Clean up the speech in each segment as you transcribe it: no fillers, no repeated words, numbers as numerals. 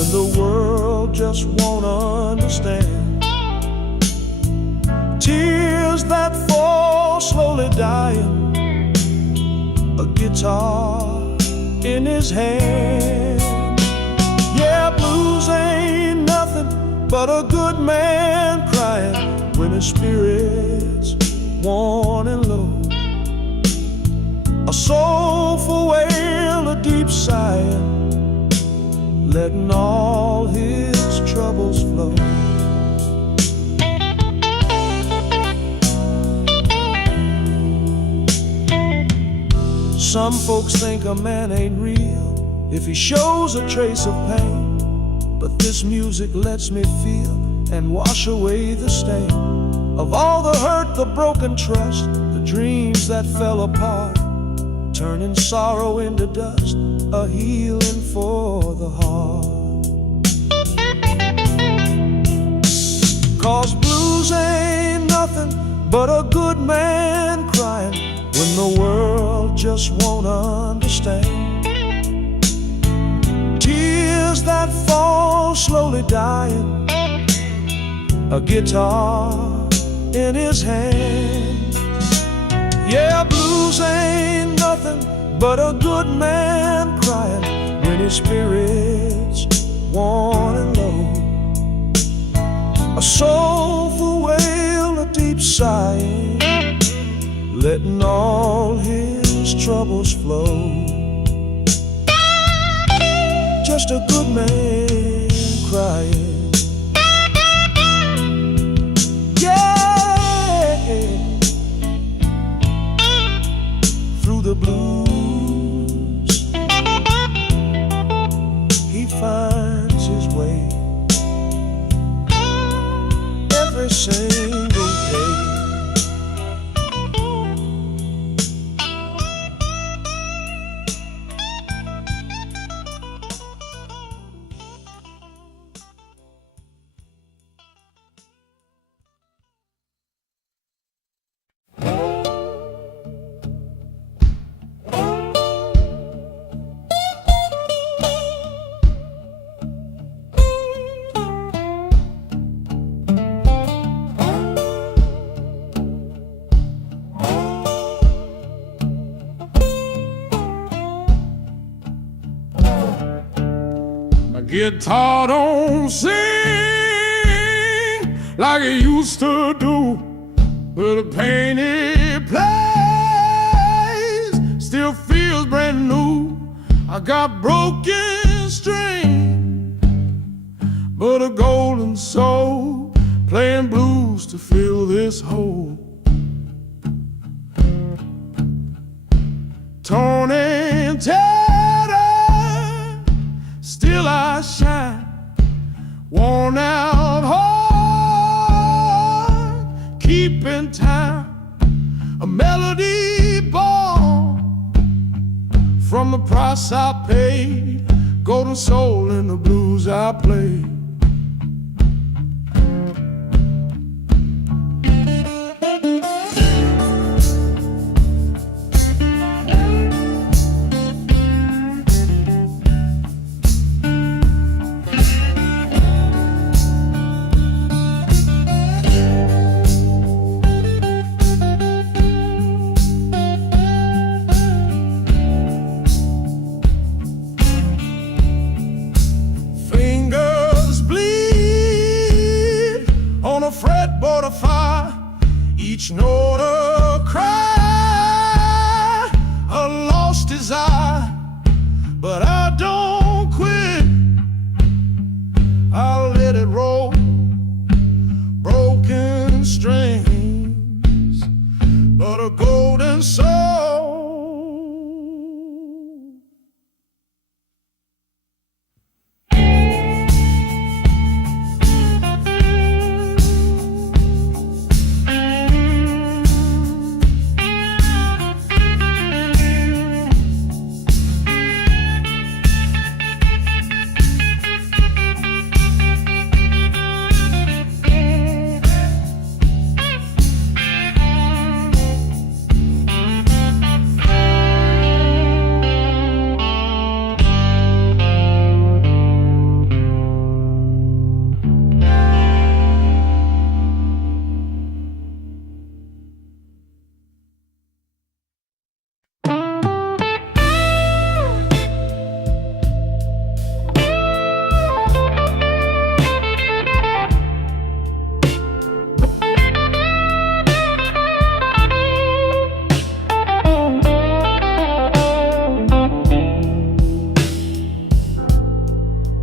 when the world just won't understand. Tears that fall slowly dying, a guitar in his hand. Yeah, blues ain't nothing but a good man crying when his spirit's worn and low. A soulful wail, a deep sighing, letting all his troubles flow. Some folks think a man ain't real if he shows a trace of pain, but this music lets me feel and wash away the stain of all the hurt, the broken trust, the dreams that fell apart, turning sorrow into dust, a healing for the heart. 'Cause blues ain't nothing but a good man crying when the world just won't understand. Tears that fall slowly dying, a guitar in his hand. Yeah, blues ain't nothing but a good man crying when his spirit's worn and low. A soulful wail, a deep sighing, letting all his troubles flow. Just a good man crying. Yeah, through the blues he finds his way every single day. Guitar don't sing like it used to do, but the pain it plays still feels brand new. I got broken string, but a golden soul playing blues to fill this hole. Torn and tattered, still I shine, worn out heart, keeping time, a melody born from the price I paid, golden soul in the blues I play. Fretboard of fire, each note a cry, a lost desire, but I don't quit. I'll let it roll, broken strings, but a golden soul.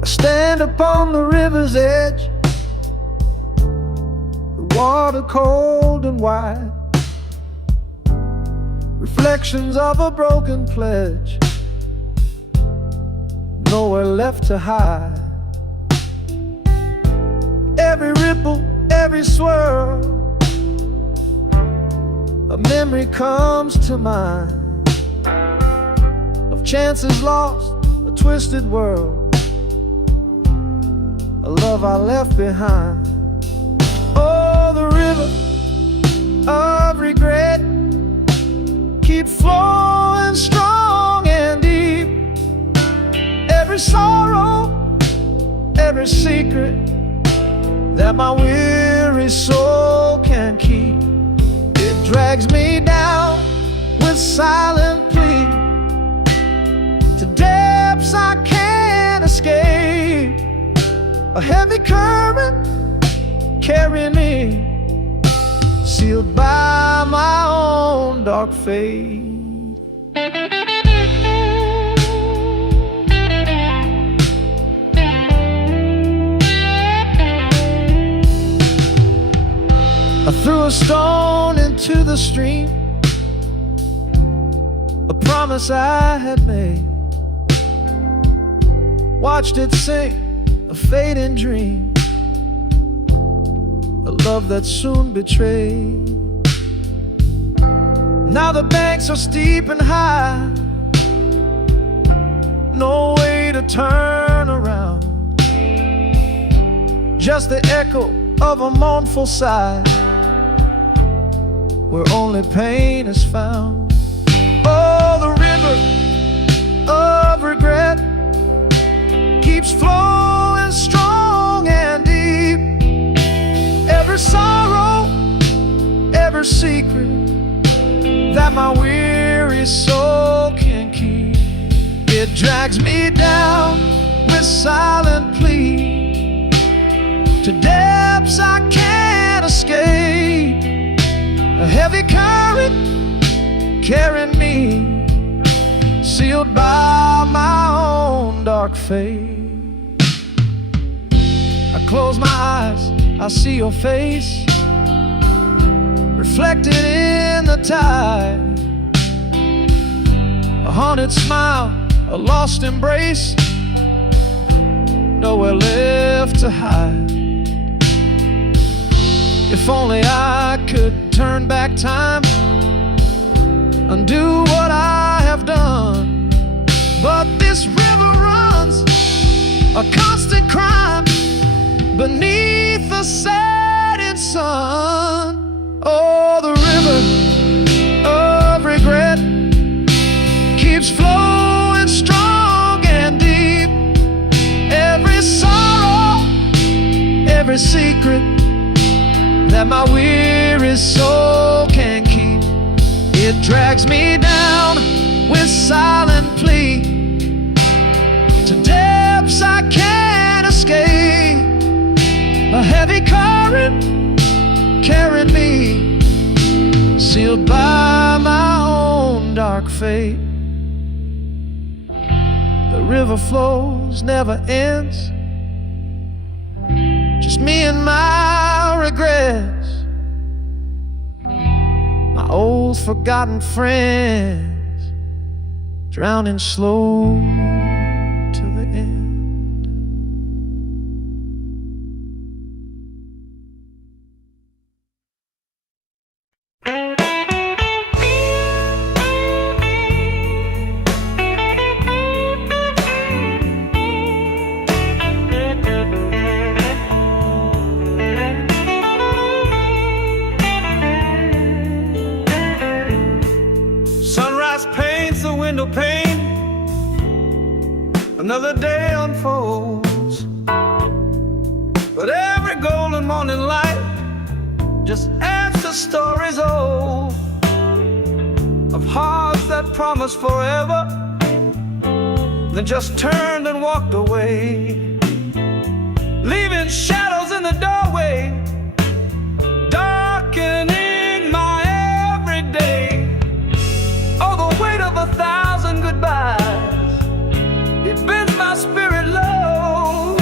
stand upon the river's edge, the water cold and wide, reflections of a broken pledge, nowhere left to hide. Every ripple, every swirl, a memory comes to mind of chances lost, a twisted world, a love I left behind. Oh, the river of regret keep flowing strong and deep. Every sorrow, every secret that my weary soul can keep, it drags me down with silent plea to depths I can't escape. A heavy current carrying me, sealed by my own dark fate. I threw a stone into the stream, a promise I had made, watched it sink, a fading dream, a love that soon betrayed. Now the banks are steep and high, no way to turn around, just the echo of a mournful sigh, where only pain is found. Oh, the river of regret keeps flowing strong and deep. Every sorrow, every secret that my weary soul can keep, it drags me down with silent plea to depths I can't escape. A heavy current carrying me, sealed by my own dark fate. I close my eyes, I see your face reflected in the tide, a haunted smile, a lost embrace, nowhere left to hide. If only I could turn back time, undo what I have done, but this river runs a constant crime beneath the setting sun. Oh, the river of regret keeps flowing strong and deep. Every sorrow, every secret that my weary soul can keep, it drags me down with silent plea to depths I can't escape. A heavy current carrying me, sealed by my own dark fate. The river flows, never ends, just me and my regrets, my old forgotten friends, drowning slow to the end. Window pane, another day unfolds, but every golden morning light just adds to stories old of hearts that promised forever, then just turned and walked away, leaving shadows in the doorway, darkening my everyday. Oh, the weight of 1,000 goodbyes, it bends my spirit low.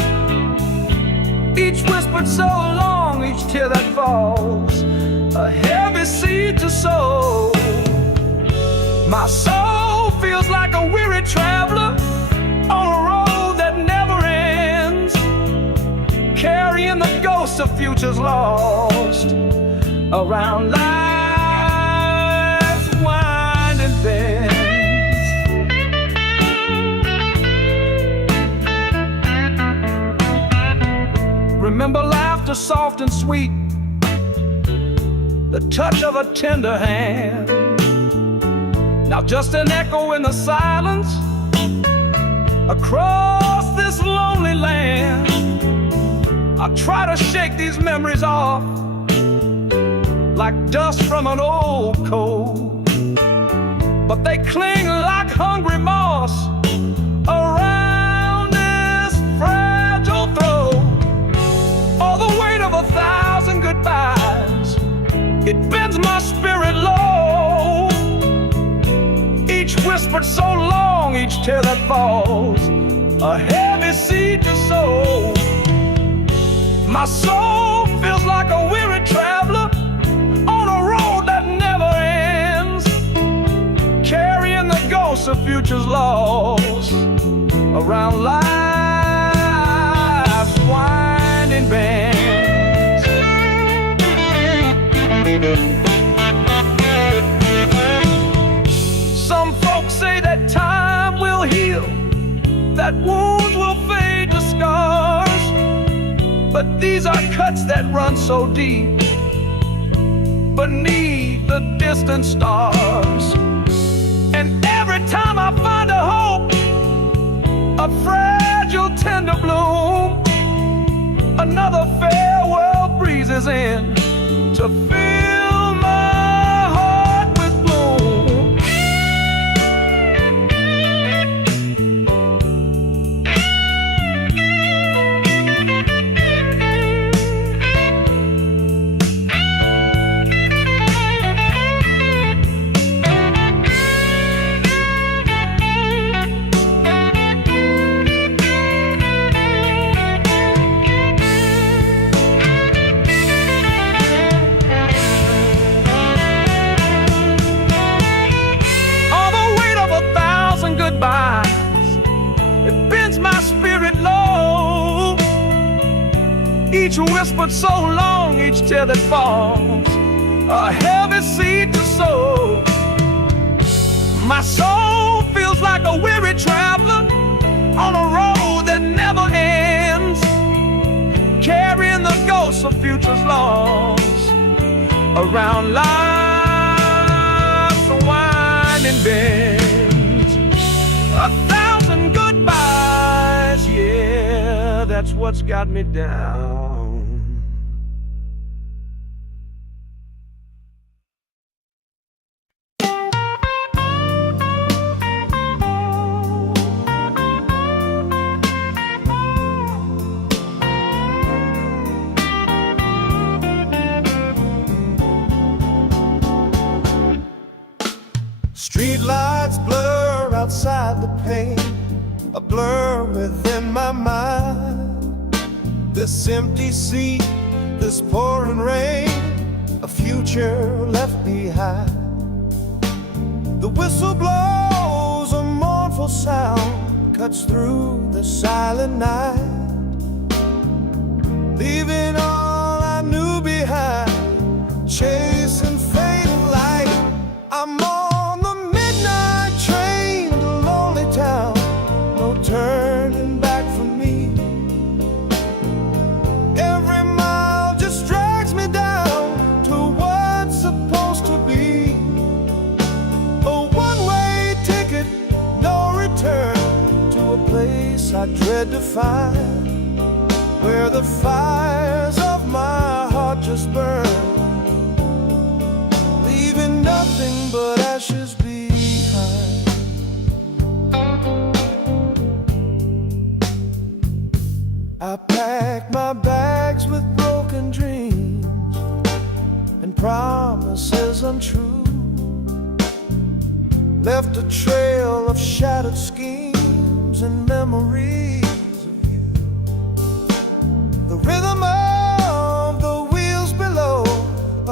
whispered so long, each tear that falls, a heavy seed to sow. My soul feels like a weary traveler on a road that never ends, carrying the ghosts of futures lost around life's winding bends. Remember laughter soft and sweet, the touch of a tender hand. Now just an echo in the silence across this lonely land. I try to shake these memories off like dust from an old coat, but they cling like hungry moss around this fragile throat. Oh, the weight of 1,000 goodbyes, it bends my spirit low. Each whispered so long, each tear that falls, a heavy seed to sow. My soul feels like a weary traveler on a road that never ends, carrying the ghosts of futures lost around life's winding bends. Some folks say that time will heal, that wounds will fade to scars, but these are cuts that run so deep beneath the distant stars. And every time I find a hope, a fragile tender bloom, another farewell breezes in to fill my heart with gloom. It bends my spirit low. Each whispered so long, each tear that falls, a heavy seed to sow. My soul feels like a weary traveler on a road that never ends, carrying the ghosts of futures lost around life's winding bend. 1,000 goodbyes, yeah, that's what's got me down. Streetlights blur outside the pane, a blur within my mind. This empty seat, this pouring rain, a future left behind. The whistle blows, a mournful sound cuts through the silent night, leaving all I knew behind, chasing fatal light. I'm on the midnight train to lonely town, no turning back for me. Every mile just drags me down to what's supposed to be a one-way ticket, no return, to a place I dread to find, where the fires of my heart just burn, leaving nothing but ashes behind. I packed my bags with broken dreams and promises untrue, left a trail of shattered schemes and memories of you. The rhythm of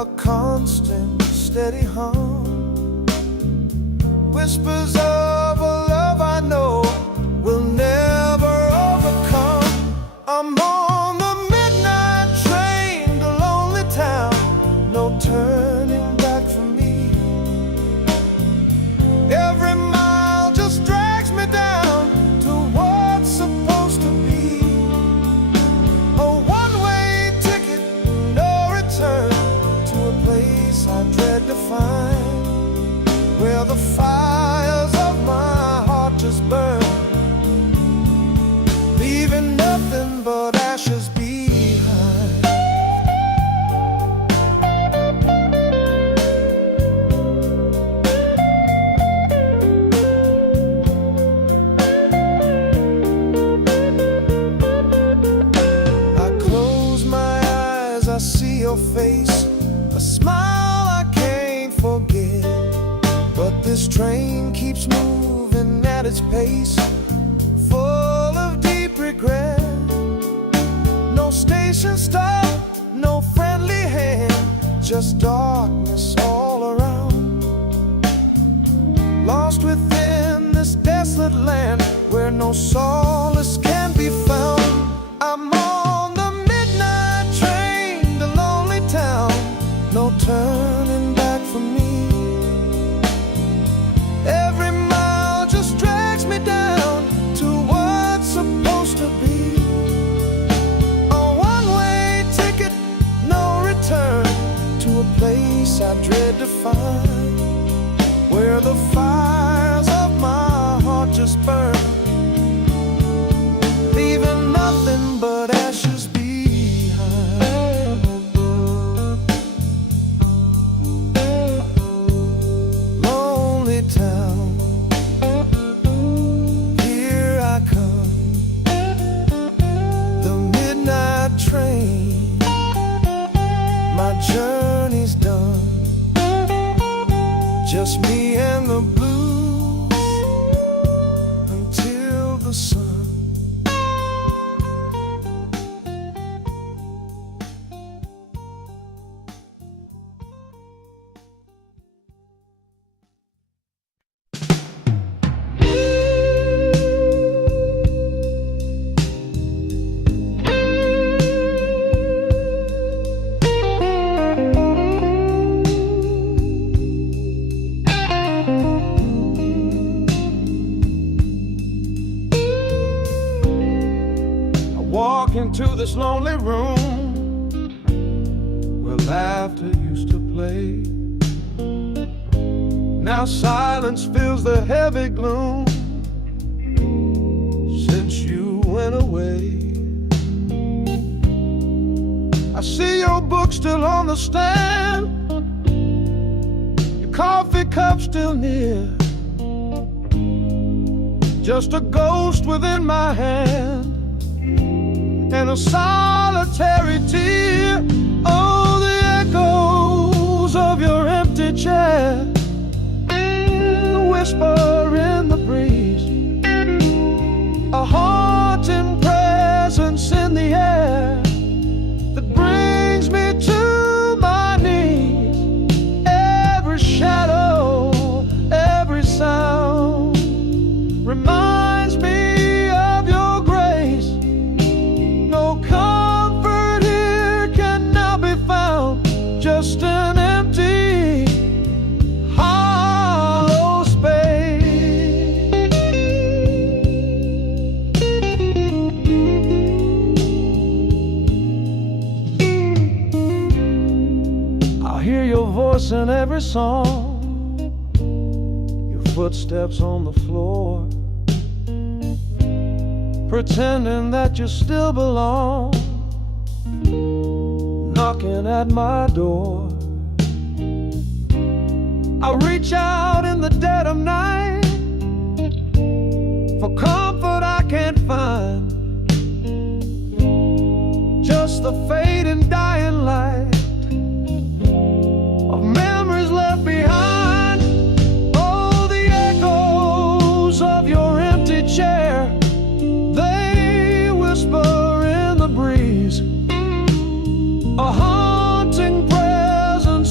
a constant, steady hum. Whispers of a love I know will never overcome. I'm on the midnight train to lonely town, no turning back for me. Every mile just drags me down to what's supposed to be. A one-way ticket, no return, to a place I dread to find, where the fires of my heart just burn, leaving nothing but ashes behind. I close my eyes, I see your face, a smile I can't forget. But this train keeps moving at its pace, full of deep regret. No station stop, no friendly hand, just darkness all around. Lost within this desolate land where no solace can be found. I'm on the midnight train to lonely town, no turning back for me. Every mile just drags me down to what's supposed to be. A one-way ticket, no return, to a place I dread to find, where the fires of my heart just burn, leaving nothing but ashes behind. Lonely town, here I come, the midnight train, my journey's done, just me and the blues until the sun. Walk into this lonely room where laughter used to play. Now silence fills the heavy gloom since you went away. I see your book still on the stand, your coffee cup still near, just a ghost within my hand and a solitary tear. Oh, the echoes of your empty chair, the whisper in the breeze, a haunting presence in the air that brings me to my knees. Every shadow, every sound reminds me of your grace. No comfort here can now be found, just an empty, hollow space. I hear your voice in every song, your footsteps on the floor, pretending that you still belong, knocking at my door. I reach out in the dead of night for comfort I can't find, just the fading dying light of memories left behind. Oh, the echoes of your empty chair, they whisper in the breeze, a haunting presence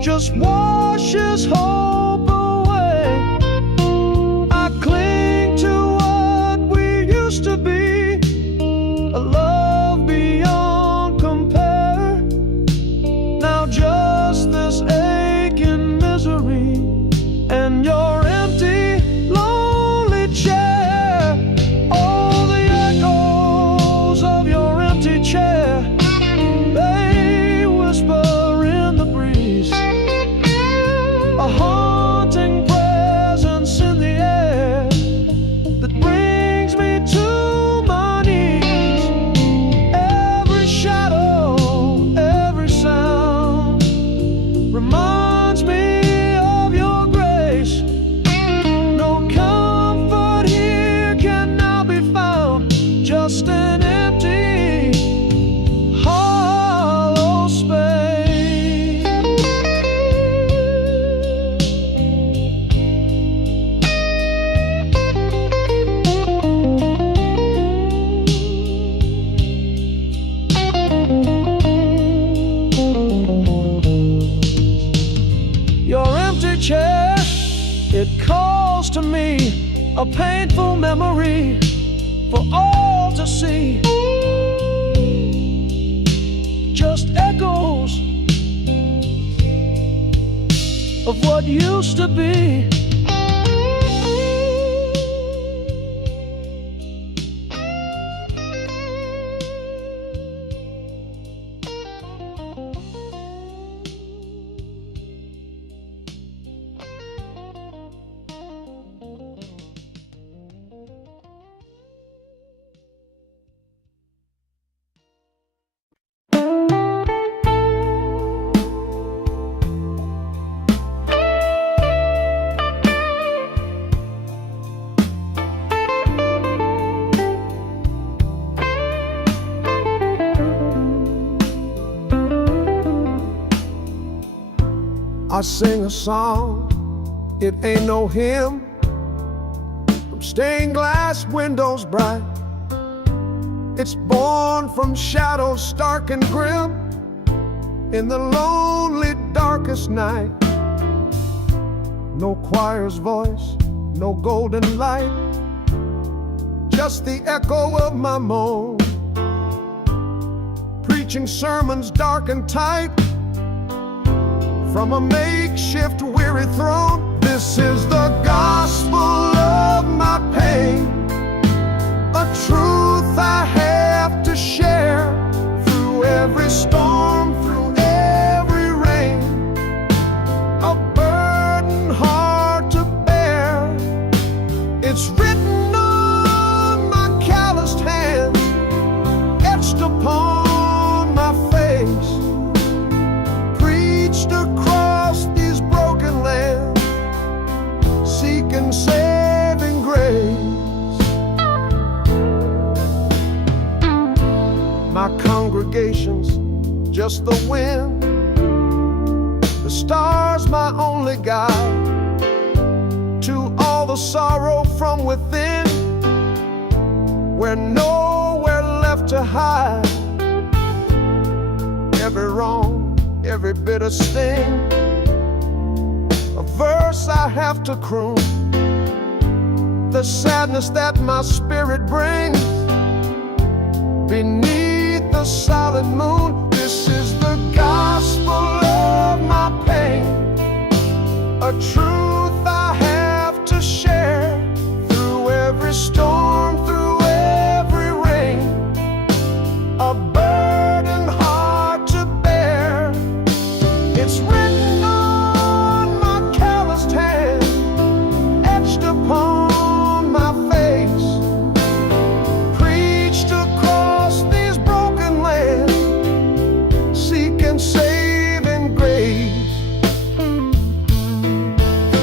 just washes hope away. I cling to what we used to be, a love beyond compare. Now just this aching misery and your empty, lonely chair. Oh, the echoes of your empty chair, they whisper in the breeze, a haunting presence in the air that brings me to my knees. Every shadow, every sound reminds me of your grace. No comfort here can now be found, just an empty, hollow space. Your empty chair, it calls to me, a painful memory for all to see. Just echoes of what used to be. I sing a song, it ain't no hymn, from stained glass windows bright. It's born from shadows stark and grim, in the lonely darkest night. No choir's voice, no golden light, just the echo of my moan, preaching sermons dark and tight from a makeshift weary throne. This is the gospel of my pain, a truth I have to share through every storm, through every rain, a burden hard to bear. It's written on my calloused hands, etched upon my face, preached across these broken lands, seeking saving grace. My congregation's just the wind, the stars my only guide to all the sorrow from within, where nowhere left to hide. Every wrong, every bitter sting, a verse I have to croon, the sadness that my spirit brings beneath the solid moon. This is the gospel of my pain, a truth I have to share through every storm, through every rain, a burden hard to bear. It's written on my calloused hand, etched upon my face, preached across these broken lands, seeking saving grace.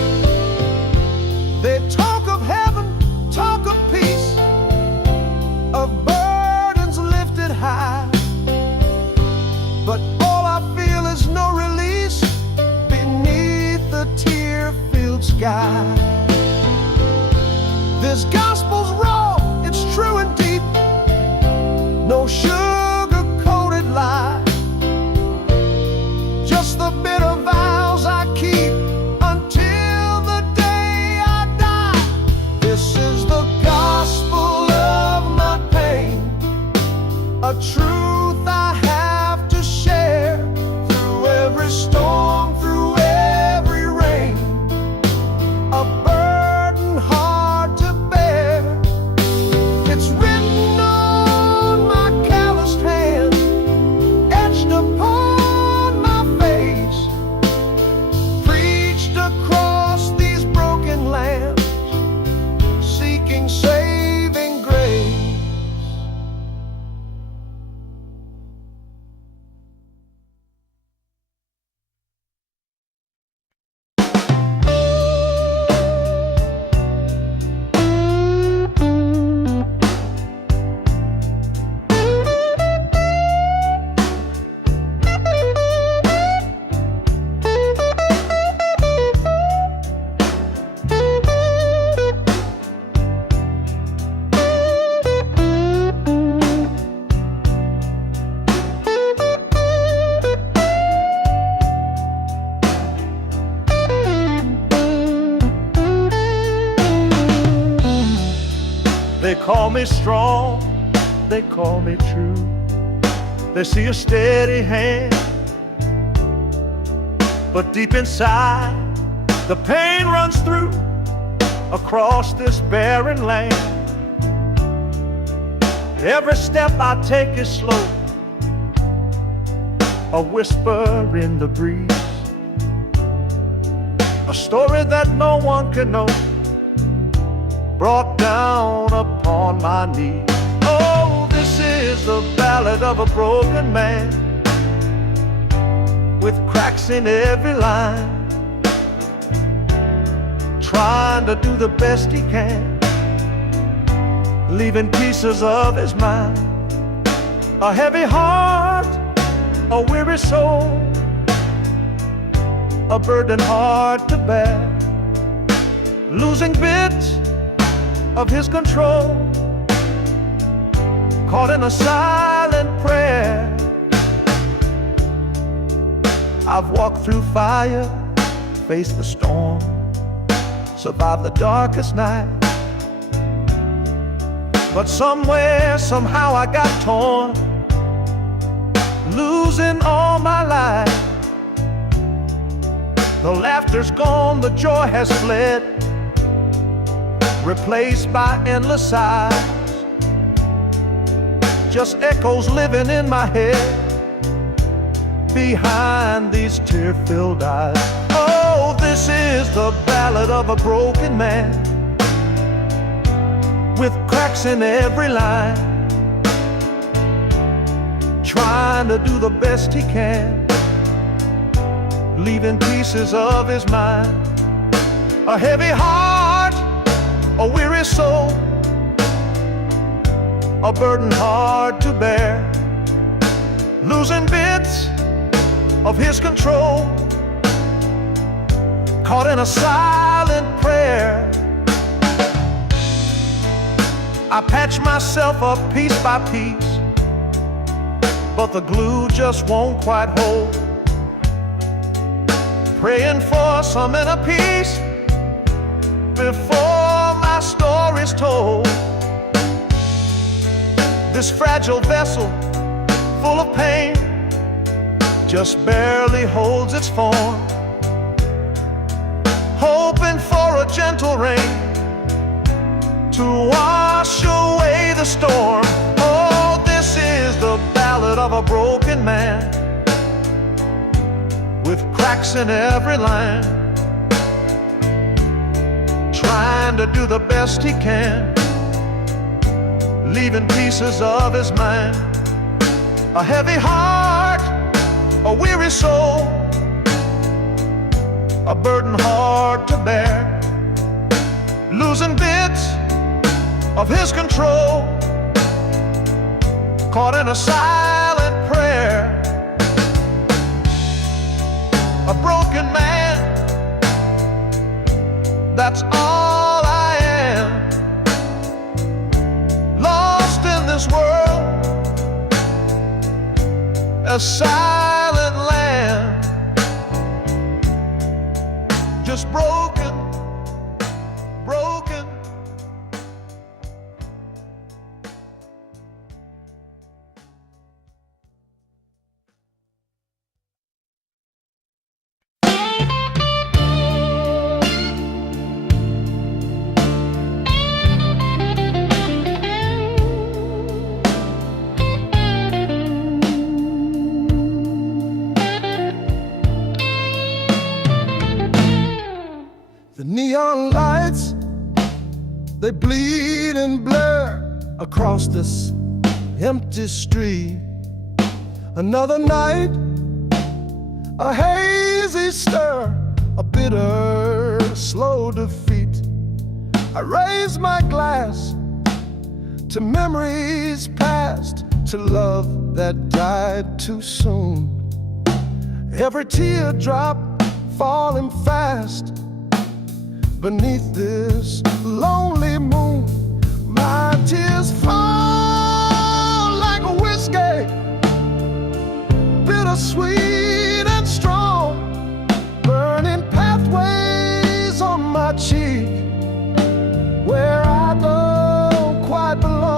call me strong, they call me true. They see a steady hand, but deep inside the pain runs through across this barren land. Every step I take is slow, a whisper in the breeze, a story that no one can know, brought down upon my knees. Oh, this is the ballad of a broken man, with cracks in every line, trying to do the best he can, leaving pieces of his mind. A heavy heart, a weary soul, a burden hard to bear, losing bits of his control, caught in a silent prayer. I've walked through fire, faced the storm, survived the darkest night, but somewhere, somehow I got torn, losing all my life. The laughter's gone, the joy has fled, replaced by endless sighs, just echoes living in my head behind these tear-filled eyes. Oh, this is the ballad of a broken man, with cracks in every line, trying to do the best he can, leaving pieces of his mind. A heavy heart, a weary soul, a burden hard to bear, losing bits of his control, caught in a silent prayer. I patch myself up piece by piece, but the glue just won't quite hold, praying for some inner peace before my story's told. This fragile vessel, full of pain, just barely holds its form, hoping for a gentle rain to wash away the storm. Oh, this is the ballad of a broken man, with cracks in every line, trying to do the best he can, leaving pieces of his mind. A heavy heart, a weary soul, a burden hard to bear, losing bits of his control, caught in a silent prayer. A broken man, that's all I am, lost in this world, a silent land, just broken, broken. The neon lights, they bleed and blur across this empty street. Another night, a hazy stir, a bitter, slow defeat. I raise my glass to memories past, to love that died too soon. Every teardrop falling fast beneath this lonely moon. My tears fall like a whiskey, bittersweet and strong, burning pathways on my cheek, where I don't quite belong.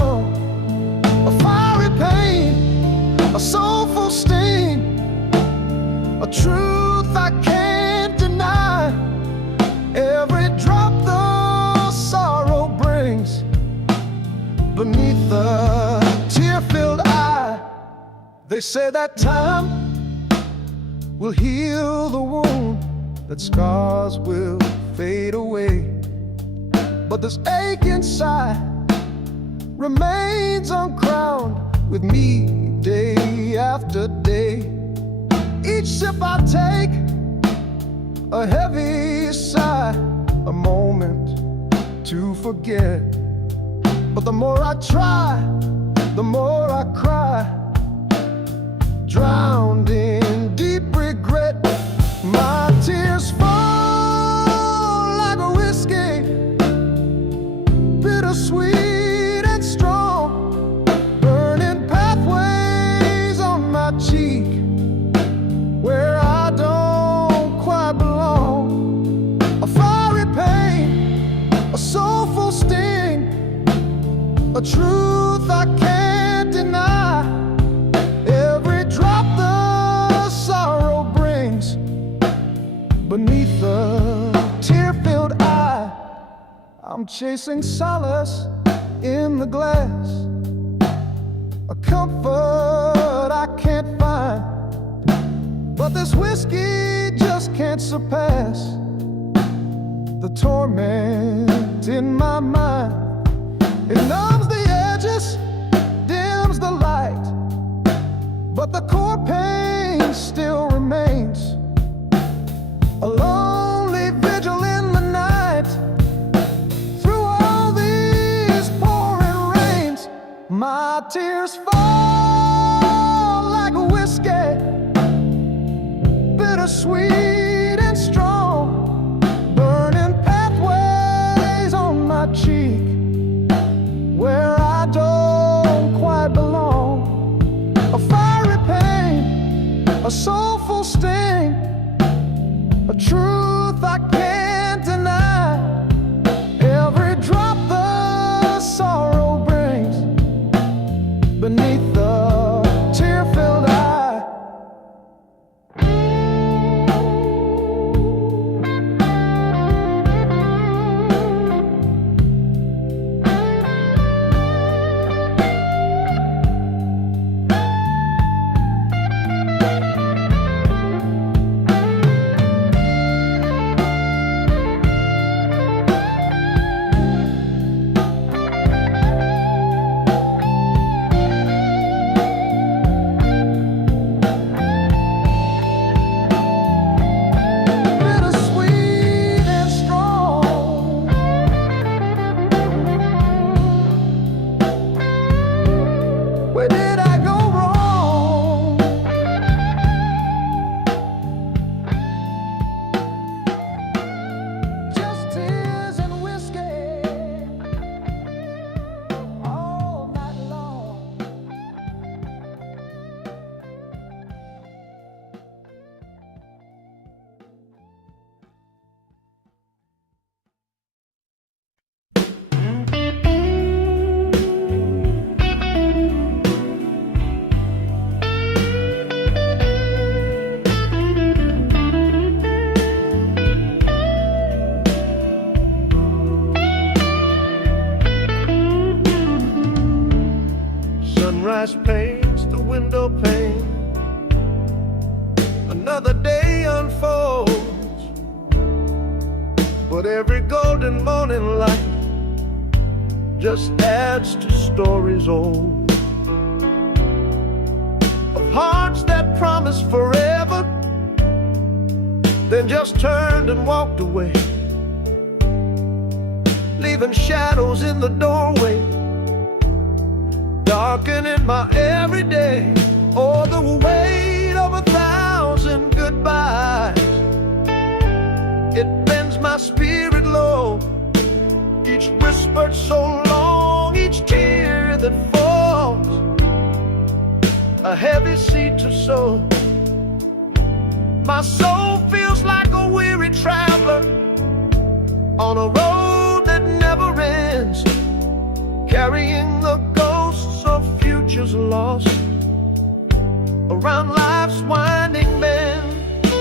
truth I can't deny. Every drop the sorrow brings beneath the tear-filled eye. They say that time will heal the wound, that scars will fade away, but this ache inside remains uncrowned with me day after day. Each sip I take, a heavy sigh, a moment to forget. But the more I try, the more I cry, drowned in deep regret. My tears fall like a whiskey, bittersweet and strong, burning pathways on my cheek where I don't quite belong. A fiery pain, a soulful sting, a truth I can't deny. Every drop the sorrow brings beneath the tear-filled eye. I'm chasing solace in the glass, a comfort I can't find, but this whiskey just can't surpass the torment in my mind. It numbs the edges, dims the light, but the core pain still remains. A lonely vigil in the night, through all these pouring rains. My tears fall like a whiskey, bittersweet and strong, burning pathways on my cheek where I don't quite belong. A fiery pain, a soulful sting, a truth I can't deny. Every drop the sorrow brings beneath the tear-filled eye. Where did I go wrong? Just tears and whiskey all night long. Sunrise paints the window pane, another day unfolds, but every golden morning light just adds to stories old, of hearts that promised forever, then just turned and walked away, leaving shadows in the doorway, darkening my everyday. Oh, the weight of 1,000 goodbyes, it bends my spirit low. Each whispered so long, each tear that falls, a heavy seed to sow. My soul feels like a weary traveler on a road that never ends, carrying the ghosts of futures lost around life's winding bend.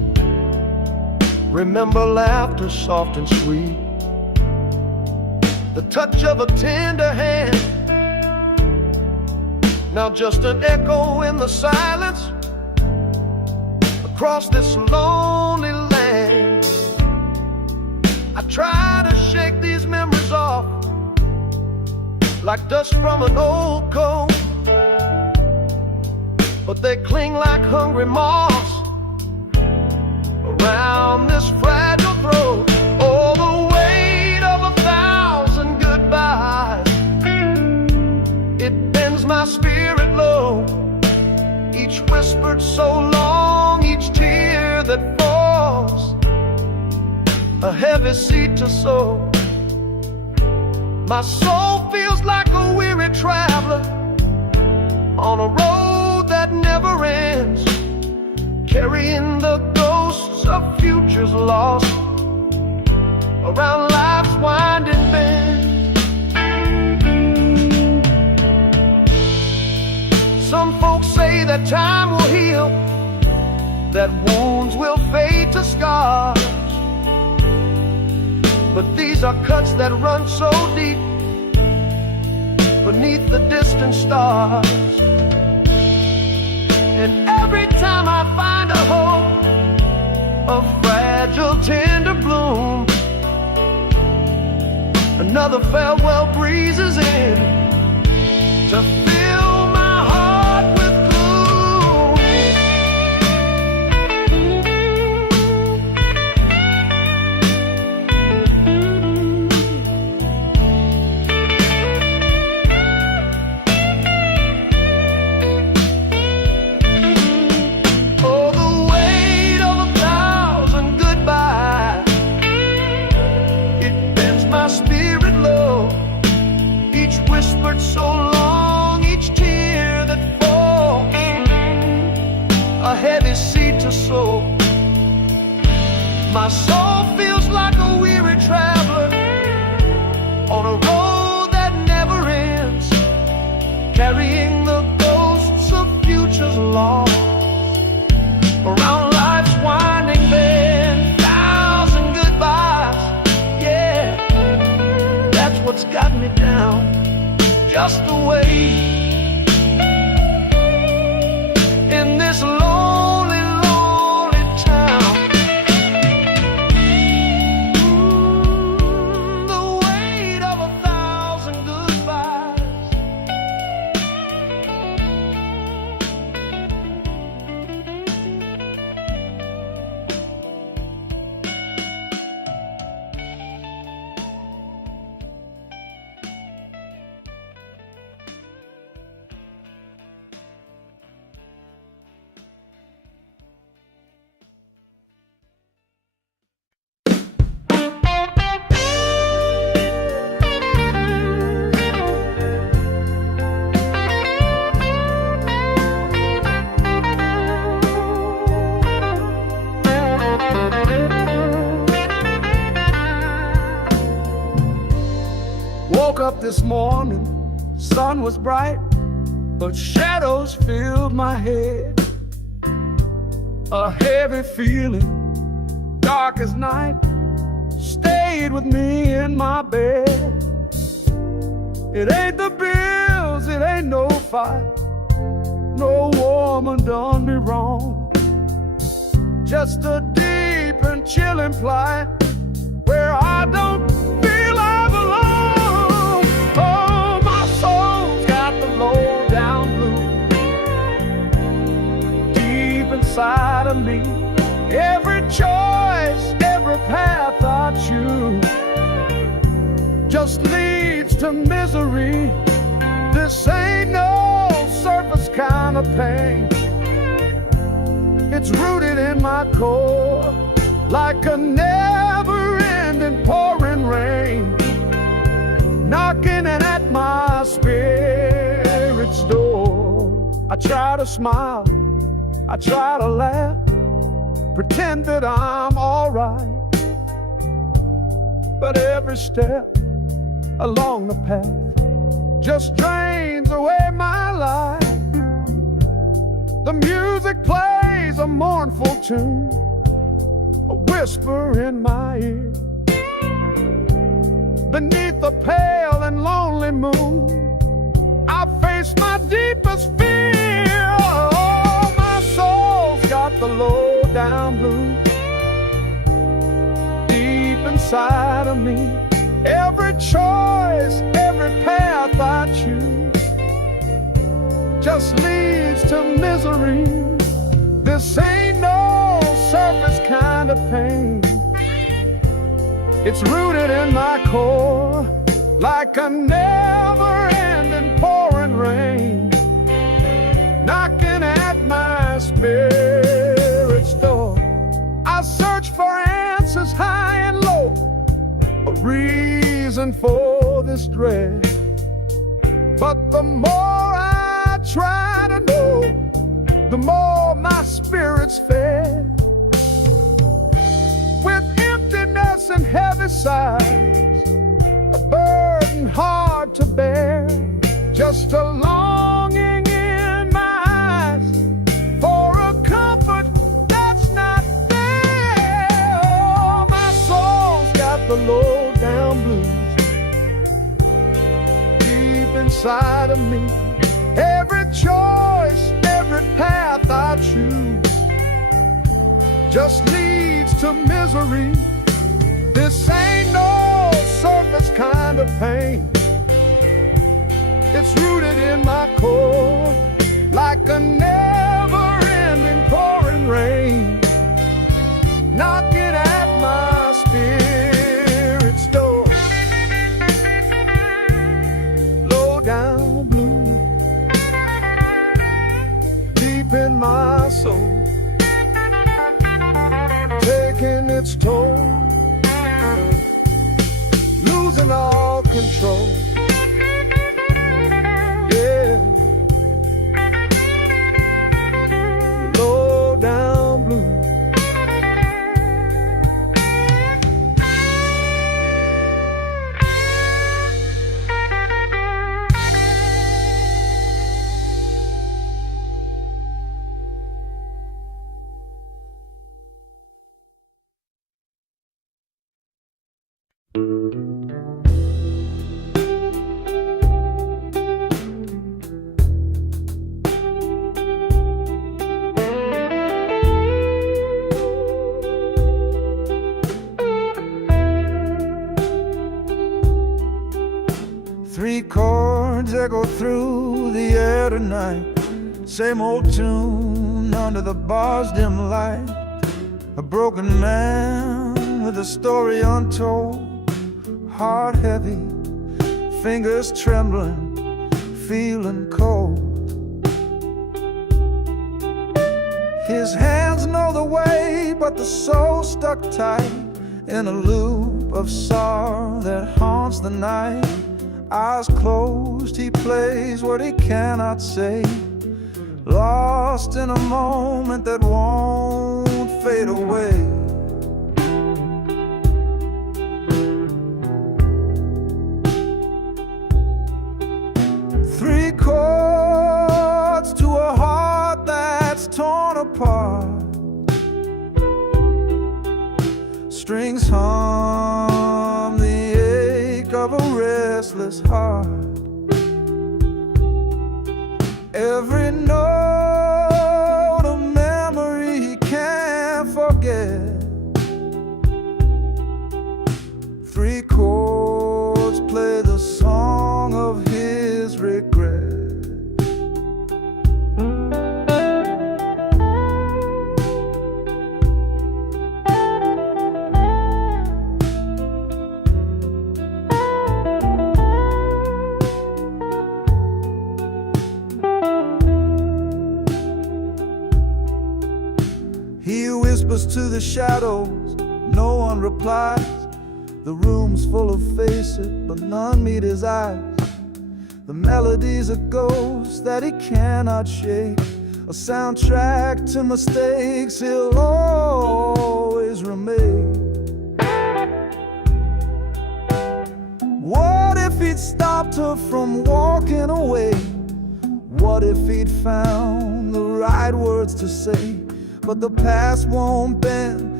remember laughter soft and sweet, the touch of a tender hand. Now just an echo in the silence across this lonely land. I try to shake these memories off like dust from an old coat, but they cling like hungry moths around this fragile throat. Oh, the weight of 1,000 goodbyes, it bends my spirit low. Each whispered so long, each tear that falls, a heavy seed to sow. My soul feels like a weary traveler on a road that never ends, carrying the ghosts of futures lost around life's winding bend. Some folks say that time will heal, that wounds will fade to scars, but these are cuts that run so deep beneath the distant stars. And every time I find a hope, a fragile tender bloom, another farewell breezes in to fill my heart with so long, each tear that falls, a heavy seed to sow. My soul feels like a weary traveler on a road that never ends, carrying the ghosts of futures lost around life's winding bend. 1,000 goodbyes, yeah, that's what's got me down. Just away in this lonely, lonely town. The weight of 1,000 goodbyes. Woke up this morning, sun was bright, but shadows filled my head. A heavy feeling, dark as night, stayed with me in my bed. It ain't the bills, it ain't no fight, no woman done me wrong. Just a deep and chilling plight where I don't feel I belong. Oh, my soul's got the low down blues deep inside of me. Every choice, every path I choose just leads to misery. This ain't no surface kind of pain. It's rooted in my core like a never-ending pouring rain, knocking at my spirit's door. I try to smile, I try to laugh, pretend that I'm alright, but every step along the path just drains away my life. The music plays a mournful tune, a whisper in my ear. Beneath the pale and lonely moon, I face my deepest fear. Oh, my soul's got the low down blues deep inside of me. Every choice, every path I choose just leads to misery. This ain't no surface kind of pain. It's rooted in my core, like a never-ending pouring rain, knocking at my spirit's door. I search for answers high and low, a reason for this dread. But the more I try to know, the more my spirit's fed. With emptiness and heavy sighs, a burden hard to bear, just a longing in my eyes for a comfort that's not there. Oh, my soul's got the low down blues deep inside of me. Every choice, every path I choose just leads to misery. This ain't no surface kind of pain. It's rooted in my core, like a never-ending pouring rain, knocking at my spirit's door. Low down blue, deep in my soul, taking its toll, losing all control. Yeah, low down blue. Three chords echo through the air tonight, same old tune under the bar's dim light. A broken man with a story untold, heart heavy, fingers trembling, feeling cold. His hands know the way, but the soul stuck tight in a loop of sorrow that haunts the night. Eyes closed, he plays what he cannot say, lost in a moment that won't fade away. Three chords to a heart that's torn apart, strings hum the ache of a restless heart. Every note a memory he can't forget. Three chords play the song of his regret. He whispers to the shadows, no one replies. The room's full of faces, but none meet his eyes. The melody's a ghost that he cannot shake, a soundtrack to mistakes he'll always remake. What if he'd stopped her from walking away? What if he'd found the right words to say? But the past won't bend,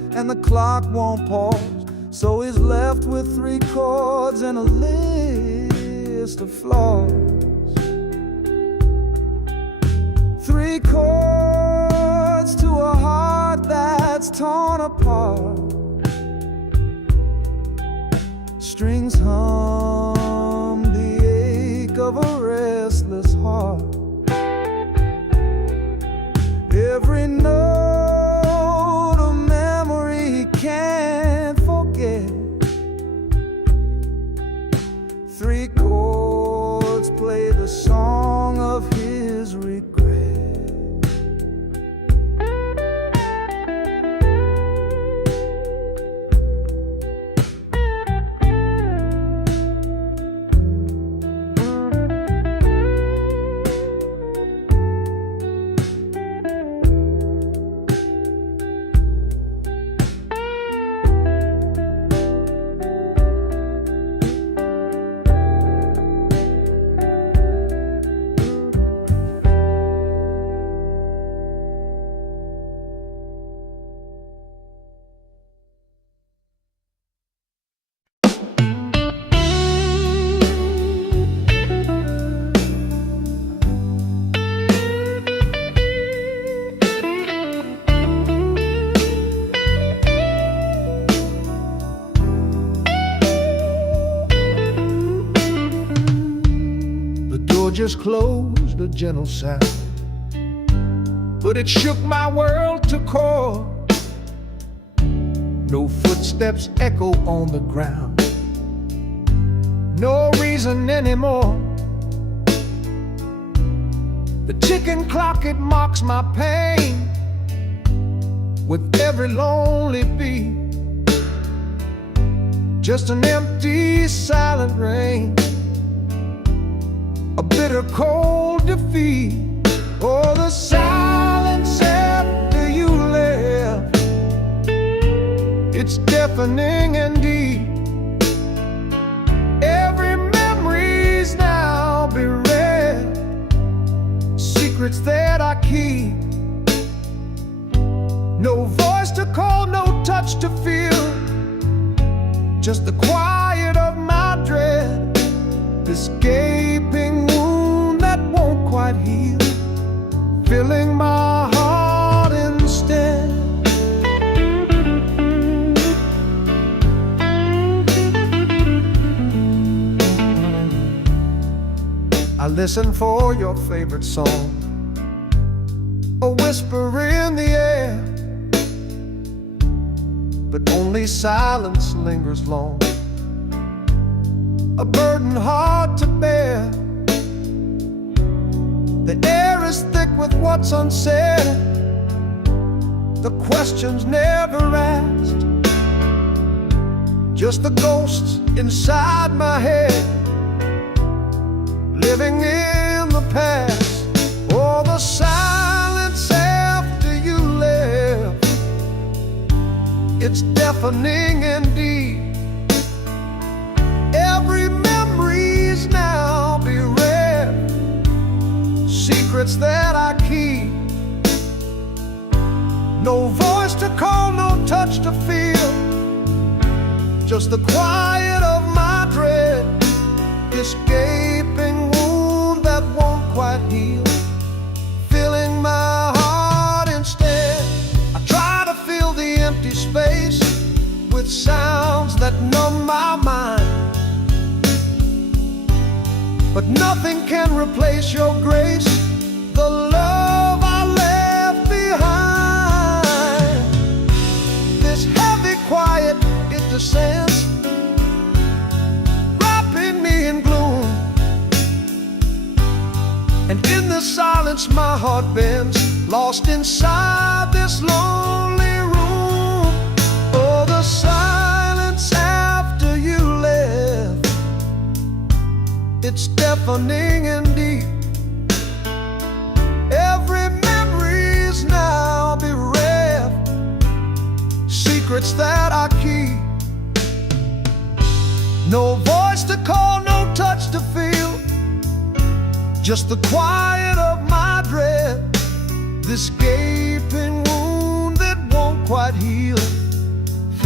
and the clock won't pause. So he's left with 3 chords and a list of flaws. 3 chords to a heart that's torn apart. Strings hum the ache of a restless heart. Every note a memory he can't forget. 3 chords play the song of his regret. Just closed, a gentle sound, but it shook my world to core. No footsteps echo on the ground, no reason anymore. The ticking clock, it mocks my pain with every lonely beat. Just an empty, silent rain, a bitter cold defeat. Oh, the silence after you left, it's deafening and deep. Every memory's now bereft, secrets that I keep. No voice to call, no touch to feel, just the quiet of my dread. This gaping wound that won't quite heal, filling my heart instead. I listen for your favorite song, a whisper in the air, but only silence lingers long, a burden hard to bear. The air is thick with what's unsaid, the questions never asked, just the ghosts inside my head, living in the past. Oh, the silence after you left, it's deafening indeed. Every memory's now bereft, secrets that I keep. No voice to call, no touch to feel, just the quiet of my dread. This gaping wound that won't quite heal, filling my heart instead. I try to fill the empty space with sounds that numb my mind, but nothing can replace your grace, the love I left behind. This heavy quiet, it descends, wrapping me in gloom, and in the silence my heart bends, lost inside this lonely room. Oh, the silence after you left, it's deafening and deep. Every memory's now bereft, secrets that I keep. No voice to call, no touch to feel, just the quiet of my dread. This gaping wound that won't quite heal,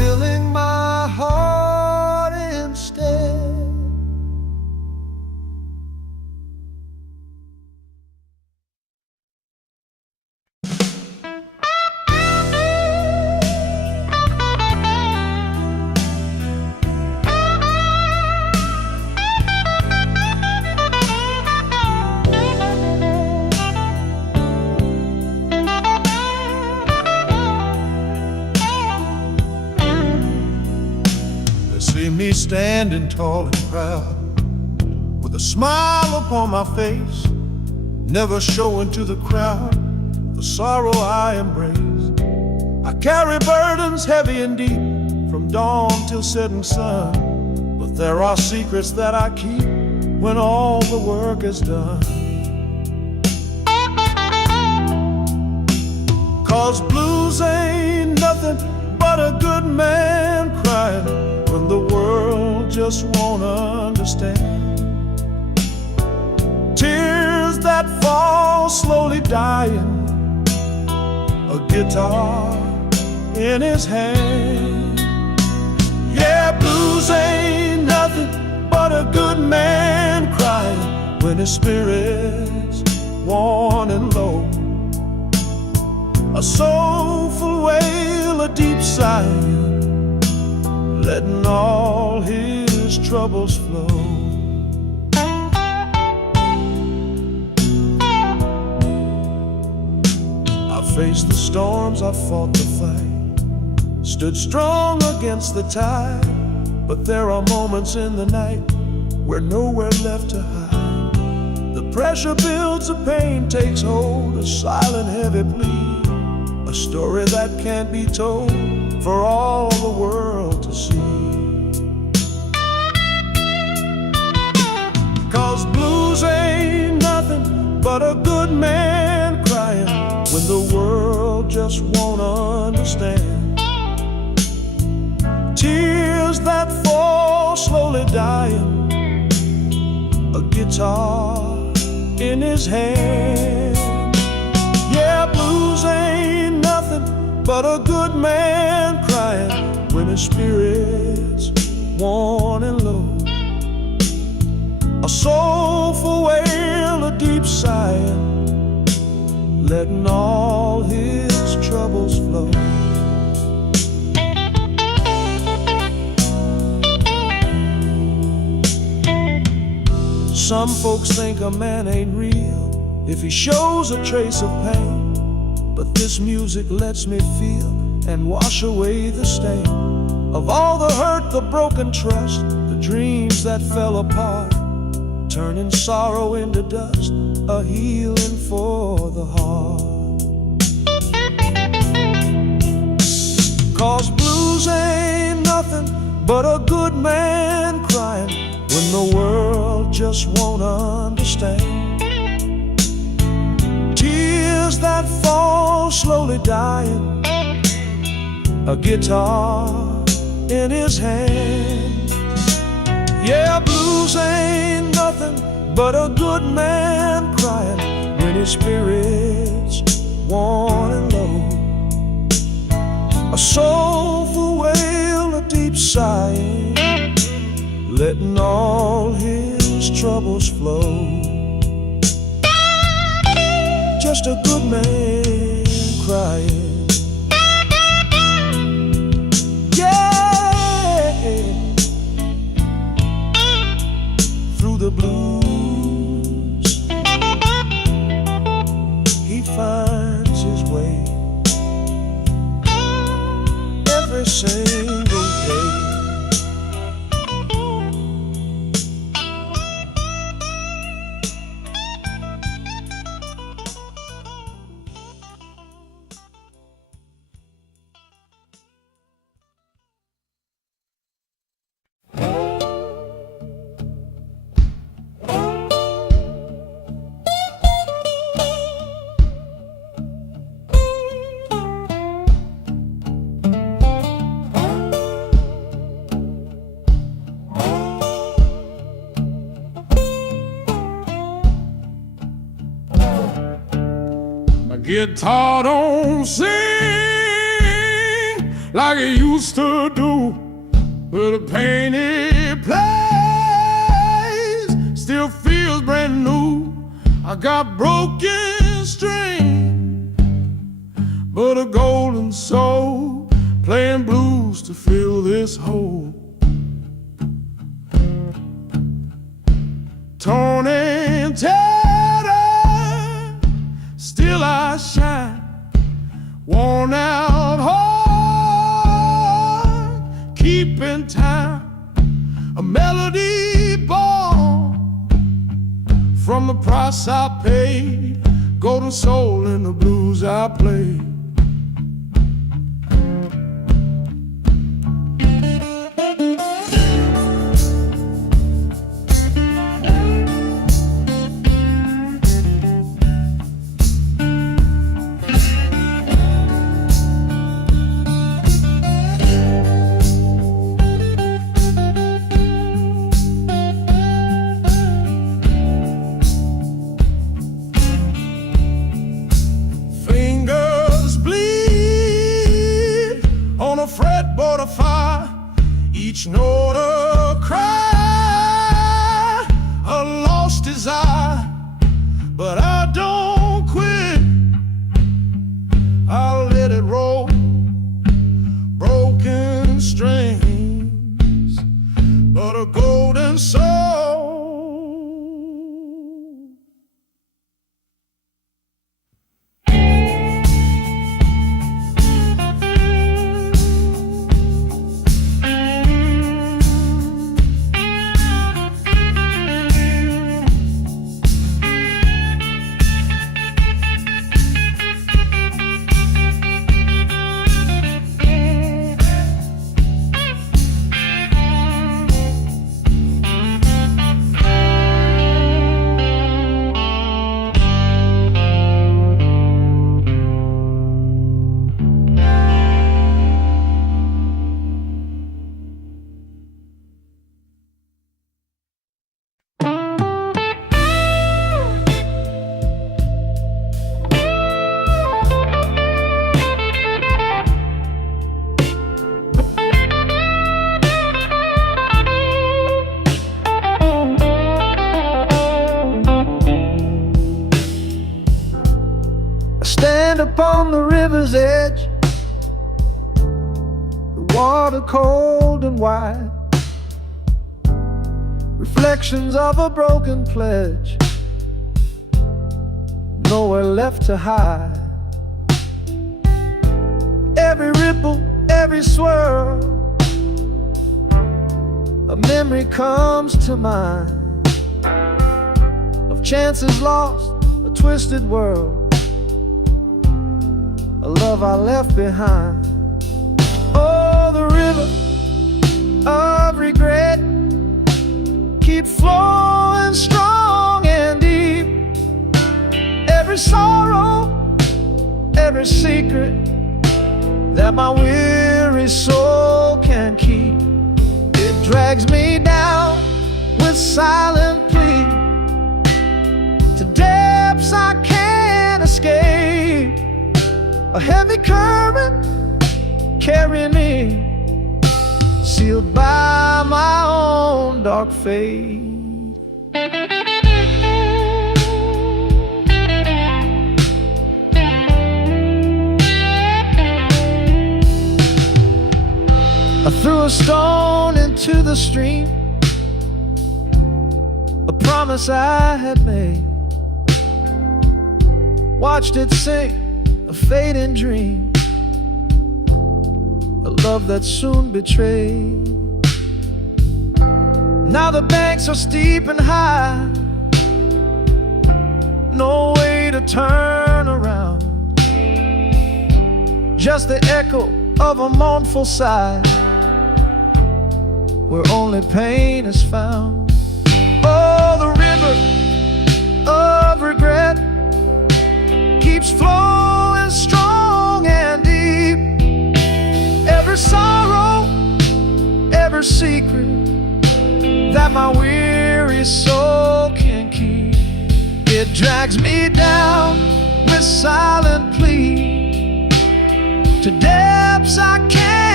filling my heart instead. See me standing tall and proud, with a smile upon my face, never showing to the crowd the sorrow I embrace. I carry burdens heavy and deep, from dawn till setting sun, but there are secrets that I keep when all the work is done. 'Cause blues ain't nothing but a good man crying when the world just won't understand. Tears that fall slowly dying, a guitar in his hand. Yeah, blues ain't nothing but a good man crying when his spirit's worn and low. A soulful wail, a deep sigh, letting all his troubles flow. I faced the storms, I fought the fight, stood strong against the tide, but there are moments in the night where nowhere left to hide. The pressure builds, the pain takes hold, a silent heavy plea, a story that can't be told for all the world to see. 'Cause blues ain't nothing but a good man crying when the world just won't understand. Tears that fall slowly dying, a guitar in his hand. Yeah, blues ain't nothing but a good man crying when his spirit's worn and low. A soulful wail, a deep sigh, letting all his troubles flow. Some folks think a man ain't real if he shows a trace of pain, but this music lets me feel and wash away the stain of all the hurt, the broken trust, the dreams that fell apart, turning sorrow into dust, a healing for the heart. 'Cause blues ain't nothing but a good man crying when the world just won't understand. Tears that fall slowly dying, a guitar in his hand. Yeah, blues ain't nothing but a good man crying when his spirit's worn and low. A soulful wail, a deep sigh, letting all his troubles flow. Just a good man crying. Yeah, through the blues he finds his way every single day. Guitar don't sing like it used to do. But a painted place still feels brand new. I got broken string, but a golden soul playing blues to fill this hole. Torn and tattered, still I shine. Worn out heart, keeping time. A melody born from the price I paid. Golden soul in the blues I play. Fretboard of fire, each note a cry, a lost desire. But I don't quit, I'll let it roll. Broken strings, but a golden soul. Stand upon the river's edge, the water cold and wide, reflections of a broken pledge, nowhere left to hide. Every ripple, every swirl, a memory comes to mind of chances lost, a twisted world, a love I left behind. Oh, the river of regret keeps flowing strong and deep. Every sorrow, every secret that my weary soul can keep, it drags me down with silent plea to depths I can't escape. A heavy current carrying me, sealed by my own dark fate. I threw a stone into the stream, a promise I had made, watched it sink, a fading dream, a love that soon betrayed. Now the banks are steep and high, no way to turn around, just the echo of a mournful sigh, where only pain is found. Oh, the river of regret keeps flowing strong and deep. Every sorrow, every secret that my weary soul can keep, it drags me down with silent plea to depths I can't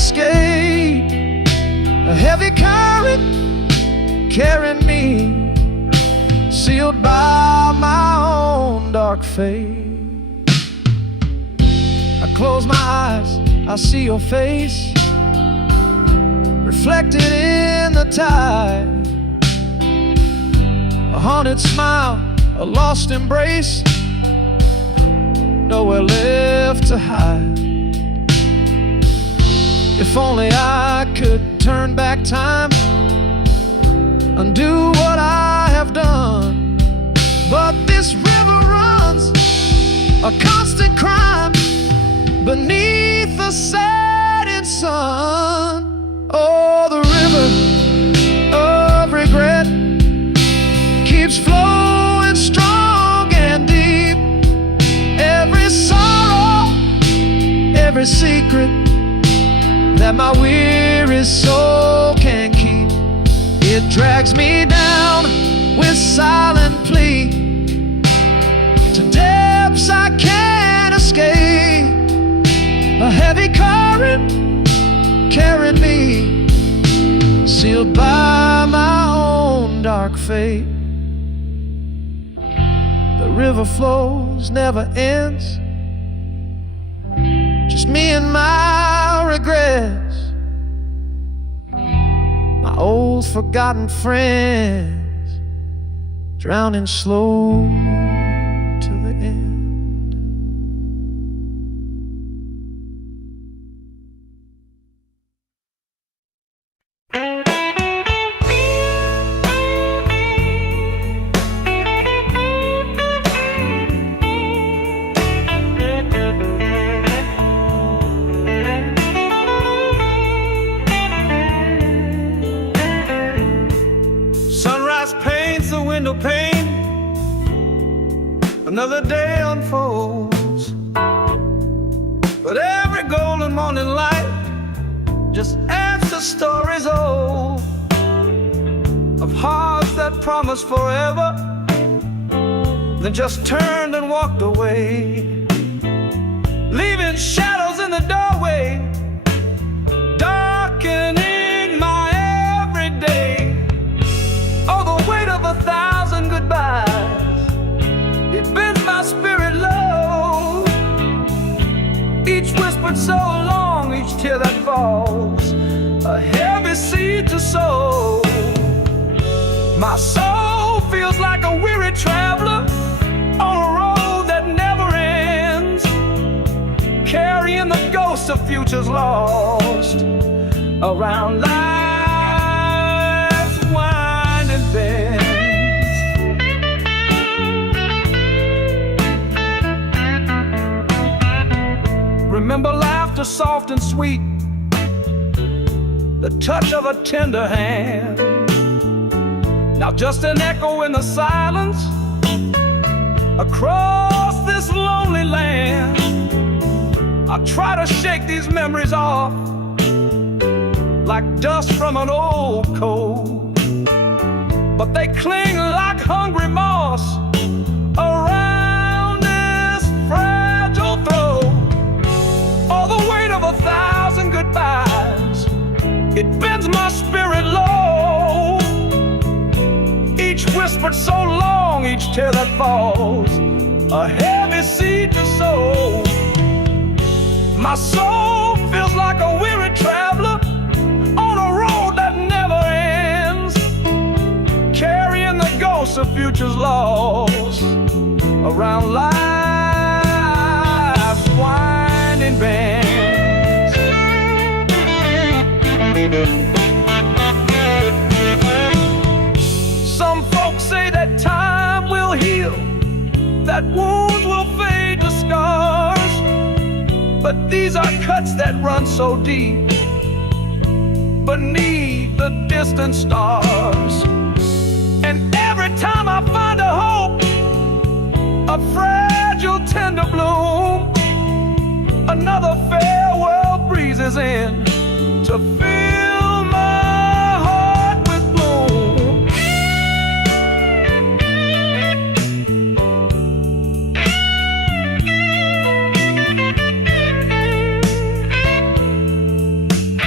escape. A heavy current carrying me, sealed by my own dark fate. I close my eyes, I see your face, reflected in the tide. A haunted smile, a lost embrace, nowhere left to hide. If only I could turn back time, undo what I have done. But this river runs a constant crime beneath the setting sun. Oh, the river of regret keeps flowing strong and deep. Every sorrow, every secret that my weary soul can keep, it drags me down with silent plea to depths I can't escape. A heavy current carried me, sealed by my own dark fate. The river flows, never ends, just me and my regrets, my old forgotten friends, drowning slow to the end. Window pane, another day unfolds, but every golden morning light just adds to stories old of hearts that promised forever, then just turned and walked away, leaving shadows in the doorway, darkening my everyday. Oh, the weight of 1,000 goodbyes, it bends my spirit low. Each whispered so long, each tear that falls, a heavy seed to sow. My soul feels like a weary traveler on a road that never ends, carrying the ghosts of futures lost around life's winding bends. Remember laughter soft and sweet, the touch of a tender hand. Now just an echo in the silence across this lonely land. I try to shake these memories off like dust from an old coat, but they cling like hungry moss around this fragile throat. All the weight of 1,000 goodbyes, it bends my spirit low. Each whispered so long, each tear that falls, a heavy seed to sow. My soul feels like a weary traveler on a road that never ends, carrying the ghosts of futures lost around life's winding bends. Some folks say that time will heal, that wounds will fade to scars, but these are cuts that run so deep beneath the distant stars. And every time I find a hope, a fragile tender bloom, another farewell breezes in to fill my heart with gloom.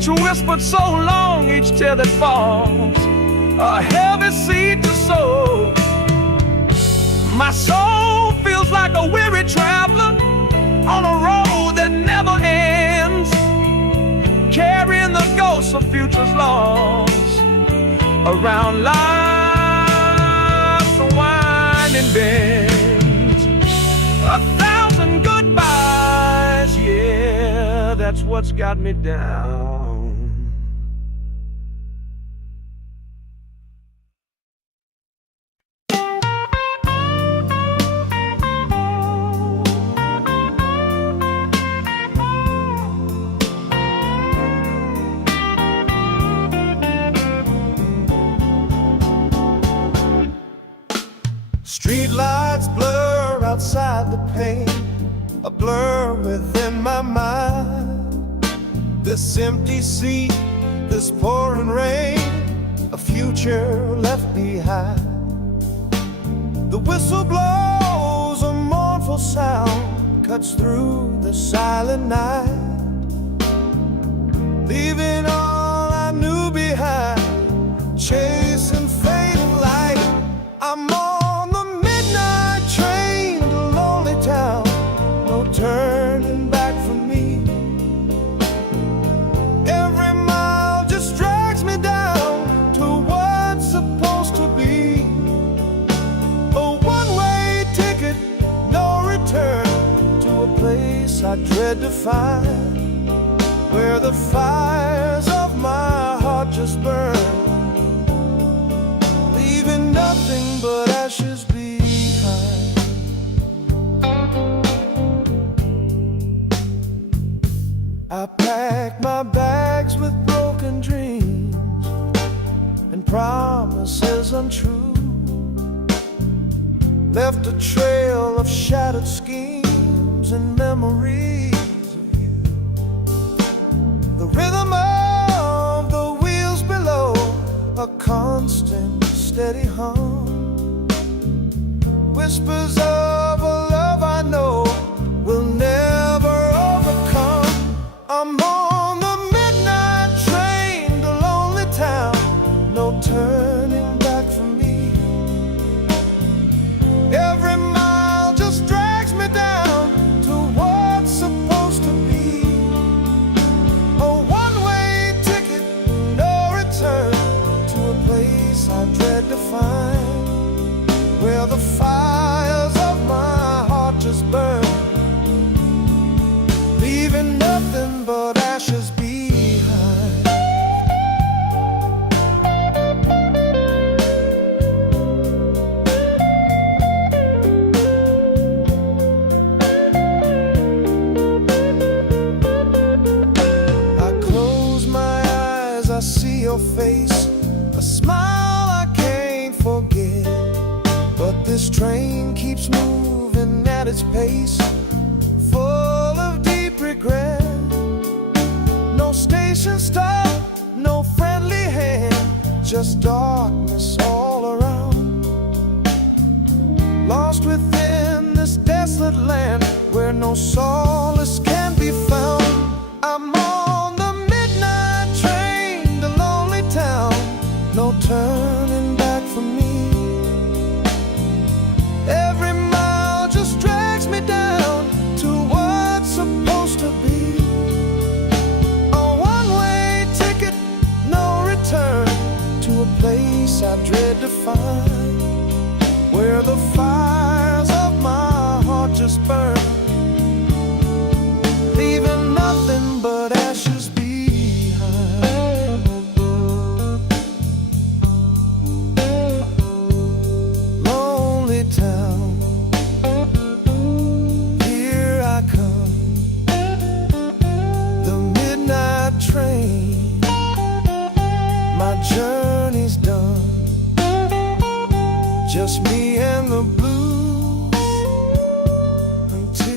Each whispered so long, each tear that falls, a heavy seed to sow. My soul feels like a weary traveler on a road that never ends, carrying the ghosts of futures lost around life's winding bends. 1,000 goodbyes, yeah, that's what's got me down. Street lights blur outside the pane, a blur within my mind. This empty seat, this pouring rain, a future left behind. The whistle blows, a mournful sound cuts through the silent night, leaving all I knew behind, chasing fading light. I'm on the midnight train to lonely town, no turning back for me. Every mile just drags me down to what's supposed to be. A one-way ticket, no return, to a place I dread to find, where the fires of my heart just burn, leaving nothing but ashes behind. I packed my bags with broken dreams and promises untrue, left a trail of shattered schemes and memories of you. The rhythm of the wheels below, a constant steady hum, whispers of a love I know will never overcome. I'm on the midnight train to lonely town, no turning back for me. Every mile just drags me down to what's supposed to be. A one-way ticket, no return, to a place I dread to find, where the fires of my heart just burn, leaving nothing but ashes behind. I close my eyes, I see your face, a smile I can't forget. But this train keeps moving at its pace, full of deep regret. No station stop, no friendly hand, just darkness all around. Lost within this desolate land where no solace can be found. I'm on the midnight train to lonely town, no turning back for me. Every mile just drags me down to what's supposed to be. A one-way ticket, no return, to a place I dread to find, where the fires of my heart just burn, leaving nothing but ashes behind. Lonely town, here I come, the midnight train, my journey's done, just me and the blues, until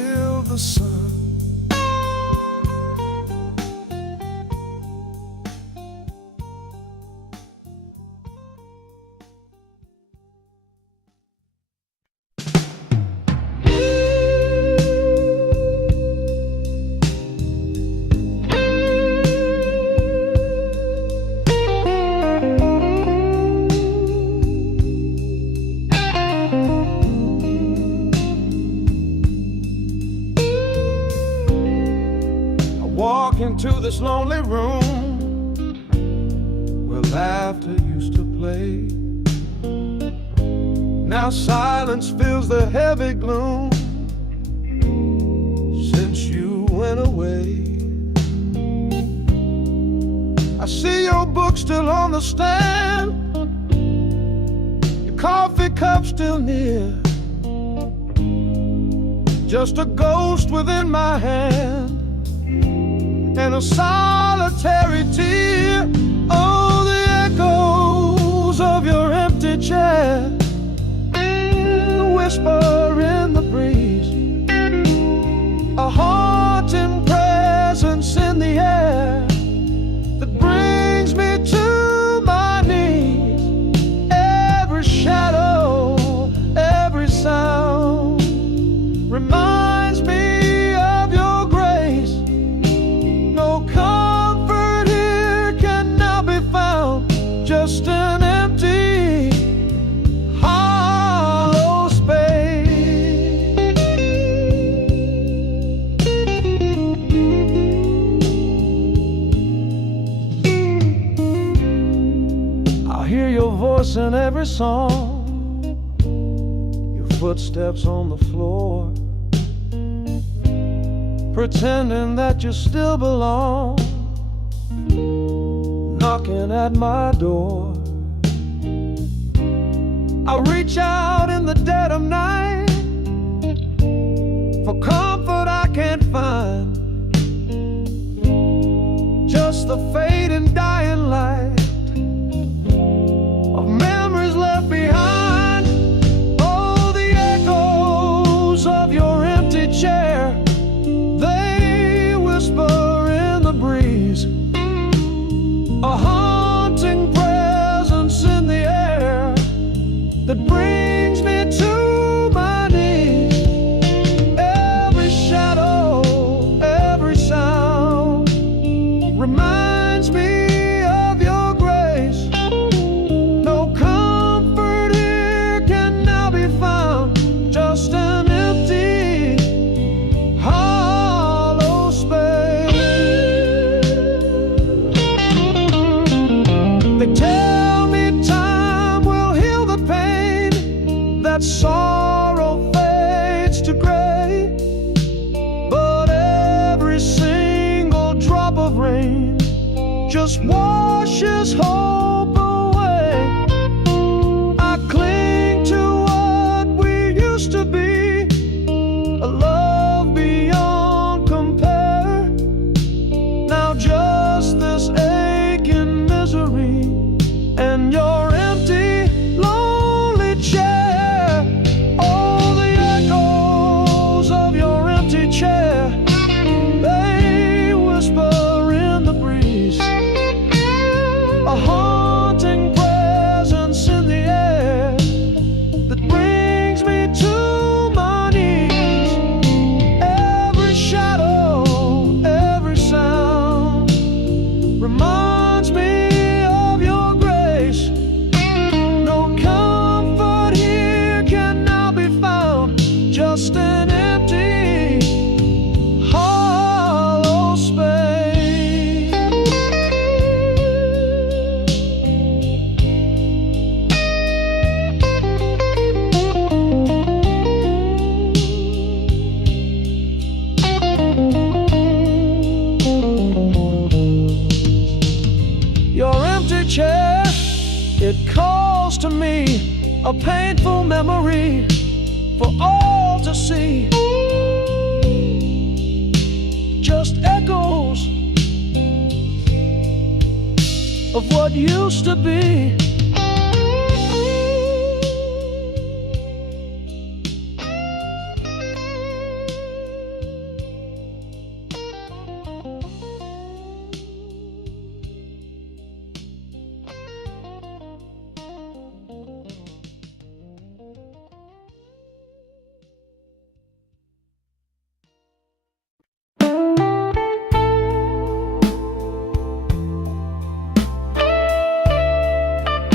walk into this lonely room where laughter used to play. Now silence fills the heavy gloom since you went away. I see your book still on the stand, your coffee cup still near, just a ghost within my hand and a solitary tear. Oh, the echoes of your empty chair, the whisper in the breeze, a haunting presence in the air that brings me to my knees. Every shadow, every sound reminds me of your grace. No comfort here can now be found, just an empty, hollow space. I hear your voice in every song, your footsteps on the floor, pretending that you still belong, knocking at my door. I reach out in the dead of night for comfort I can't find, just the fading dying light of memories left behind. Oh, the echoes of your empty chair, they whisper in the breeze, a haunting presence in the air that brings me to my knees. Every shadow, every sound reminds me of your grace. No comfort here can now be found, just an empty, hollow space. They tell me time will heal the pain, that sorrow fades to gray, but every single drop of rain just washes hope away. I cling to what we used to be, a love beyond compare. Now just this aching misery and your empty, lonely chair. Oh, the echoes of your empty chair, they whisper in the breeze, a haunting presence in the air that brings me to my knees. Every shadow, every sound reminds me of your grace. No comfort here can now be found, just an empty, hollow space. Your empty chair, it calls to me, a painful memory for all to see. Just echoes of what used to be.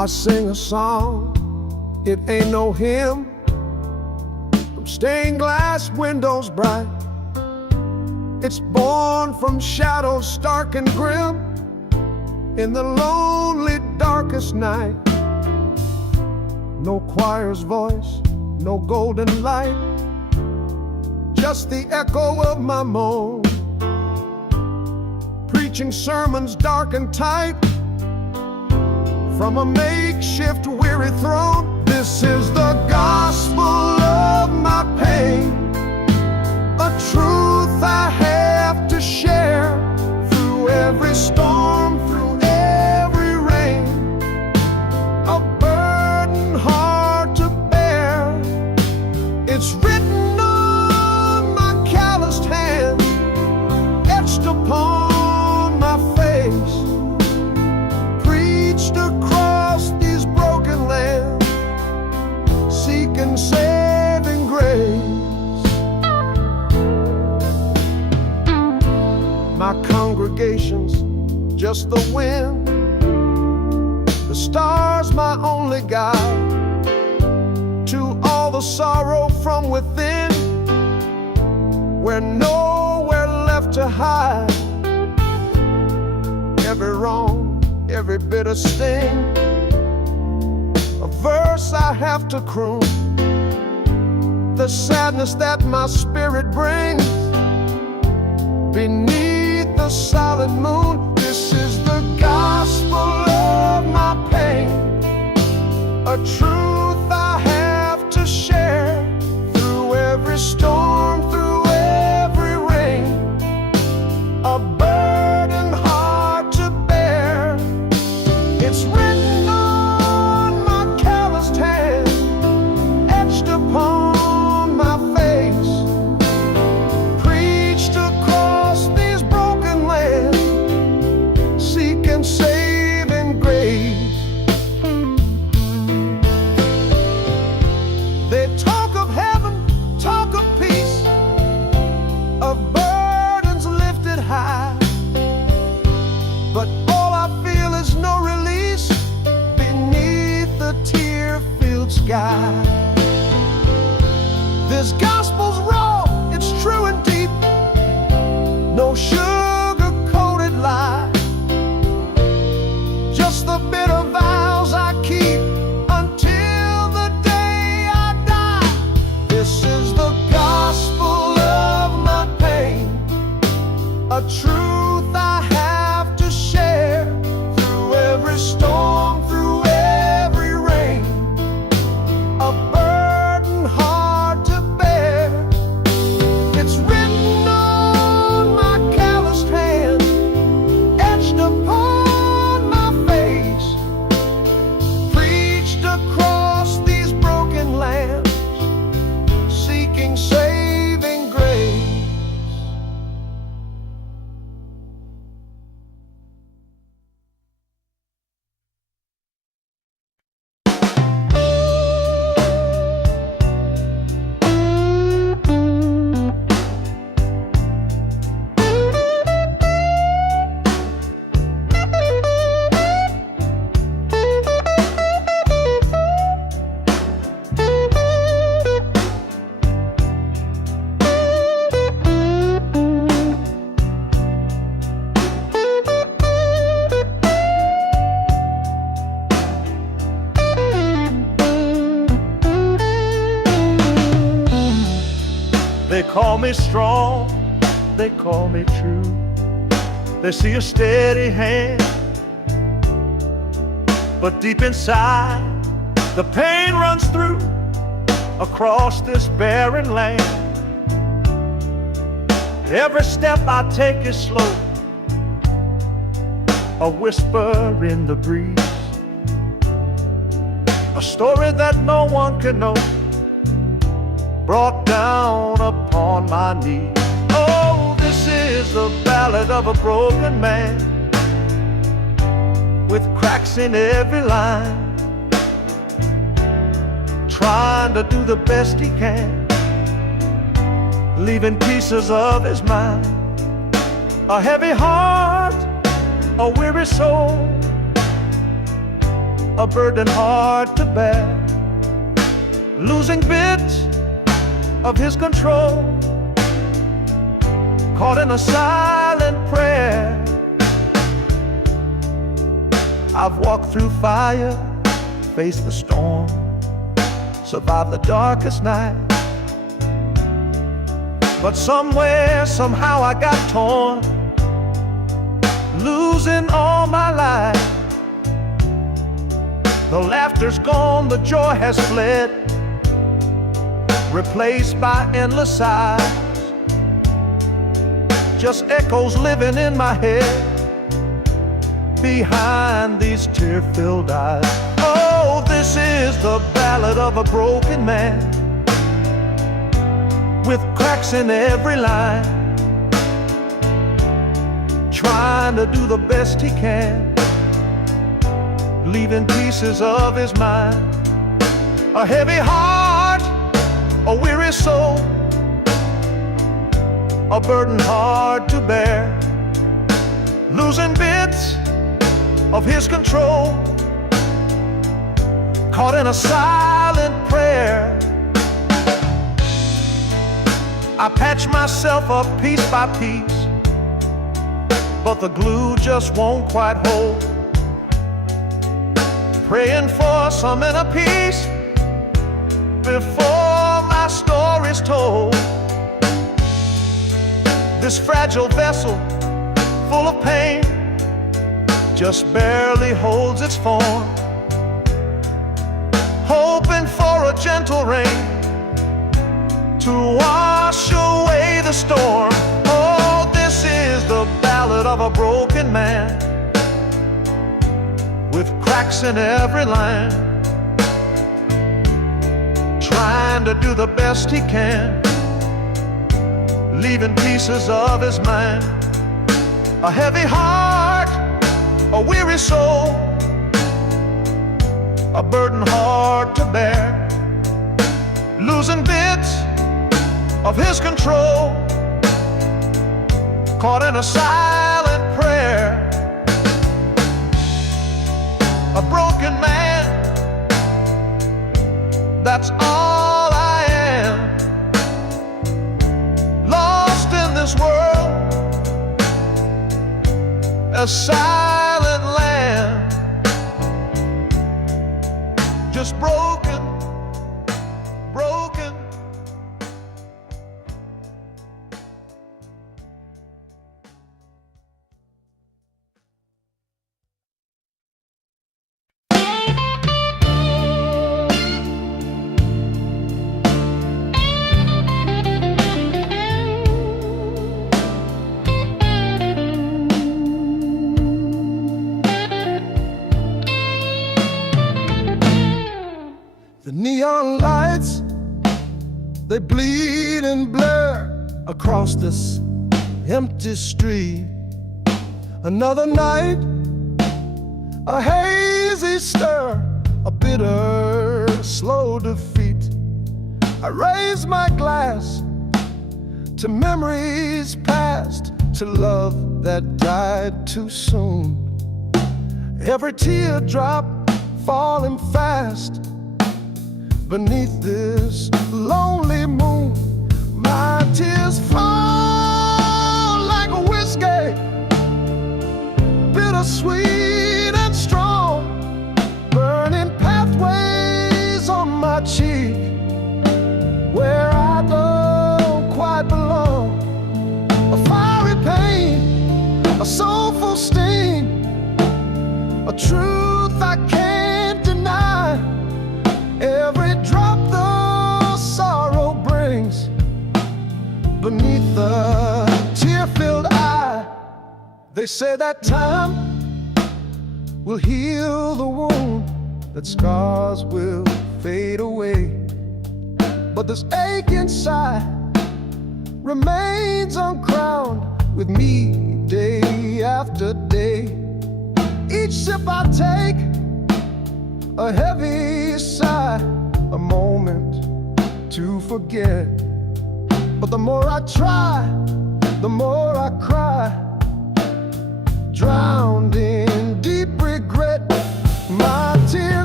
I sing a song, it ain't no hymn, from stained glass windows bright. It's born from shadows stark and grim, in the lonely darkest night. No choir's voice, no golden light, just the echo of my moan, preaching sermons dark and tight from a makeshift weary throne. This is the gospel of my pain, a truth I have to share through every storm, through every rain, a burden hard to bear. It's written on my calloused hands, etched upon my face, preached across these broken lands, seeking saving grace. My congregation's just the wind, the stars my only guide to all the sorrow from within, where nowhere left to hide. Every wrong, every bitter sting, a verse I have to croon, the sadness that my spirit brings beneath the solid moon. This is the gospel of my pain, a truth I have to share through every storm, through every rain, a burden hard to bear. It's written on my calloused hand, etched upon my face, preached across these broken lands, seeking saving grace. They talk of heaven, talk of peace, of burdens lifted high, but all I feel is no release beneath the tear-filled sky. This gospel's raw, it's true and deep, no sugar-coated lie, just the bitter vows I keep until the day I die. This is the gospel of my pain, a truth I have to share through every storm, through every rain, a burden hard to bear. It's written on my calloused hand, etched upon my face, preached across these broken lands, seeking saving grace. They call me strong, they call me true. They see a steady hand, but deep inside the pain runs through across this barren land. Every step I take is slow, a whisper in the breeze, a story that no one can know, brought down upon my knees. Oh, this is the ballad of a broken man, with cracks in every line, trying to do the best he can, leaving pieces of his mind, a heavy heart, a weary soul, a burden hard to bear, losing bits of his control, caught in a silent prayer. I've walked through fire, faced the storm, survived the darkest night. But somewhere, somehow I got torn, losing all my life. The laughter's gone, the joy has fled, replaced by endless sighs. Just echoes living in my head, behind these tear-filled eyes. Oh, this is the ballad of a broken man, with cracks in every line, trying to do the best he can, leaving pieces of his mind. A heavy heart, a weary soul, a burden hard to bear, losing bits of his control, caught in a silent prayer. I patch myself up piece by piece, but the glue just won't quite hold. Praying for some inner peace before my story's told. This fragile vessel, full of pain, just barely holds its form, hoping for a gentle rain to wash away the storm. Oh, this is the ballad of a broken man, with cracks in every line, trying to do the best he can, leaving pieces of his mind. A heavy heart, a weary soul, a burden hard to bear, losing bits of his control, caught in a silent prayer. A broken man, that's all I am, lost in this world, a silent land, just broken, broken. The neon lights, they bleed and blur across this empty street. Another night, a hazy stir, a bitter, slow defeat. I raise my glass to memories past, to love that died too soon. Every teardrop falling fast beneath this lonely moon. My tears fall like a whiskey, bittersweet and strong, burning pathways on my cheek where I don't quite belong. A fiery pain, a soulful sting, a truth I can't deny. Every drop the sorrow brings beneath the tear-filled eye. They say that time will heal the wound, that scars will fade away, but this ache inside remains uncrowned with me day after day. Each sip I take, a heavy sigh, a moment to forget. But the more I try, the more I cry, drowned in deep regret. My tears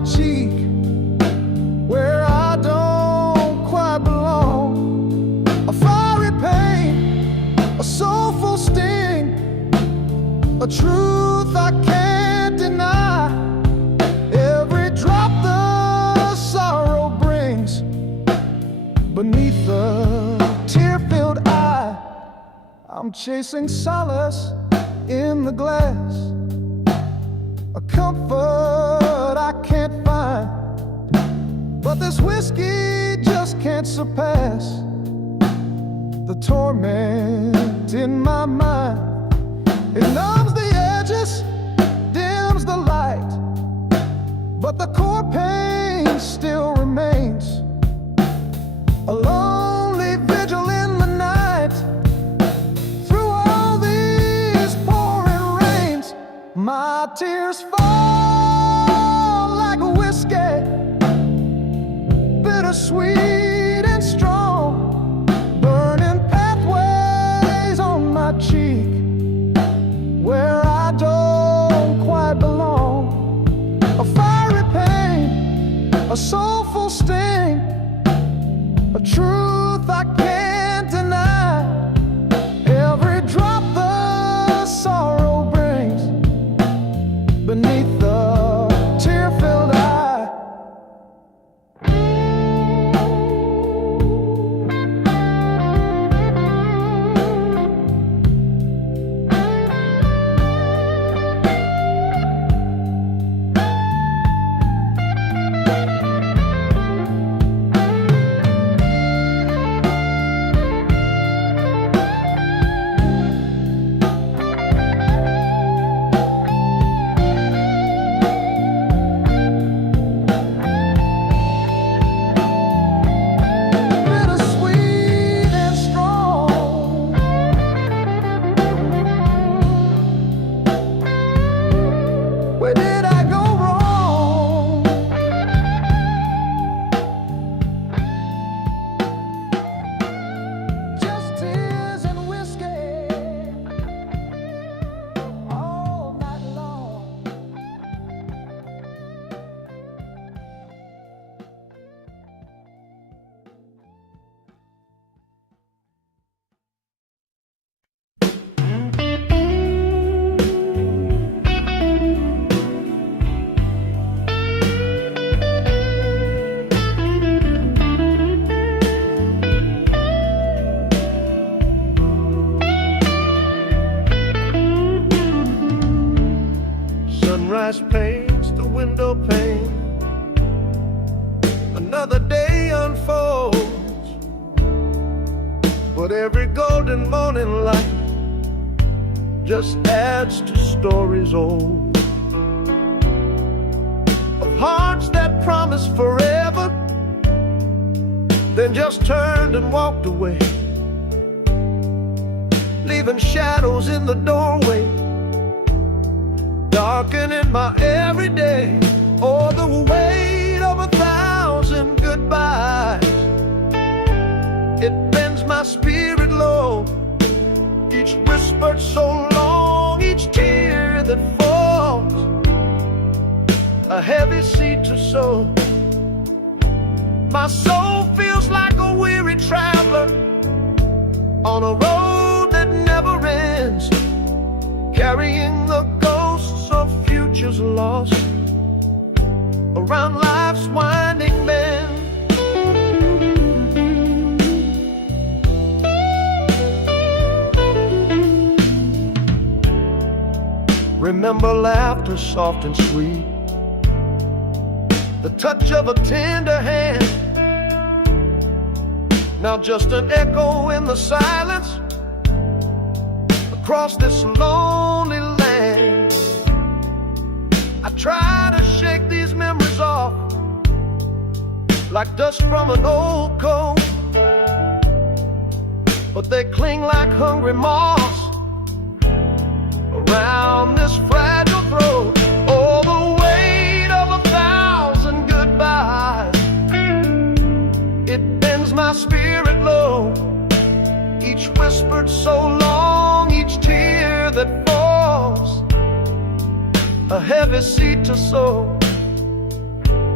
cheek where I don't quite belong. A fiery pain, a soulful sting, a truth I can't deny. Every drop the sorrow brings beneath the tear-filled eye. I'm chasing solace in the glass, a comfort I can't find, but this whiskey just can't surpass the torment in my mind. It numbs the edges, dims the light, but the core pain still remains. A lonely vigil in the night, through all these pouring rains. My tears fall like a whiskey, bittersweet and strong, burning pathways on my cheek where I don't quite belong. A fiery pain, a soulful sting, a truth I can't deny. Every drop the sorrow brings beneath the tear-filled eye. Where did I go wrong? Just tears and whiskey all night long. Sunrise paints the window pane, another day unfolds, but every golden morning light just adds to stories old, of hearts that promised forever, then just turned and walked away, leaving shadows in the doorway, darkening my everyday. Oh, the weight of 1,000 goodbyes, it bends my spirit low. Each whispered so long, each tear that falls, a heavy seed to sow. My soul feels like a weary traveler on a road that never ends, carrying the ghosts of futures lost around life's winding bend. Remember laughter soft and sweet, the touch of a tender hand, now just an echo in the silence across this lonely land. I try to shake these memories off like dust from an old coat, but they cling like hungry moths around this fragile throat. Oh, the weight of 1,000 goodbyes, it bends my spirit low. Each whispered so long, each tear that falls, a heavy seed to sow.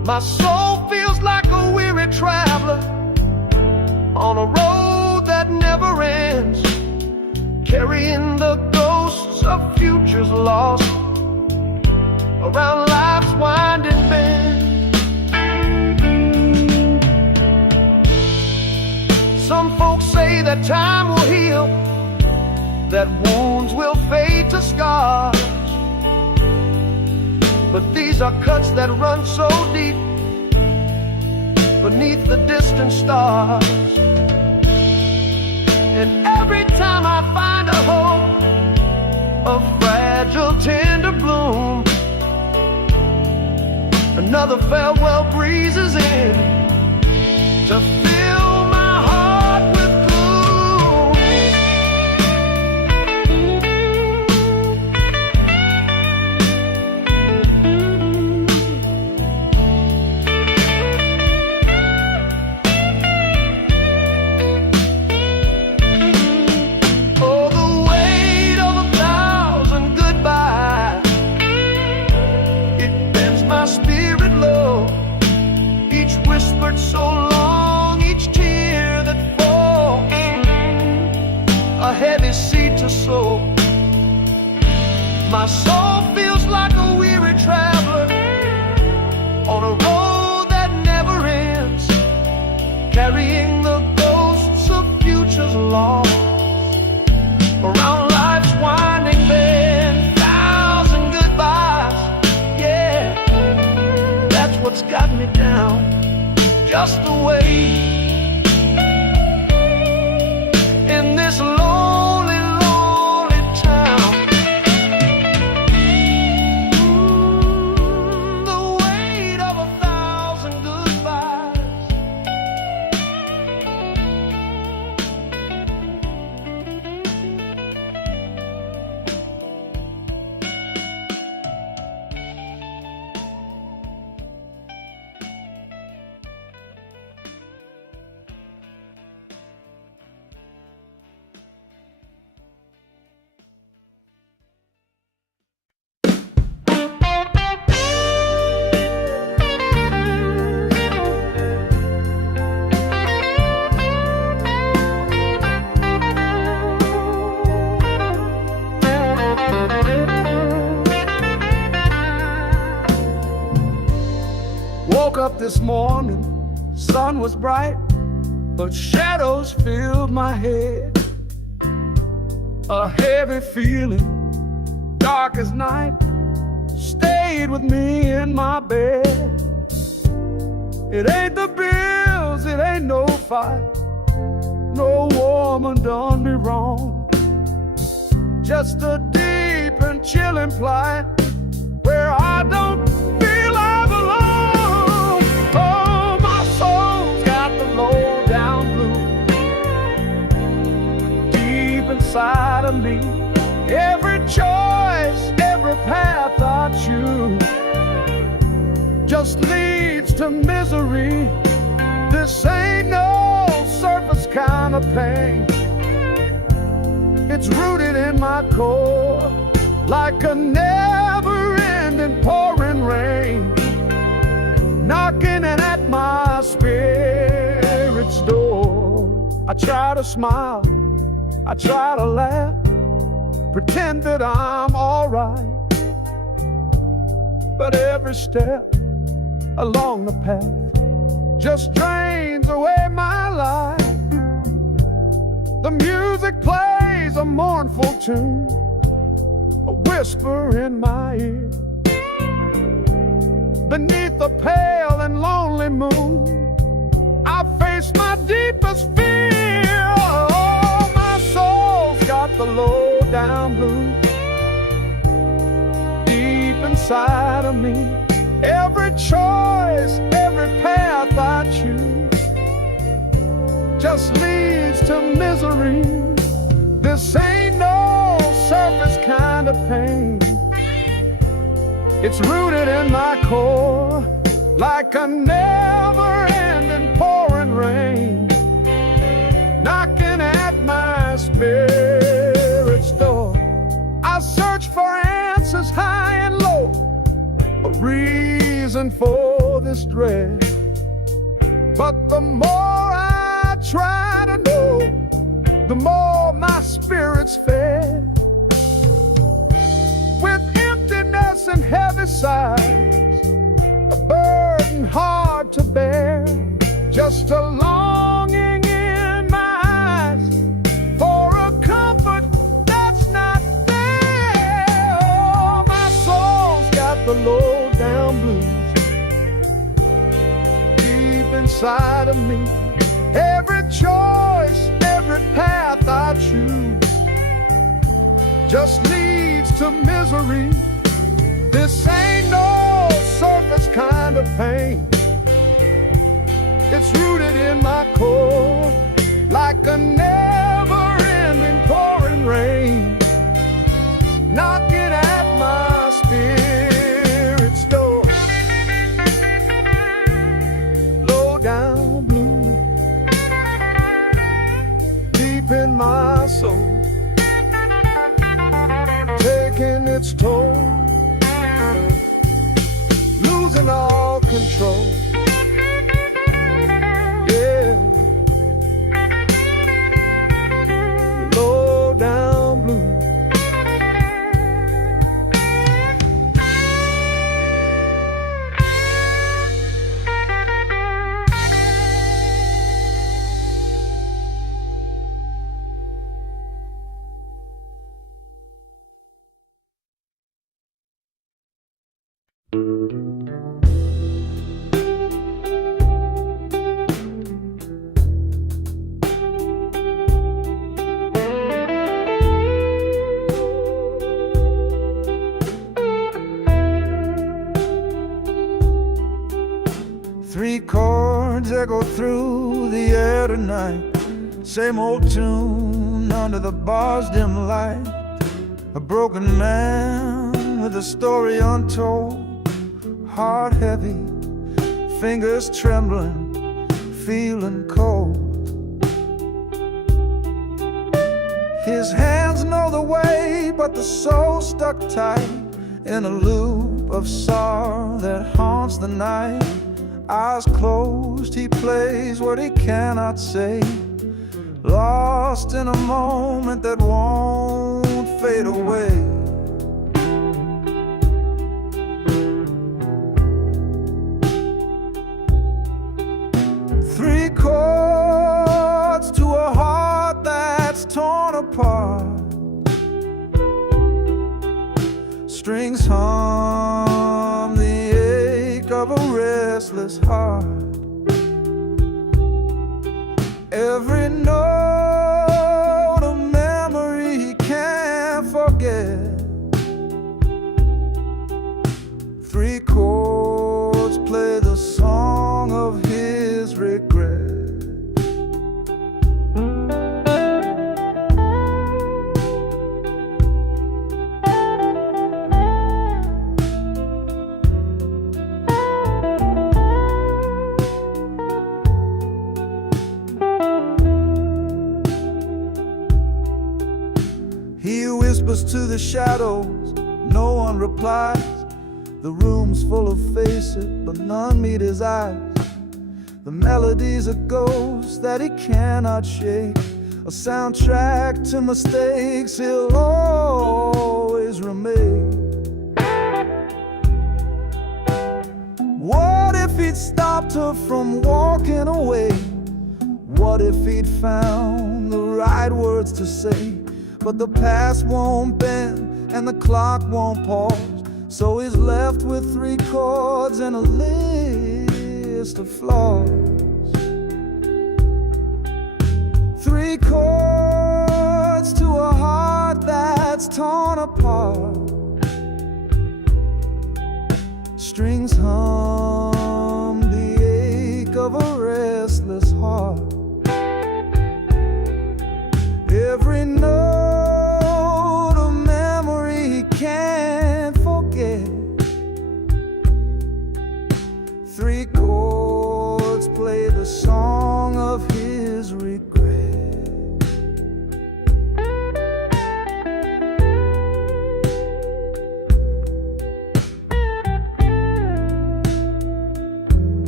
My soul feels like a weary traveler on a road that never ends, carrying the ghosts of futures lost around life's winding bend. Some folks say that time will heal, that wounds will fade to scars, but these are cuts that run so deep beneath the distant stars. And every time I find a hope, a fragile tender bloom, another farewell breezes in to fill my heart with gloom. Oh, the weight of 1,000 goodbyes, it bends my spirit low. Each whispered so long, each tear that falls, a heavy seed to sow. My soul feels like a weary traveler on a road that never ends, carrying the ghosts of futures lost around life's winding bend. 1,000 goodbyes, yeah, that's what's got me down, just the way in this lonely, lonely town. The weight of 1,000 goodbyes. Woke up this morning, sun was bright, but shadows filled my head. A heavy feeling, dark as night, stayed with me in my bed. It ain't the bills, it ain't no fight, no woman done me wrong. Just a deep and chilling plight where I don't feel I belong. Oh, my soul's got the low down blues deep inside of me. Every choice, every path I choose just leads to misery. This ain't no surface kind of pain. It's rooted in my core like a never-ending pouring rain, knocking at my spirit's door. I try to smile, I try to laugh, pretend that I'm alright, but every step along the path just drains away my life. The music plays a mournful tune, a whisper in my ear. Beneath the pale and lonely moon, I face my deepest fear. Oh, my soul's got the low down blues deep inside of me. Every choice, every path I choose just leads to misery. This ain't no surface kind of pain. It's rooted in my core like a never-ending pouring rain, knocking at my spirit's door. I search for answers high and low, a reason for this this dread. But the more I try to know, the more my spirit's fed. With emptiness and heavy sighs, a burden hard to bear, just a longing in my eyes for a comfort that's not there. Oh, my soul's got the low down blues deep inside of me. Every choice, every path I choose just leads to misery. This ain't no surface kind of pain. It's rooted in my core, like a never-ending pouring rain, knocking at my spirit's door. Low down blue, deep in my soul, taking its toll, losing all control. Yeah, low down blue. Three chords echo through the air tonight. Same old tune under the bar's dim light. A broken man with a story untold. Heart heavy, fingers trembling, feeling cold. His hands know the way, but the soul stuck tight in a loop of sorrow that haunts the night. Eyes closed, he plays what he cannot say, lost in a moment that won't fade away. Three chords to a heart that's torn apart. Strings hum the ache of a restless heart. Every note a memory he can't forget. Three chords play the song of his regret. He whispers to the shadows, no one replies. The room's full of faces, but none meet his eyes. The melody's a ghost that he cannot shake, a soundtrack to mistakes he'll always remake. What if he'd stopped her from walking away? What if he'd found the right words to say? But the past won't bend and the clock won't pause, so he's left with three chords and a list of flaws. Three chords to a heart that's torn apart. Strings hum the ache of a restless heart. Every note a memory he can't forget. Three chords play the song of his regret.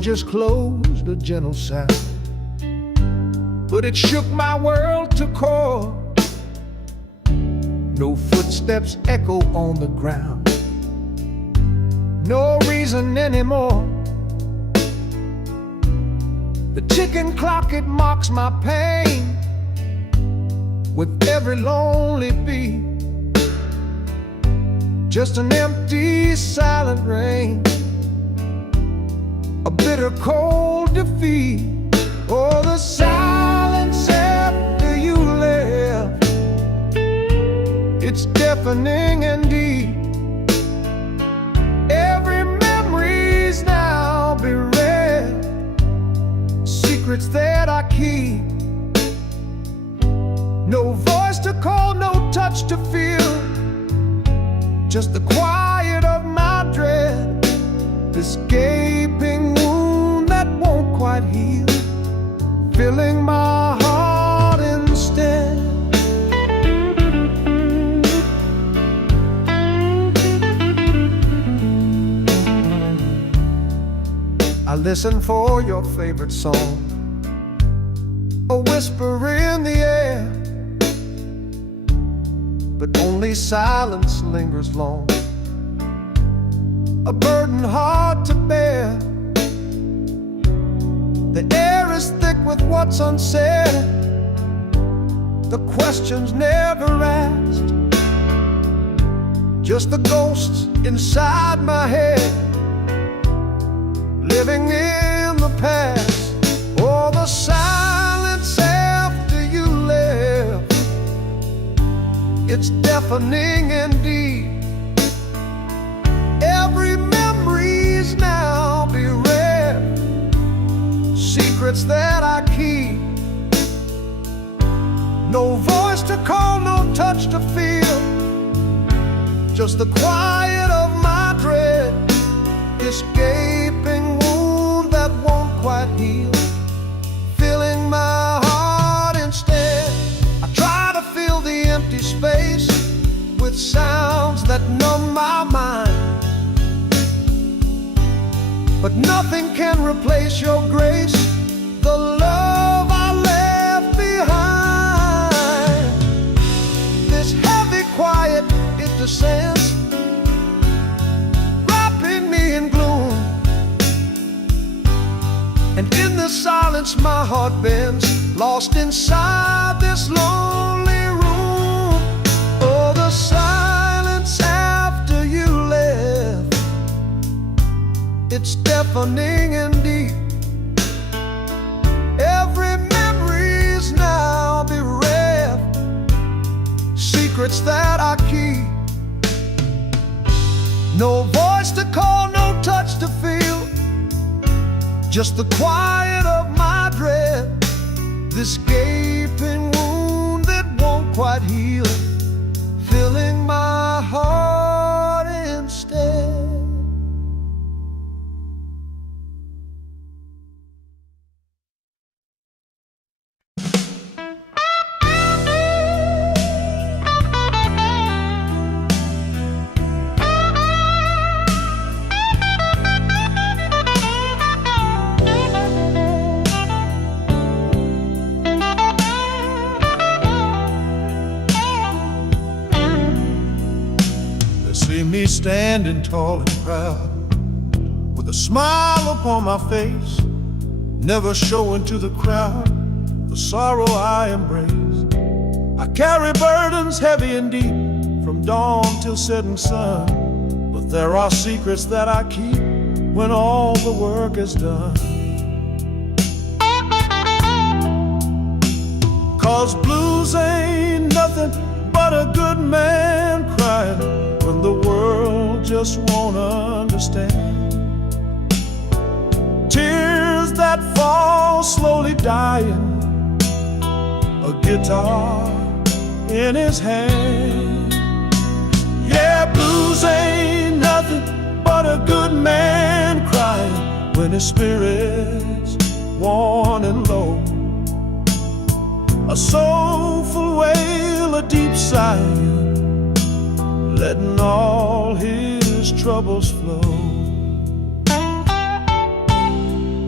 just closed a gentle sound, but it shook my world to core. No footsteps echo on the ground, no reason anymore. The ticking clock, it mocks my pain with every lonely beat. Just an empty, silent rain, a bitter, cold defeat. Oh, the silence after you left, it's deafening indeed. Every memory's now bereft, secrets that I keep. No voice to call, no touch to feel, just the quiet of my dread, this gaping wound that won't quite heal, filling my heart instead. I listen for your favorite song, a whisper in the air, but only silence lingers long, a burden hard to bear. The air is thick with what's unsaid, the questions never asked, just the ghosts inside my head, living in the past. Oh, the silence after you left, it's deafening indeed. Every memory's now bereft, secrets that I keep. No voice to call, no touch to feel, just the quiet of my dread, this gaping wound that won't quite heal, filling my heart instead. I try to fill the empty space with sounds that numb my mind, but nothing can replace your grace, the love I left behind. This heavy quiet, it descends, wrapping me in gloom, and in the silence my heart bends, lost inside this lonely room. Oh, the silence after you left, it's deafening indeed. Every memory's now bereft, secrets that I keep. No voice to call, no touch to feel, just the quiet of my dread, this gaping wound that won't quite heal, filling my heart instead. See me standing tall and proud, with a smile upon my face, never showing to the crowd the sorrow I embrace. I carry burdens heavy and deep, from dawn till setting sun, but there are secrets that I keep when all the work is done. 'Cause blues ain't nothing but a good man crying when the world just won't understand. Tears that fall slowly dying, a guitar in his hand. Yeah, blues ain't nothing but a good man crying when his spirit's worn and low. A soulful wail, a deep sigh, letting all his troubles flow.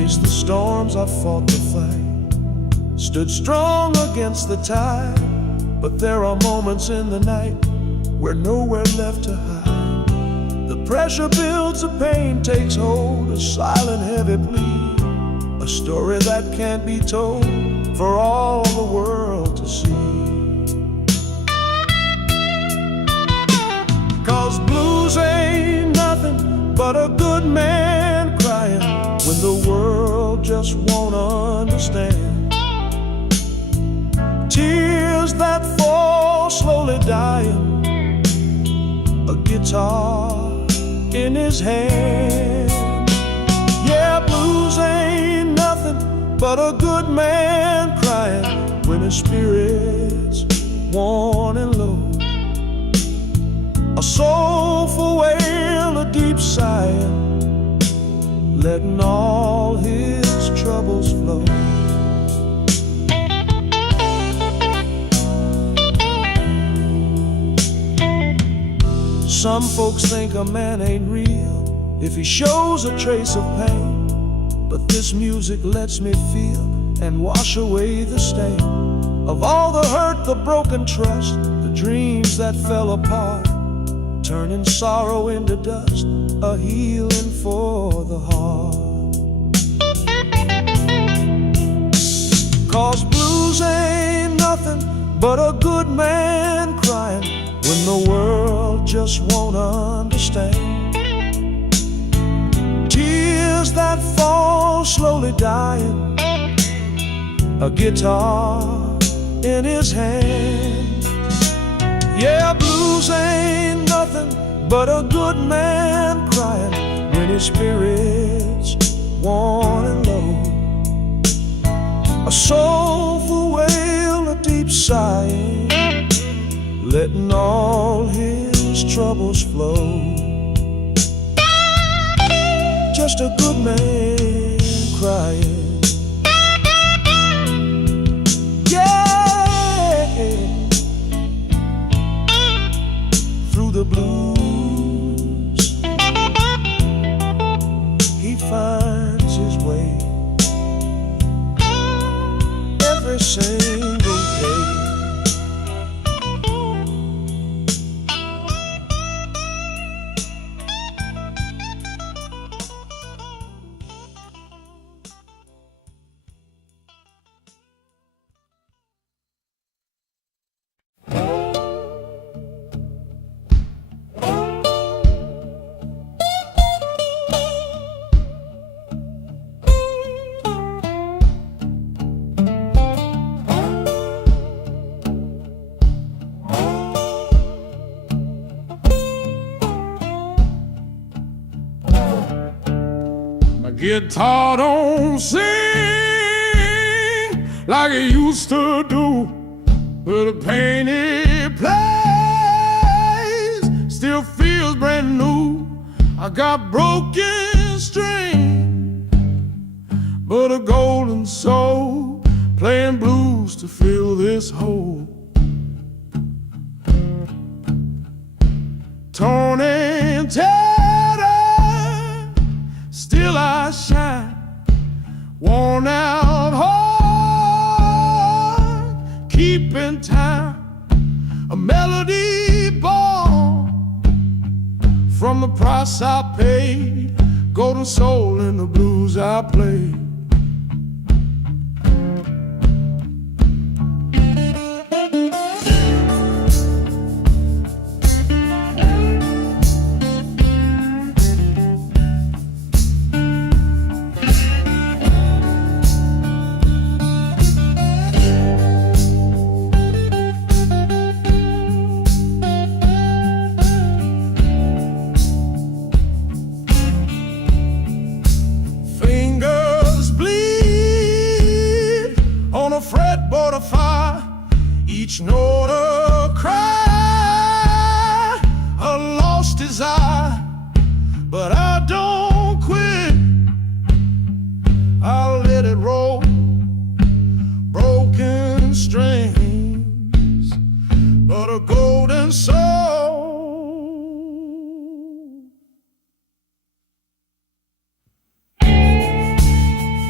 faced the storms, I fought the fight, stood strong against the tide. But there are moments in the night where nowhere left to hide. The pressure builds, the pain takes hold, a silent heavy plea, a story that can't be told for all the world to see. 'Cause blues ain't nothing but a good man crying when the world just won't understand. Tears that fall slowly dying, a guitar in his hand. Yeah, blues ain't nothing but a good man crying when his spirit's worn and low. A soulful wail, a deep sighing, letting all his troubles flow. Some folks think a man ain't real if he shows a trace of pain, but this music lets me feel and wash away the stain of all the hurt, the broken trust, the dreams that fell apart, turning sorrow into dust, a healing for the heart. 'Cause blues ain't nothing but a good man crying when the world just won't understand. Tears that fall slowly dying, a guitar in his hand. Yeah, blues ain't nothing but a good man crying when his spirit's worn and low. A soulful wail, a deep sighing, letting all his troubles flow. Just a good man crying. Yeah, through the blues he finds his way every single day. Guitar don't sing like it used to do, but the pain it plays still feels brand new. I got broken string, but a golden soul playing blues to fill this hole. Torn and tattered, still I shine, worn out heart, keeping time, a melody born from the price I paid, golden soul in the blues I play. Fretboard of fire, each note a cry, a lost desire, but I don't quit. I'll let it roll, broken strings, but a golden soul.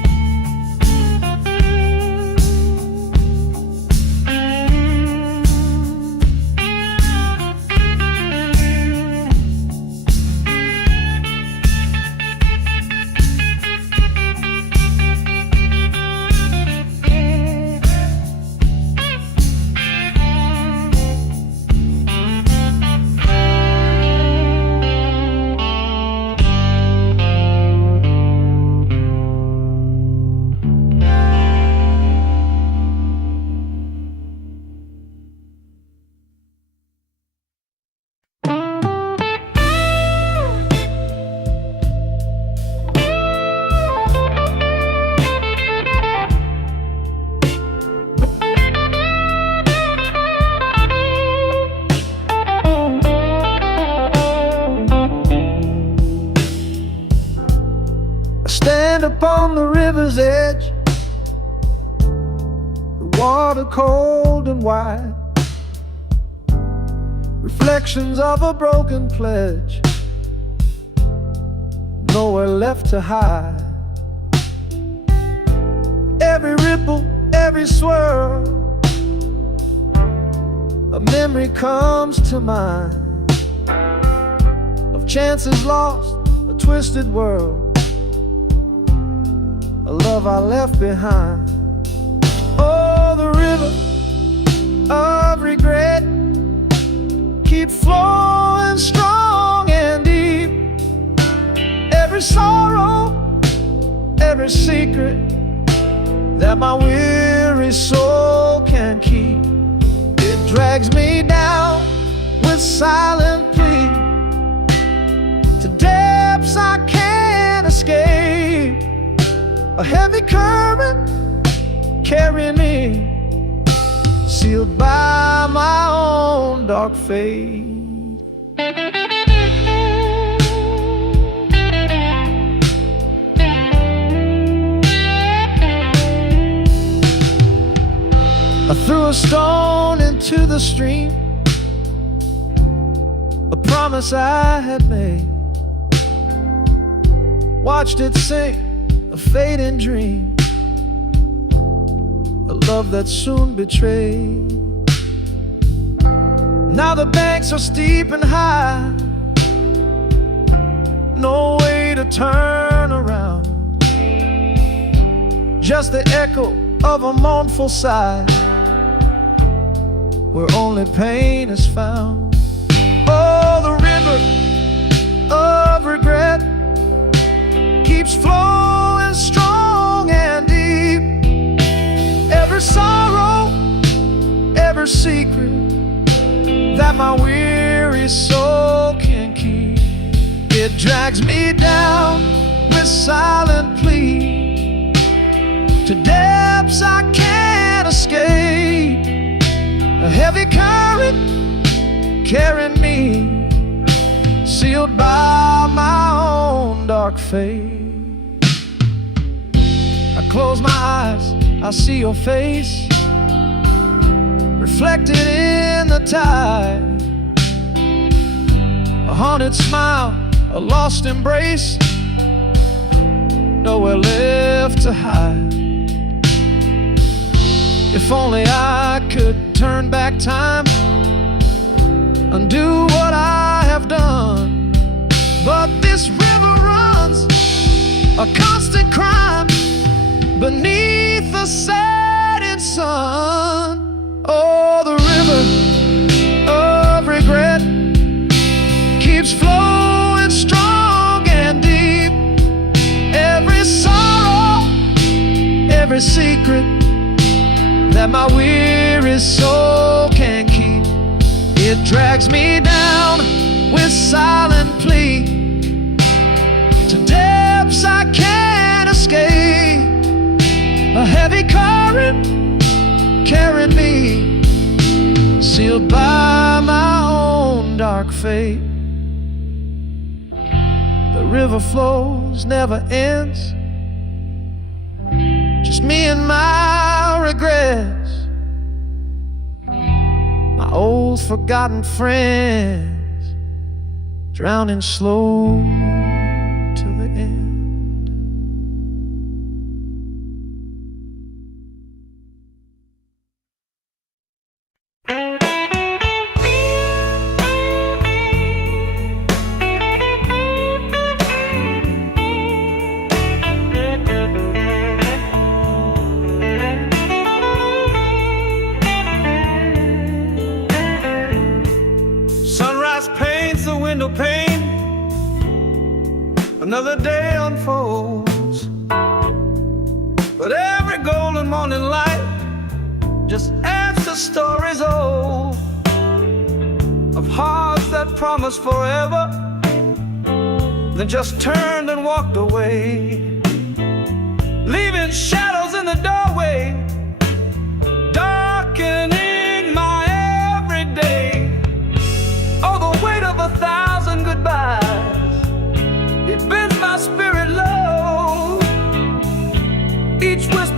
stand upon the river's edge, the water cold and wide, reflections of a broken pledge, nowhere left to hide. Every ripple, every swirl, a memory comes to mind of chances lost, a twisted world, a love I left behind. Oh, the river of regret keep flowing strong and deep. Every sorrow, every secret that my weary soul can keep, it drags me down with silent plea to depths I can't escape. A heavy current carrying me, sealed by my own dark fate. I threw a stone into the stream, a promise I had made, watched it sink, a fading dream, a love that soon betrayed. Now the banks are steep and high, no way to turn around, just the echo of a mournful sigh, where only pain is found. Oh, the river of regret keeps flowing strong and deep. Every sorrow, every secret that my weary soul can keep, it drags me down with silent plea to depths I can't escape. A heavy current carrying me, sealed by my own dark fate. I close my eyes, I see your face reflected in the tide, a haunted smile, a lost embrace, nowhere left to hide. If only I could turn back time, undo what I have done, but this river runs a constant crime beneath the setting sun. Oh, the river of regret keeps flowing strong and deep. Every sorrow, every secret that my weary soul can keep, it drags me down with silent plea to depths I can't escape. A heavy current carrying me, sealed by my own dark fate. The river flows, never ends, just me and my regrets, my old forgotten friends, drowning slow to the end. Pain, another day unfolds, but every golden morning light just adds to stories old of hearts that promised forever, then just turned and walked away, leaving shadows in the doorway, darkening my everyday. Oh, the weight of 1,000 goodbyes, it bends my spirit low.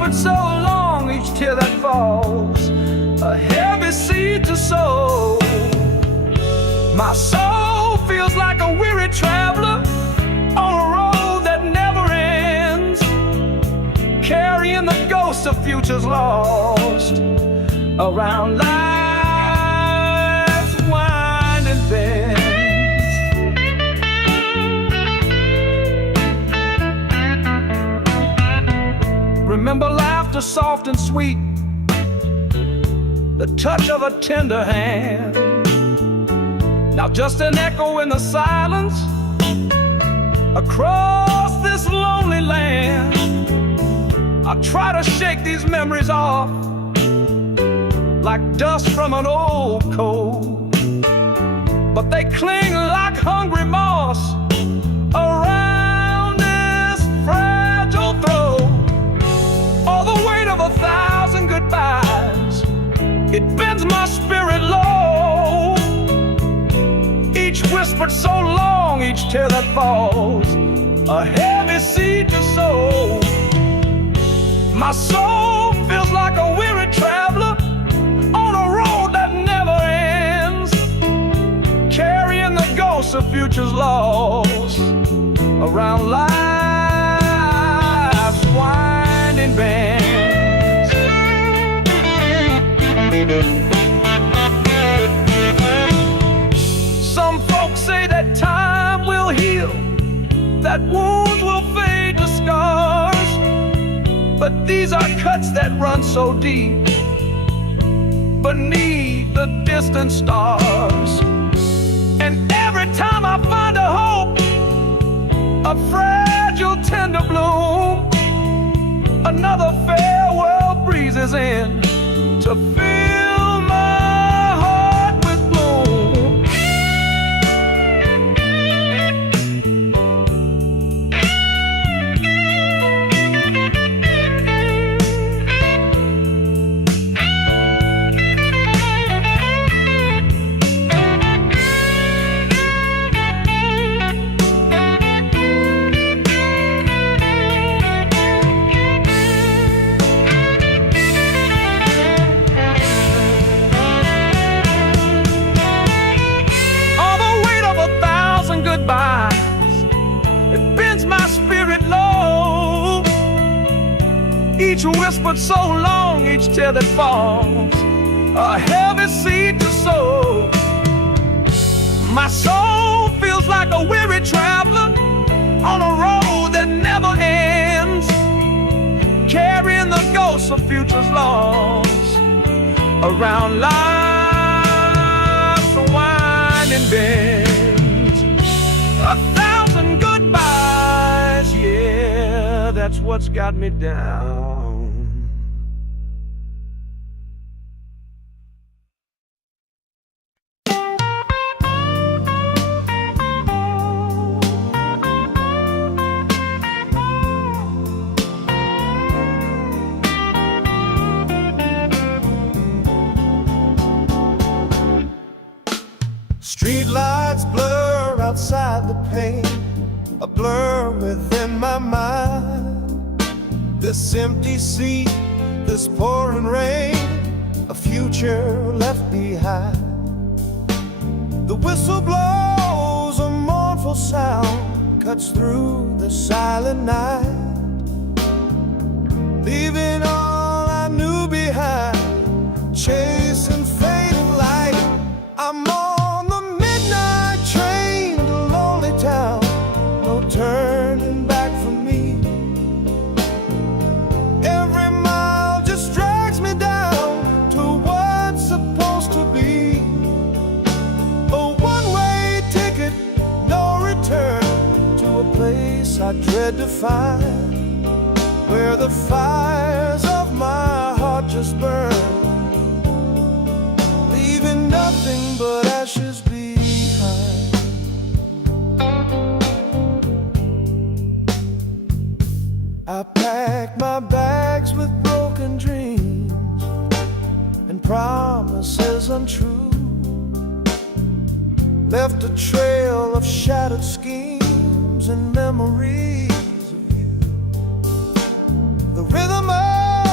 whispered so long, each tear that falls, a heavy seed to sow. My soul feels like a weary traveler on a road that never ends, carrying the ghosts of futures lost around life's winding bend. Remember laughter soft and sweet, the touch of a tender hand. Now just an echo in the silence across this lonely land. I try to shake these memories off like dust from an old coat, but they cling like hungry moss around this fragile throat. All the weight of 1,000 goodbyes, it bends my spirit low. Each whispered so long, each tear that falls, a heavy seed to sow. My soul feels like a weary traveler on a road that never ends, carrying the ghosts of futures lost around life's winding bends. Some folks say that time will heal, that wounds will fade to scars, but these are cuts that run so deep beneath the distant stars. And every time I find a hope, a fragile tender bloom, another farewell breezes in to fill my heart with gloom. It bends my spirit low. Each whispered so long, each tear that falls, a heavy seed to sow. My soul feels like a weary traveler on a road that never ends, carrying the ghosts of futures lost around life's winding bend. 1,000 goodbyes, yeah, that's what's got me down. Street lights blur outside the pane, a blur within my mind. This empty seat, this pouring rain, a future left behind. The whistle blows, a mournful sound cuts through the silent night, leaving all I knew behind, chasing fading light. I'm on the midnight train to lonely town, no turning back for me. Every mile just drags me down to what's supposed to be. A one-way ticket, no return, to a place I dread to find, where the fires of my heart just burn, leaving nothing but ashes behind. I packed my bags with broken dreams and promises untrue, left a trail of shattered schemes and memories of you. The rhythm of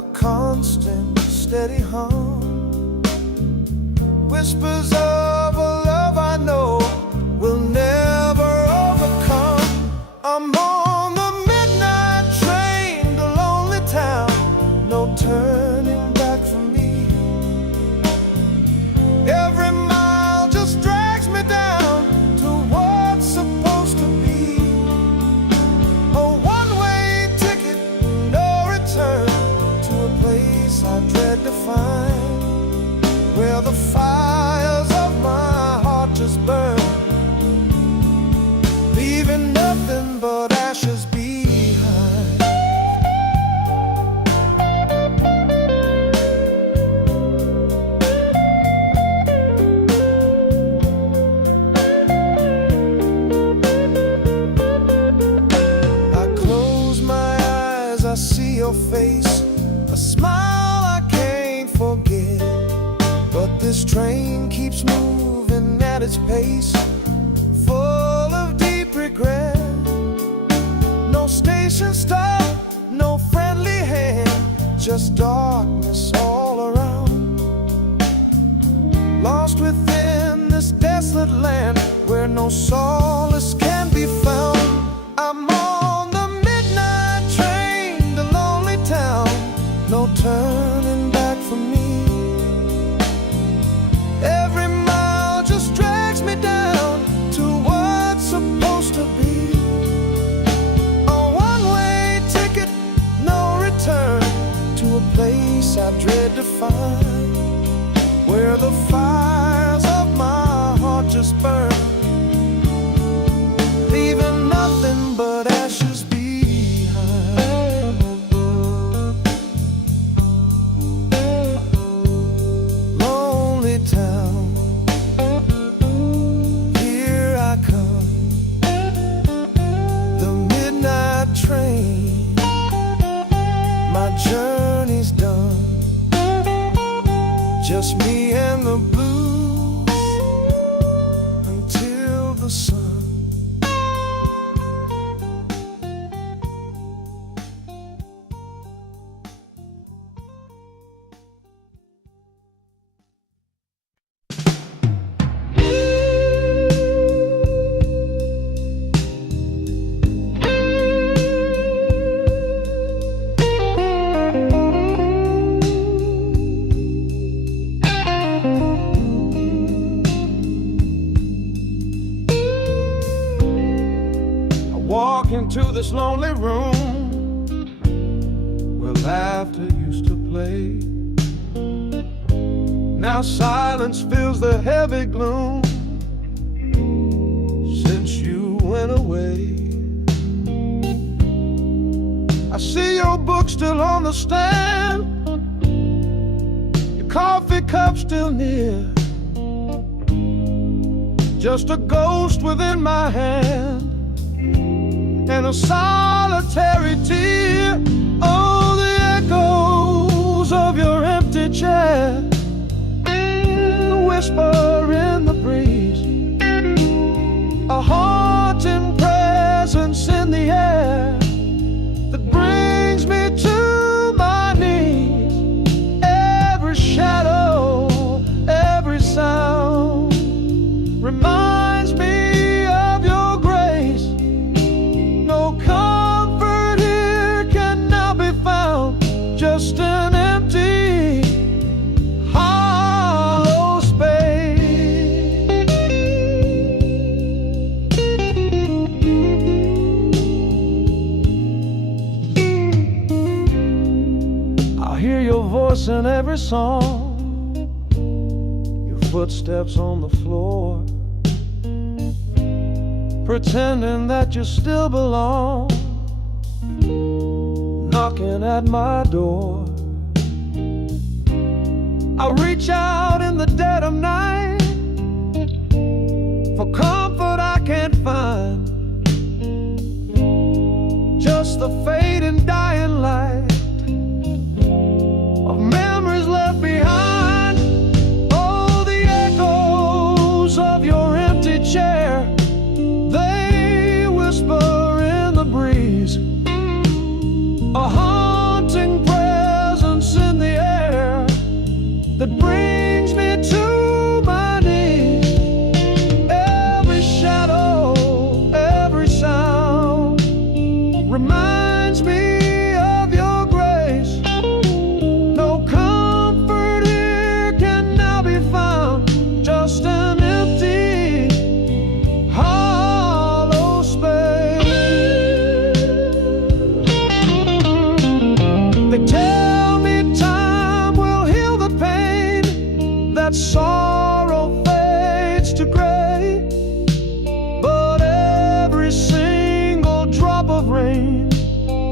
a constant, steady hum. Whispers of a love I know will never overcome. I'm on the midnight train to lonely town, no turning back for me. Every mile just drags me down to what's supposed to be. A one-way ticket, no return, to a place I dread to find, where the fires of my heart just burn, leaving nothing but ashes behind. I close my eyes, I see your face, a smile I can't forget. But this train keeps moving at its pace, full of deep regret. No station stop, no friendly hand, just darkness all around. Lost within this desolate land where no solace can be found. I'm on the midnight train to lonely town, no turning back for me. Every mile just drags me down to what's supposed to be. A one-way ticket, no return, to a place I dread to find, where the fires of my heart just burn, leaving nothing but ashes behind. Lonely town, here I come, the midnight train, my journey's done, just me and the blues until the sun. Walk into this lonely room where laughter used to play. Now silence fills the heavy gloom since you went away. I see your book still on the stand, your coffee cup still near, just a ghost within my hand and a solitary tear. Oh, the echoes of your empty chair, the whisper in the breeze, a haunting presence in the air that brings me to my knees. Every shadow, every sound reminds me of your grace. No comfort here can now be found, just an empty, hollow space. I hear your voice in every song, your footsteps on the floor, pretending that you still belong, knocking at my door. I reach out in the dead of night for comfort I can't find, just the fading dying light of memories left behind. Oh, the echoes of your empty chair, they whisper in the breeze, a haunting presence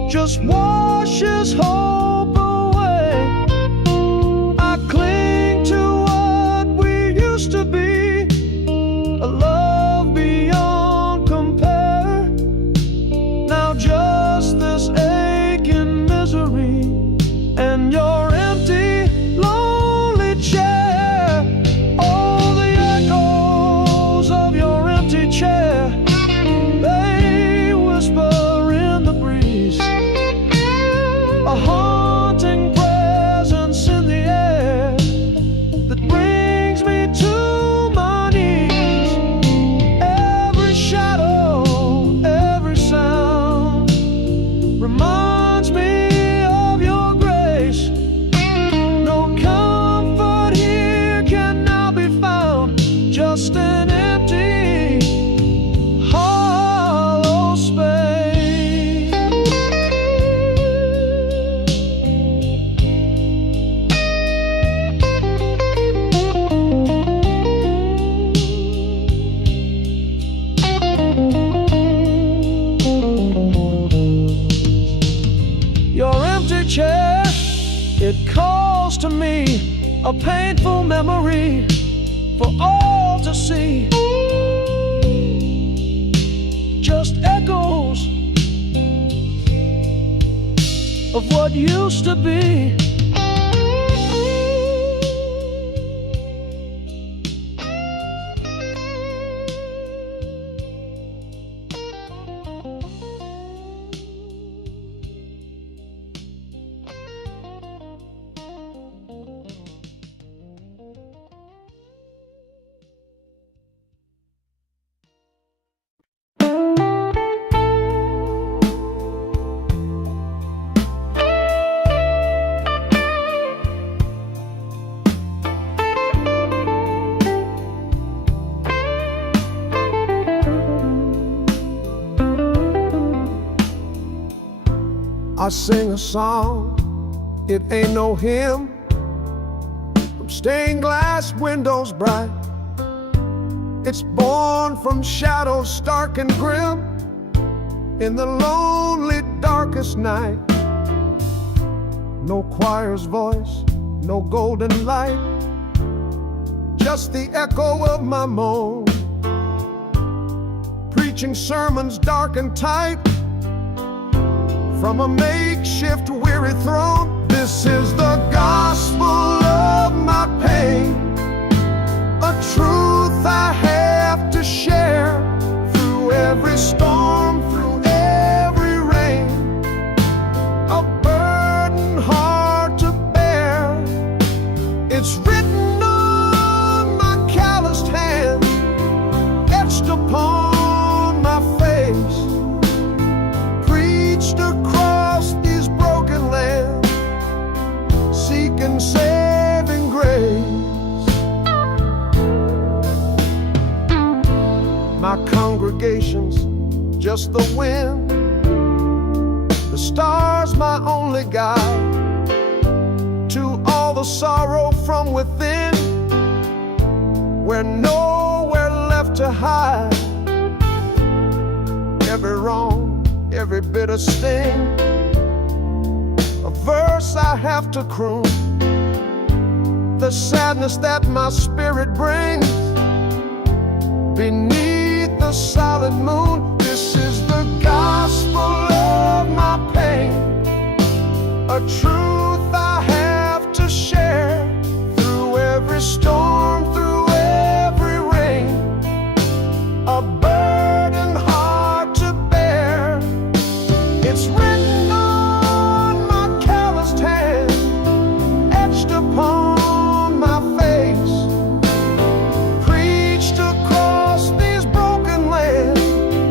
just washes hope away. I cling to what we used to be, a love beyond compare. Now just this aching misery and your empty, lonely chair. Oh, the echoes of your empty chair, they whisper in the breeze, a haunting presence in the air that brings me to my knees. Every shadow, every sound reminds me of your grace. No comfort here can now be found, just an empty, hollow space. Your empty chair, it calls to me, a painful memory for all to see. Just echoes of what used to be. I sing a song, it ain't no hymn, from stained glass windows bright. It's born from shadows stark and grim, in the lonely darkest night. No choir's voice, no golden light, just the echo of my moan, preaching sermons dark and tight from a makeshift weary throne. This is the gospel of my pain, a truth I have to share through every storm, through every rain, a burden hard to bear. It's written on my calloused hand, etched upon my face, preached across these broken lands, seeking saving grace. My congregation's just the wind, the stars my only guide to all the sorrow from within, where nowhere left to hide. Every wrong, every bitter sting, a verse I have to croon, the sadness that my spirit brings beneath the solid moon. This is the gospel of my pain, a truth I have to share through every storm, through every rain, a burden hard to bear. It's written on my calloused hand, etched upon my face, preached across these broken lands,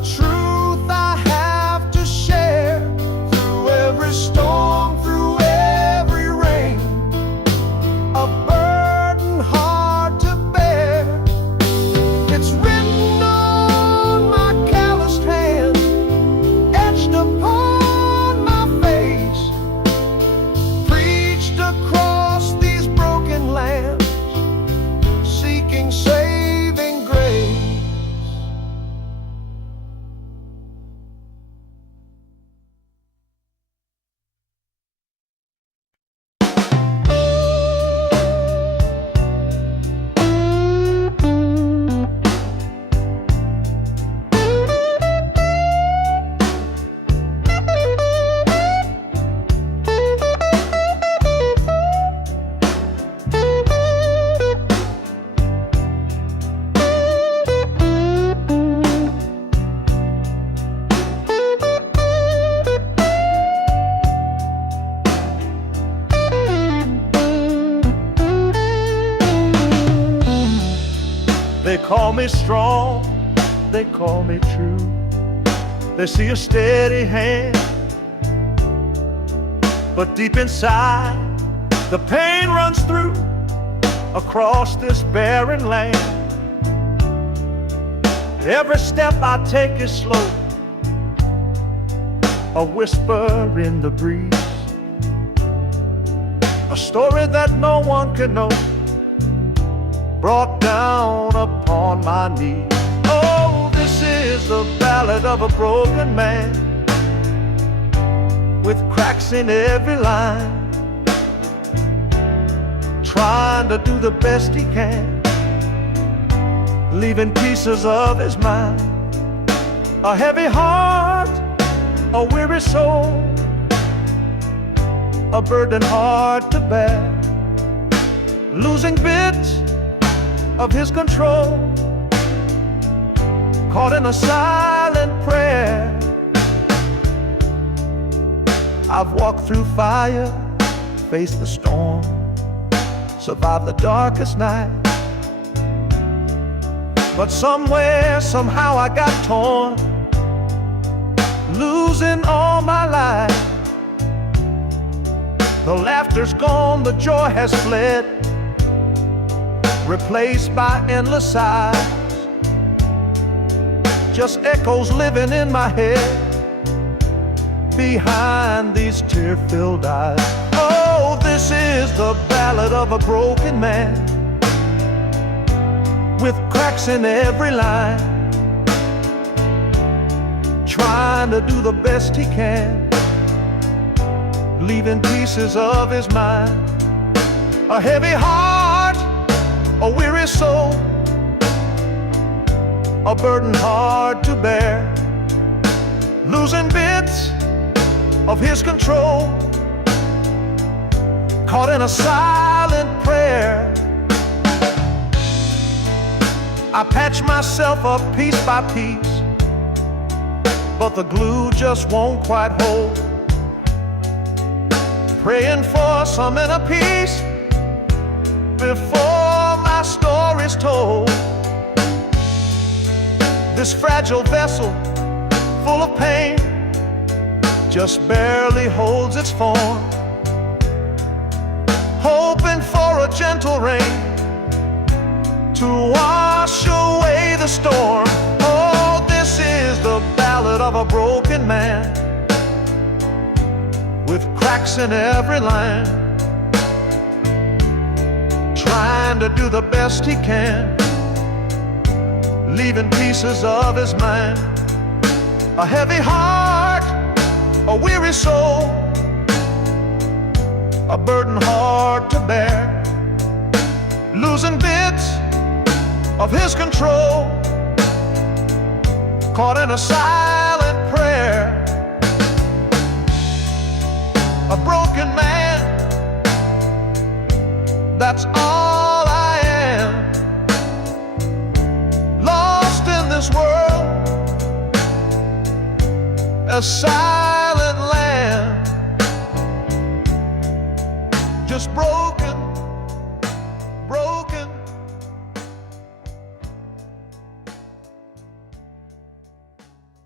truth I have to share. Through every storm, through every rain, a burden hard to bear. It's written on my calloused hand, etched upon my face, preached across these broken lands, seeking saving grace. They call me strong, they call me true. They see a steady hand, but deep inside the pain runs through across this barren land. Every step I take is slow, a whisper in the breeze, a story that no one can know, brought down upon my knees. Oh, this is the ballad of a broken man, with cracks in every line, trying to do the best he can, leaving pieces of his mind. A heavy heart, a weary soul, a burden hard to bear, losing bits of his control, caught in a silent prayer. I've walked through fire, faced the storm, survived the darkest night, but somewhere, somehow I got torn, losing all my life. The laughter's gone, the joy has fled, replaced by endless sighs, just echoes living in my head behind these tear-filled eyes. Oh, this is the ballad of a broken man, with cracks in every line, trying to do the best he can, leaving pieces of his mind. A heavy heart, a weary soul, a burden hard to bear, losing bits of his control, caught in a silent prayer. I patch myself up piece by piece, but the glue just won't quite hold, praying for some inner peace before my story's told. This fragile vessel, full of pain, just barely holds its form, hoping for a gentle rain to wash away the storm. Oh, this is the ballad of a broken man, with cracks in every line, trying to do the best he can, leaving pieces of his mind. A heavy heart, a weary soul, a burden hard to bear, losing bits of his control, caught in a silent prayer. A broken man, that's all I am, lost in this world, a silent land, just broken, broken.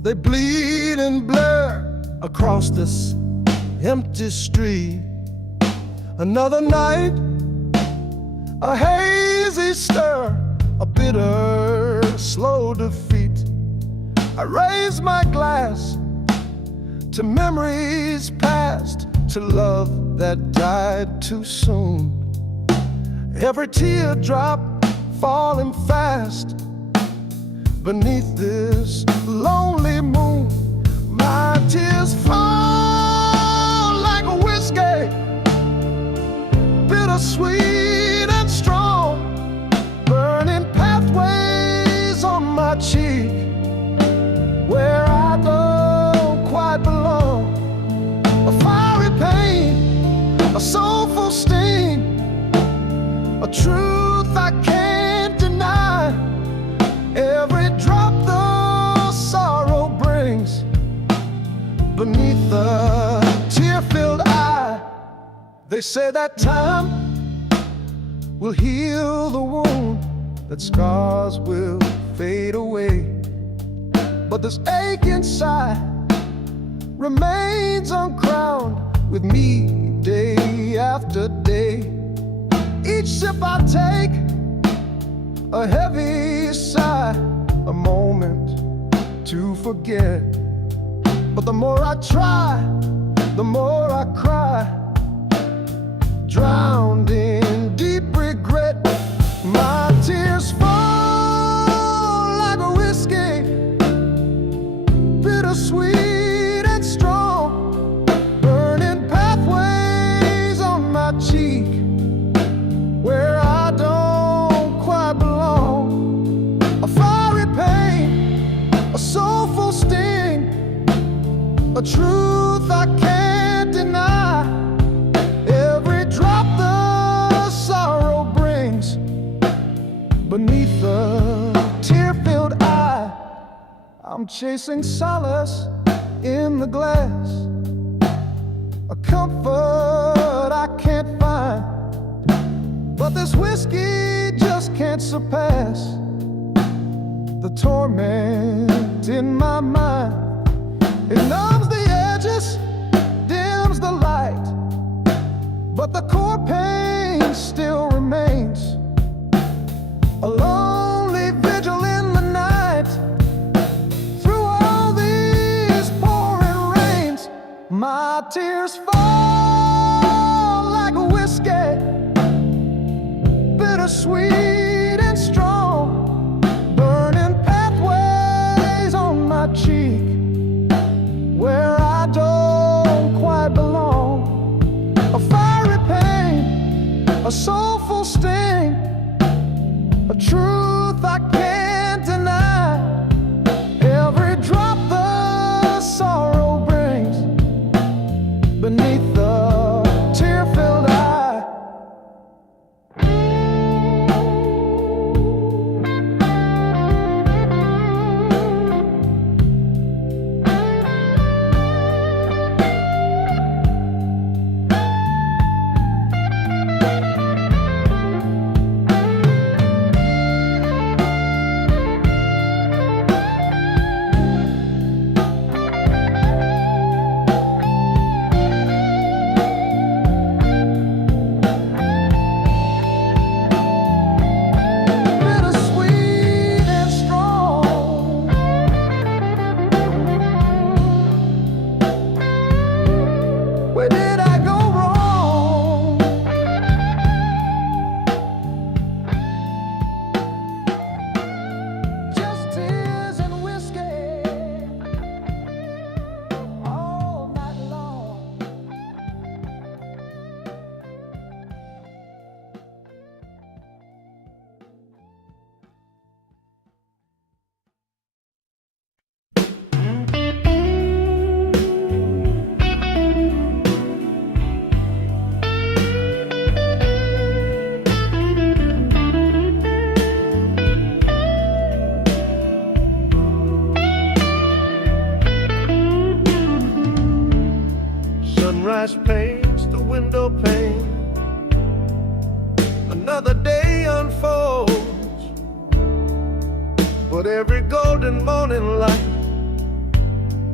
They bleed and blur across this empty street. Another night, a hazy stir, a bitter, slow defeat. I raise my glass to memories past, to love that died too soon. Every teardrop falling fast beneath this lonely moon. My tears fall like a whiskey, bittersweet and strong, burning pathways on my cheek where I don't quite belong. A fiery pain, a soulful sting, a truth I can't deny. Every drop the sorrow brings beneath the tear-filled eye. They say that time will heal the wound, that scars will fade away, but this ache inside remains uncrowned with me day after day. Each sip I take, a heavy sigh, a moment to forget. But the more I try, the more I cry, drowned in deep regret. My tears fall like a whiskey, bittersweet and strong, burning pathways on my cheek where I don't quite belong. A fiery pain, a soulful sting, a truth I can't deny. Every drop the sorrow brings beneath the tear-filled eye. I'm chasing solace in the glass, a comfort I can't find, but this whiskey just can't surpass the torment in my mind. It numbs the edges, dims the light, but the core pain still remains. A lonely vigil in the night, through all these pouring rains. My tears fall like a whiskey, bittersweet and strong, burning pathways on my cheek where I don't quite belong. A fiery pain, a soulful sting, a truth I can't deny. Every drop the sorrow brings beneath the tear-filled eye. Where did I go wrong? Just tears and whiskey all night long. Sunrise paints the window pane, another day unfolds, but every golden morning light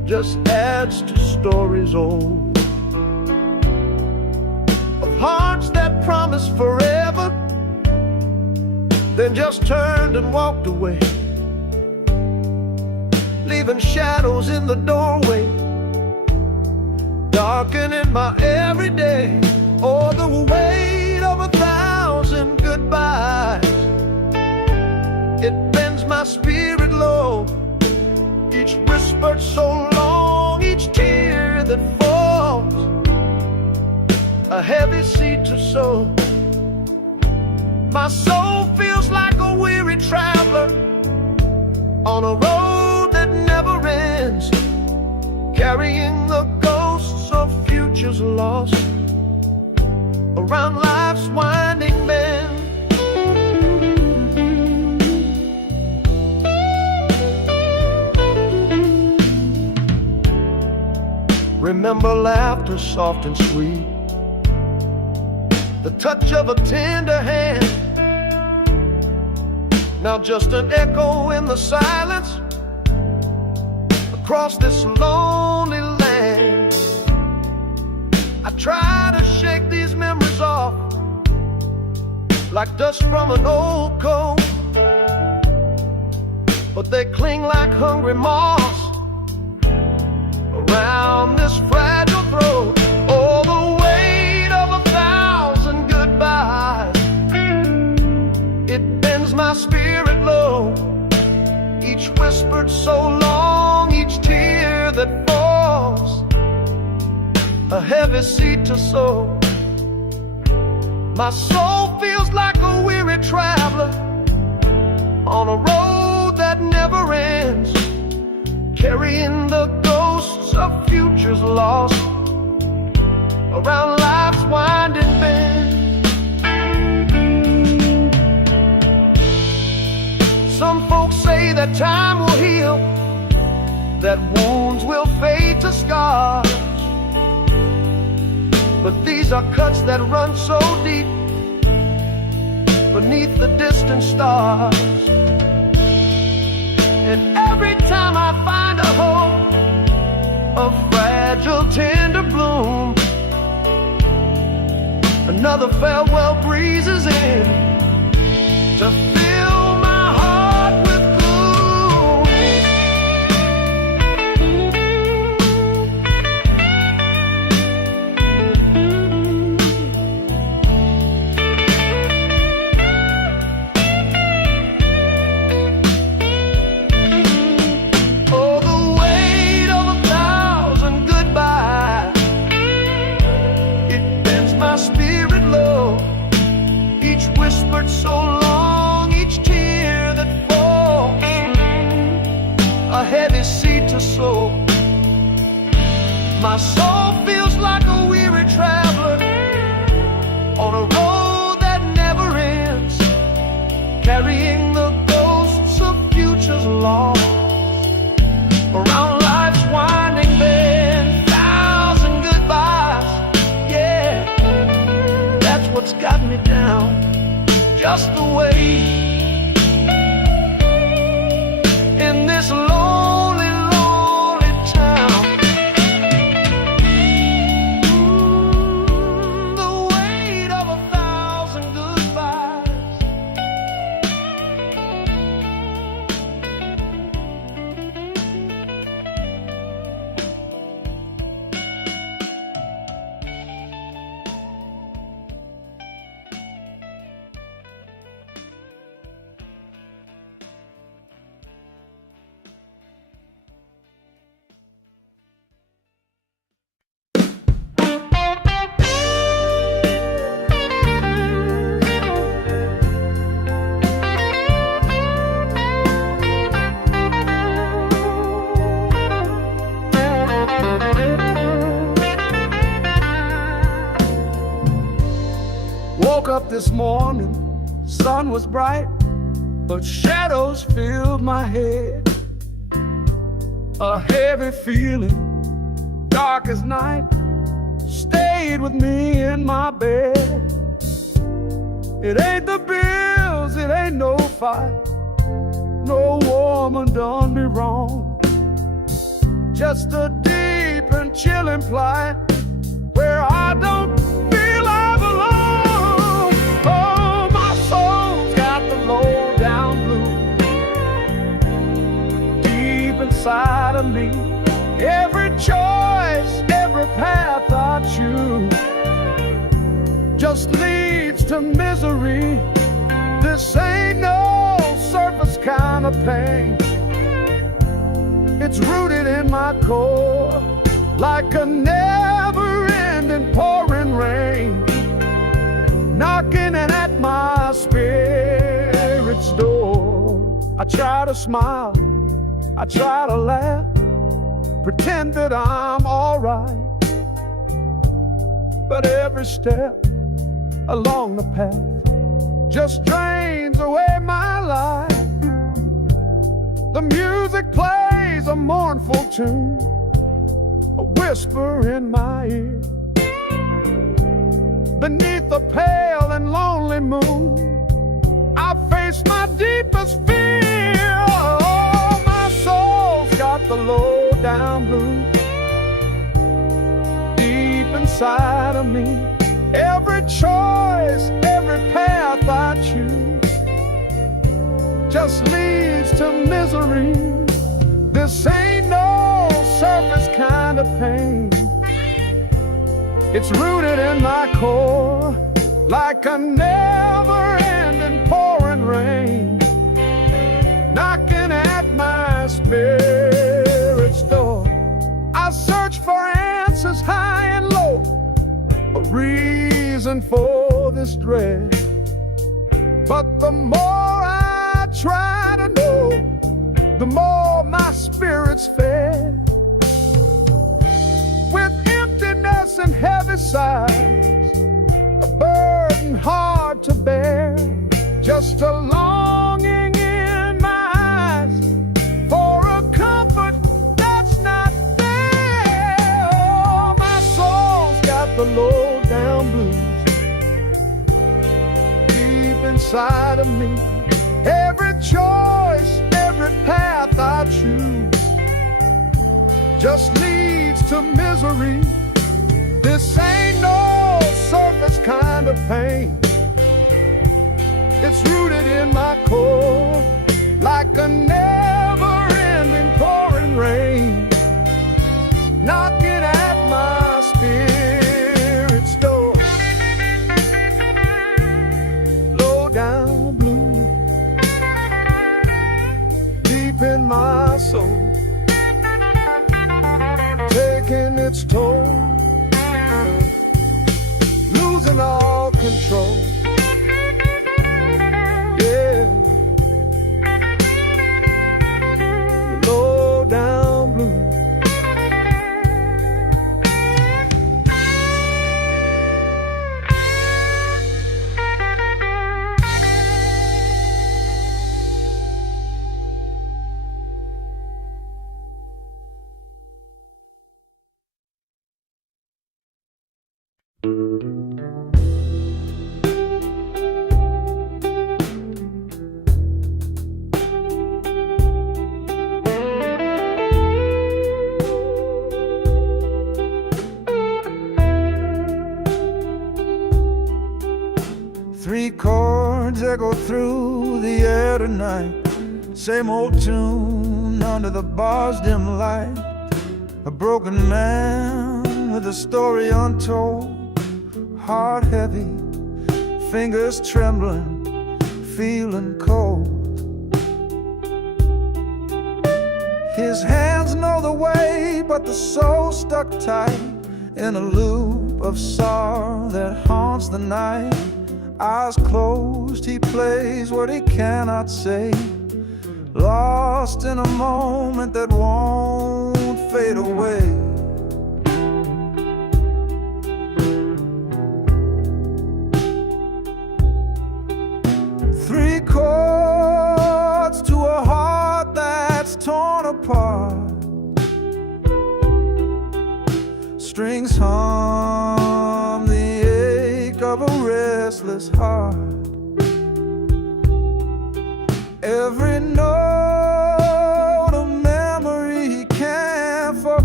just adds to stories old, of hearts that promised forever, then just turned and walked away, leaving shadows in the doorway, darkening my everyday. Oh, the weight of 1,000 goodbyes, it bends my spirit low. Each whispered so long, each tear that falls, a heavy seed to sow. My soul feels like a weary traveler on a road that never ends, carrying the ghosts of futures lost around life's winding bend. Remember laughter soft and sweet, the touch of a tender hand, now just an echo in the silence across this lonely land. I try to shake these memories off like dust from an old coat, but they cling like hungry moths around this fragile throat. Oh, the weight of 1,000 goodbyes, it bends my spirit low. Each whispered so long, each tear that falls, a heavy seed to sow. My soul feels like a weary traveler on a road that never ends, carrying the ghosts of futures lost around life's winding bend. Some folks say that time will heal, that wounds will fade to scars, but these are cuts that run so deep beneath the distant stars. And every time I find a hope, a fragile tender bloom, another farewell breezes in to fill my heart with gloom. Oh, the weight of 1,000 goodbyes, it bends my spirit low. Each whispered so long, each tear that falls, a heavy seed to sow. My soul feels like a weary traveler on a road that never ends, carrying the ghosts of futures lost around life's winding bend. 1,000 goodbyes, yeah, that's what's got me down, just the way in this lonely, lonely town. The weight of 1,000 goodbyes. Woke up this morning, sun was bright, but shadows filled my head. A heavy feeling, dark as night, stayed with me in my bed. It ain't the bills, it ain't no fight, no woman done me wrong. just a deep and chilling plight where I don't feel I belong. Oh, my soul's got the low down blues deep inside of me. Every choice, every path I choose just leads to misery. This ain't no surface kind of pain. It's rooted in my core like a never-ending pouring rain, knocking at my spirit's door. I try to smile, I try to laugh, pretend that I'm alright, but every step along the path just drains away my life. The music plays a mournful tune, a whisper in my ear. Beneath the pale and lonely moon, I face my deepest fear. Oh, my soul's got the low down blues deep inside of me. Every choice, every path I choose just leads to misery. This ain't no surface kind of pain. It's rooted in my core like a never-ending pouring rain, knocking at my spirit's door. I search for answers high and low, a reason for this dread, but the more I try to know, the more my spirit's fed. With emptiness and heavy sighs, a burden hard to bear, just a longing in my eyes for a comfort that's not there. Oh, my soul's got the low down blues deep inside of me. Every choice, every path I choose just leads to misery. This ain't no surface kind of pain. It's rooted in my core like a never-ending pouring rain, knocking at my spirit's door. Low down blue deep in my soul, taking its toll, losing all control. Yeah, low down blue. Three chords echo through the air tonight, same old tune under the bar's dim light. A broken man with a story untold, heart heavy, fingers trembling, feeling cold. His hands know the way, but the soul stuck tight in a loop of sorrow that haunts the night. Eyes closed, he plays what he cannot say, lost in a moment that won't fade away. Three chords to a heart that's torn apart, strings hum the ache of a restless heart. Every note a memory he can't forget.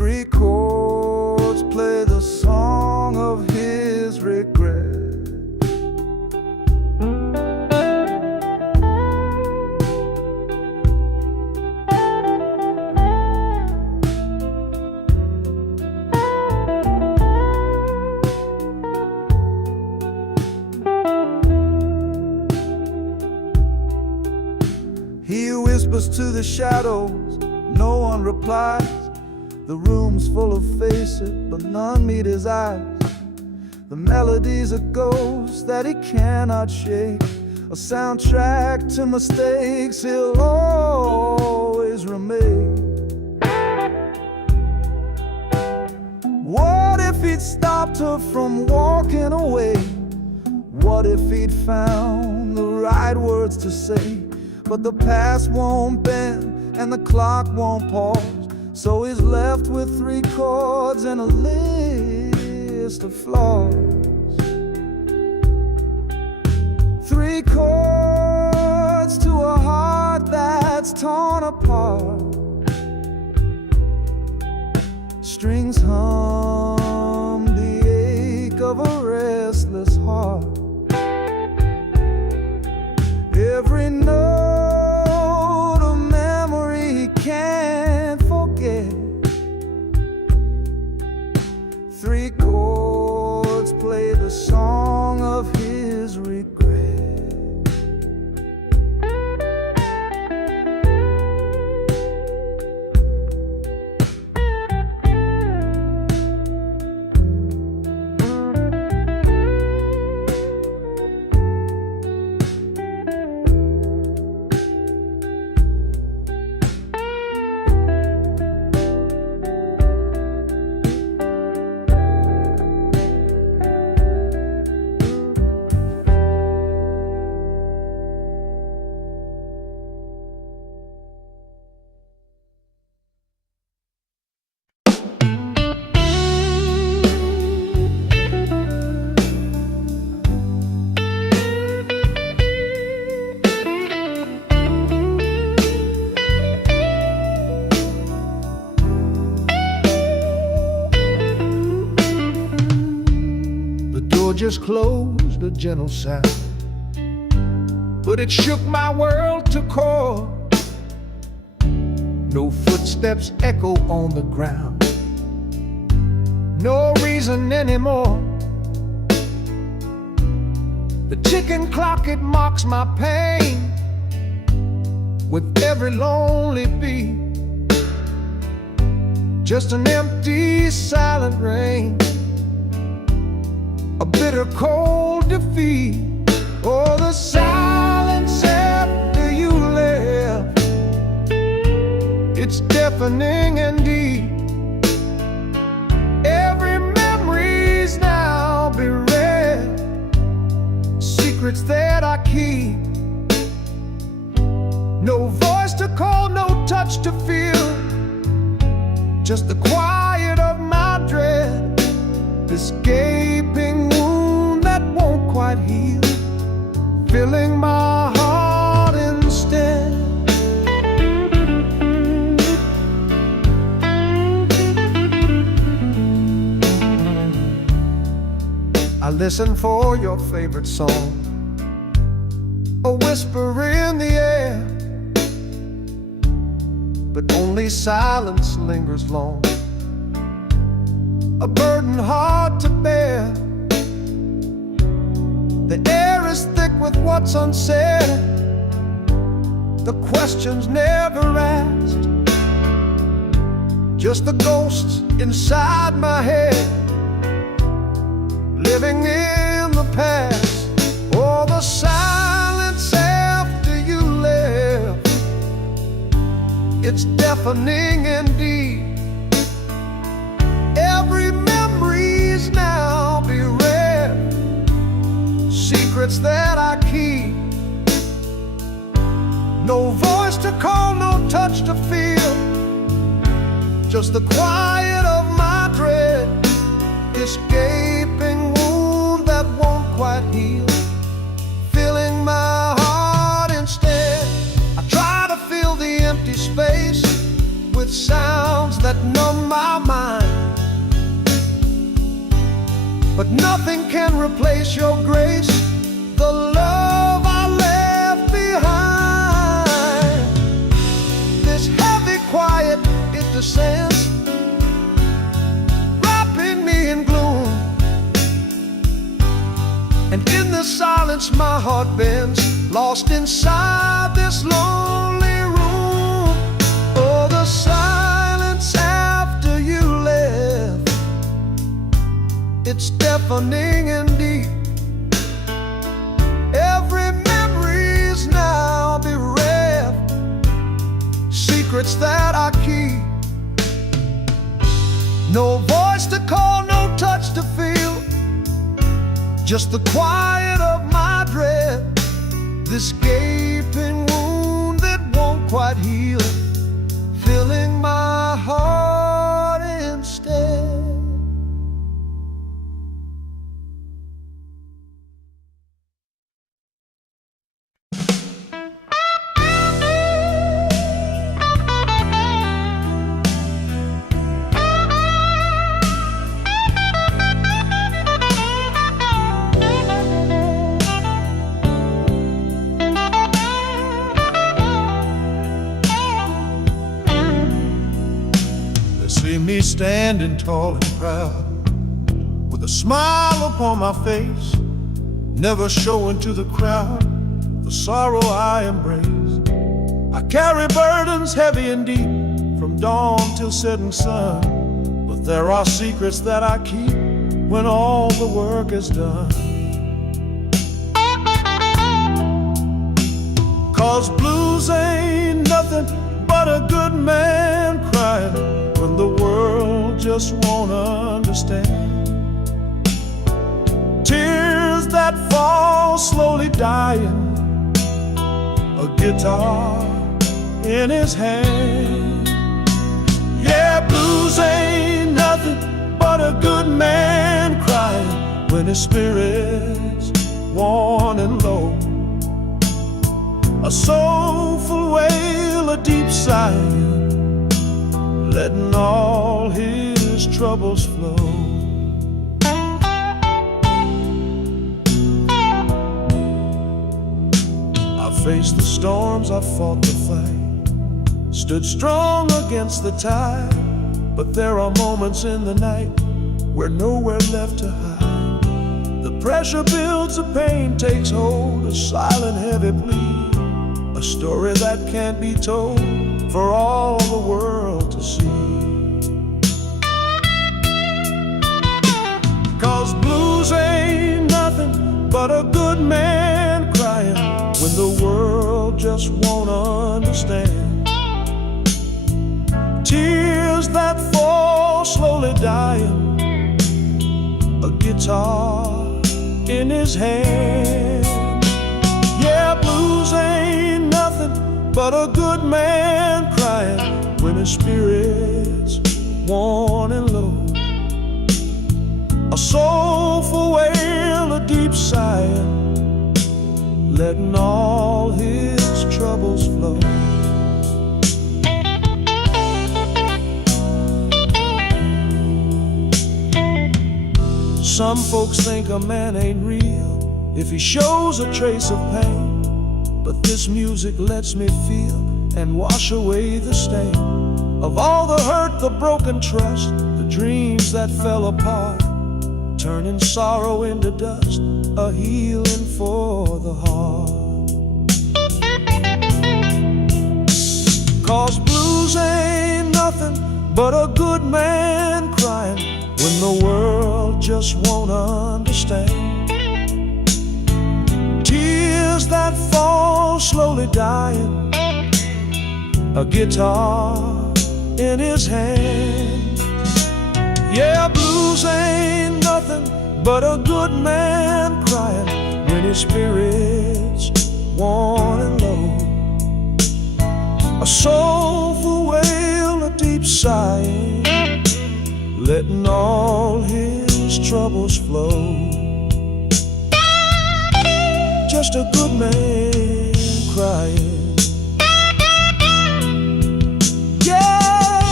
Three chords play the song of his regret. He whispers to the shadows, no one replies. The room's full of faces, but none meet his eyes. The melody's a ghost that he cannot shake, a soundtrack to mistakes he'll always remain. What if he'd stopped her from walking away? What if he'd found the right words to say? But the past won't bend and the clock won't pause, so he's left with three chords and a list of flaws. Three chords to a heart that's torn apart. Strings hum the ache of a restless heart. Every note of memory he can't forget. Three chords play the song of his regret. Just closed, a gentle sound, but it shook my world to core. No footsteps echo on the ground, no reason anymore. The ticking clock, it mocks my pain with every lonely beat. Just an empty, silent rain, a bitter cold defeat. Oh, the silence after you left, it's deafening and deep. Every memory's now bereft, secrets that I keep. No voice to call, no touch to feel, just the quiet of my dread. This gaping wound that won't quite heal, filling my heart instead. I listen for your favorite song, a whisper in the air, but only silence lingers long, a burden hard to bear. The air is thick with what's unsaid, the questions never asked, just the ghosts inside my head, living in the past. Oh, the silence after you left, it's deafening indeed. Every memory's now bereft, secrets that I keep. No voice to call, no touch to feel, just the quiet of my dread. This gaping wound that won't quite heal, filling my heart instead. I try to fill the empty space with sounds that numb my mind. But nothing can replace your grace, the love I left behind. This heavy quiet, it descends, wrapping me in gloom. And in the silence my heart bends, lost inside this lonely room. Oh, the silence after you left, it's deafening and deep. Every memory's now bereft, secrets that I keep. No voice to call, no touch to feel, just the quiet of my breath. This gaping wound that won't quite heal, filling my heart instead. See me standing tall and proud, with a smile upon my face, never showing to the crowd the sorrow I embrace. I carry burdens heavy and deep, from dawn till setting sun, but there are secrets that I keep when all the work is done. 'Cause blues ain't nothing but a good man crying when the world just won't understand. Tears that fall slowly dying, a guitar in his hand. Yeah, blues ain't nothing but a good man crying when his spirit's worn and low. A soulful wail, a deep sigh, letting all his troubles flow. I faced the storms, I fought the fight, stood strong against the tide. But there are moments in the night where nowhere left to hide. The pressure builds, the pain takes hold, a silent heavy plea, a story that can't be told for all the world to see. 'Cause blues ain't nothing but a good man crying when the world just won't understand. Tears that fall slowly dying, a guitar in his hand. Yeah, blues ain't nothing but a good man crying when his spirit's worn and low. A soulful wail, a deep sigh, letting all his troubles flow. Some folks think a man ain't real if he shows a trace of pain, but this music lets me feel and wash away the stain of all the hurt, the broken trust, the dreams that fell apart, turning sorrow into dust, a healing for the heart. 'Cause blues ain't nothing but a good man crying when the world just won't understand. Tears that fall slowly dying, a guitar in his hand. Yeah, blues ain't nothing but a good man crying when his spirit's worn and low. A soulful wail, a deep sigh, letting all his troubles flow. Just a good man crying. Yeah.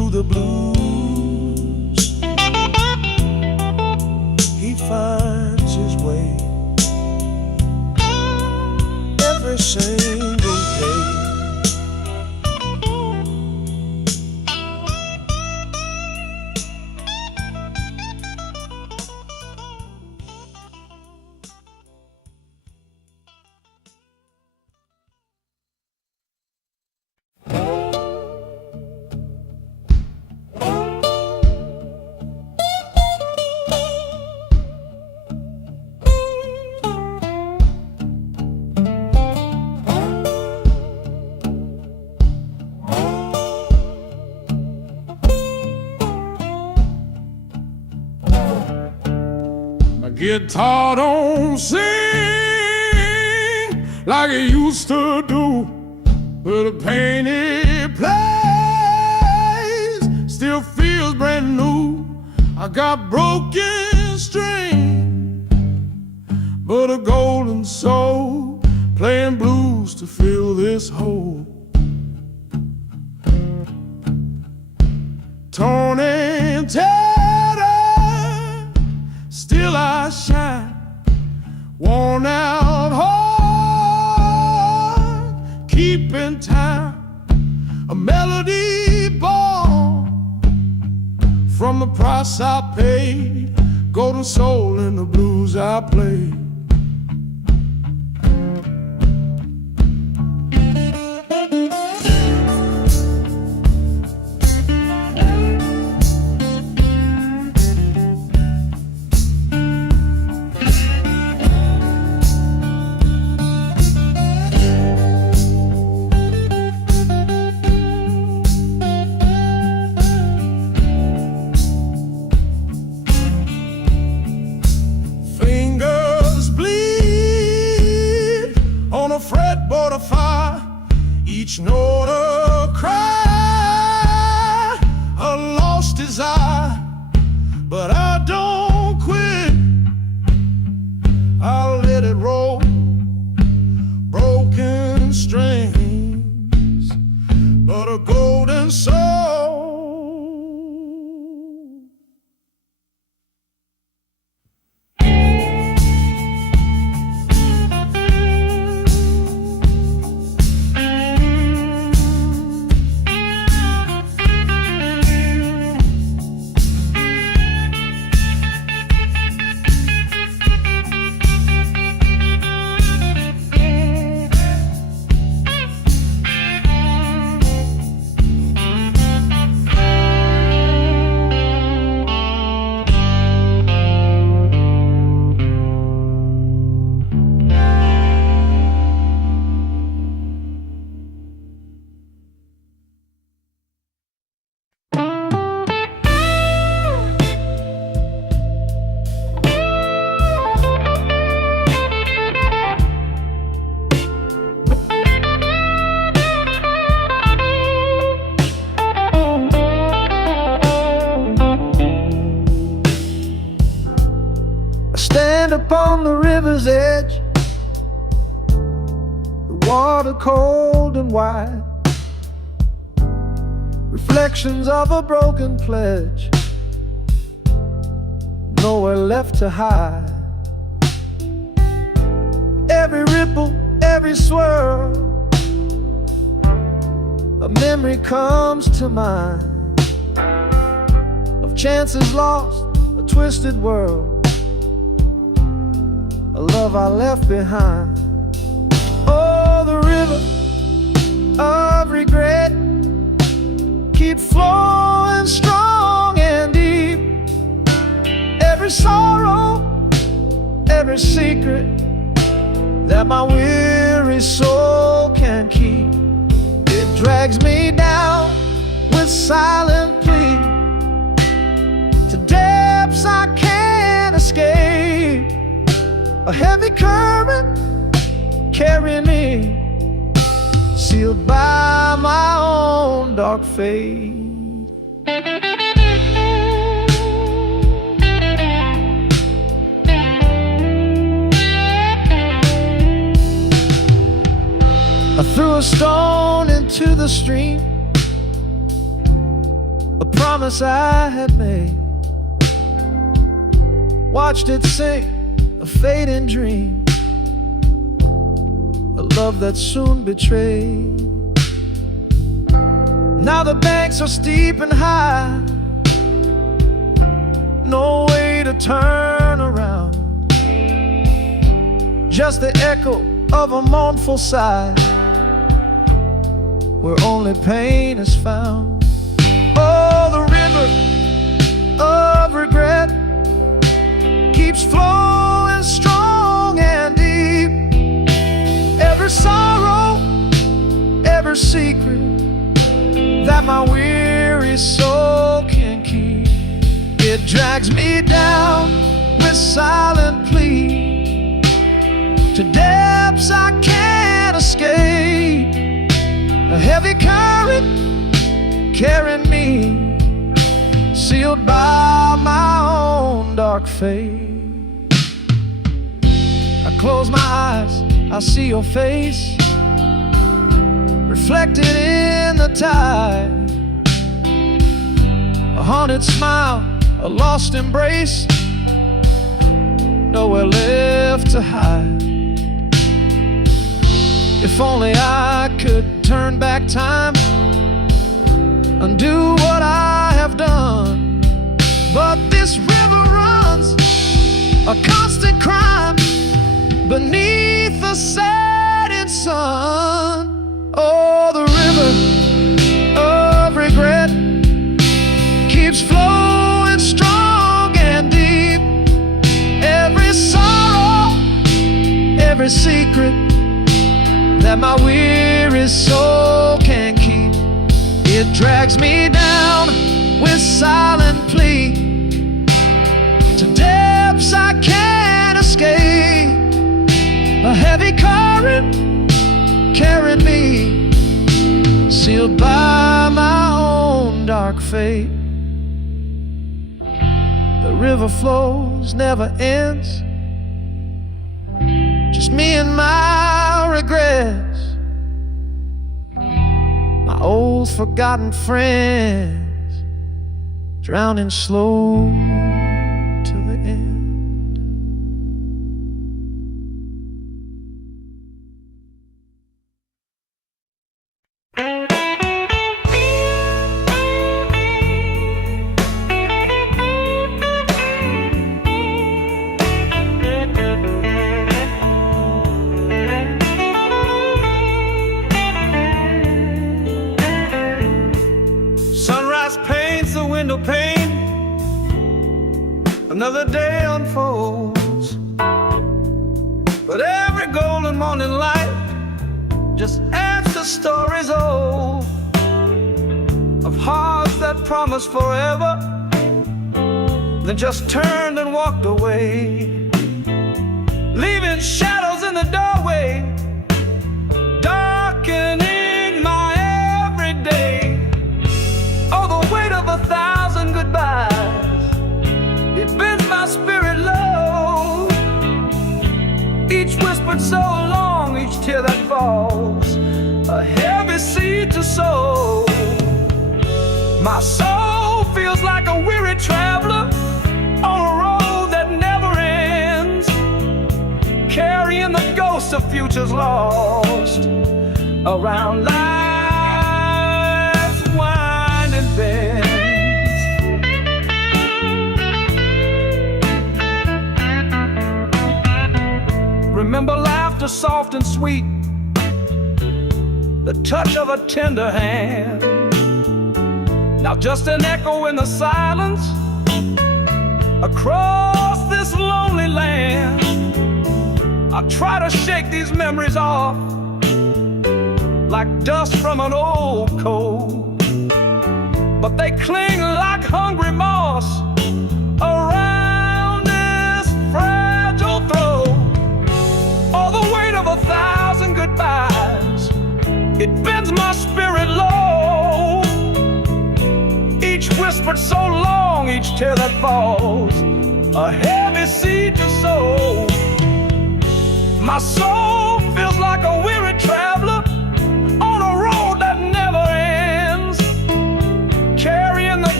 the blues, he finds his way every single day. Guitar don't sing like it used to do, but the pain it plays still feels brand new. I got broken string, but a golden soul playing blues to fill this hole. Torn and tattered, still I shine, worn out heart, keeping time, a melody born from the price I paid, golden soul in the blues I play. Fretboard of fire, each note a cry, a lost desire, but I don't quit. I'll let it roll, broken strings, but a golden soul. Upon the river's edge, the water cold and wide, reflections of a broken pledge, nowhere left to hide. Every ripple, every swirl, a memory comes to mind of chances lost, a twisted world, a love I left behind. Oh, the river of regret keep flowing strong and deep. Every sorrow, every secret that my weary soul can keep, it drags me down with silent plea to depths I can't escape. A heavy current carrying me, sealed by my own dark fate. I threw a stone into the stream, a promise I had made. Watched it sink, a fading dream, a love that soon betrayed. Now the banks are steep and high, no way to turn around, just the echo of a mournful sigh, where only pain is found. Oh, the river of regret keeps flowing strong and deep. Every sorrow, every secret that my weary soul can keep, it drags me down with silent plea to depths I can't escape. A heavy current carrying me, sealed by my own dark fate. I close my eyes, I see your face reflected in the tide. A haunted smile, a lost embrace, nowhere left to hide. If only I could turn back time, undo what I have done. But this river runs a constant crime beneath the setting sun. Oh, the river of regret keeps flowing strong and deep. Every sorrow, every secret that my weary soul can keep, it drags me down with silent plea to depths I can't escape. A heavy current carrying me, sealed by my own dark fate. The river flows, never ends, just me and my regrets, my old forgotten friends, drowning slow to the end. Window pane, another day unfolds, but every golden morning light just adds to stories old of hearts that promised forever, then just turned and walked away, leaving shadows in the doorway, darkening my everyday. Oh, the weight of 1,000 goodbyes, it bends my spirit low. Each whispered so long, each tear that falls, a heavy seed to sow. My soul feels like a weary traveler on a road that never ends, carrying the ghosts of futures lost around life's winding bends. Remember laughter soft and sweet, the touch of a tender hand. Now just an echo in the silence across this lonely land. I try to shake these memories off like dust from an old coat, but they cling like hungry moss around this fragile throat. Oh, the weight of 1,000 goodbyes, it bends my spirit low. Each whispered so long, each tear that falls, a heavy seed to sow. My soul feels like a weary traveler on a road that never ends, carrying the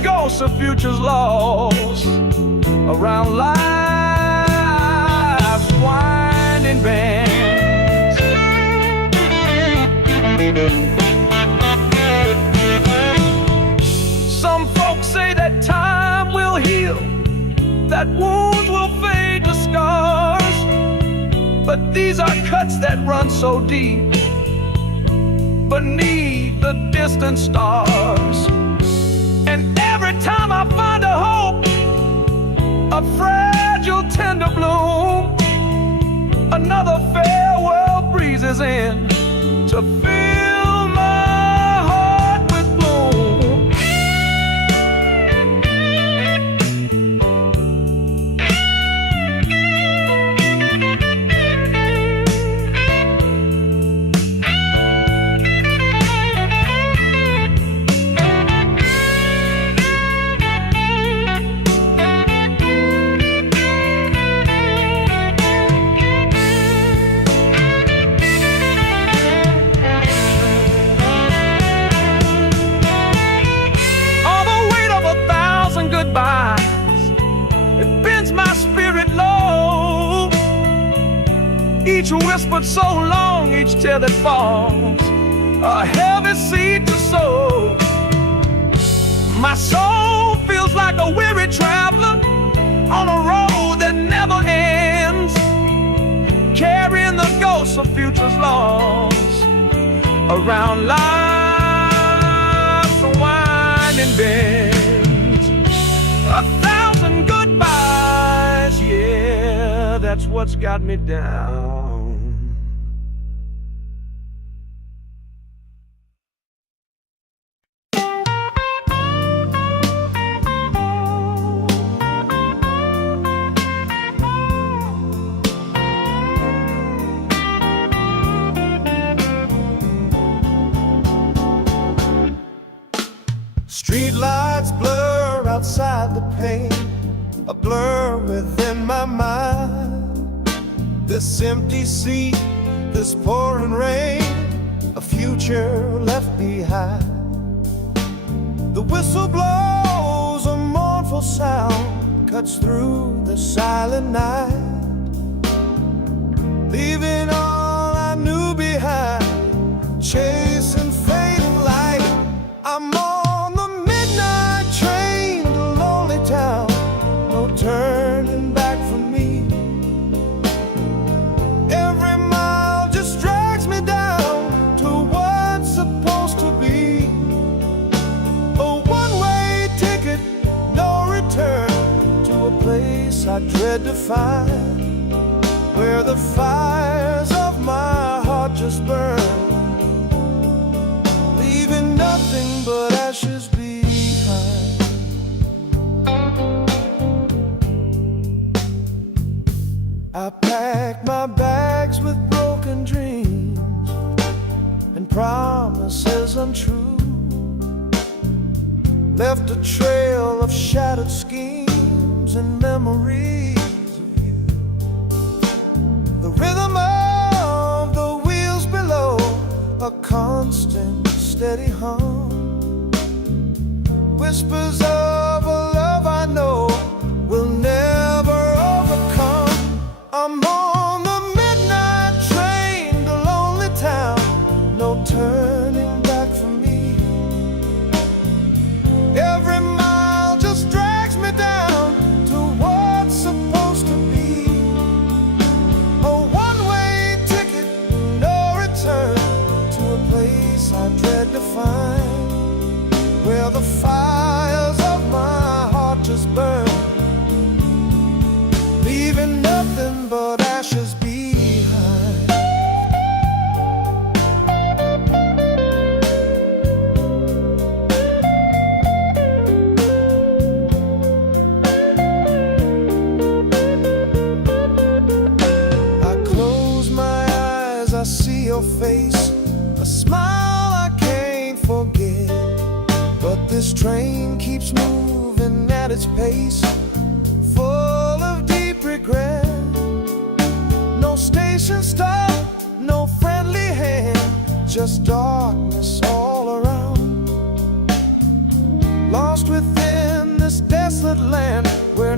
ghosts of futures lost around life's winding bends. Some folks say that time will heal, that wounds will fade to scars, but these are cuts that run so deep beneath the distant stars. And every time I find a hope, a fragile tender bloom, another farewell breezes in to fill my heart with gloom. It bends my spirit low. Each whispered so long, each tear that falls, a heavy seed to sow. My soul feels like a weary traveler on a road that never ends, carrying the ghosts of futures lost around life's winding bend. 1,000 goodbyes, yeah, that's what's got me down. Street lights blur outside the pane, a blur within my mind. This empty sea, this pouring rain, a future left behind. The whistle blows a mournful sound, cuts through the silent night, leaving all I knew behind, chasing fading light. I'm on the midnight train to lonely town, no turning back for me. Every mile just drags me down to what's supposed to be. A one-way ticket, no return, to a place I dread to find, where the fires of my heart just burn, leaving nothing but ashes behind. I packed my bags with broken dreams and promises untrue, left a trail of shattered schemes and memories of you. The rhythm of the wheels below, a constant steady hum, whispers of a love I know will never overcome. I'm on the midnight train to lonely town, no turning back for me. Every mile just drags me down to what's supposed to be. A one-way ticket, no return, to a place I dread to find, where the fires of my heart just burn, leaving nothing but ashes behind. I close my eyes, I see your face, a smile I can't forget. But this train keeps moving at its pace, full of deep regret. No station stop, no friendly hand, just darkness all around, lost within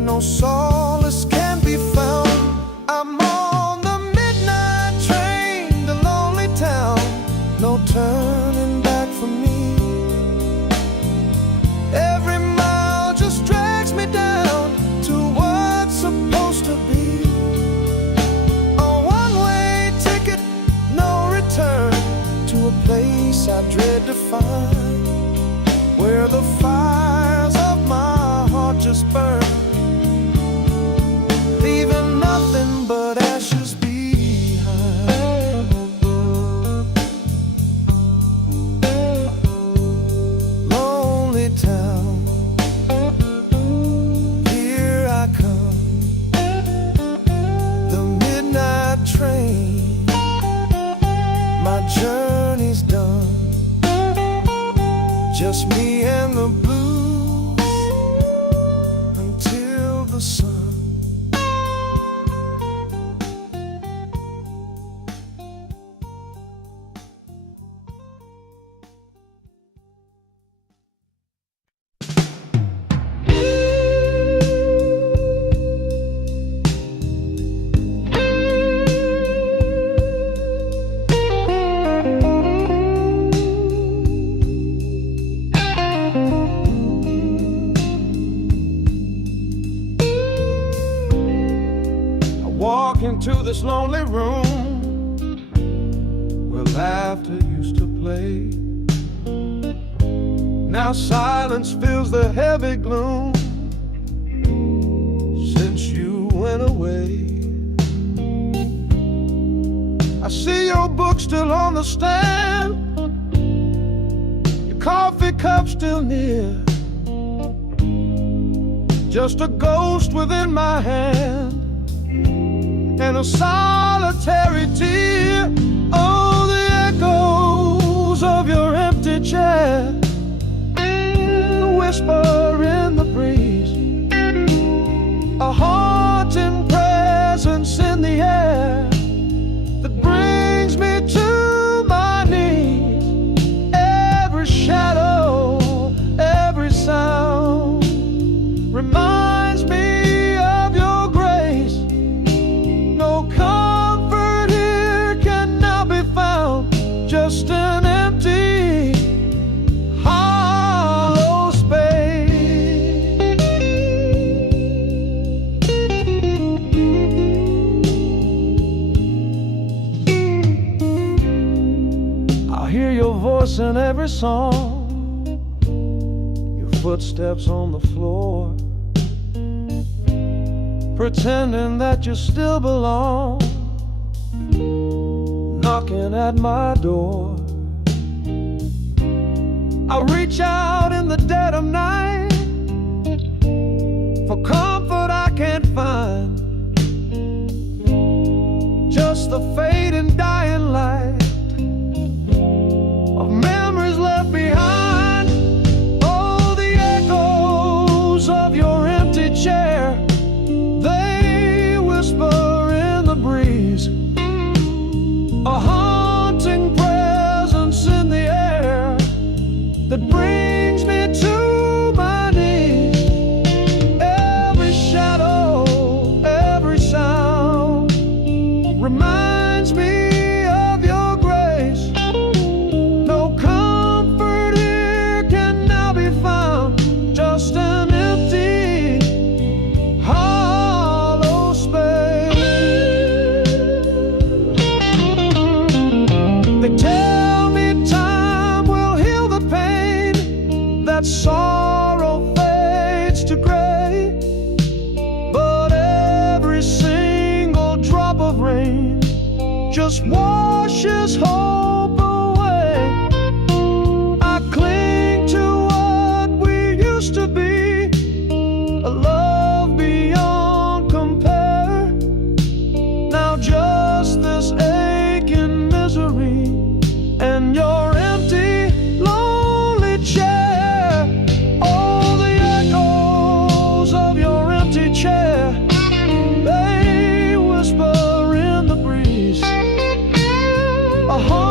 no solace can be found. I'm on the midnight train to lonely town, no turning back for me. Every mile just drags me down to what's supposed to be. A one-way ticket, no return, to a place I dread to find, where the fires of my heart just burn, leaving nothing but ashes behind. Lonely town, here I come, the midnight train, my journey's done, just me and the blues until the sun. Walk into this lonely room where laughter used to play. Now silence fills the heavy gloom since you went away. I see your book still on the stand, your coffee cup still near, just a ghost within my hand and a solitary tear. Oh, the echoes of your empty chair, the whisper in the breeze, a haunting presence in the air that brings me to my knees. Every shadow, every sound reminds me of your grace. No comfort here can now be found, just an empty, hollow space. I hear your voice in every song, your footsteps on the floor, pretending that you still belong, knocking at my door. I reach out in the dead of night for comfort I can't find, just the fading dying light of memories left behind. Oh, the echoes of your empty chair, they whisper in the breeze, a haunting presence in the air that brings me to my knees. Every shadow, every sound reminds me of your grace. No comfort here can now be found, just an empty, hollow space. They tell me time will heal the pain, that sorrow fades to gray, but every single drop of rain just washes hope away. I cling to what we used to be, a love beyond compare. Now just this aching misery and your empty, lonely chair. Oh, the echoes of your empty chair, they whisper in the breeze, a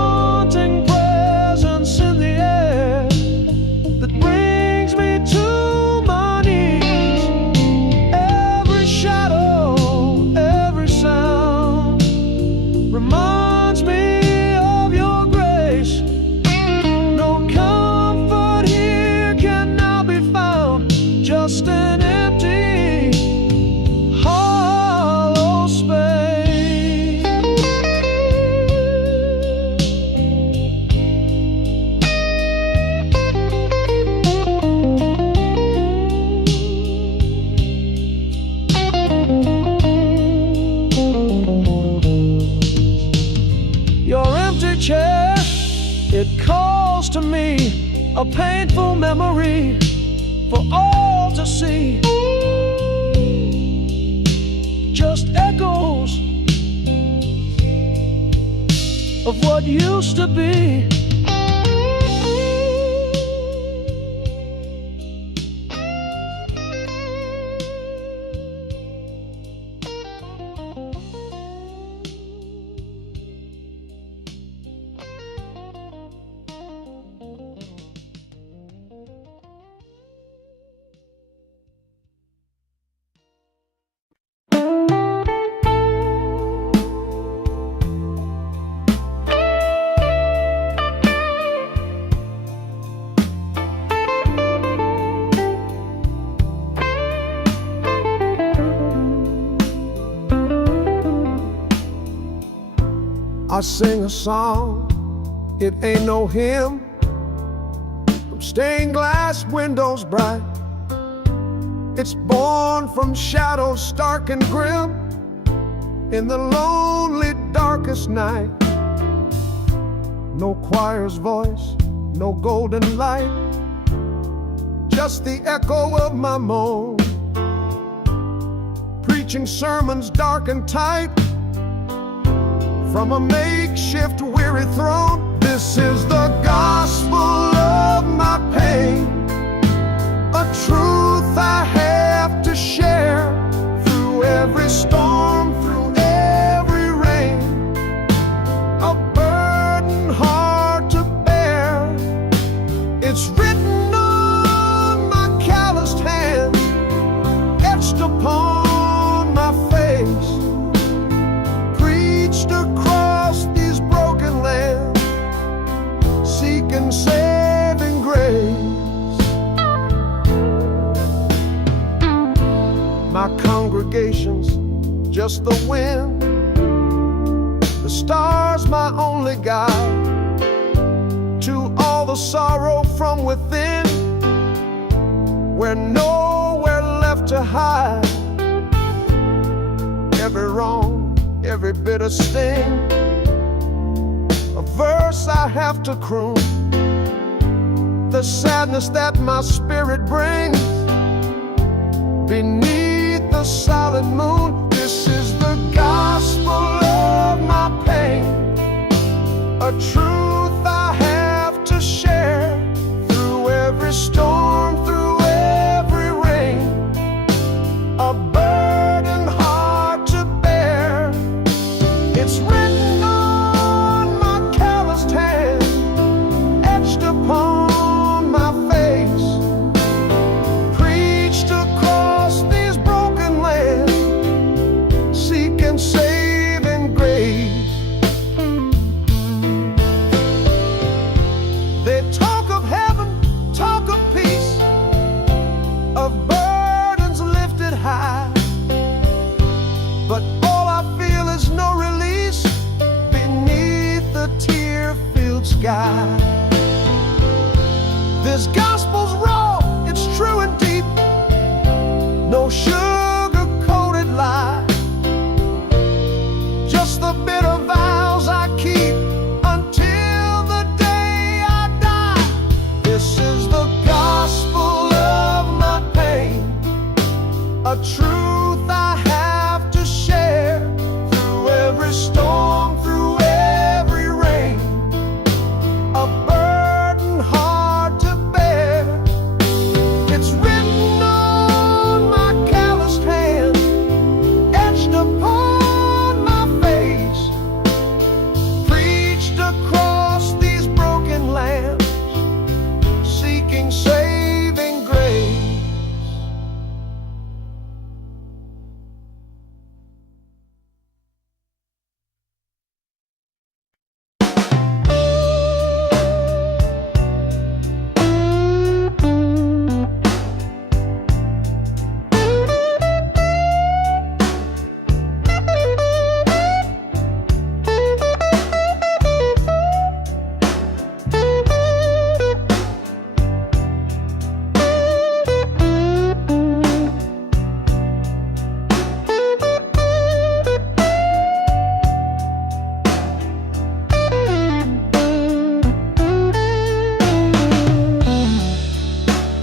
a painful memory for all to see. Just echoes of what used to be. I sing a song, it ain't no hymn, from stained glass windows bright. It's born from shadows stark and grim, in the lonely darkest night. No choir's voice, no golden light, just the echo of my moan, preaching sermons dark and tight from a makeshift weary throne. This is the gospel of my pain, a truth I have to share through every storm, through every rain, a burden hard to bear. It's written on my calloused hands, etched upon my face, preached across these broken lands, seeking saving grace. My congregation's just the wind, the stars my only guide to all the sorrow from within, where nowhere left to hide. Every wrong, every bitter sting, a verse I have to croon, the sadness that my spirit brings beneath the solid moon. This is the gospel of my pain, a truth I have to share through every storm, through every rain, a burden hard to bear. It's written on my calloused hand, etched upon my face, preached across these broken lands, seeking saving grace. They talk of heaven, talk of peace, of burdens lifted high, but all I feel is no release beneath the tear-filled sky. This gospel's raw, it's true and deep, no sugar-coated lie, just the bitter vows I keep until the day I die. This is the gospel of my pain, a truth I have to share through every storm, through every rain, a burden hard to bear. It's written on my calloused hand, etched upon my face, preached across these broken lands, seeking saving grace.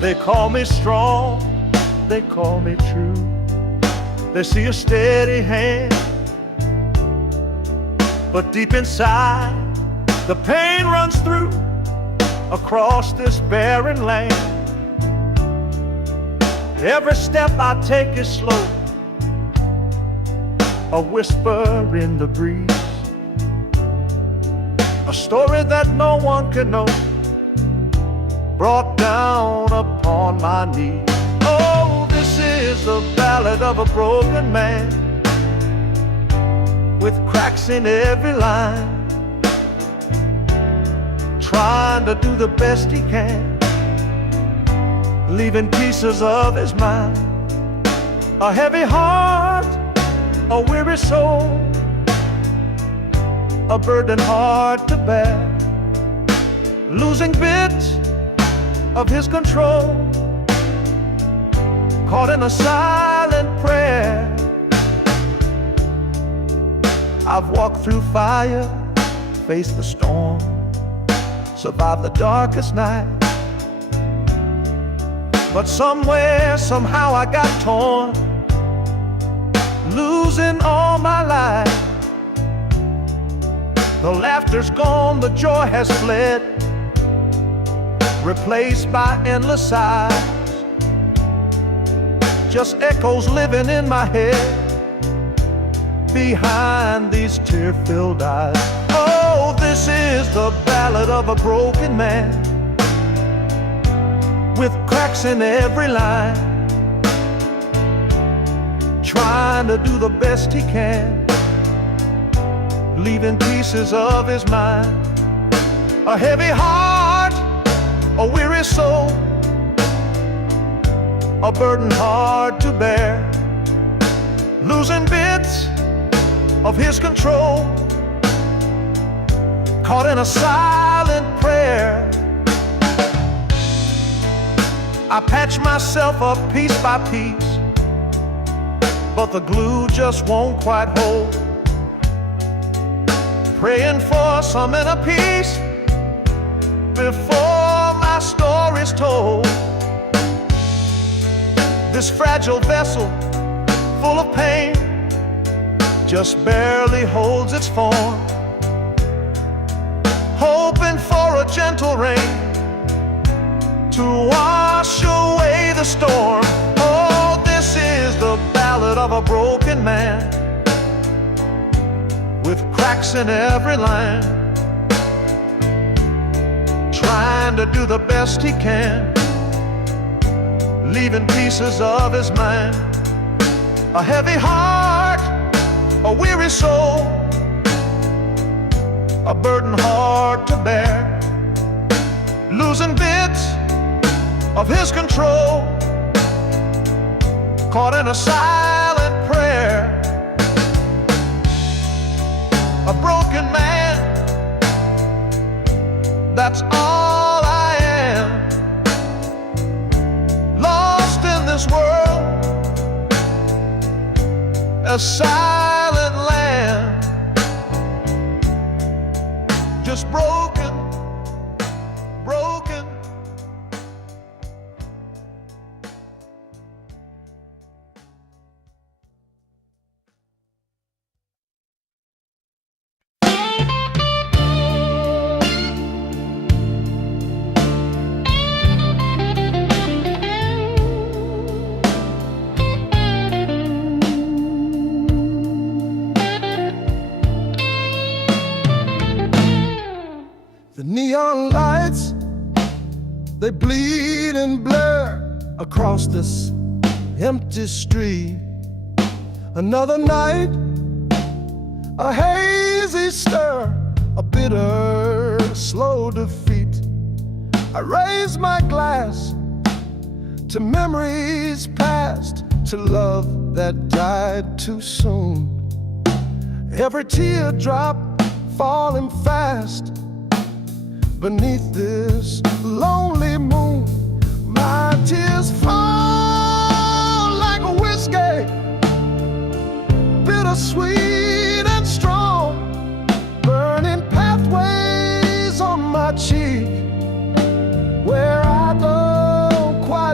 They call me strong, they call me true. They see a steady hand, but deep inside the pain runs through across this barren land. Every step I take is slow, a whisper in the breeze, a story that no one can know, brought down upon my knees. Oh, this is the ballad of a broken man, with cracks in every line, trying to do the best he can, leaving pieces of his mind. A heavy heart, a weary soul, a burden hard to bear, losing bits of his control, caught in a silent prayer. I've walked through fire, faced the storm, survived the darkest night, but somewhere, somehow I got torn, losing all my life. The laughter's gone, the joy has fled, replaced by endless sighs, just echoes living in my head behind these tear-filled eyes. Oh, this is the ballad of a broken man, with cracks in every line, trying to do the best he can, leaving pieces of his mind. A heavy heart, a weary soul, a burden hard to bear, losing bits of his control, caught in a silent prayer. I patch myself up piece by piece, but the glue just won't quite hold, praying for some inner peace before my story's told. This fragile vessel, full of pain, just barely holds its form, hoping for a gentle rain to wash away the storm. Oh, this is the ballad of a broken man, with cracks in every line, trying to do the best he can, leaving pieces of his mind. A heavy heart, a weary soul, a burden hard to bear, losing bits of his control, caught in a silent prayer. A broken man, that's all I am, lost in this world, a silent land, just broken, broken. The neon lights, they bleed and blur across this empty street. Another night, a hazy stir, a bitter, slow defeat. I raise my glass to memories past, to love that died too soon. Every teardrop falling fast beneath this lonely moon. My tears fall like a whiskey, bittersweet and strong, burning pathways on my cheek where I don't quite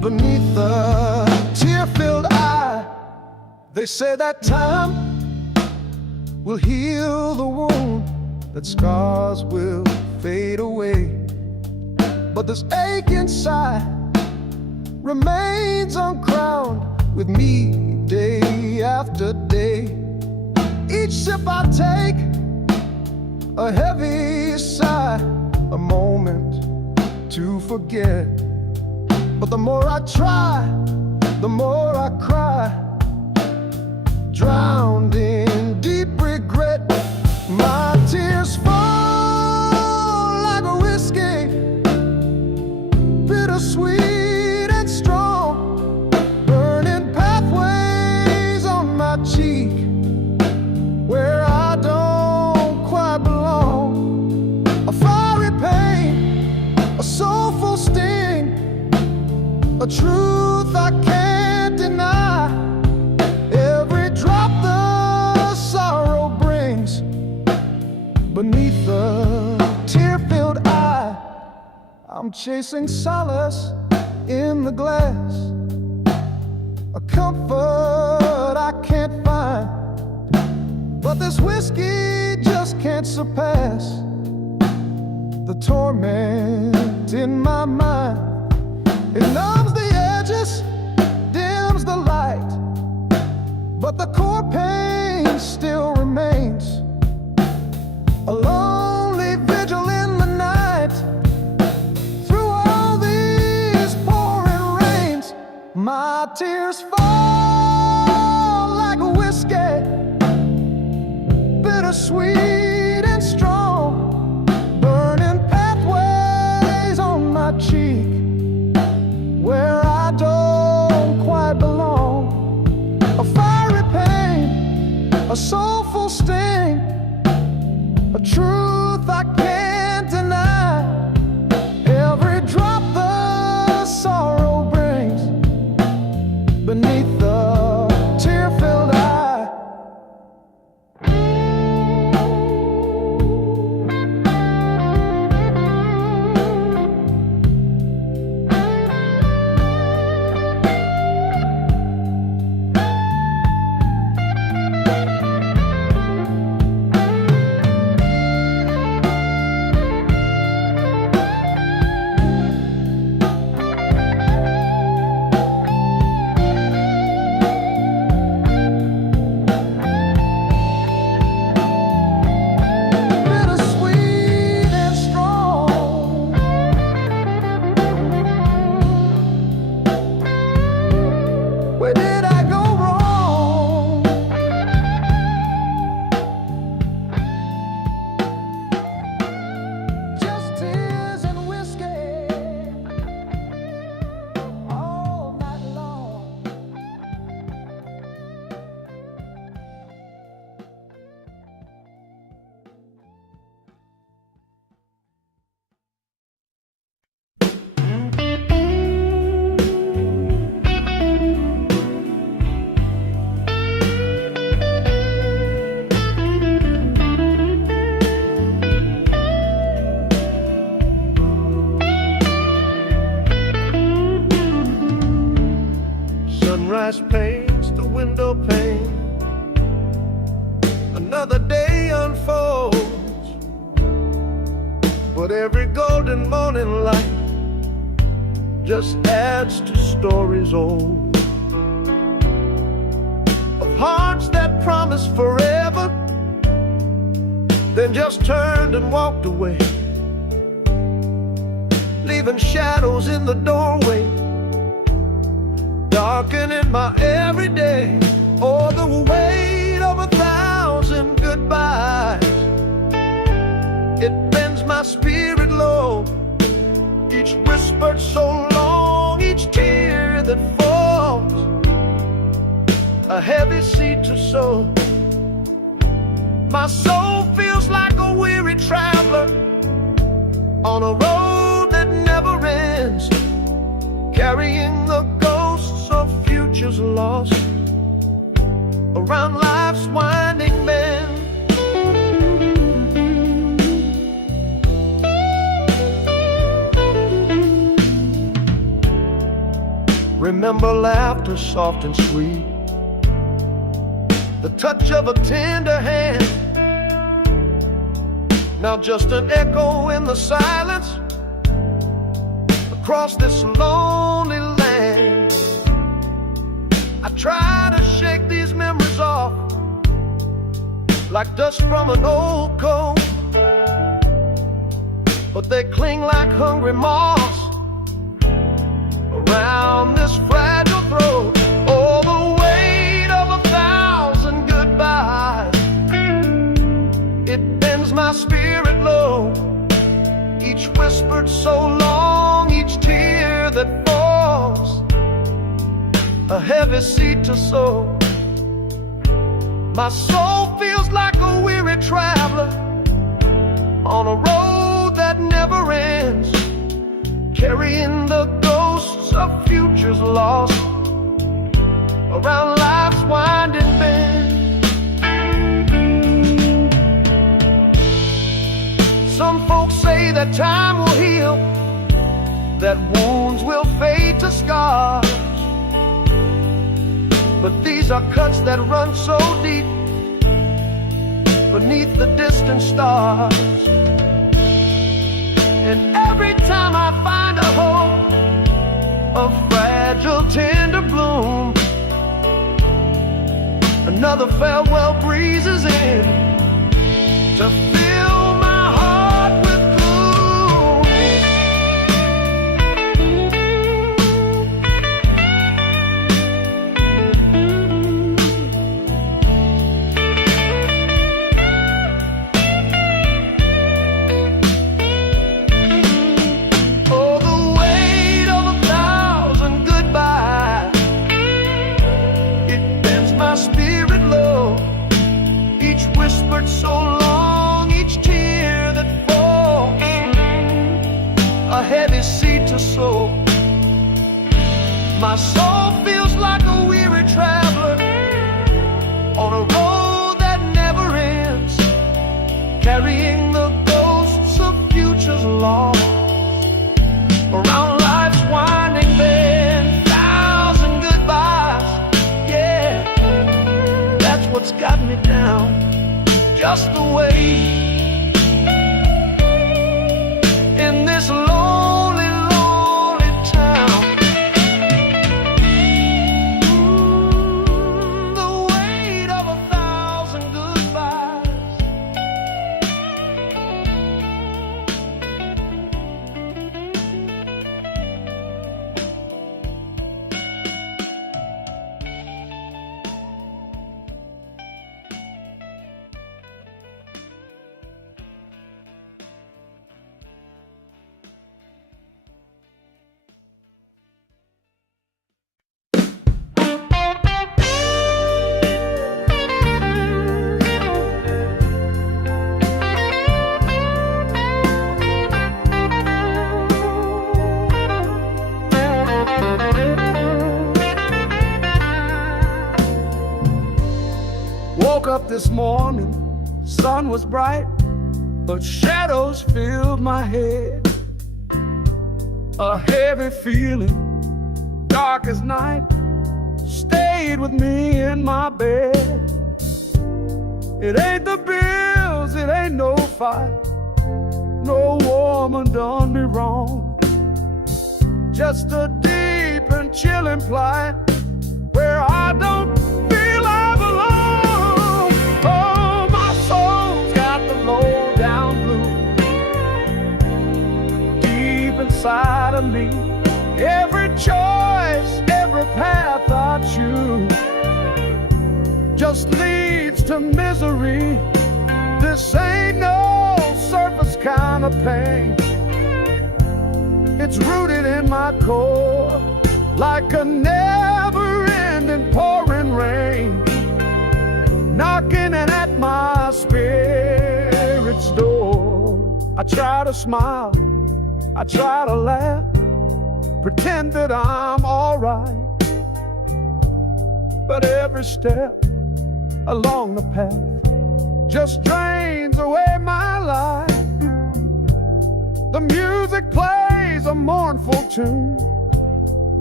beneath the tear-filled eye. They say that time will heal the wound, that scars will fade away, but this ache inside remains uncrowned with me day after day. Each sip I take, a heavy sigh, a moment to forget. But the more I try, the more I cry, drowned in deep regret. My tears fall like a whiskey, bittersweet and strong, burning pathways on my cheek where I don't quite belong. A fiery pain, a soulful sting, a truth I can't deny. Every drop the sorrow brings beneath the tear-filled eye. I'm chasing solace in the glass, a comfort I can't find, but this whiskey just can't surpass the torment in my mind. It numbs the edges, dims the light, but the core pain still remains. A lonely vigil in the night, through all these pouring rains. My tears fall like a whiskey, bittersweet and strong, burning pathways on my cheek where I don't quite belong. A fiery pain, a soulful sting, a truth I can't deny. Every drop the sorrow brings beneath the tear-filled eye. Where did I go wrong? Just tears and whiskey all night long. Sunrise paints the window pane, another day unfolds, but every golden morning light just adds to stories old, of hearts that promised forever, then just turned and walked away, leaving shadows in the doorway, darkening my everyday. Oh, the weight of 1,000 goodbyes, it bends my spirit low. Each whispered so long, each tear that falls, a heavy seed to sow. My soul feels like a weary traveler on a road that never ends, carrying the ghosts of futures lost around life's winding bend. Remember laughter soft and sweet, the touch of a tender hand. Now just an echo in the silence across this lonely land. I try to shake these memories off like dust from an old coat, but they cling like hungry moths around this fragile throat. Oh, the weight of 1,000 goodbyes, it bends my spirit low. Each whispered so long, each tear that falls, a heavy seed to sow. My soul feels like a weary traveler on a road that never ends, carrying the ghosts of futures lost around life's winding bend. Some folks say that time will heal, that wounds will fade to scars, but these are cuts that run so deep beneath the distant stars. And every time I find a hope, a fragile tender bloom, another farewell breezes in to fill my heart with gloom. Oh, the weight of 1,000 goodbyes, it bends my spirit low. Each whispered so long, each tear that falls, a heavy seed to sow. My soul feels like a weary traveler on a road that never ends, carrying the ghosts of futures lost around life's winding bend. 1,000 goodbyes, yeah, that's what's got me down, just the way in this lonely, lonely town. The weight of 1,000 goodbyes. Woke up this morning, sun was bright, but shadows filled my head. A heavy feeling, dark as night, stayed with me in my bed. It ain't the bills, it ain't no fight, no woman done me wrong. Just a deep and chilling plight where I don't feel I belong. Oh, my soul's got the low down blues deep inside of me. Every choice, every path I choose just leads to misery. This ain't no surface kind of pain. It's rooted in my core like a never-ending pouring rain, knocking at my spirit's door. I try to smile, I try to laugh, pretend that I'm alright, but every step along the path just drains away my life. The music plays a mournful tune,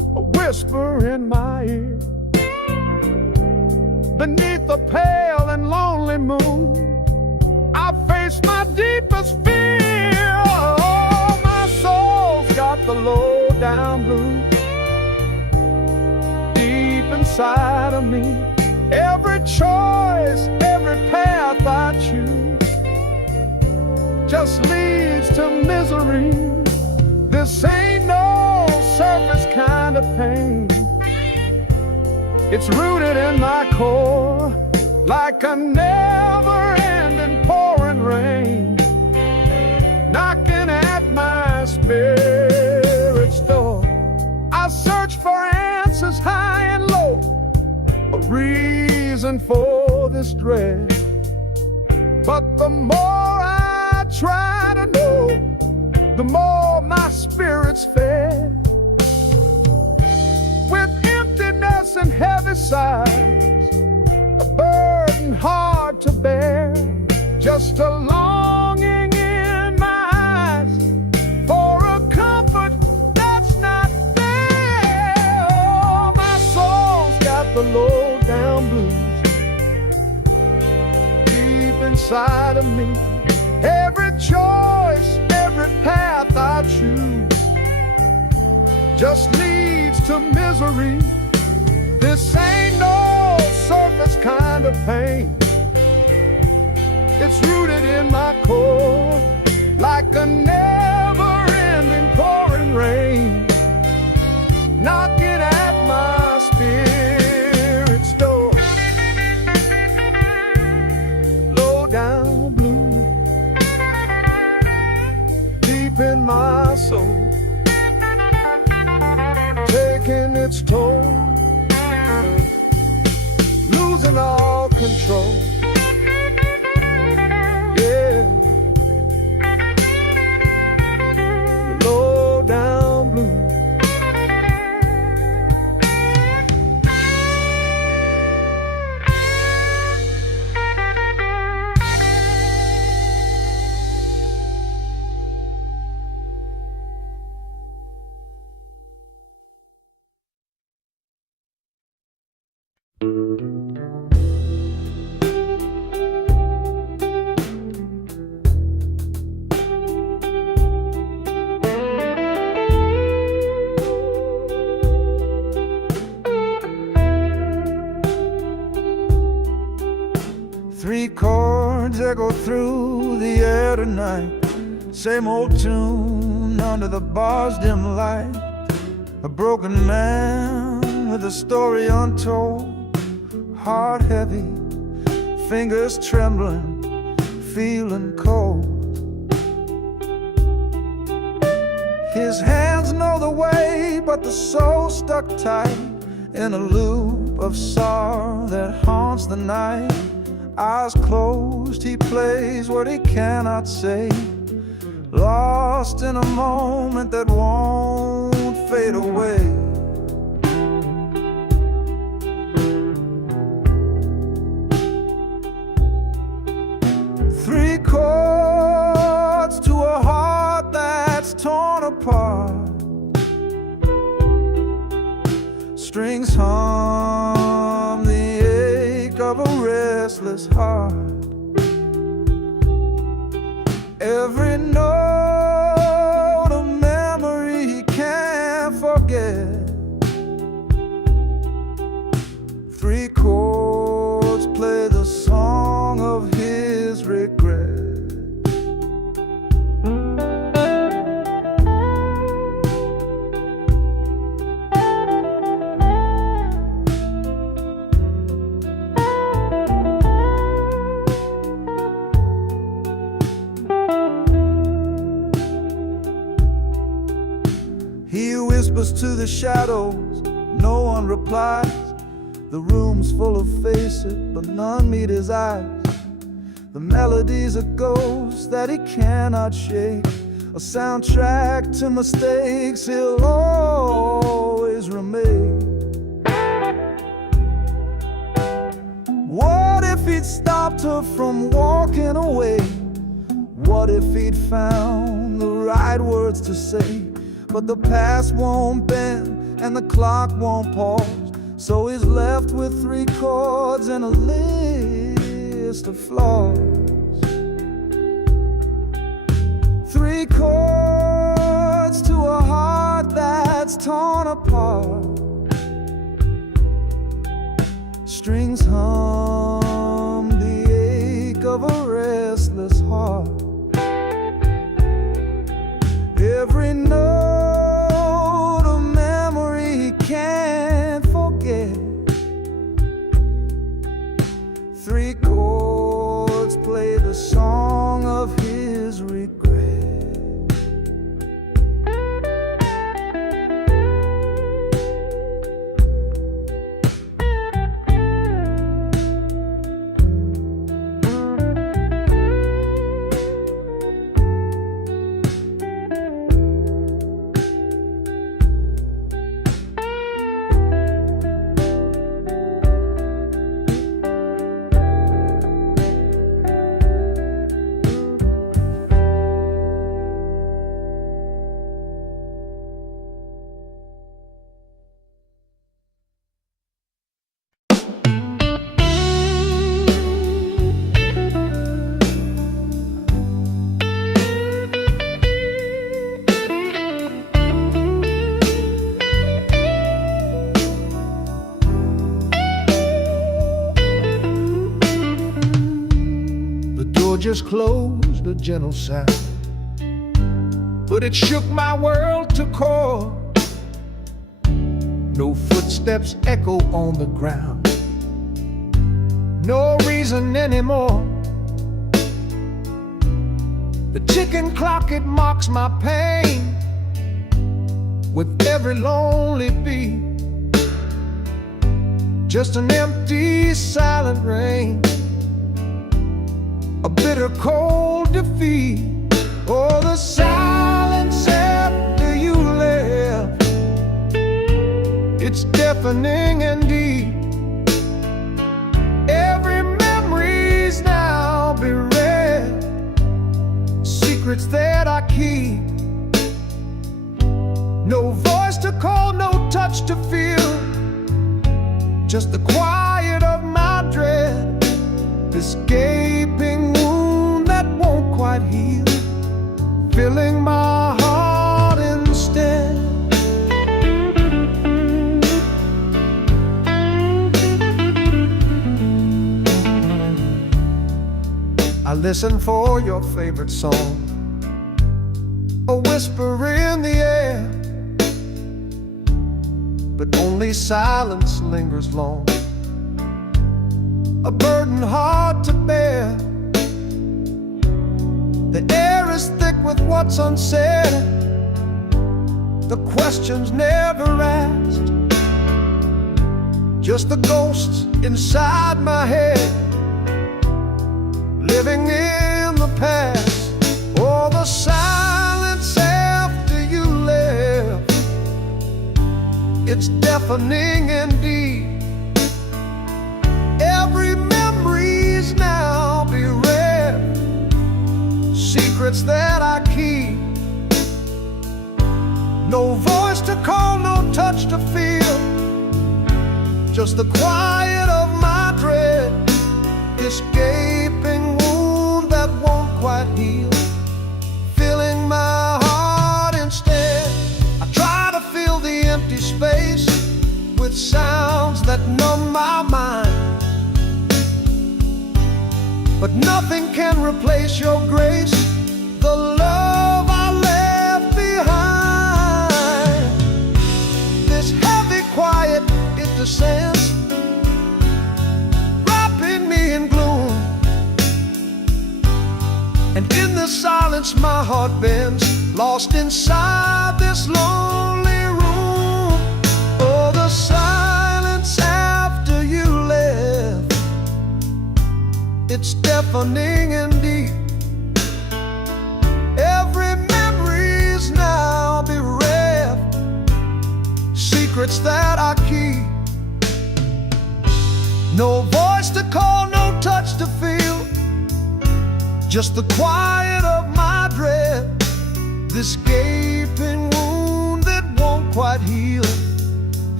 a whisper in my ear. Beneath the pale and lonely moon, I face my deepest fear. Oh, my soul's got the low down blues deep inside of me. Every choice, every path I choose just leads to misery. This ain't no surface kind of pain. It's rooted in my core like a never-ending pouring rain, knocking at my spirit's door. I search for answers high and low, a reason for this dread. But the more I try to know, the more my spirit's fed. With emptiness and heavy sighs, a burden hard to bear, just a longing in my eyes for a comfort that's not there. Oh, my soul's got the low down blues deep inside of me. Every choice, every path I choose just leads to misery. This ain't no surface kind of pain. It's rooted in my core like a never-ending pouring rain, knocking at my spirit's door. Low down blue, deep in my soul, taking its toll, losing all control. Yeah, low down blue. Three chords echo through the air tonight, same old tune under the bar's dim light. A broken man with a story untold, heart heavy, fingers trembling, feeling cold. His hands know the way, but the soul stuck tight in a loop of sorrow that haunts the night. Eyes closed, he plays what he cannot say, lost in a moment that won't fade away. Three chords to a heart that's torn apart, strings hum the ache of a restless heart. Every note a memory he can't forget. Three chords play the song of his regret. He whispers to the shadows, no one replies. The room's full of faces, but none meet his eyes. The melody's a ghost that he cannot shake, a soundtrack to mistakes he'll always remake. What if he'd stopped her from walking away? What if he'd found the right words to say? But the past won't bend, and the clock won't pause. So he's left with 3 chords and a list of flaws. 3 chords to a heart that's torn apart. Strings hum the ache of a restless heart. Every note a memory he can't forget. 3 chords play the song of his regret. Just closed, a gentle sound, but it shook my world to core. No footsteps echo on the ground, no reason anymore. The ticking clock, it mocks my pain with every lonely beat. Just an empty, silent rain, a bitter cold defeat. Oh, the silence after you left, it's deafening indeed. Every memory's now bereft, secrets that I keep. No voice to call, no touch to feel, just the quiet of my dread. This gaping wound that won't quite heal, filling my heart instead. I listen for your favorite song, a whisper in the air, but only silence lingers long, a burden hard to bear. The air is thick with what's unsaid, the questions never asked, just the ghosts inside my head, living in the past. Oh, the silence after you left, it's deafening indeed. Every memory's now bereft, secrets that I keep. No voice to call, no touch to feel, just the quiet of my dread. This gaping wound that won't quite heal, filling my heart instead. I try to fill the empty space with sounds that numb my mind, but nothing can replace your grace, the love I left behind. This heavy quiet, it descends, wrapping me in gloom, and in the silence my heart bends, lost inside this lonely room. Oh, the silence after you left, it's deafening indeed. Every memory's now bereft, secrets that I keep. No voice to call, no touch to feel, just the quiet of my dread. This gaping wound that won't quite heal,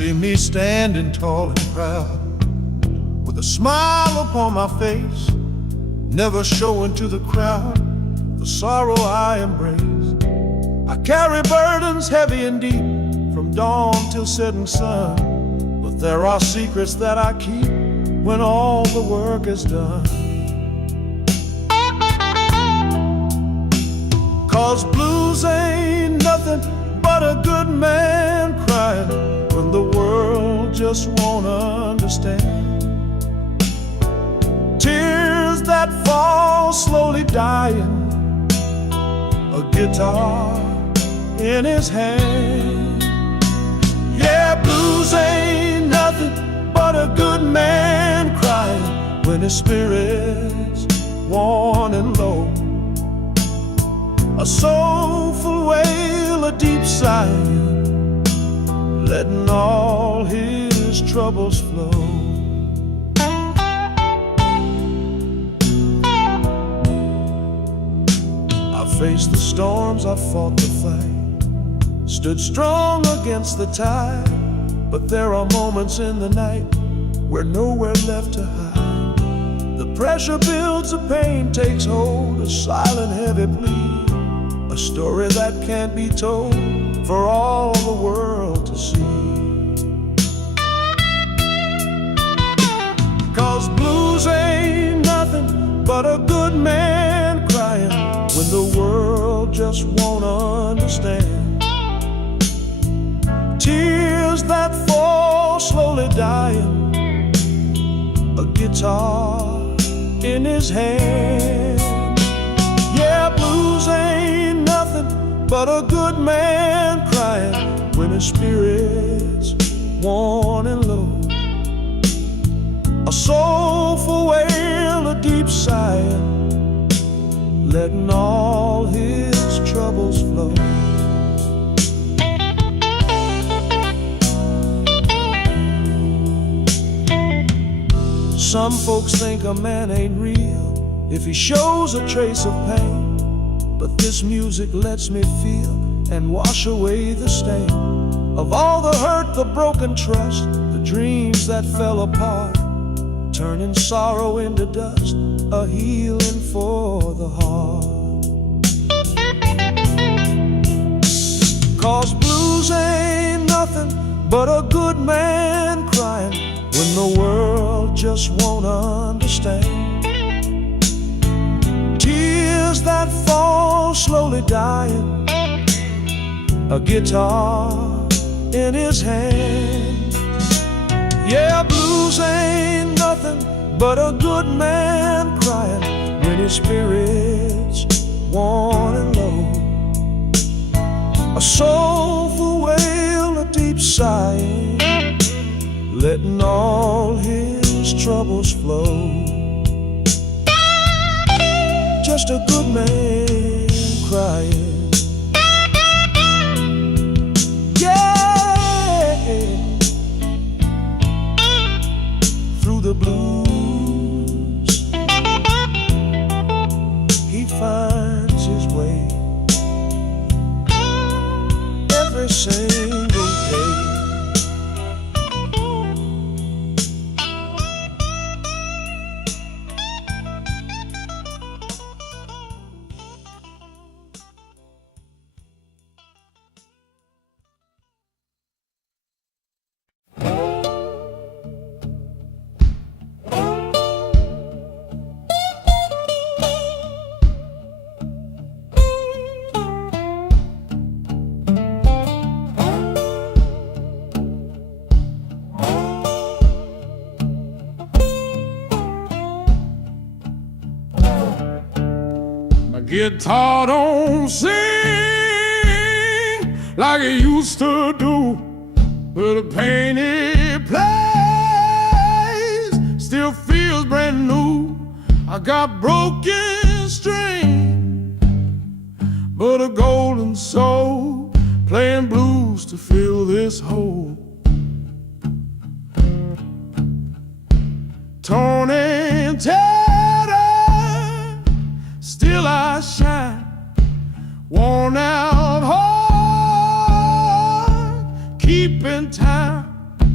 see me standing tall and proud, with a smile upon my face, never showing to the crowd the sorrow I embraced. I carry burdens heavy and deep, from dawn till setting sun, but there are secrets that I keep when all the work is done. 'Cause blues ain't nothing but a good man crying when the world just won't understand. Tears that fall slowly dying, a guitar in his hand. Yeah, blues ain't nothing but a good man crying when his spirit's worn and low. A soulful wail, a deep sigh, letting all his troubles flow. I faced the storms, I fought the fight, stood strong against the tide, but there are moments in the night where nowhere left to hide. The pressure builds, the pain takes hold, a silent heavy plea, a story that can't be told for all the world to see. 'Cause blues ain't nothing but a good man crying when the world just won't understand. Tears that fall slowly dying, a guitar in his hand. Yeah, blues ain't nothing but a good man crying when his spirit's worn and low. A soulful wail, a deep sigh, letting all his troubles flow. Some folks think a man ain't real if he shows a trace of pain, but this music lets me feel and wash away the stain of all the hurt, the broken trust, the dreams that fell apart, turning sorrow into dust, a healing for the heart. 'Cause blues ain't nothing but a good man crying when the world just won't understand. Tears that fall slowly dying, a guitar in his hand. Yeah, blues ain't nothing but a good man crying when his spirit's worn and low. A soulful wail, a deep sigh, letting all his troubles flow. Just a good man crying. Yeah, through the blues he finds his way every single day. Guitar don't sing like it used to do, but the pain it plays still feels brand new. I got broken string, but a golden soul playing blues to fill this hole. Torn and tattered, still I shine, worn out heart, keeping time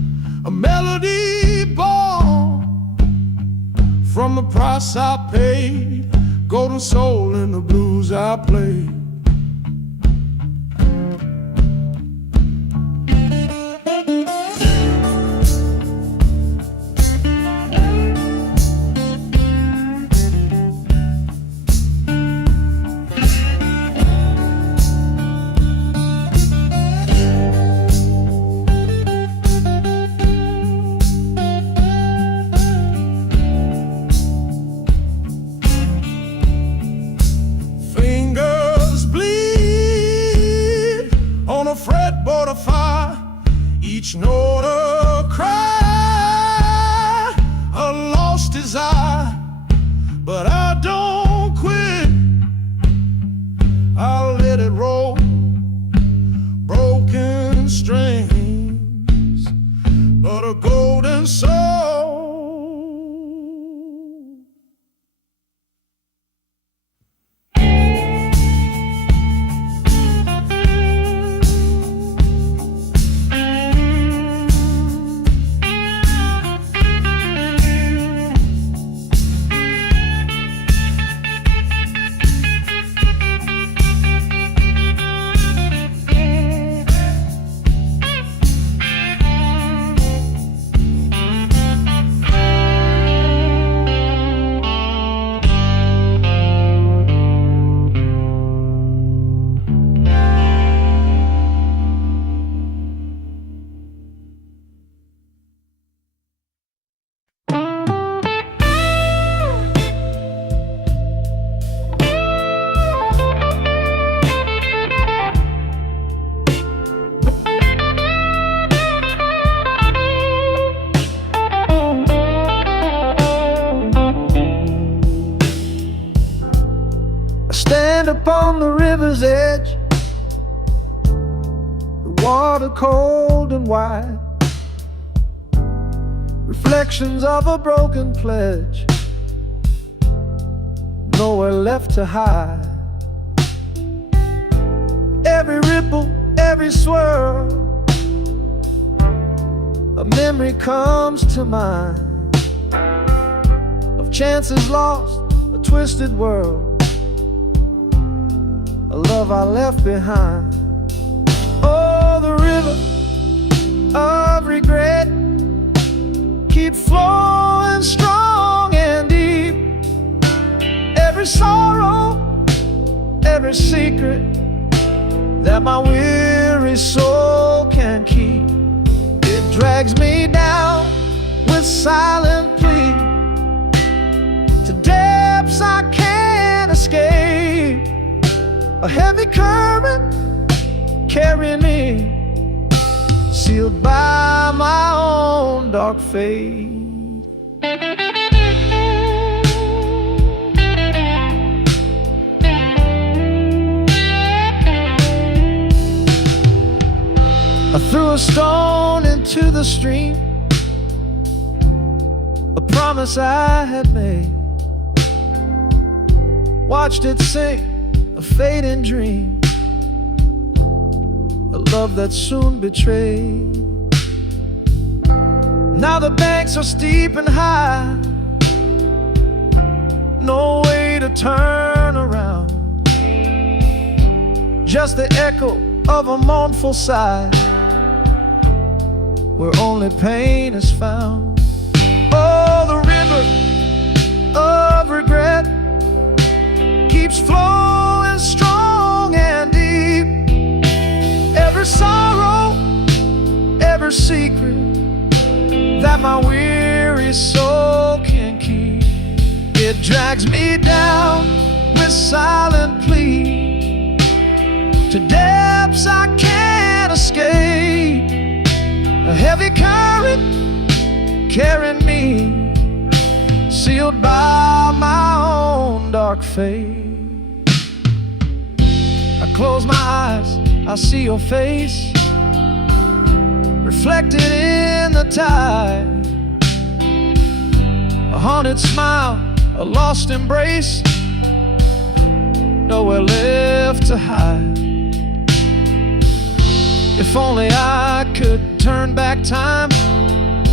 a melody born from the price I paid, golden soul in the blues I played. Fretboard of fire, each note a cry, a lost desire, but I don't quit. I'll let it roll, broken strings, but a golden soul. Stand upon the river's edge, the water cold and wide, reflections of a broken pledge, nowhere left to hide. Every ripple, every swirl, a memory comes to mind of chances lost, a twisted world, a love I left behind. Oh, the river of regret keep flowing strong and deep. Every sorrow, every secret that my weary soul can keep, it drags me down with silent plea to depths I can't escape. A heavy current carrying me, sealed by my own dark fate. I threw a stone into the stream, a promise I had made, watched it sink, a fading dream, a love that soon betrayed. Now the banks are steep and high, no way to turn around, just the echo of a mournful sigh, where only pain is found. Oh, the river of regret keeps flowing strong and deep. Every sorrow, every secret that my weary soul can keep, it drags me down with silent plea to depths I can't escape. A heavy current carrying me, sealed by my own dark fate. I close my eyes, I see your face reflected in the tide, a haunted smile, a lost embrace, nowhere left to hide. If only I could turn back time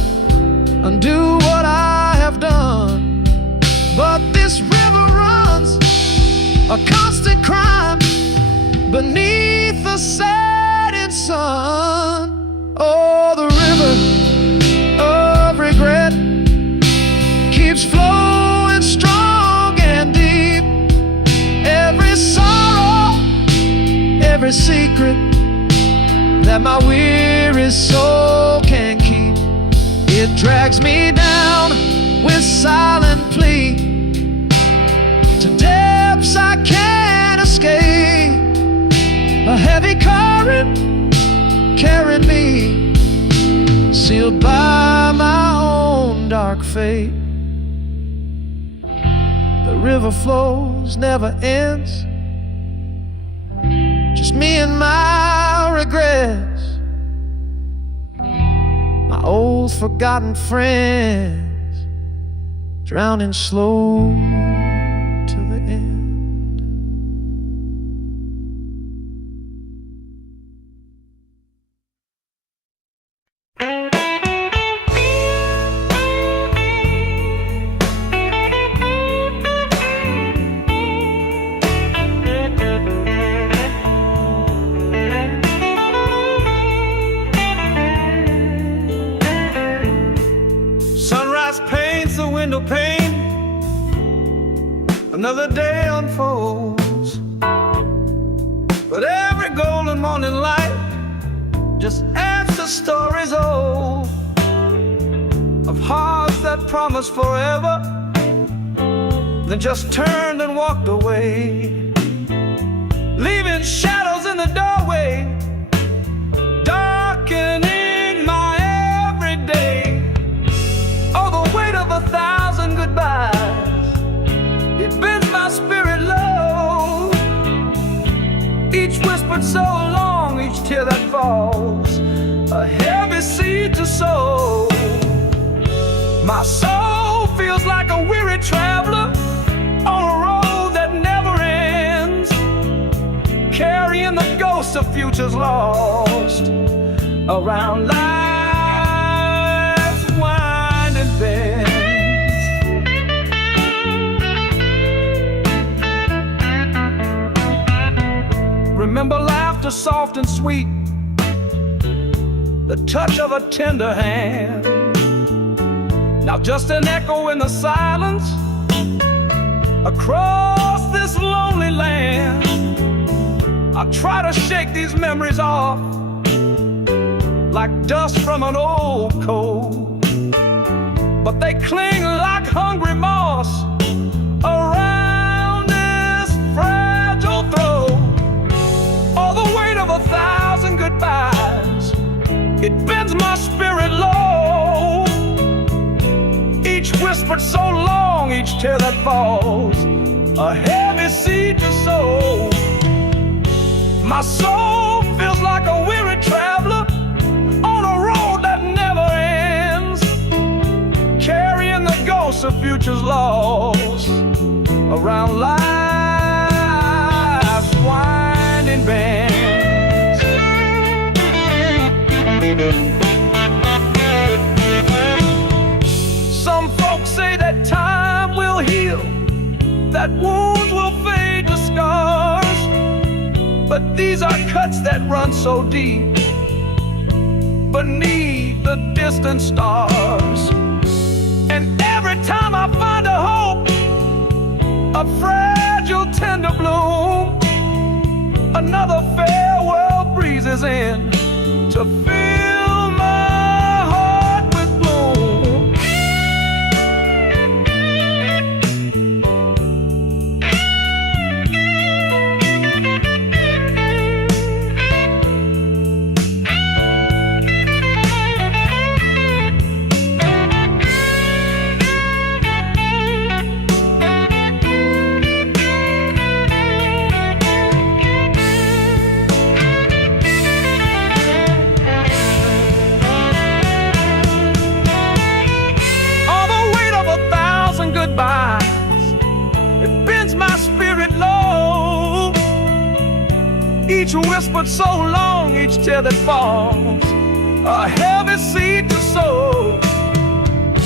undo what I have done. But this river runs a constant crime beneath the setting sun. Oh, the river of regret keeps flowing strong and deep. Every sorrow, every secret that my weary soul can keep, it drags me down with silent plea to depths I can't escape. A heavy current carrying me, sealed by my own dark fate. The river flows, never ends, just me and my regrets, my old forgotten friends, drowning slow till the end. Window pane, another day unfolds, but every golden morning light just adds to stories old of hearts that promised forever, then just turned and walked away, leaving shadows in the doorway, darkening my everyday. Oh, the weight of 1,000 goodbyes, it bends my spirit low. Each whispered so long, each tear that falls, a heavy seed to sow. My soul feels like a weary traveler on a road that never ends, carrying the ghosts of futures lost around life's winding bends. Remember laughter soft and sweet, the touch of a tender hand. Now just an echo in the silence across this lonely land. I try to shake these memories off like dust from an old coat, but they cling like hungry moss around this fragile throat. All the weight of 1,000 goodbyes, it bends my spirit low. Each whispered so long, each tear that falls, a heavy seed to sow. My soul feels like a weary traveler on a road that never ends, carrying the ghosts of futures lost around life's winding bends. Some folks say that time will heal, that wounds will fade to scars, but these are cuts that run so deep beneath the distant stars. And every time I find a hope, a fragile tender bloom, another farewell breezes in to fill my heart with gloom. It bends my spirit low. Each whispered so long, each tear that falls, a heavy seed to sow.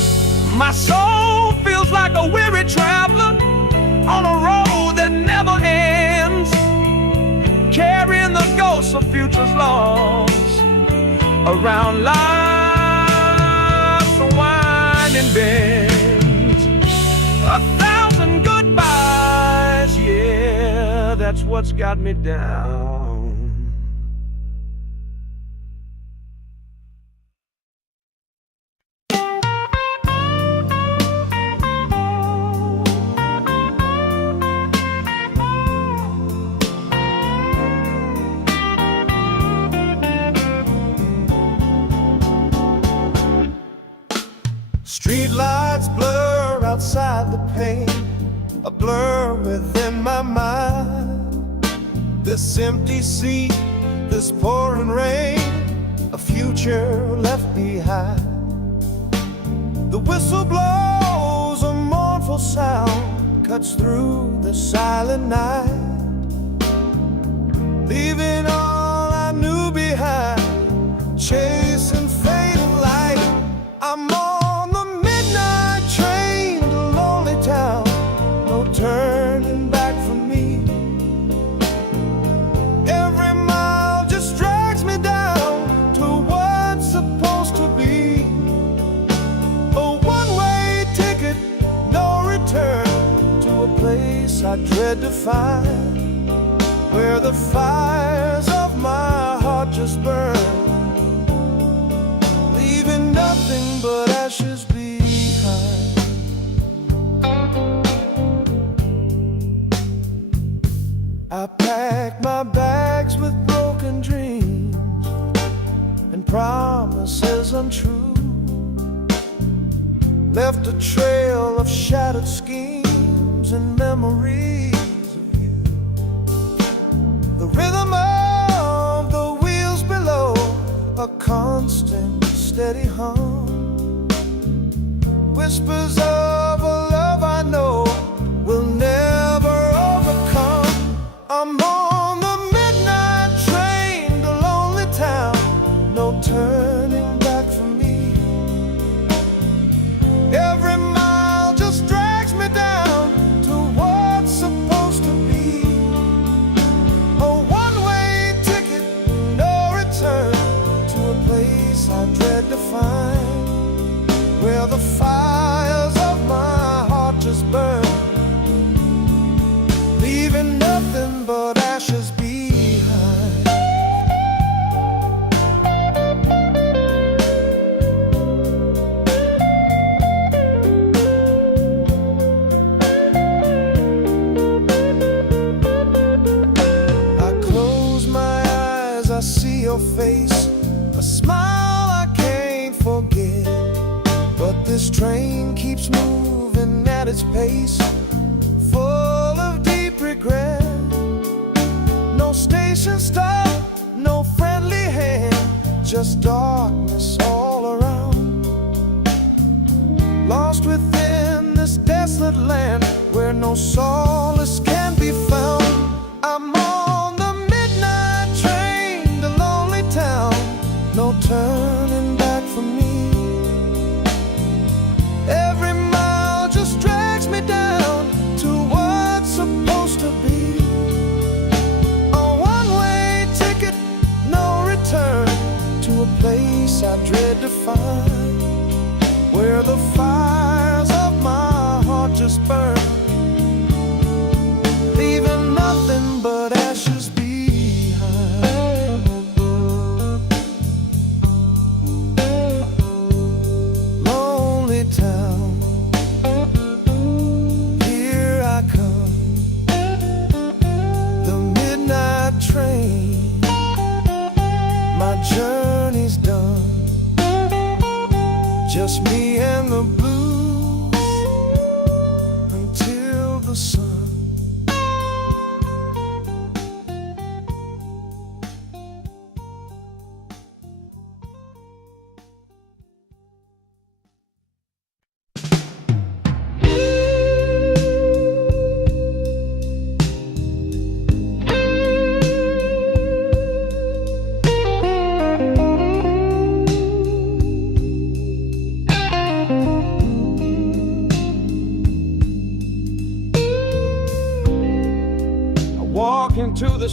My soul feels like a weary traveler on a road that never ends, carrying the ghosts of futures lost around life's winding bends. 1,000 goodbyes, yeah, that's what's got me down. Street lights blur outside the pane, a blur within my mind. This empty seat, this pouring rain, a future left behind. The whistle blows, a mournful sound cuts through the silent night, leaving all I knew behind, chasing fading light. I'm on the midnight train to lonely town, no turning back for me. Every mile just drags me down to what's supposed to be. A one-way ticket, no return, to a place I dread to find, where the fires of my heart just burn, leaving nothing but ashes behind. I packed my bags with broken dreams and promises untrue, left a trail of shattered schemes and memories of you. The rhythm of the wheels below, a constant steady hum, whispers of a love I know will never overcome. I'm on the midnight train to lonely town, no turning back for me. Every mile just drags me down to what's supposed to be. A one-way ticket, no return, to a place I dread to find, where the fires of my heart just burn, leaving nothing but ashes behind. I close my eyes, I see your face, a smile I can't forget. But this train keeps moving at its pace, full of deep regret. No station stop, no friendly hand, just darkness all around. Lost within this desolate land, where no solace can be found. I'm on the midnight train to lonely town, no turning back for me. Every mile just drags me down to what's supposed to be. A one-way ticket, no return, to a place I dread to find, where the fires of my heart just burn, leaving nothing but ashes behind. Lonely town, here I come, the midnight train, my journey's done, just me and the blues until the sun.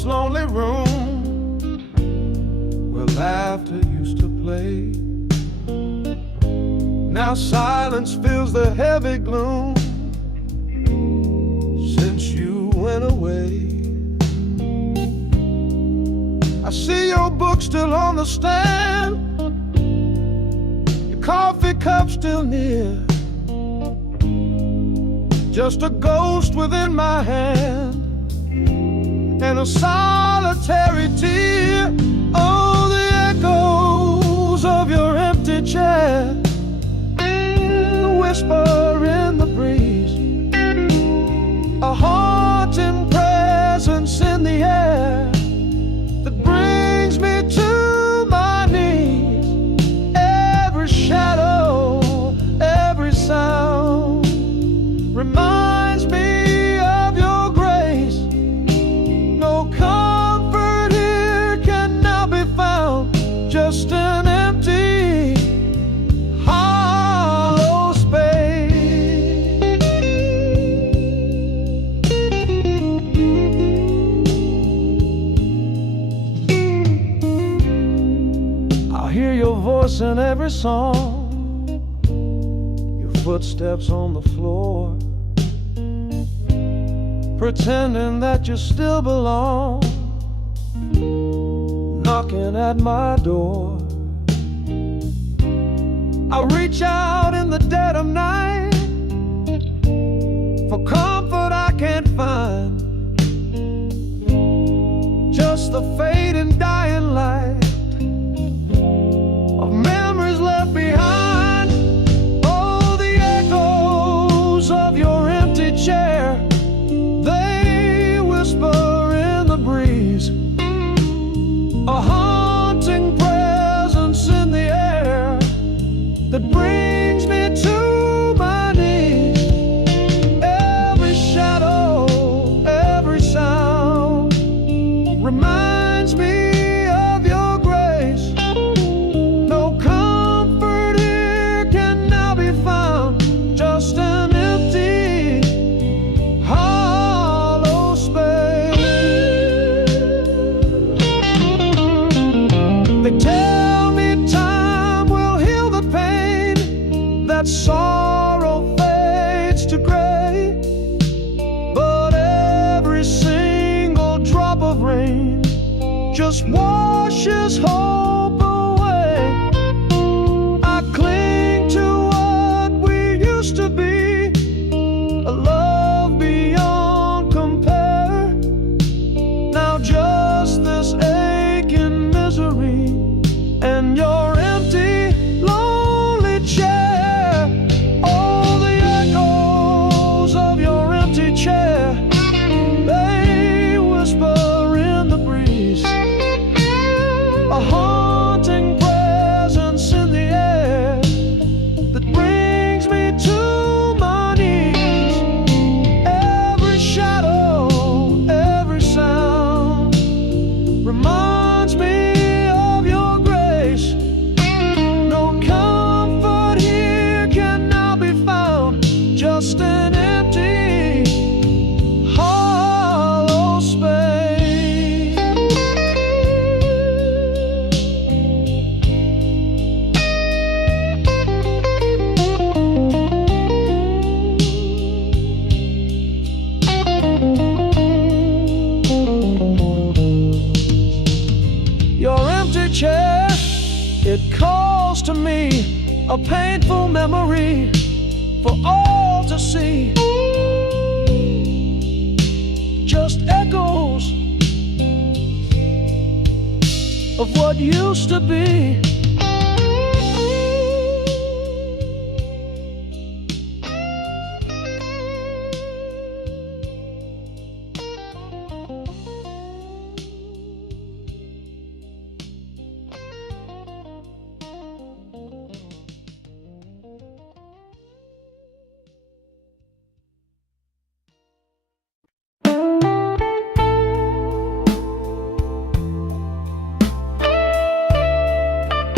this lonely room where laughter used to play. Now silence fills the heavy gloom since you went away. I see your book still on the stand, your coffee cup still near, just a ghost within my hand and a solitary tear. Oh, the echoes of your empty chair, the whisper in the breeze, a haunting presence in the air that brings me to my knees. Every shadow, every sound reminds me of your grace. No comfort here can now be found, just an empty, hollow space. I hear your voice in every song, your footsteps on the floor, pretending that you still belong, knocking at my door. I reach out in the dead of night for comfort I can't find, just the fading dying light of memories left behind. Oh, the echoes of your empty chair, they whisper in the breeze, a haunting presence in the air that brings me to my knees. Every shadow, every sound reminds me of your grace. No comfort here can now be found, just an empty, hollow space. They tell me time will heal the pain, that sorrow fades to gray, but every single drop of rain just washes hope away. I cling to what we used to be, a love beyond compare. Now just this aching misery and your empty, lonely chair. Oh, the echoes of your empty chair, they whisper in the breeze, a haunting presence in the air that brings me to my knees. Every shadow, every sound reminds me of your grace. No comfort here can now be found, just an empty, hollow space. Your empty chair, it calls to me, a painful memory for all to see. Just echoes of what used to be.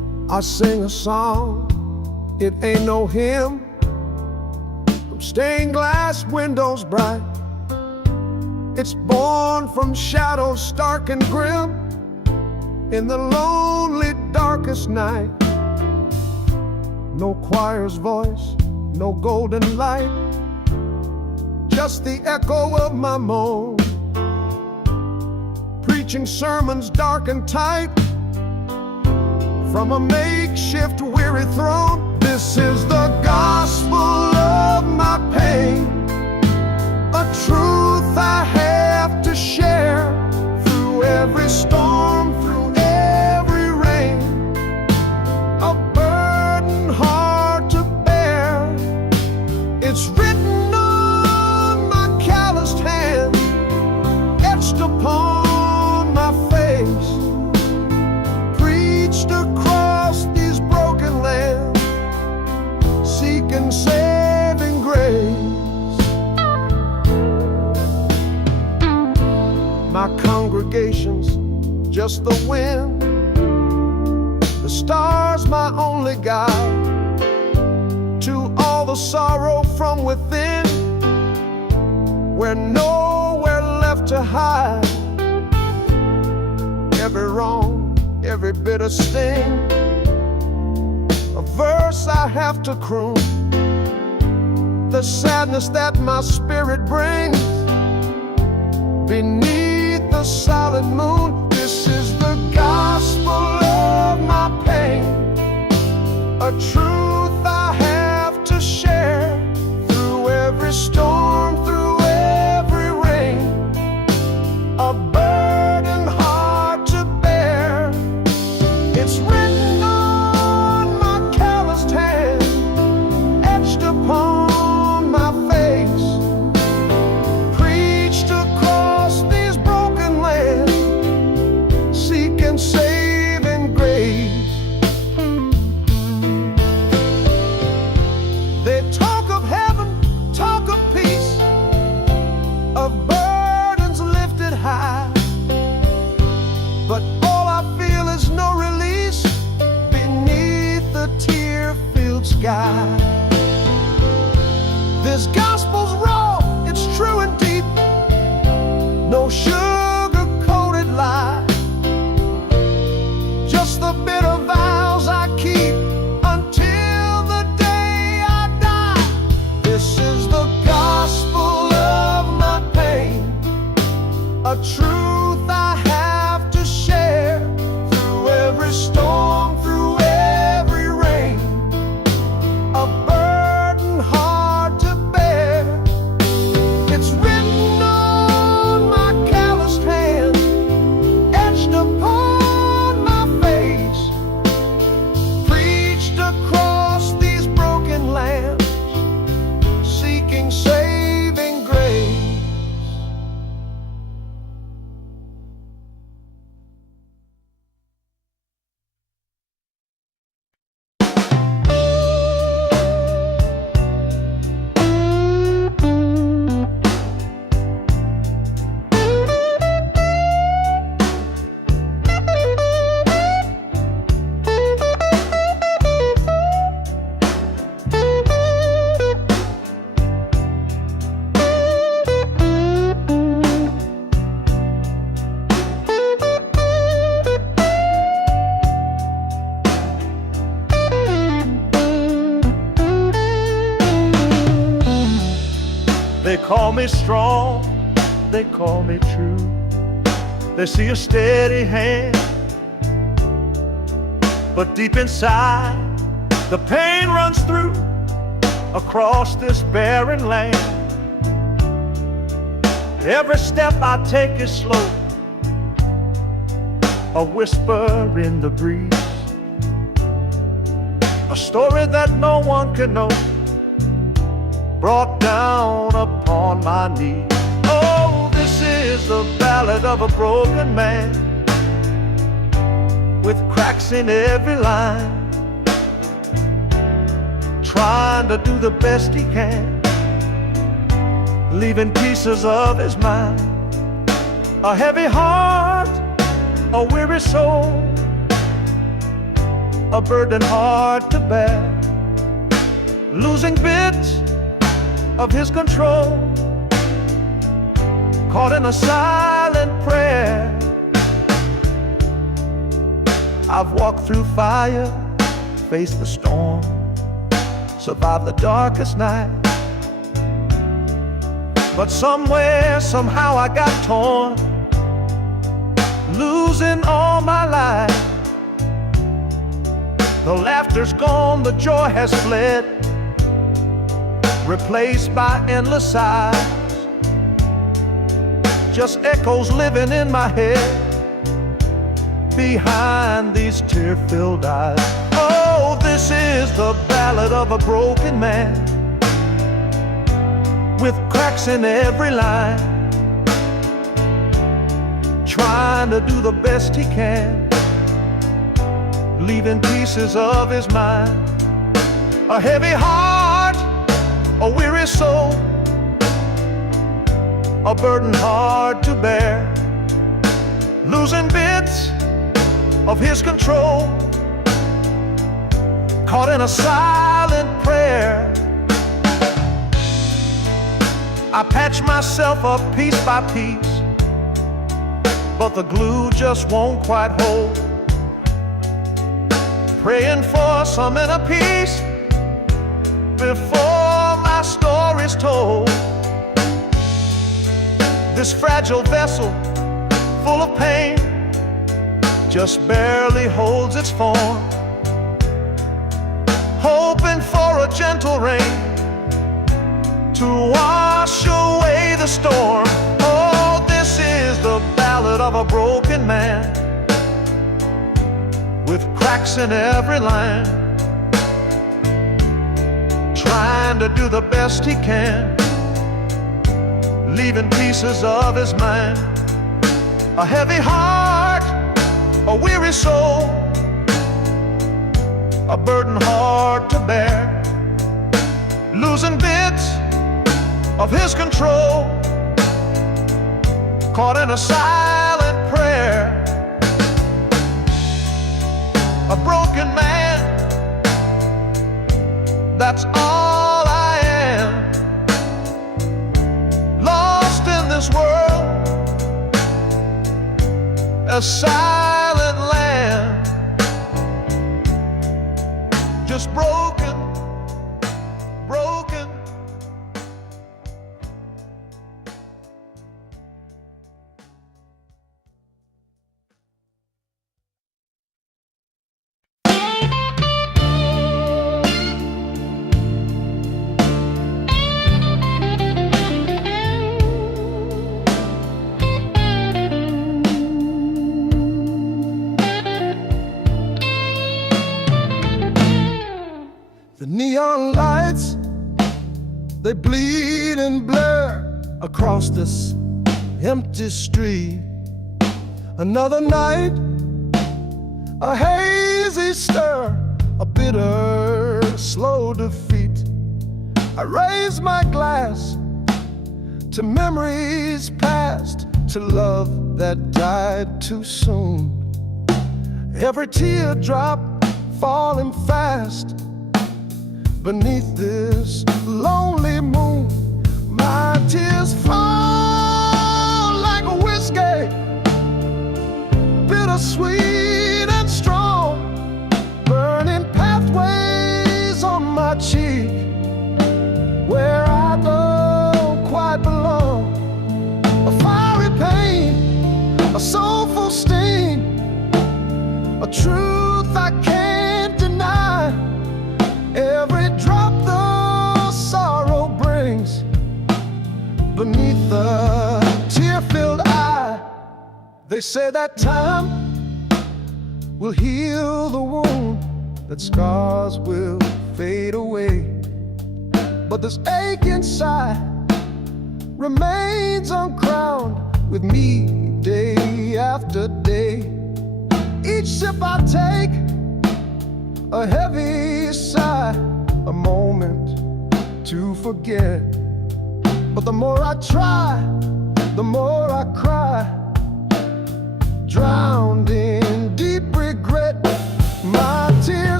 sing a song, it ain't no hymn, from stained glass windows bright. It's born from shadows stark and grim, in the lonely darkest night. No choir's voice, no golden light, just the echo of my moan, preaching sermons dark and tight from a makeshift weary throne. This is the gospel of my pain, a truth I have to share through every storm, through every rain, a burden hard to bear. It's written on my calloused hand, etched upon my face, preached across these broken lands, seeking saving grace. My congregation's just the wind, the stars my only guide to all the sorrow from within, we're nowhere left to hide. Every wrong, every bitter sting, a verse I have to croon, the sadness that my spirit brings beneath the solid moon. This is the gospel of my pain, a truth I have to share through every storm, through every rain, a burden hard to bear. It's written on my calloused hand, etched upon my face, preached across these broken lands, seeking saving grace. They talk of heaven, talk of peace, of burdens lifted high, but all I feel is no release beneath the tear-filled sky. This gospel's raw, it's true and deep, no sugar-coated lie, just the bitter vows I keep until the day I die. This is the gospel of my pain, a truth I have to share through every storm, through every rain, a burden hard to bear. It's written on my calloused hand, etched upon my face, preached across these broken lands, seeking saving grace. They call me strong, they call me true. They see a steady hand, but deep inside the pain runs through across this barren land. Every step I take is slow, a whisper in the breeze, a story that no one can know, brought down upon my knees. Oh, this is the ballad of a broken man, with cracks in every line, trying to do the best he can, leaving pieces of his mind, a heavy heart, a weary soul, a burden hard to bear, losing bits of his control, caught in a silent prayer. I've walked through fire, faced the storm, survived the darkest night. But somewhere, somehow I got torn, losing all my life. The laughter's gone, the joy has fled, replaced by endless sighs. Just echoes living in my head, behind these tear-filled eyes. Oh, this is the ballad of a broken man, with cracks in every line, trying to do the best he can, leaving pieces of his mind. A heavy heart, a weary soul, a burden hard to bear, losing bits of his control, caught in a silent prayer. I patch myself up piece by piece, but the glue just won't quite hold. Praying for some inner peace before my story's told. This fragile vessel, full of pain, just barely holds its form, hoping for a gentle rain to wash away the storm. Oh, this is the ballad of a broken man, with cracks in every line, trying to do the best he can, leaving pieces of his mind. A heavy heart, a weary soul, a burden hard to bear, losing bits of his control, caught in a silent prayer. A broken man, that's all I am, lost in this world, a silent land, just broken, broken. The neon lights, they bleed and blur across this empty street. Another night, a hazy stir, a bitter, slow defeat. I raise my glass to memories past, to love that died too soon. Every teardrop falling fast beneath this lonely moon. My tears fall like a whiskey, bittersweet and strong, burning pathways on my cheek, where I don't quite belong. A fiery pain, a soulful sting, a truth I can't deny. Every drop the sorrow brings beneath the tear-filled eye. They say that time will heal the wound, that scars will fade away, but this ache inside remains uncrowned with me day after day. Each sip I take, a heavy sigh, a moment to forget. But the more I try, the more I cry, drowned in deep regret. My tears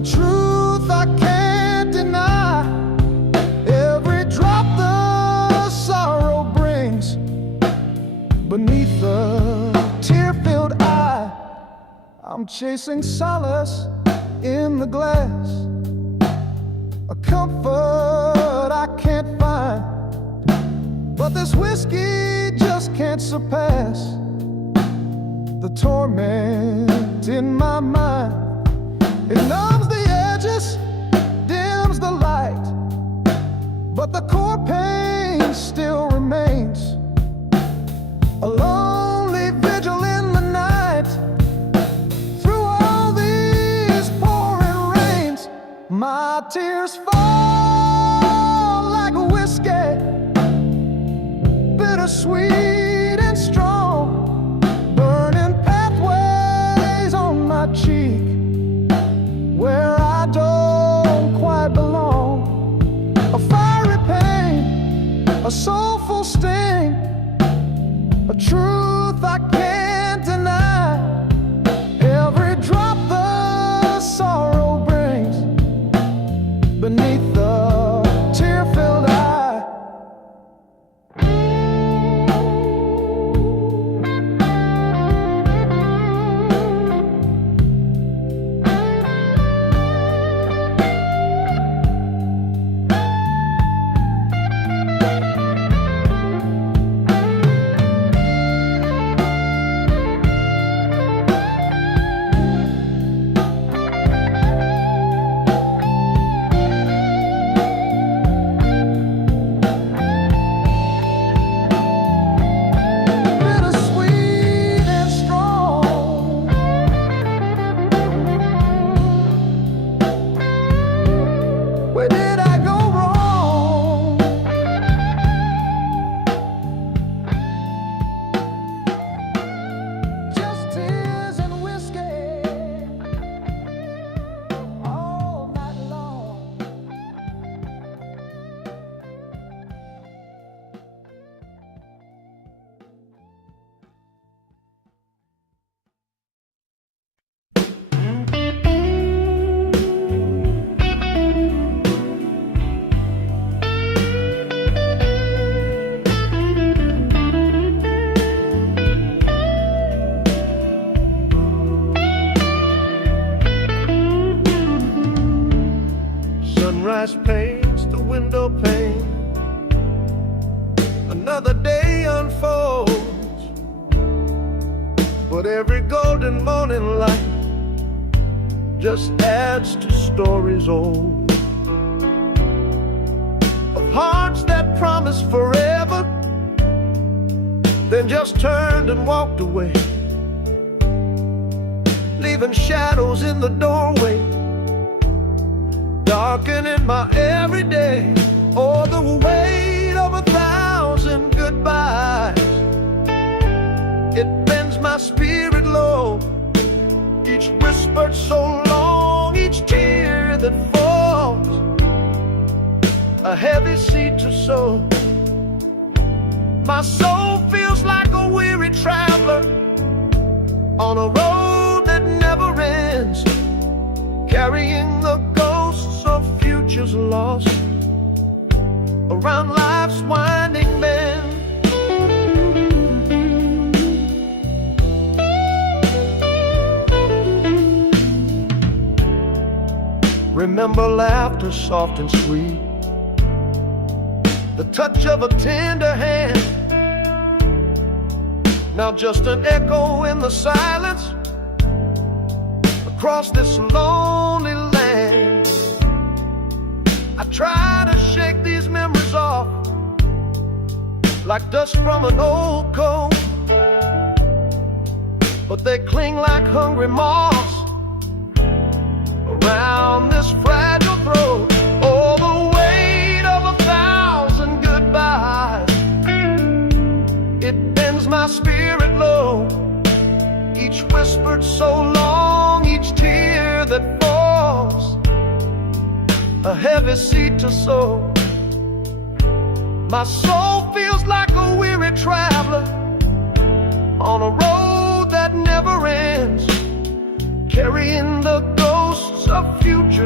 a truth I can't deny. Every drop the sorrow brings beneath the tear-filled eye. I'm chasing solace in the glass, a comfort I can't find, but this whiskey just can't surpass the torment in my mind. It numbs the edges, dims the light, but the core pain still remains. A lonely vigil in the night, through all these pouring rains. My tears fall like a whiskey, bittersweet and strong, burning pathways on my cheek where I don't quite belong. A fiery pain, a soulful sting, a truth I can't deny. Every drop the sorrow brings beneath the tear-filled eye. Where did I go wrong? Just tears and whiskey all night long. Sunrise paints the window pane, another day unfolds, but every golden morning light just adds to stories old, of hearts that promised forever, then just turned and walked away, leaving shadows in the doorway, darkening my everyday. Oh, the weight of 1,000 goodbyes, it bends my spirit low. Each whispered so long, each tear that falls, a heavy seed to sow. My soul feels like a weary traveler on a road that never ends, carrying the ghosts of futures lost around life's winding bend. Remember laughter soft and sweet, the touch of a tender hand, now just an echo in the silence across this lonely land. I try to shake these memories off like dust from an old coat, but they cling like hungry moths around this fragile throat. Oh, the weight of 1,000 goodbyes, it bends my spirit low. Each whispered so long, each tear that falls, a heavy seed to sow. My soul feels like a weary traveler on a road that never ends, carrying the ghosts of future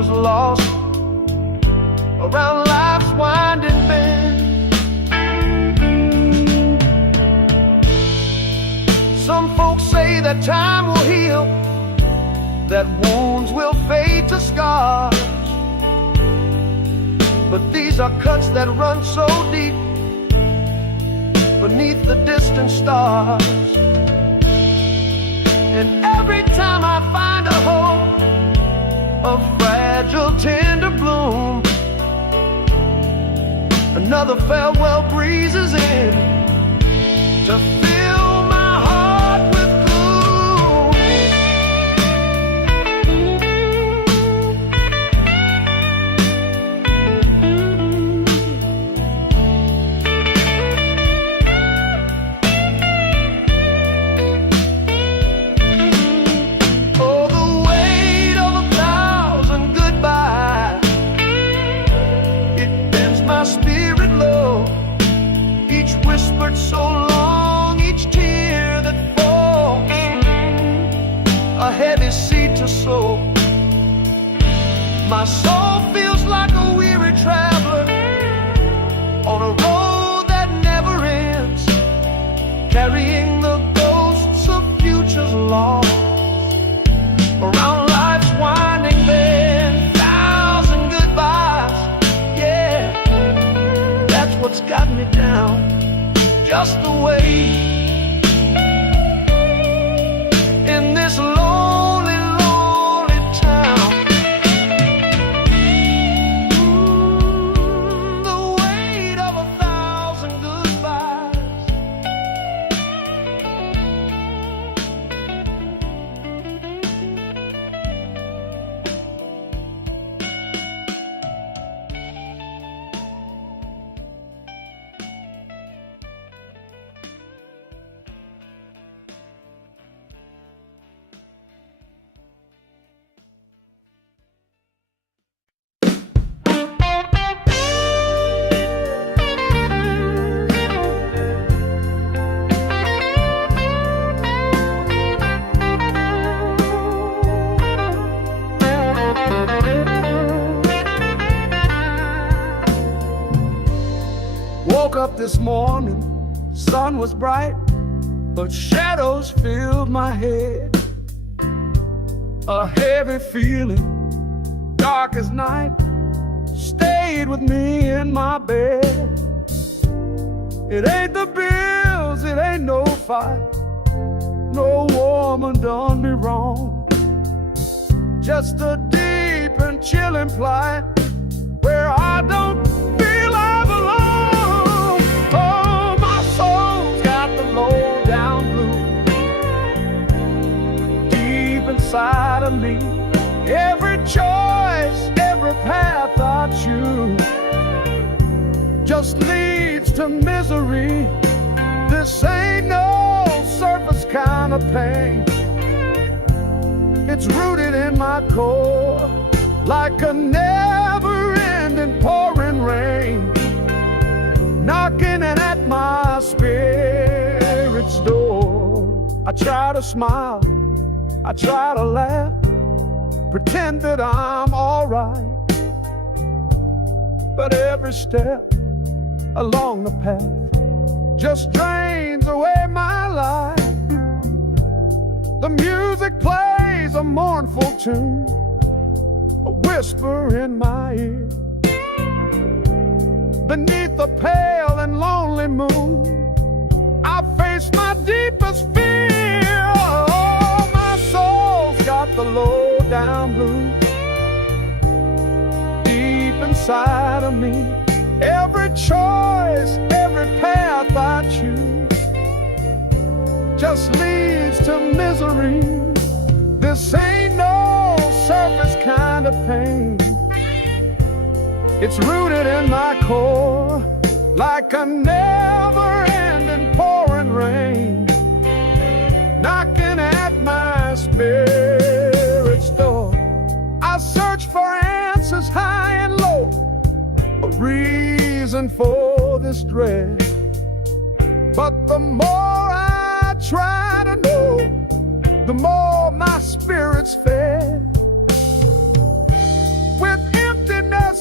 futures lost around life's winding bend. Some folks say that time will heal, that wounds will fade to scars, but these are cuts that run so deep beneath the distant stars. And every time I find a hope, a fragile tender bloom, another farewell breezes in to fill my heart with gloom. Oh, the weight of 1,000 goodbyes, it bends my spirit low. Each whispered so long, each tear that falls, a heavy seed to sow. My soul feels like a weary traveler on a road that never ends, carrying the ghosts of futures lost around life's winding bend. 1,000 goodbyes, yeah, that's what's got me down, just the way in this lonely, lonely town. The weight of 1,000 goodbyes. Woke up this morning, sun was bright, but shadows filled my head. A heavy feeling, dark as night, stayed with me in my bed. It ain't the bills, it ain't no fight, no woman done me wrong. Just a deep and chilling plight where I don't feel I belong. Oh, my soul's got the low down blues deep inside of me. Every choice, every path I choose just leads to misery. This ain't no surface kind of pain. It's rooted in my core like a never-ending pouring rain, knocking at my spirit's door. I try to smile, I try to laugh, pretend that I'm alright, but every step along the path just drains away my life. The music plays a mournful tune, a whisper in my ear. Beneath the pale and lonely moon, I face my deepest fear. Oh, my soul's got the low down blues deep inside of me. Every choice, every path I choose just leads to misery. This ain't no surface kind of pain. It's rooted in my core like a never-ending pouring rain, knocking at my spirit's door. I search for answers high and low, a reason for this dread, but the more I try to know, the more my spirit's fed.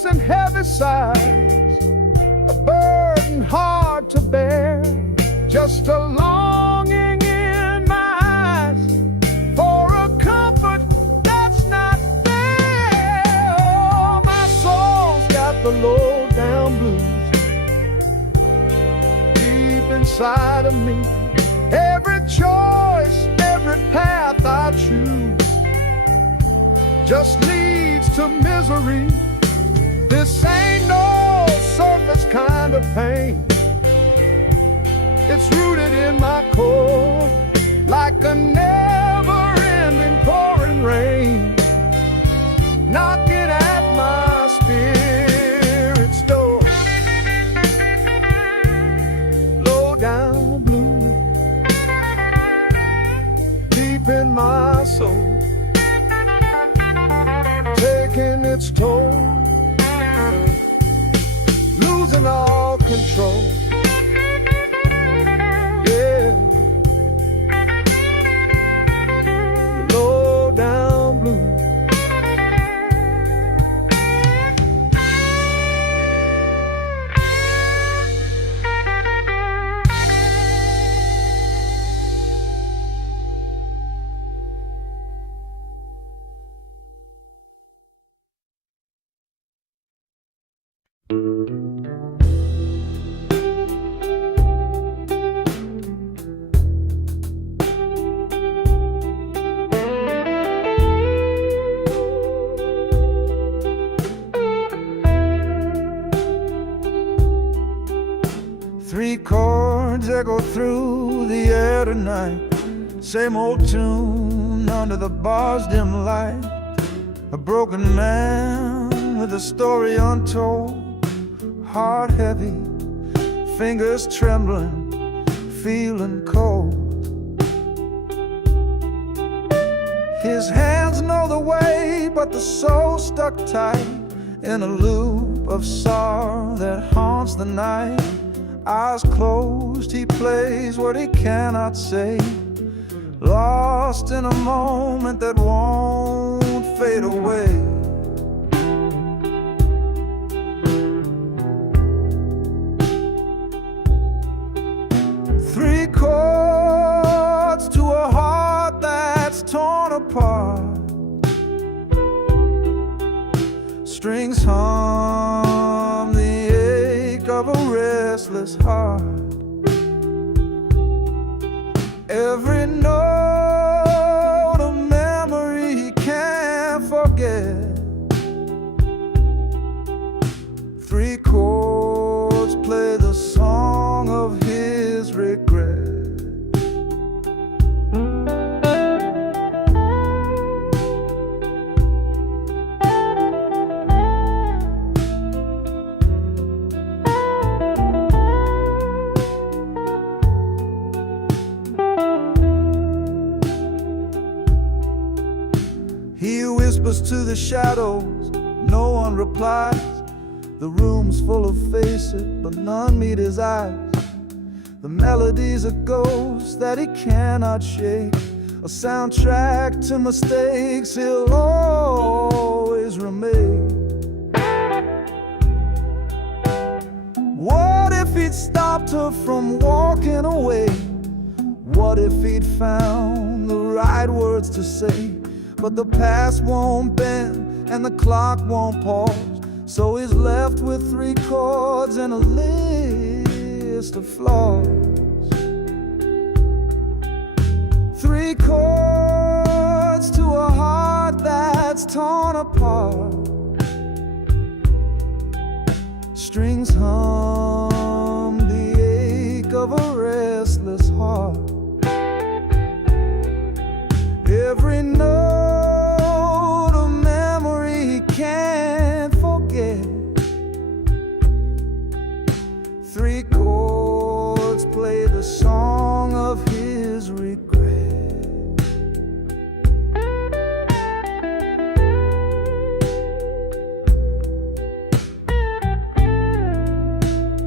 aches and heavy sighs, a burden hard to bear, just a longing in my eyes for a comfort that's not there. Oh, my soul's got the low down blues deep inside of me. Every choice, every path I choose just leads to misery. This ain't no surface kind of pain. It's rooted in my core, like a never-ending pouring rain, knocking at my spirit's door. Low down blue, deep in my soul, taking its toll, losing all control. Yeah, low down blue. Three chords echo through the air tonight, same old tune under the bar's dim light. A broken man with a story untold, heart heavy, fingers trembling, feeling cold. His hands know the way, but the soul stuck tight in a loop of sorrow that haunts the night. Eyes closed, he plays what he cannot say, lost in a moment that won't fade away. Three chords to a heart that's torn apart, strings hum the ache of a restless heart. Every note a memory he can't forget. Three chords play the song of his regret. He whispers to the shadows, no one replies. The room's full of faces, but none meet his eyes. The melody's a ghost that he cannot shake, a soundtrack to mistakes he'll always remake. What if he'd stopped her from walking away? What if he'd found the right words to say? But the past won't bend and the clock won't pause, so he's left with three chords and a list of flaws. Three chords to a heart that's torn apart, strings hum the ache of a restless heart. Every note a memory he can't forget. Three chords play the song of his regret.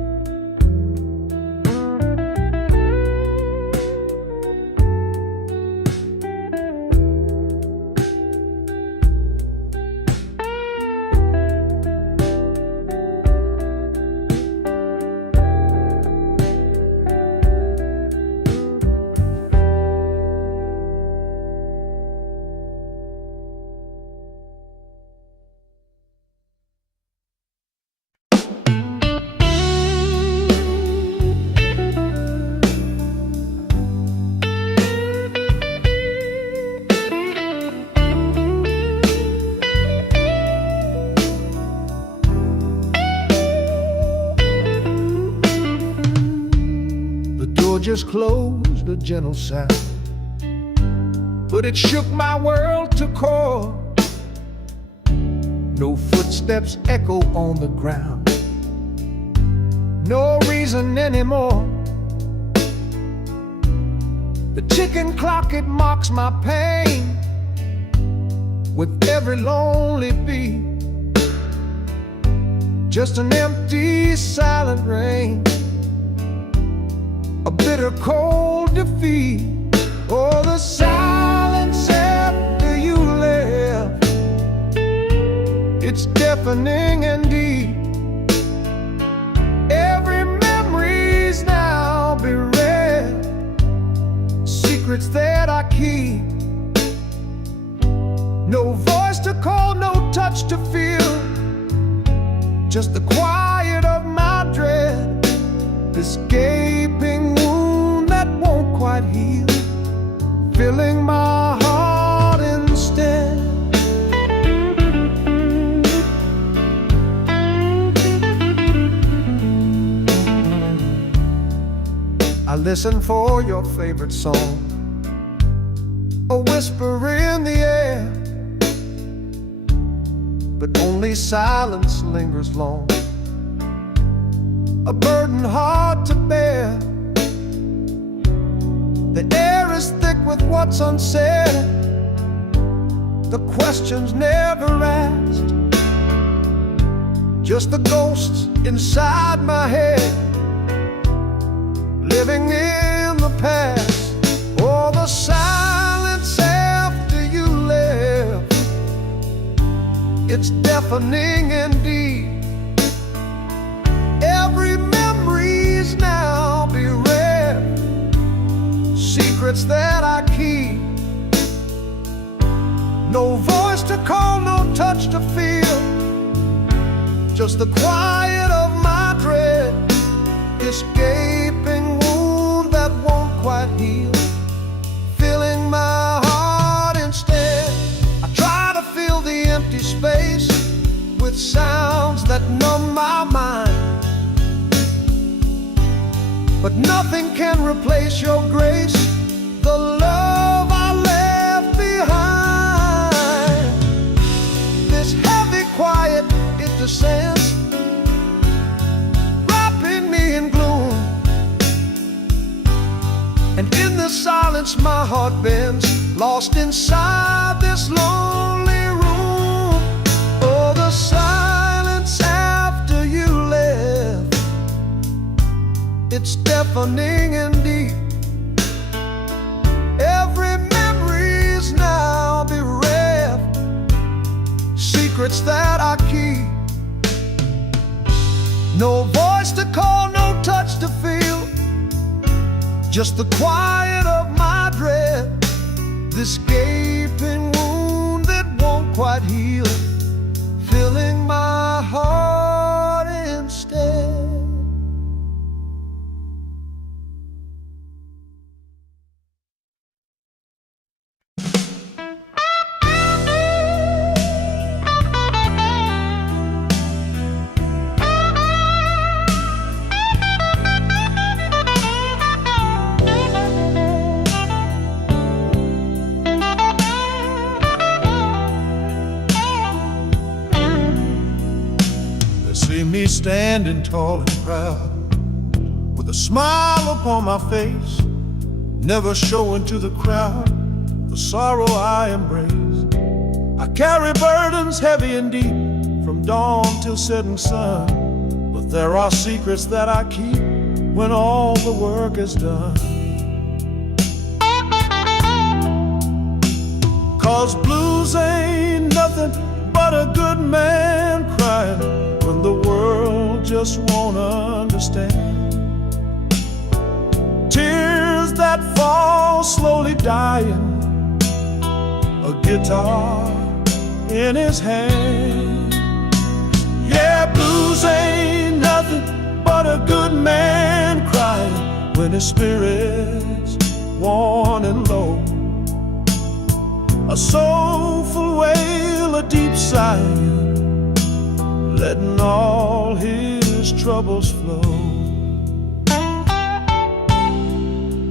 disclosed a gentle sound, but it shook my world to core. No footsteps echo on the ground, no reason anymore. The ticking clock, it mocks my pain with every lonely beat. Just an empty, silent rain, a bitter, cold defeat. Oh, the silence after you left, it's deafening and deep. Every memory's now bereft, secrets that I keep. No voice to call, no touch to feel, just the quiet of my dread. This gaping wound that won't quite heal, filling my heart instead. I listen for your favorite song, a whisper in the air, but only silence lingers long, a burden hard to bear. The air is thick with what's unsaid, the questions never asked, just the ghosts inside my head, living in the past. Oh, the silence after you left, it's deafening and deep. Every memory's now bereft, secrets that I keep. No voice to call, no touch to feel, just the quiet of my dread. This gaping wound that won't quite heal, filling my heart instead. I try to fill the empty space with sounds that numb my mind, but nothing can replace your grace, the love I left behind. This heavy quiet, it descends, wrapping me in gloom, and in the silence my heart bends, lost inside this lonely room. Oh, the silence after you left, it's deafening and deep. Every memory's now bereft, secrets that I keep. No voice to call, no touch to feel, just the quiet of my dread. This gaping wound that won't quite heal, filling my heart instead. See me standing tall and proud, with a smile upon my face, never showing to the crowd the sorrow I embrace. I carry burdens heavy and deep, from dawn till setting sun, but there are secrets that I keep when all the work is done. 'Cause blues ain't nothing but a good man crying when the world just won't understand. Tears that fall slowly dying, a guitar in his hand. Yeah, blues ain't nothing but a good man crying when his spirit's worn and low. A soulful wail, a deep sigh, letting all his troubles flow.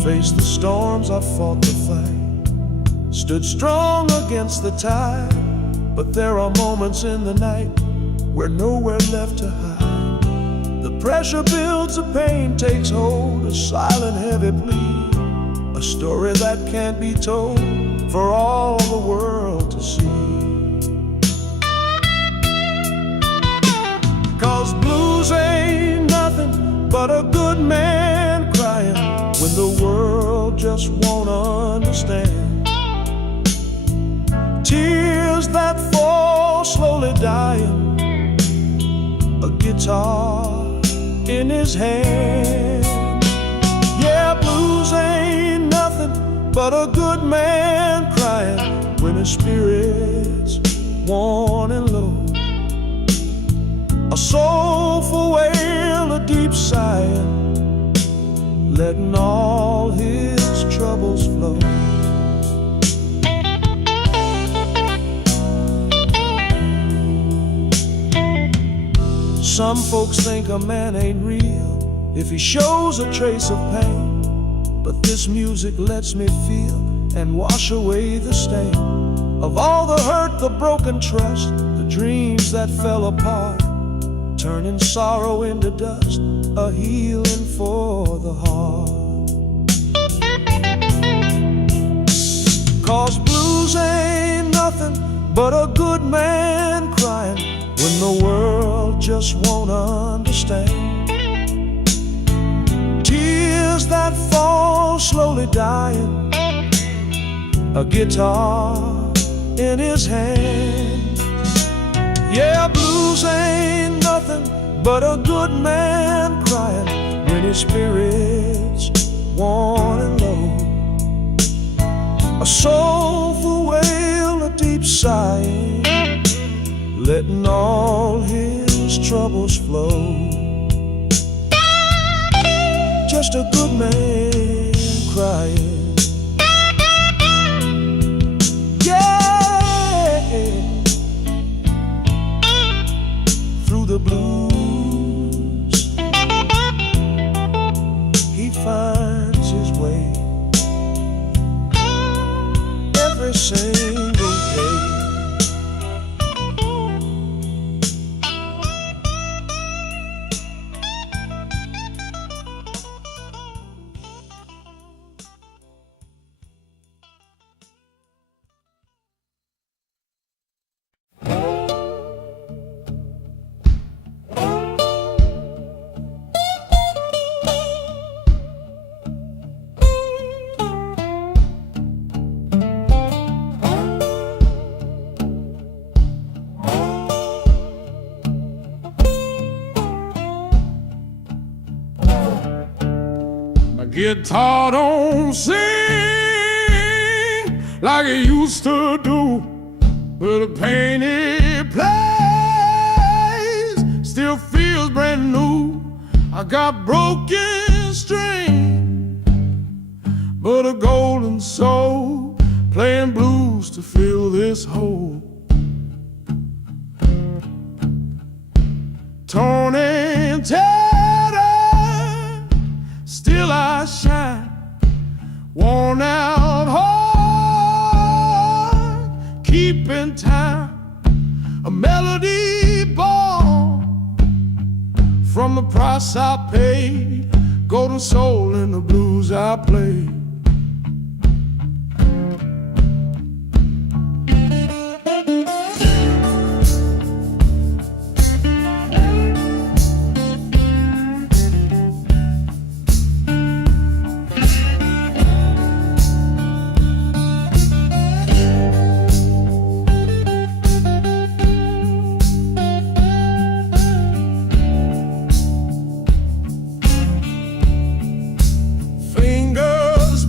Faced the storms, I fought the fight, stood strong against the tide. But there are moments in the night where nowhere left to hide. The pressure builds, the pain takes hold, a silent heavy plea, a story that can't be told for all the world to see. 'Cause blues ain't nothing but a good man crying when the world just won't understand. Tears that fall slowly dying, a guitar in his hand. Yeah, blues ain't nothing but a good man crying when his spirit's worn and low. A soulful wail, a deep sighing, letting all his troubles flow. Some folks think a man ain't real if he shows a trace of pain, but this music lets me feel and wash away the stain of all the hurt, the broken trust, the dreams that fell apart, turning sorrow into dust, a healing for the heart. 'Cause blues ain't nothing but a good man crying when the world just won't understand. Tears that fall slowly dying, a guitar in his hand. Yeah, blues ain't nothing but a good man crying when his spirit's worn and low. A soulful wail, a deep sighing, letting all his troubles flow. Just a good man crying. Yeah, through the blues he finds his way every single day. Guitar don't sing like it used to do, but the pain it plays still feels brand new. I got broken string, but a golden soul playing blues to fill this hole. Torn and tattered, still I shine, worn out heart, keeping time, a melody born from the price I paid, golden soul in the blues I play. Fingers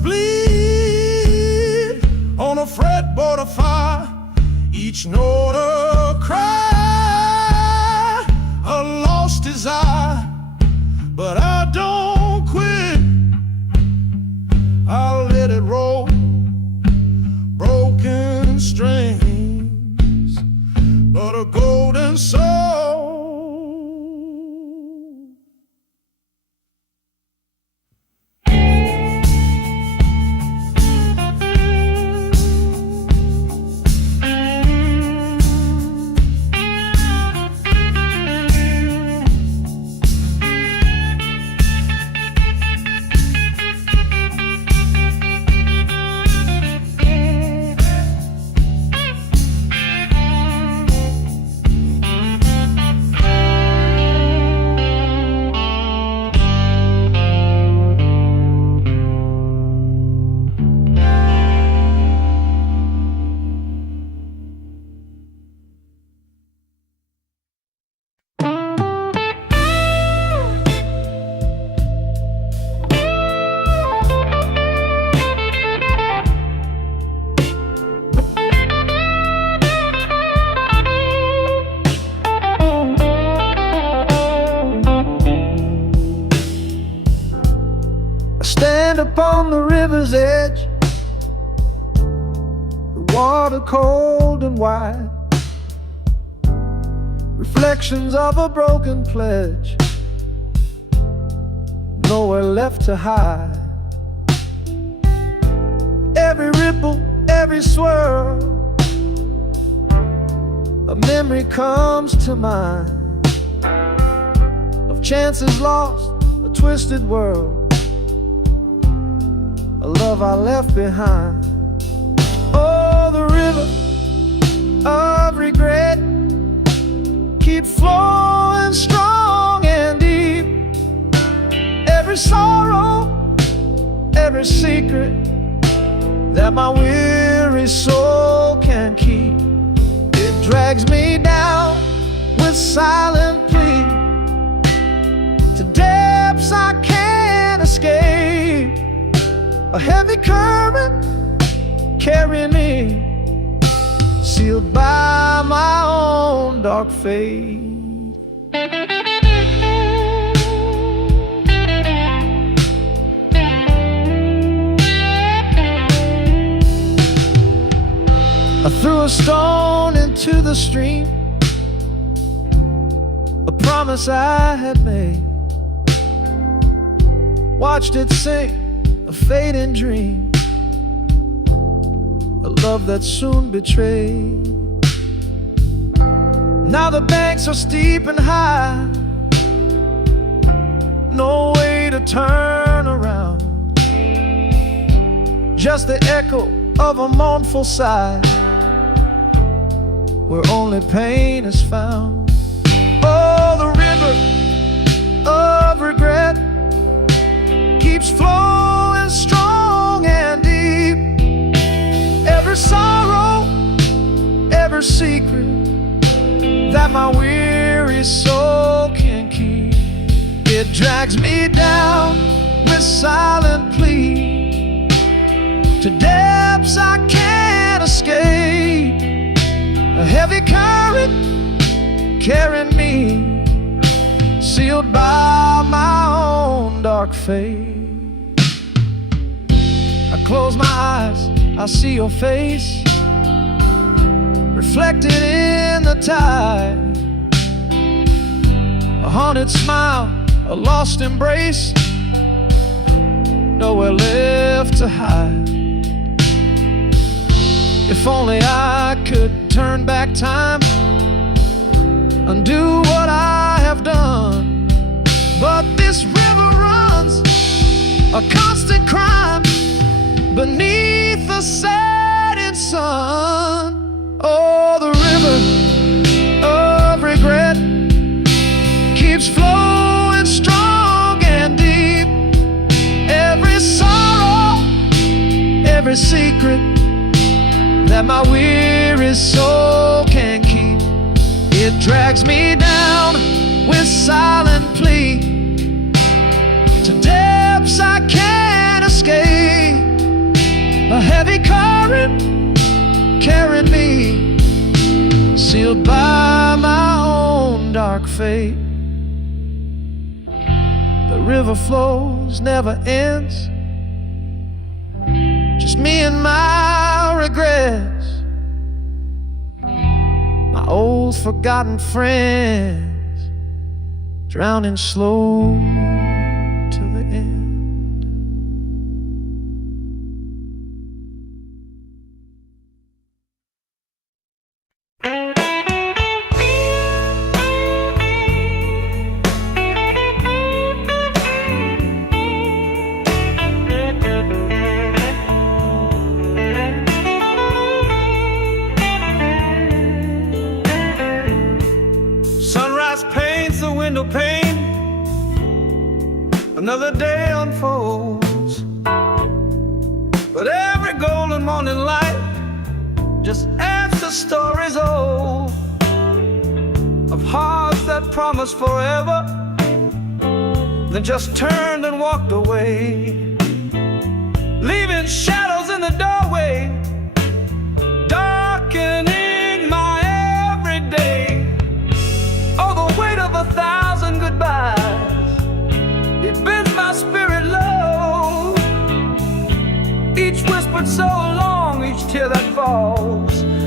cold and wide, reflections of a broken pledge, nowhere left to hide. Every ripple, every swirl, a memory comes to mind of chances lost, a twisted world, a love I left behind. Oh, the river of regret keeps flowing strong and deep. Every sorrow, every secret that my weary soul can keep, it drags me down with silent plea to depths I can't escape. A heavy current carrying me, sealed by my own dark fate. I threw a stone into the stream, a promise I had made. Watched it sink, a fading dream, a love that soon betrayed. Now the banks are steep and high, no way to turn around, just the echo of a mournful sigh, where only pain is found. Oh, the river of regret keeps flowing strong and deep. Every sorrow, every secret that my weary soul can keep, it drags me down with silent plea to depths I can't escape. A heavy current carrying me, sealed by my own dark fate. I close my eyes, I see your face reflected in the tide. A haunted smile, a lost embrace, nowhere left to hide. If only I could turn back time, undo what I have done. But this river runs a constant crime beneath the setting sun. Oh, the river of regret keeps flowing strong and deep. Every sorrow, every secret that my weary soul can keep, it drags me down with silent plea to depths I can't escape. A heavy current carrying me, sealed by my own dark fate. The river flows, never ends, just me and my regrets, my old forgotten friends, drowning slow to the end. Window pane, another day unfolds, but every golden morning light just adds to stories old of hearts that promised forever, then just turned and walked away, leaving shadows in the doorway, darkening my everyday. Oh, the weight of 1,000 goodbyes, it bends my spirit low. Each whispered so long, each tear that falls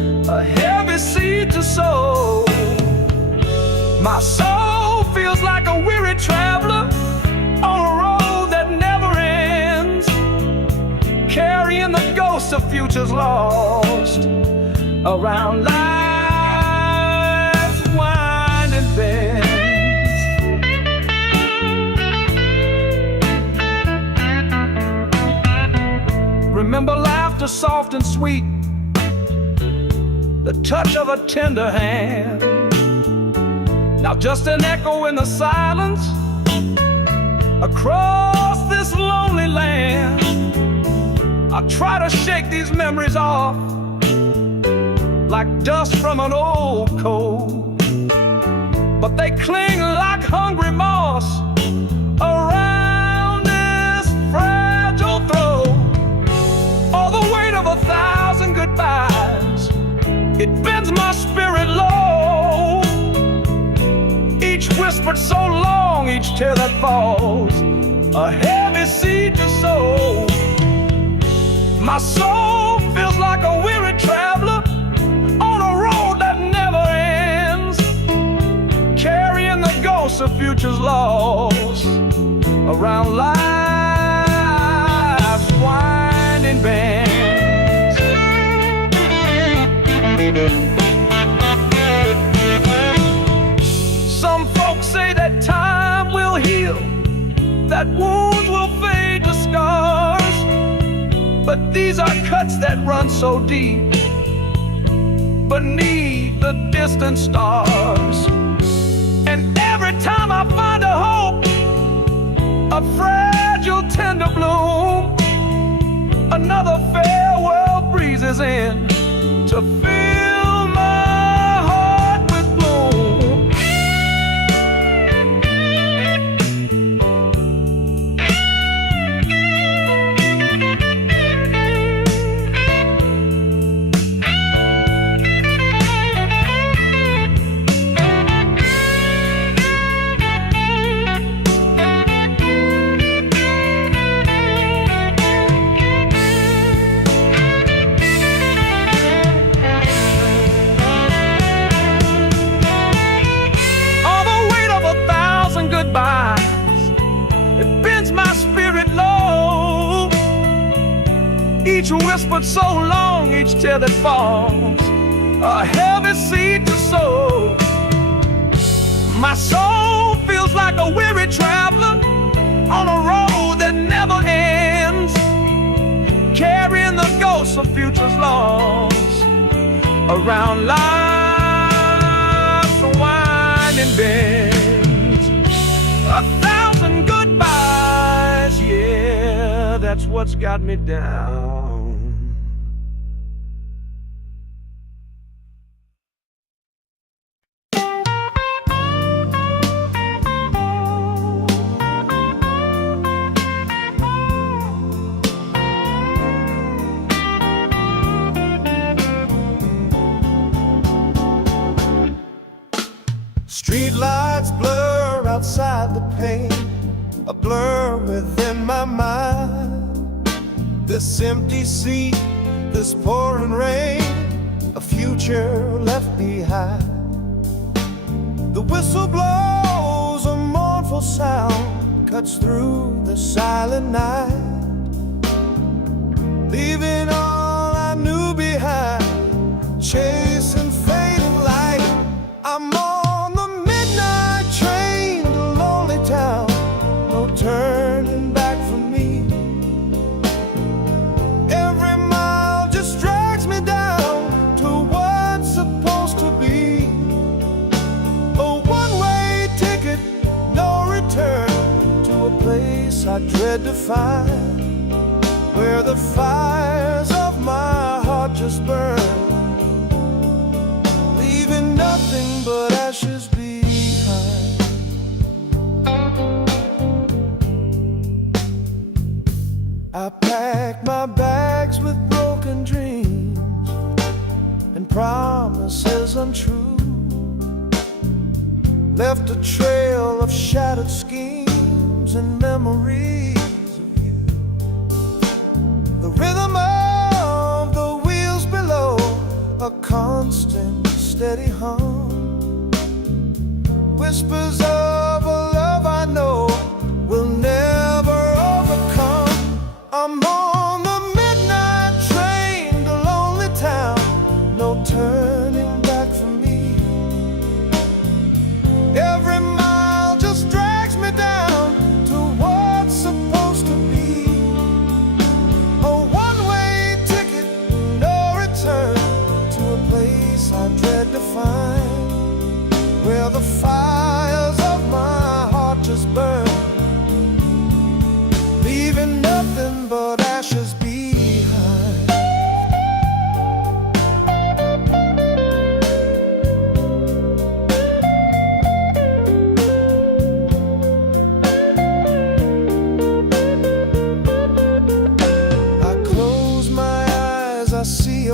seed to sow. My soul feels like a weary traveler on a road that never ends, carrying the ghosts of futures lost around life's winding bends. Remember laughter soft and sweet, the touch of a tender hand. Now just an echo in the silence across this lonely land. I try to shake these memories off like dust from an old coat, but they cling like hungry moss around this fragile throat. Oh, the weight of 1,000 goodbyes, it bends my spirit low. Each whispered so long, each tear that falls, a heavy seed to sow. My soul feels like a weary traveler on a road that never ends, carrying the ghosts of futures lost around life's winding bends. Some folks say that time will heal, that wounds will fade to scars, but these are cuts that run so deep beneath the distant stars. And every time I find a hope, a fragile tender bloom, another farewell breezes in to fill my heart with gloom. It bends my spirit low. Each whispered so long, each tear that falls, a heavy seed to sow. My soul feels like a weary traveler on a road that never ends, carrying the ghosts of futures lost around life's winding bends. 1,000 goodbyes, yeah, that's what's got me down. Street lights blur outside the pane, a blur within my mind. This empty seat, this pouring rain, a future left behind. The whistle blows, a mournful sound cuts through the silent night, leaving all I knew behind, chasing fading light. I'm on the midnight train to lonely town, no turning back for me. Every mile just drags me down to what's supposed to be a one-way ticket, no return, to a place I dread to find, where the fires of my heart just burn, leaving nothing but ashes behind. I packed my bags with broken dreams and promises untrue, left a trail of shattered schemes and memories of you. The rhythm of the wheels below, a constant steady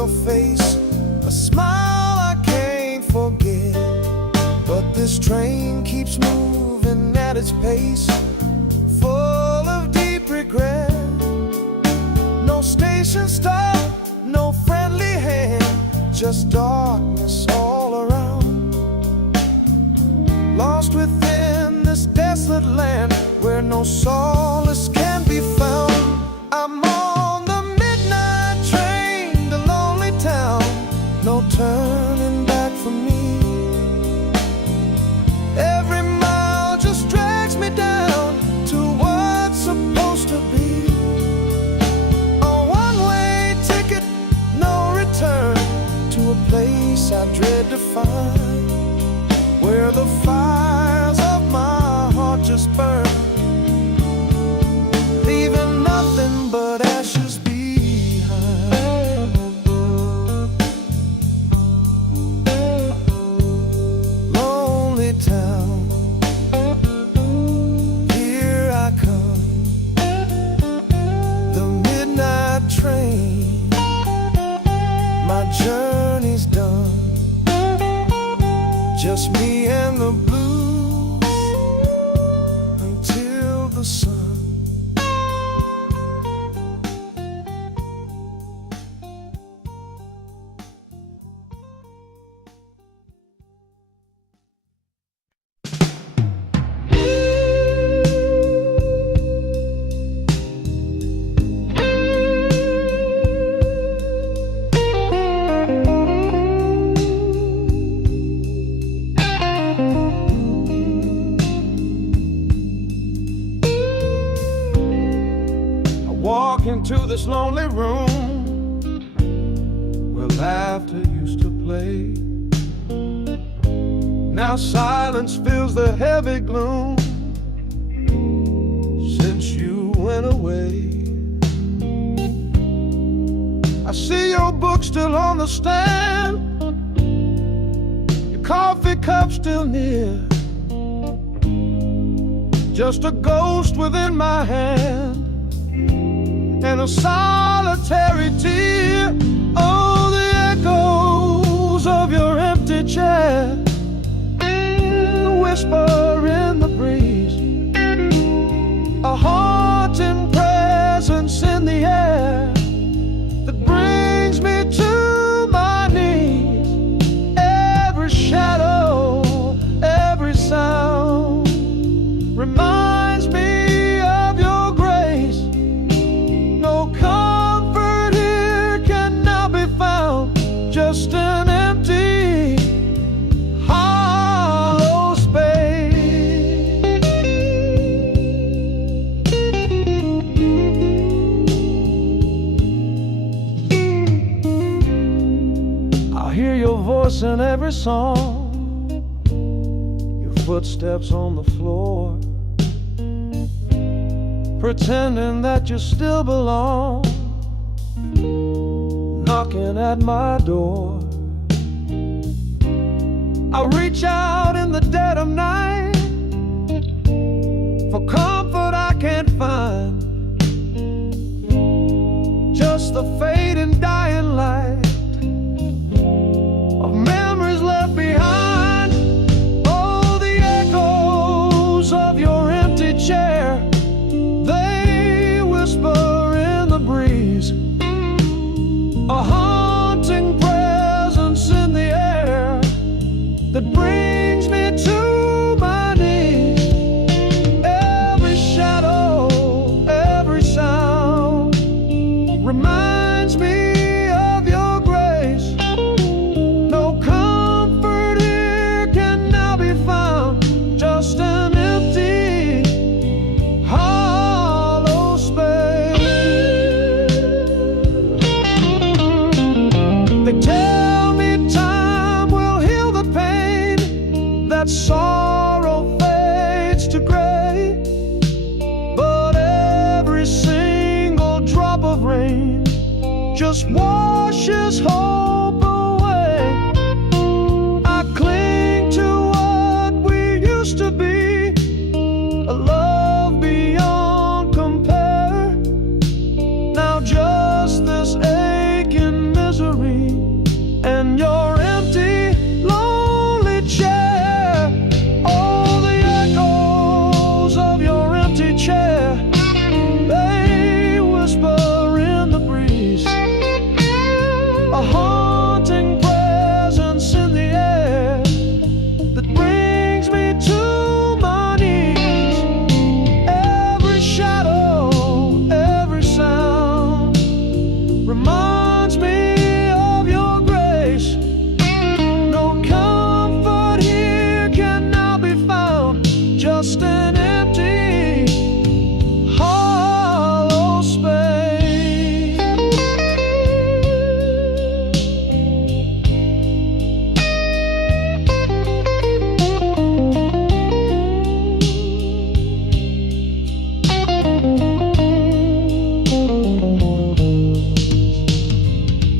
your face, a smile I can't forget. But this train keeps moving at its pace, full of deep regret. No station stop, no friendly hand, just darkness all around. Lost within this desolate land where no solace can be found. I'm on the midnight train to lonely town, no turning back for me. Every mile just drags me down to what's supposed to be. A one-way ticket, no return, to a place I dread to find, where the fires of my heart just burn, leaving nothing but ashes behind. Lonely town, here I come, the midnight train, my journey's done. Just me and the blues until the sun. Walk into this lonely room where laughter used to play. Now silence fills the heavy gloom since you went away. I see your book still on the stand, your coffee cup still near, just a ghost within my hand and a solitary tear. Oh, the echoes of your empty chair, the whisper in the breeze, a haunting presence in the air that brings me to my knees. Every shadow, every sound reminds me of your grace. No comfort here can now be found, just an empty, hollow space. I'll hear your voice in every song, your footsteps on the floor, pretending that you still belong, knocking at my door. I reach out in the dead of night for comfort I can't find, just the fading dying light of memories left behind. Oh, the echoes of your empty chair, they whisper in the breeze, a haunting presence in the air that brings me to my knees. Every shadow, every sound reminds me of your grace. No comfort here can now be found, just an empty, hollow space. They tell me time will heal the pain, that sorrow fades to gray, but every single drop of rain just washes hope away. I cling to what we used to be, a love beyond compare. Now just this aching misery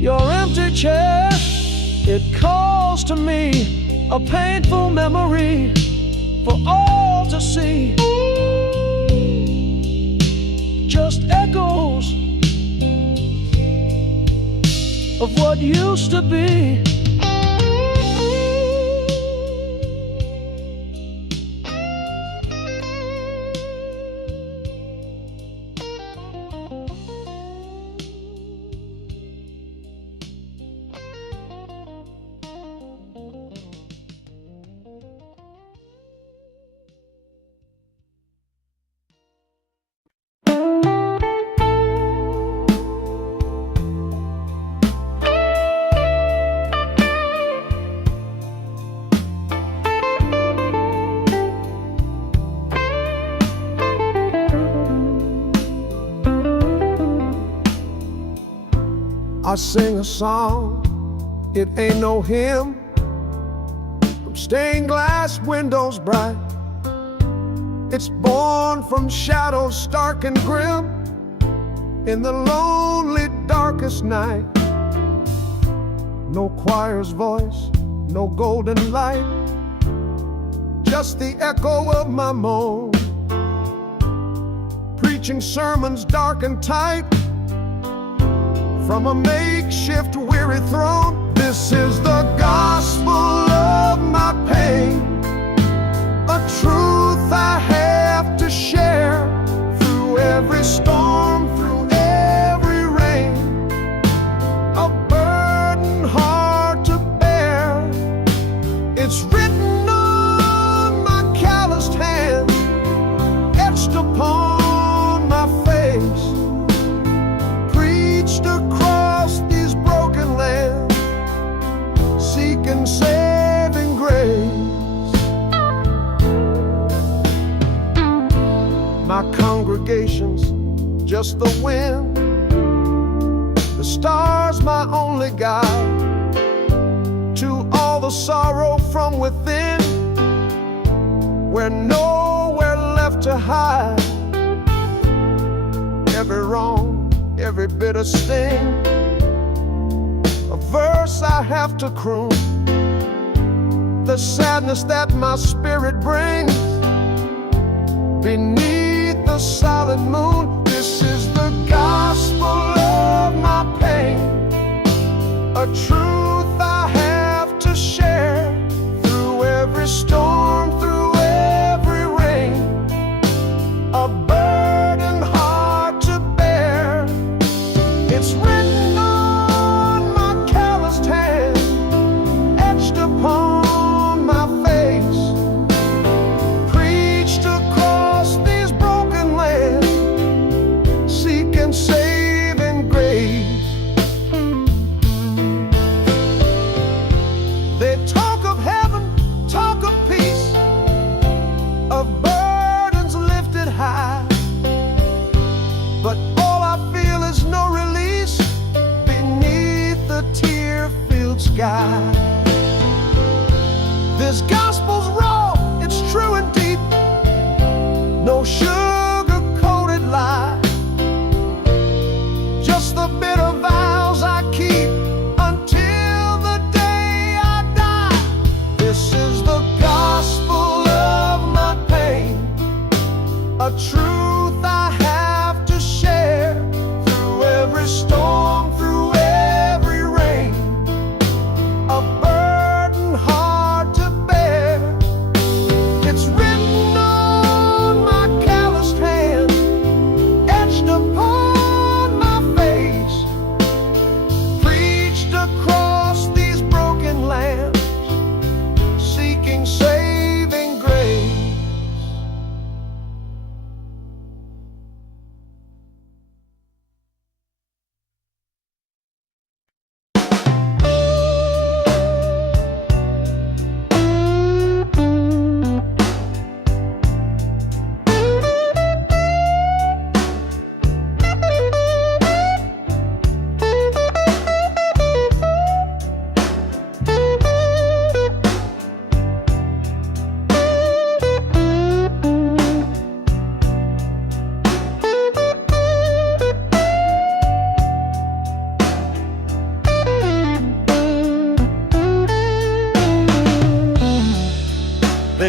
Your empty chair, it calls to me, a painful memory for all to see. Just echoes of what used to be. I sing a song, it ain't no hymn, from stained glass windows bright. It's born from shadows stark and grim, in the lonely darkest night. No choir's voice, no golden light, just the echo of my moan, preaching sermons dark and tight from a makeshift weary throne. This is the gospel of my pain, a truth I have to share through every storm, through every rain, a burden hard to bear. It's written on my calloused hands, etched upon my face, preached across these broken lands, seeking saving grace. My congregation's just the wind, the stars my only guide to all the sorrow from within, where nowhere left to hide. Every wrong, every bitter sting, a verse I have to croon, the sadness that my spirit brings beneath the silent moon. This is the gospel of my pain, a truth I have to share through every storm, through every rain, a burden hard to bear. It's written on my calloused hand, etched upon my face, preached across these broken lands, seeking saving grace. They talk of heaven, talk of peace, of burdens lifted high, but all I feel is no release beneath the tear-filled sky. This gospel's raw, it's true and deep, no sugar-coated lie, just the bitter vows I keep until the day I die. This is the gospel of my pain, a truth I have to share through every storm, through every rain, a burden hard to bear.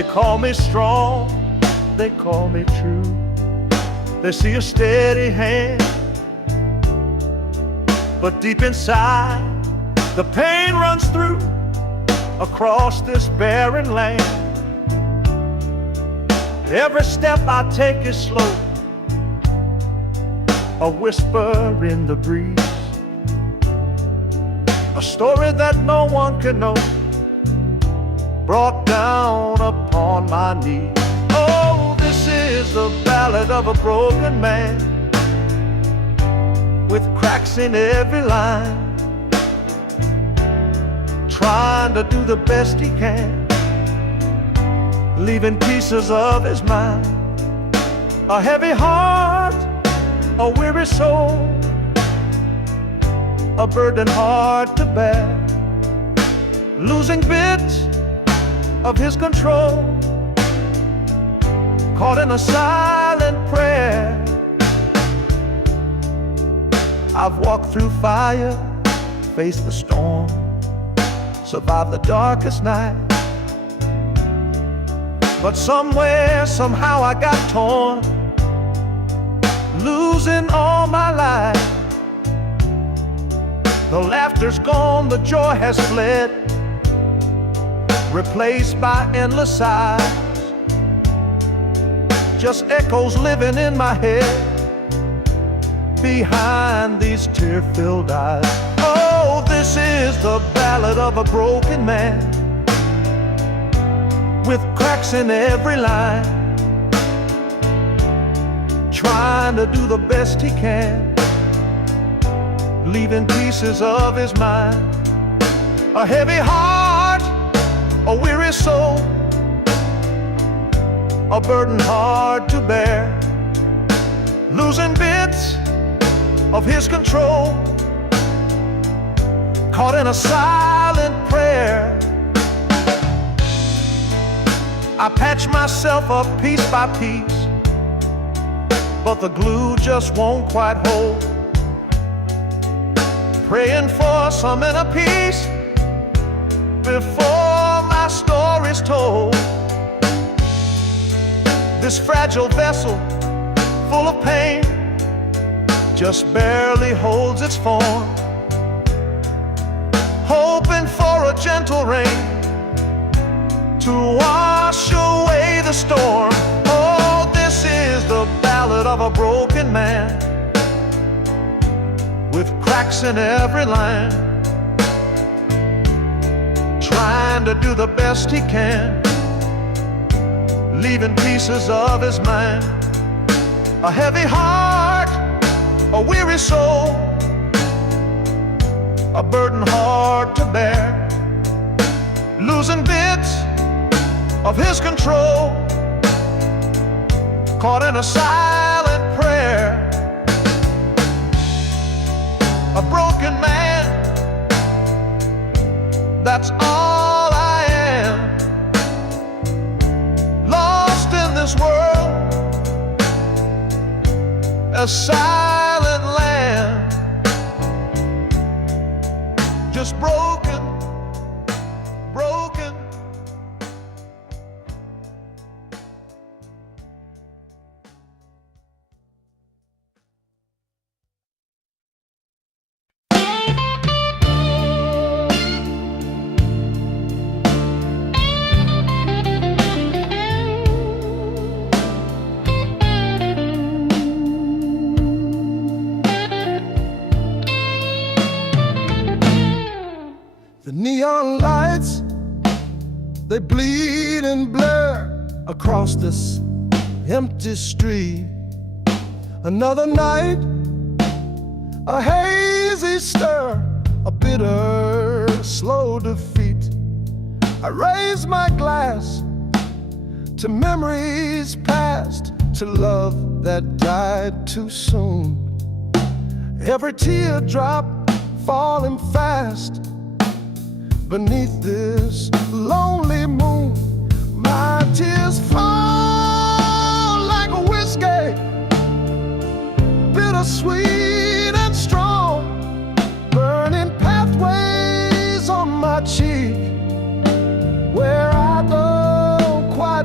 They call me strong, they call me true. They see a steady hand, but deep inside the pain runs through across this barren land. Every step I take is slow, a whisper in the breeze, a story that no one can know, brought down upon my knees. Oh, this is the ballad of a broken man, with cracks in every line, trying to do the best he can, leaving pieces of his mind. A heavy heart, a weary soul, a burden hard to bear, losing bits of his control, caught in a silent prayer. I've walked through fire, faced the storm, survived the darkest night, but somewhere, somehow I got torn, losing all my life. The laughter's gone, the joy has fled, replaced by endless sighs, just echoes living in my head behind these tear-filled eyes. Oh, this is the ballad of a broken man, with cracks in every line, trying to do the best he can, leaving pieces of his mind. A heavy heart, a weary soul, a burden hard to bear, losing bits of his control, caught in a silent prayer. I patch myself up piece by piece, but the glue just won't quite hold, praying for some inner peace before my story's told. This fragile vessel, full of pain, just barely holds its form, hoping for a gentle rain to wash away the storm. Oh, this is the ballad of a broken man, with cracks in every line, trying to do the best he can, leaving pieces of his mind. A heavy heart, a weary soul, a burden hard to bear, losing bits of his control, caught in a silent prayer. A broken man, that's all I am, lost in this world, a silent land, just broken, broken. The neon lights, they bleed and blur across this empty street. Another night, a hazy stir, a bitter, slow defeat. I raise my glass to memories past, to love that died too soon. Every teardrop falling fast beneath this lonely moon. My tears fall like a whiskey, bittersweet and strong, burning pathways on my cheek where I don't quite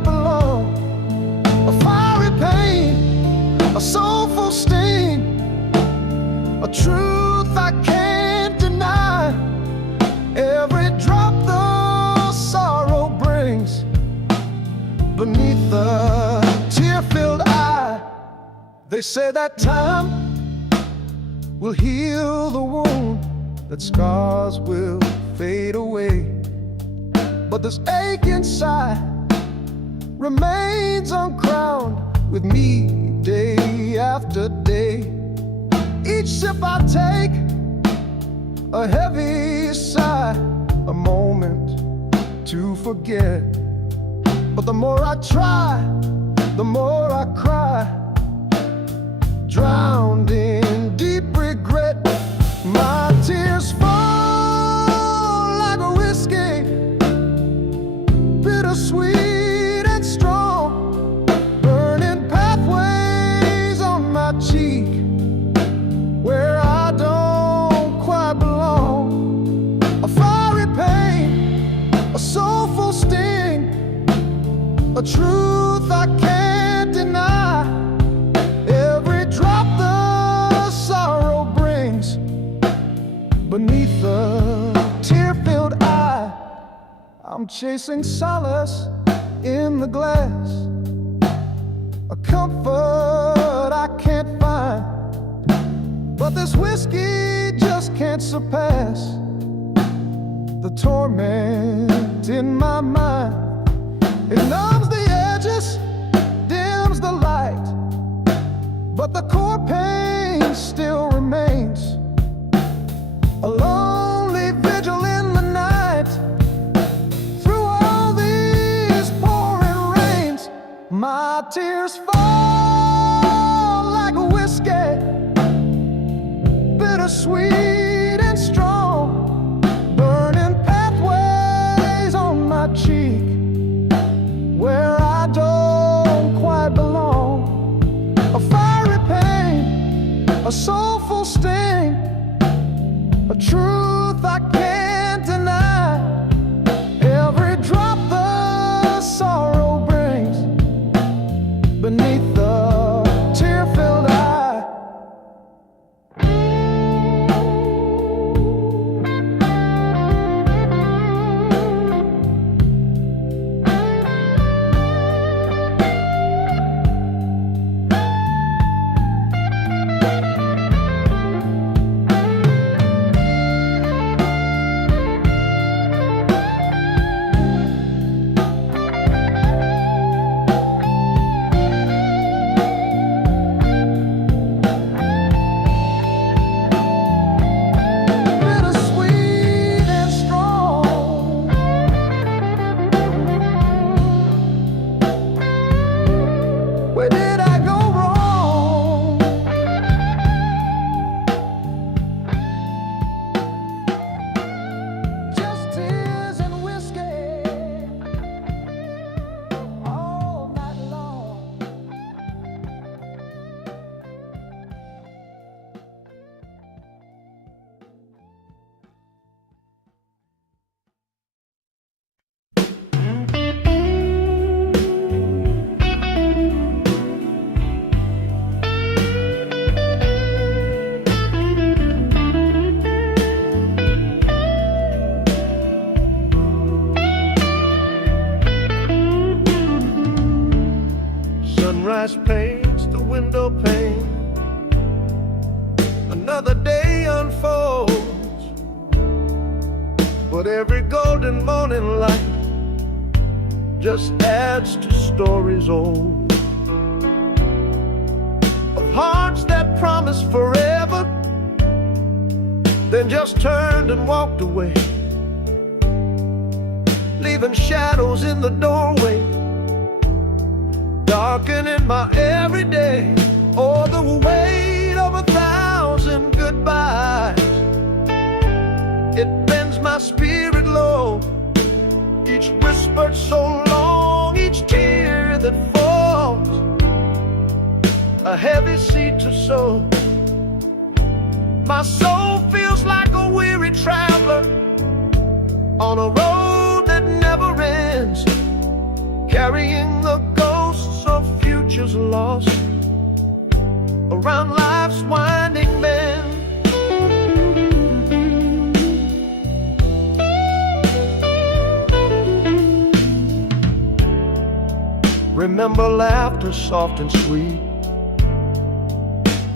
They say that time will heal the wound, that scars will fade away, but this ache inside remains uncrowned with me day after day. Each sip I take, a heavy sigh, a moment to forget. But the more I try, the more I cry, drowned in deep regret. My tears fall like a whiskey, bittersweet and strong, burning pathways on my cheek where I don't quite belong. A fiery pain, a soulful sting, a truth I can't deny. Every drop the sorrow brings beneath the tear-filled eye. I'm chasing solace in the glass, a comfort I can't find, but this whiskey just can't surpass the torment in my mind. It numbs the edges, dims the light, but the core pain still remains. A lonely vigil in the night, through all these pouring rains. My tears fall like a whiskey, bittersweet and strong, burning pathways on my cheek where I don't quite belong. A fiery pain, a soulful sting, a truth I can't deny. Every drop the sorrow brings beneath the tear-filled eye. Where did I go wrong? Just tears and whiskey all night long. Sunrise paints the window pane, another day unfolds, but every golden morning light just adds to stories old, of hearts that promised forever, then just turned and walked away, leaving shadows in the doorway, darkening my everyday. Oh, the weight of 1,000 goodbyes, it bends my spirit low. Each whispered so long, each tear that falls, a heavy seed to sow. My soul feels like a weary traveler on a road that never ends, carrying the ghosts of futures lost around life's winding bend. Remember laughter soft and sweet,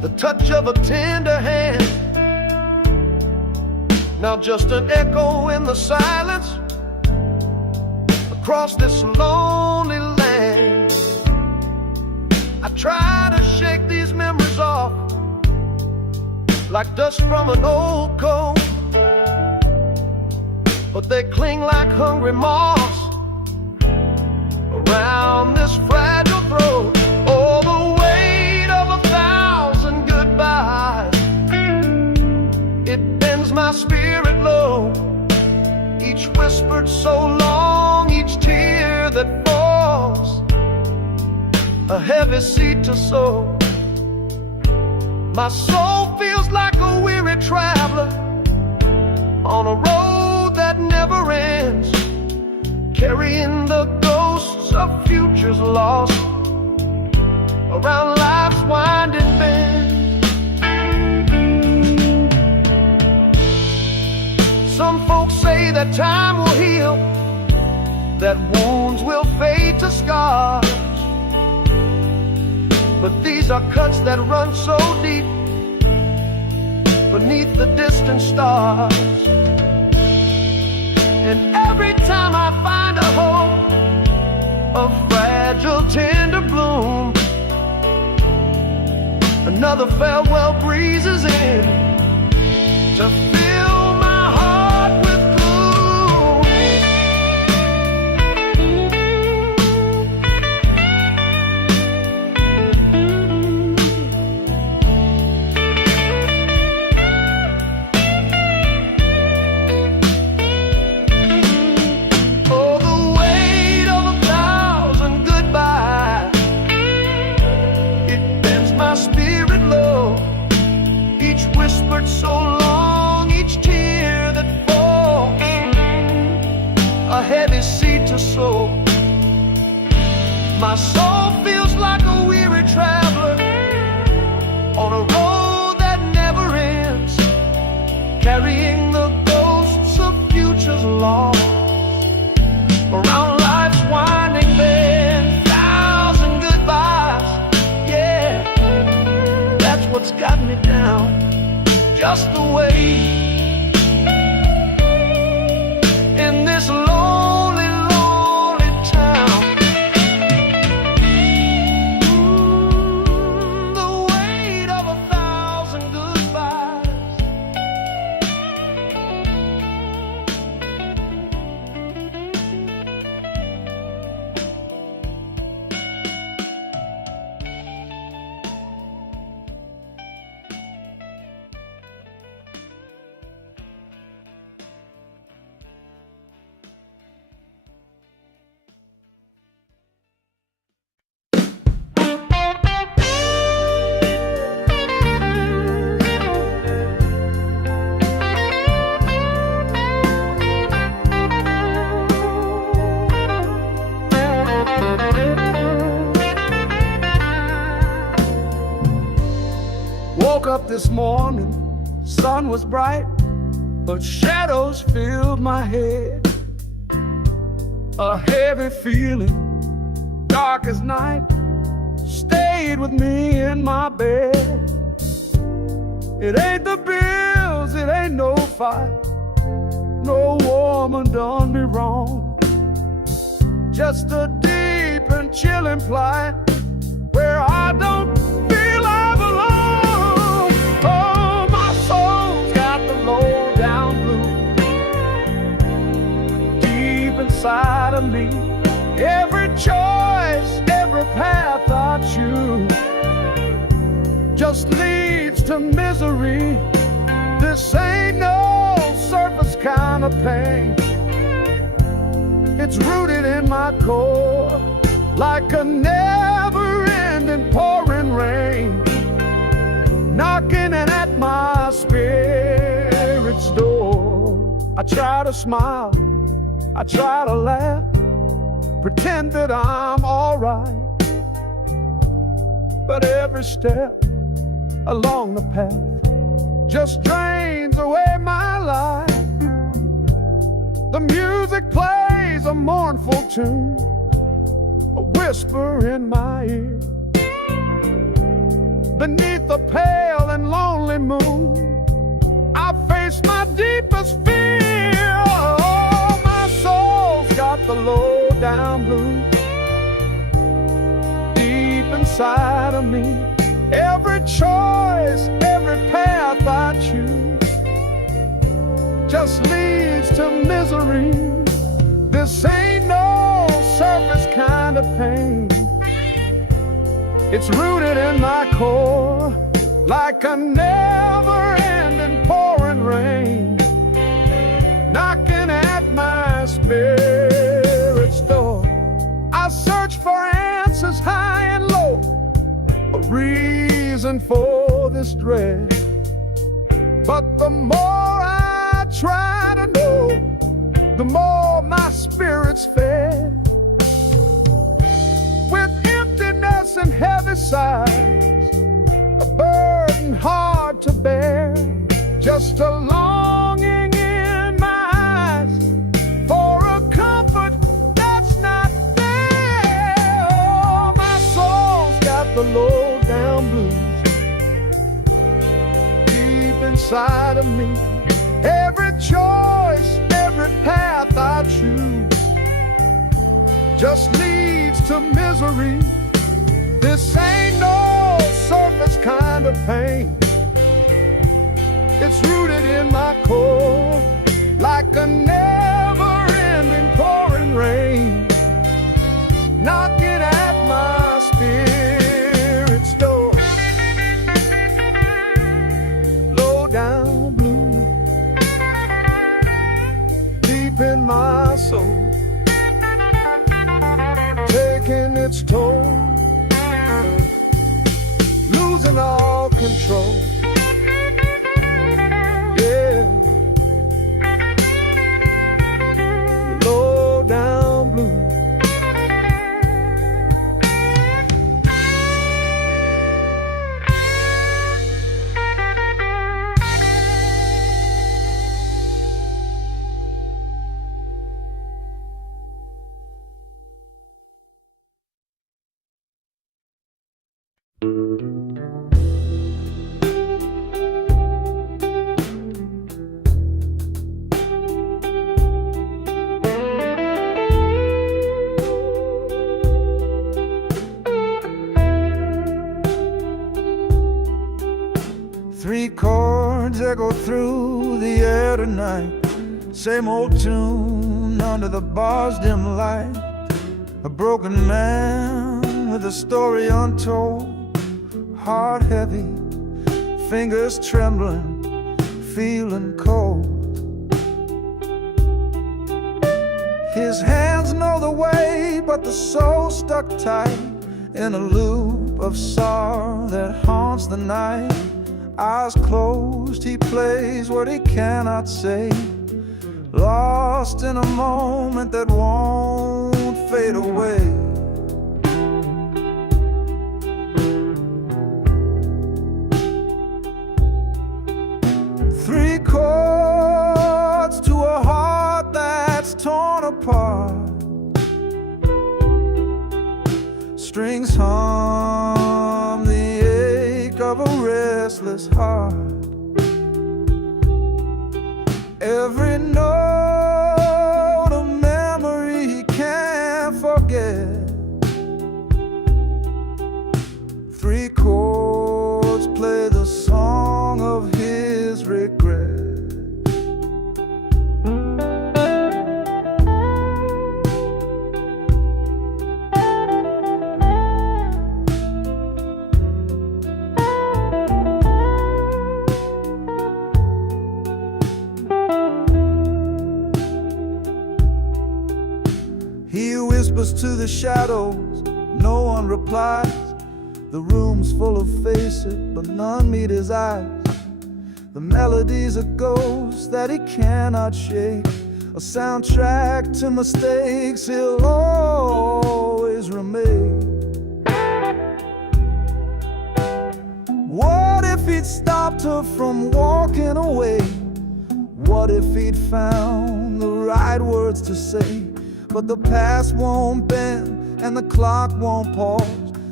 the touch of a tender hand. Now just an echo in the silence across this lonely land. I try to shake these memories off like dust from an old coat, but they cling like hungry moths around this fragile throat. Oh, the weight of 1,000 goodbyes, it bends my spirit low. Each whispered so long, each tear that falls, a heavy seed to sow. My soul feels like a weary traveler on a road that never ends, carrying the ghosts of futures lost around life's winding bend. Some folks say that time will heal, that wounds will fade to scars, but these are cuts that run so deep beneath the distant stars. And every time I find a hope, a fragile, tender bloom, another farewell breezes in to fill my heart with gloom. Oh, the weight of 1,000 goodbyes, it bends my spirit low. Each whispered so long, each tear that falls, a heavy seed to sow. My soul feels like a weary traveler on a road that never ends, carrying the ghosts of futures lost around life's winding bend. 1,000 goodbyes, yeah, that's what's got me down, just the way in this lonely, lonely town. The weight of 1,000 goodbyes. Woke up this morning, sun was bright, but shadows filled my head. A heavy feeling, dark as night, stayed with me in my bed. It ain't the bills, it ain't no fight, no woman done me wrong. Just a deep and chilling plight where I don't feel I belong. Oh, my soul's got the low down blues deep inside of me. Every choice, every path I choose just leads to misery. This ain't no surface kind of pain. It's rooted in my core like a never-ending pouring rain, knocking at my spirit's door. I try to smile, I try to laugh, pretend that I'm alright, but every step along the path just drains away my life. The music plays a mournful tune, a whisper in my ear, beneath the pale and lonely moon, I face my deepest fear. Oh, my soul's got the low down blues deep inside of me. Every choice, every path I choose just leads to misery. This ain't no surface kind of pain. It's rooted in my core like a never-ending pouring rain, knocking at my spirit's door. I search for answers high and low, a reason for this dread. But the more I try to know, the more my spirit's fed. With emptiness and heavy sighs, a burden hard to bear, just a longing in my eyes for a comfort that's not there. Oh, my soul's got the low down blues deep inside of me. Every choice, every path I choose just leads to misery. This ain't no surface kind of pain. It's rooted in my core like a never-ending pouring rain, knocking at my spirit's door. Low down blue deep in my soul, taking its toll, losing all control. Yeah, low down blue. Three chords echo through the air tonight, same old tune under the bar's dim light. A broken man with a story untold, heart heavy, fingers trembling, feeling cold. His hands know the way, but the soul stuck tight in a loop of sorrow that haunts the night. Eyes closed, he plays what he cannot say, lost in a moment that won't fade away. Three chords to a heart that's torn apart, strings hum the ache of a restless heart. Every note a memory he can't forget. Three chords play the song of his regret. He whispers to the shadows, no one replies. The room's full of faces, but none meet his eyes. The melody's a ghost that he cannot shake, a soundtrack to mistakes he'll always remake. What if he'd stopped her from walking away? What if he'd found the right words to say? But the past won't bend and the clock won't pause,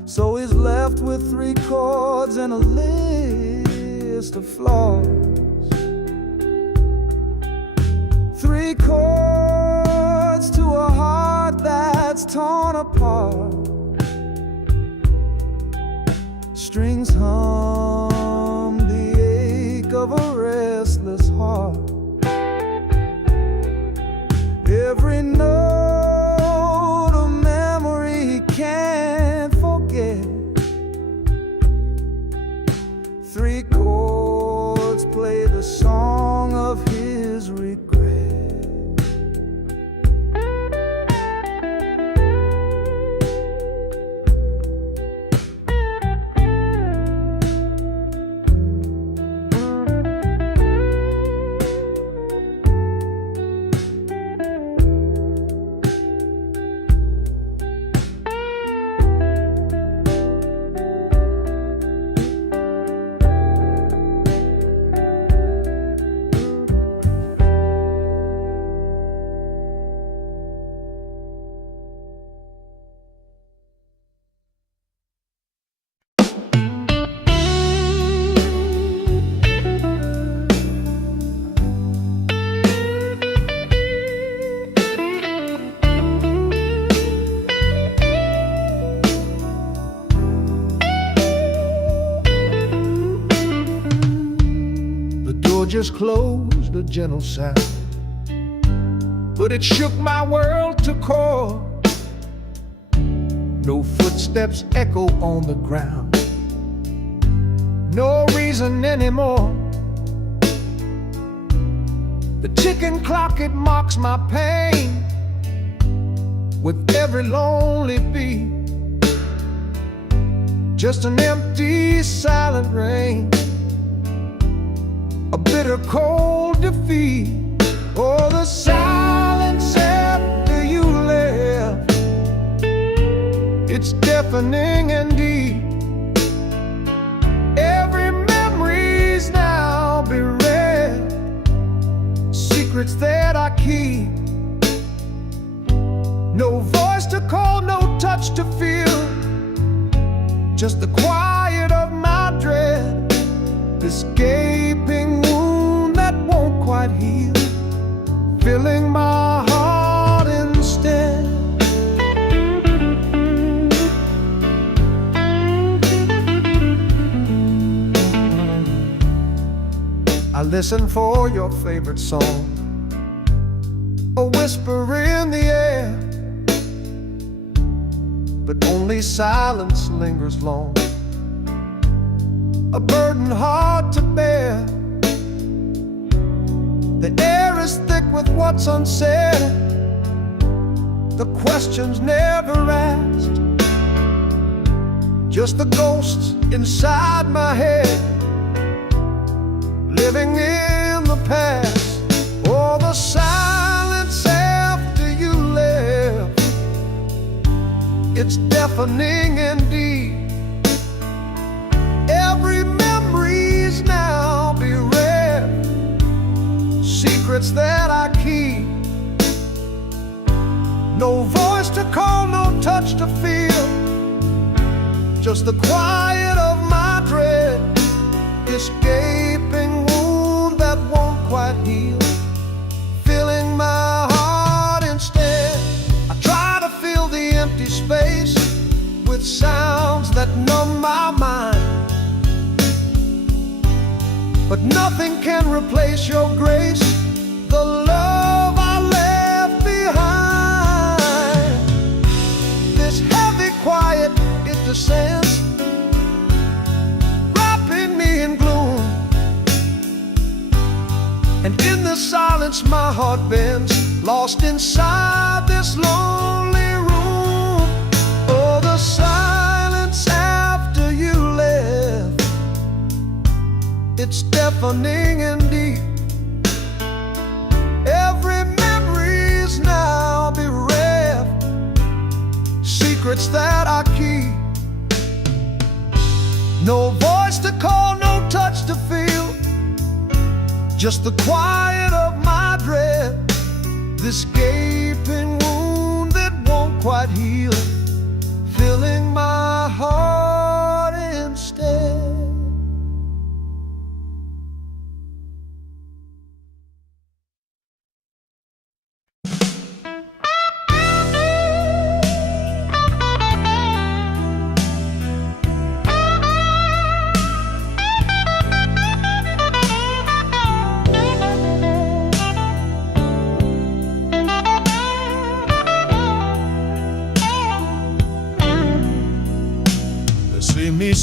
So he's left with 3 chords and a list of flaws. 3 chords to a heart that's torn apart. Strings hum the ache of a restless heart. Every note a memory he can't forget. 3 chords play the song of his regret. Just closed, a gentle sound, but it shook my world to core. No footsteps echo on the ground, no reason anymore. The ticking clock, it mocks my pain with every lonely beat. Just an empty, silent rain, a bitter cold defeat. Oh, the silence after you left, it's deafening and deep. Every memory's now bereft, secrets that I keep. No voice to call, no touch to feel, just the quiet of my dread. This gaping wound that won't quite heal, filling my heart instead. I listen for your favorite song, a whisper in the air, but only silence lingers long, a burden hard to bear. The air is thick with what's unsaid, the questions never asked, just the ghosts inside my head, living in the past. Oh, the silence after you left, it's deafening indeed. Every memory's now bereft, secrets that I keep. No voice to call, no touch to feel, just the quiet of my dread. This gaping wound that won't quite heal, filling my heart instead. I try to fill the empty space with sounds that numb my mind, but nothing can replace your grace, the love I left behind. This heavy quiet, it descends, wrapping me in gloom, and in the silence my heart bends, lost inside this lonely room. Oh, the silence after you left, it's deafening and deep. Every memory's now bereft, secrets that I keep. No voice to call, no touch to feel, just the quiet of my dread. This gaping wound that won't quite heal, filling my heart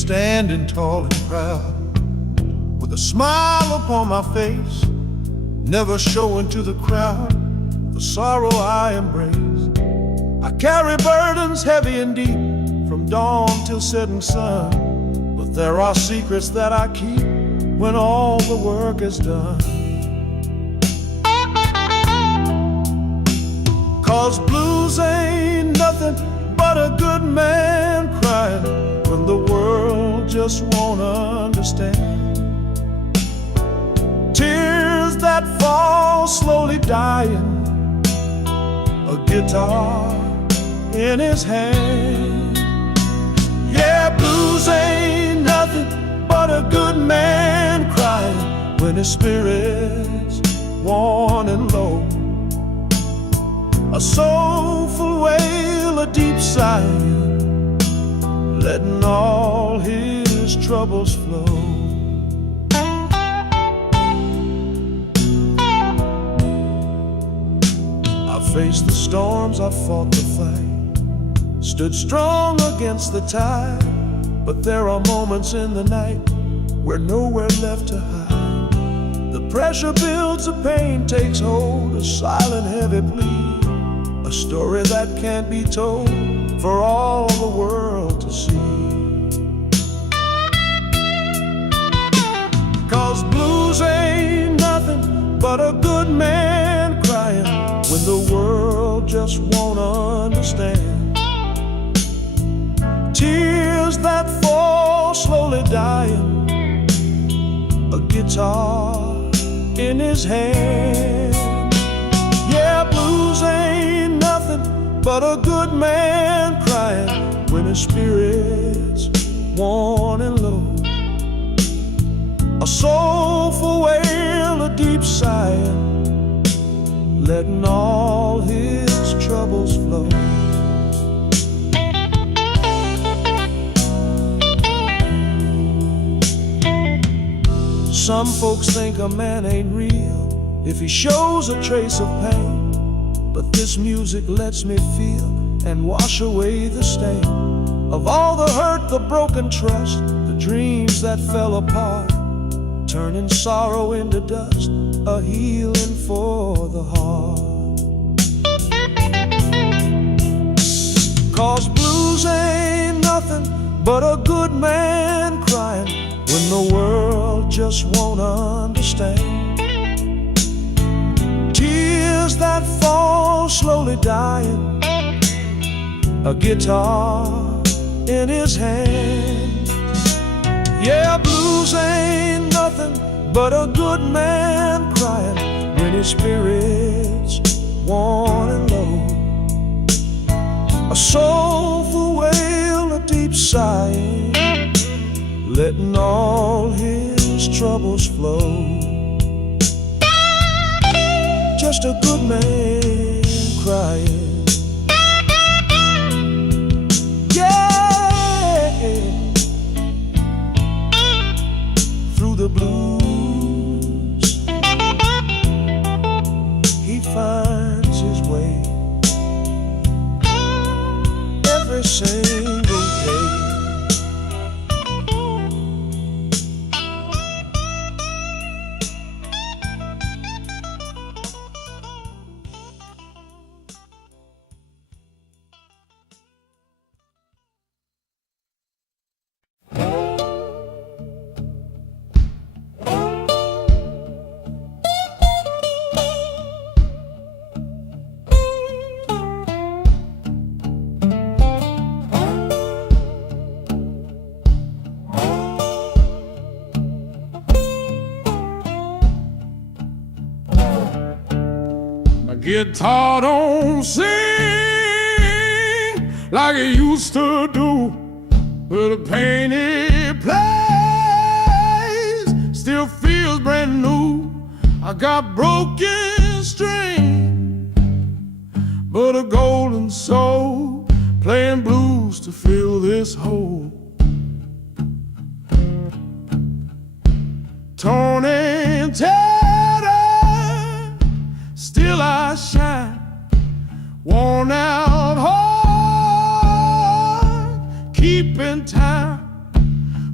standing tall and proud, with a smile upon my face, never showing to the crowd the sorrow I embrace. I carry burdens heavy and deep, from dawn till setting sun, but there are secrets that I keep when all the work is done. 'Cause blues ain't nothing but a good man crying when the world just won't understand. Tears that fall slowly dying, a guitar in his hand. Yeah, blues ain't nothing but a good man crying when his spirit's worn and low. A soulful wail, a deep sigh, letting all his troubles flow. I faced the storms, I fought the fight, stood strong against the tide, but there are moments in the night where nowhere left to hide. The pressure builds, the pain takes hold, a silent heavy plea, a story that can't be told for all the world to see. 'Cause blues ain't nothing but a good man crying when the world just won't understand. Tears that fall slowly dying, a guitar in his hand. Yeah, blues ain't nothing but a good man crying when his spirit's worn and low. A soulful wail, a deep sigh, letting all his troubles flow. Some folks think a man ain't real if he shows a trace of pain, but this music lets me feel and wash away the stain of all the hurt, the broken trust, the dreams that fell apart, turning sorrow into dust, a healing for the heart. 'Cause blues ain't nothing but a good man crying when the world just won't understand. Tears that fall slowly dying, a guitar in his hand. Yeah, blues ain't nothing but a good man crying when his spirit's worn and low. A soulful wail, a deep sigh, letting all his troubles flow. Just a good man crying. Yeah, through the blues he finds his way every single day. Guitar don't sing like it used to do, but the pain it plays still feels brand new. I got broken string, but a golden soul playing blues to fill this hole. Torn and tattered, still I shine, worn out heart, keeping time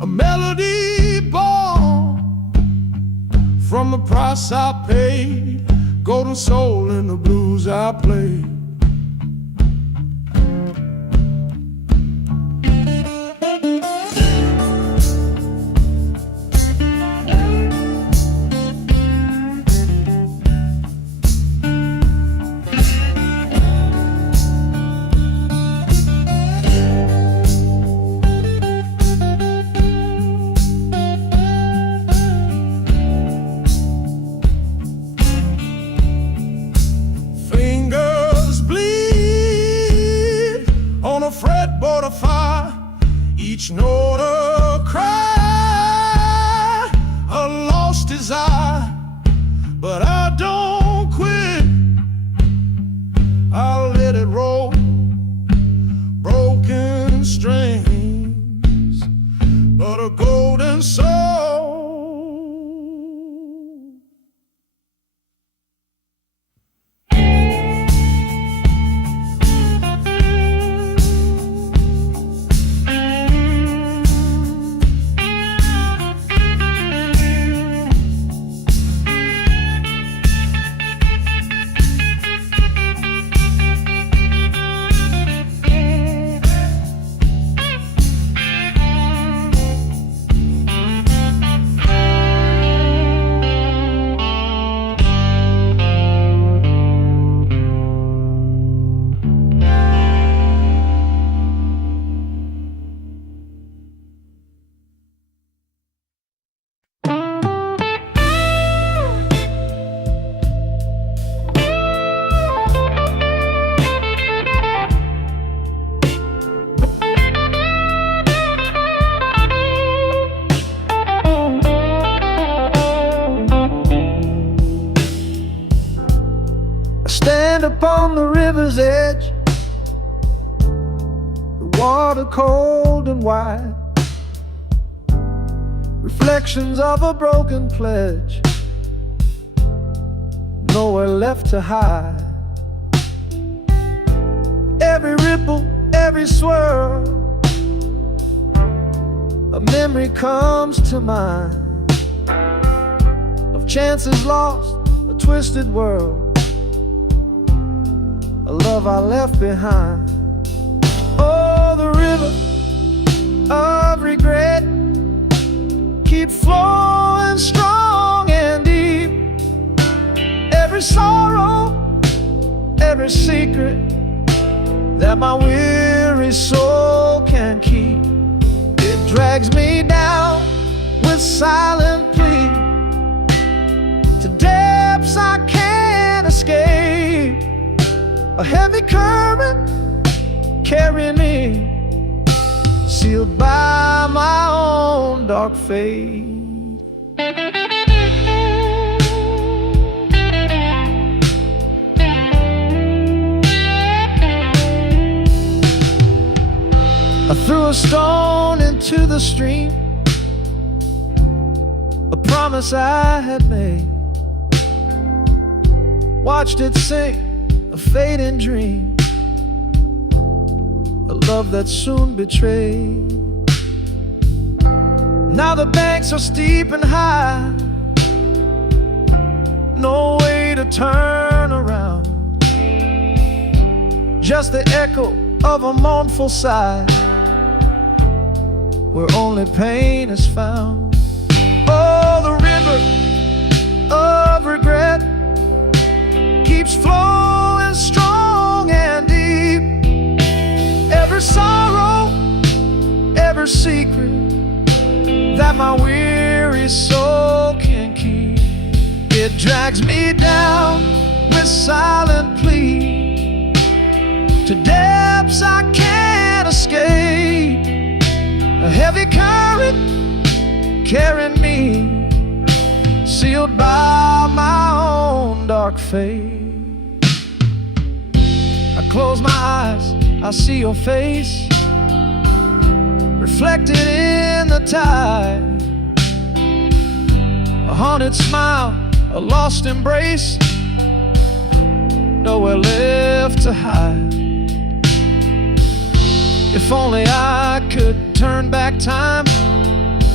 a melody born from the price I paid, golden soul in the blues I played. Fretboard of fire, each note a cry, a lost desire, but I don't quit. I'll let it roll, broken strings, but a golden soul. Stand upon the river's edge, the water cold and wide, reflections of a broken pledge, nowhere left to hide. Every ripple, every swirl, a memory comes to mind of chances lost, a twisted world, a love I left behind. Oh, the river of regret keeps flowing strong and deep. Every sorrow, every secret that my weary soul can keep, it drags me down with silent plea to depths I can't escape. A heavy current carrying me, sealed by my own dark fate. I threw a stone into the stream, a promise I had made, watched it sink, a fading dream, a love that soon betrayed. Now the banks are steep and high, no way to turn around, just the echo of a mournful sigh, where only pain is found. Oh, the river of regret keeps flowing strong and deep. Every sorrow, every secret that my weary soul can keep, it drags me down with silent plea to depths I can't escape. A heavy current carrying me, sealed by my own dark fate. I close my eyes, I see your face reflected in the tide, a haunted smile, a lost embrace, nowhere left to hide. If only I could turn back time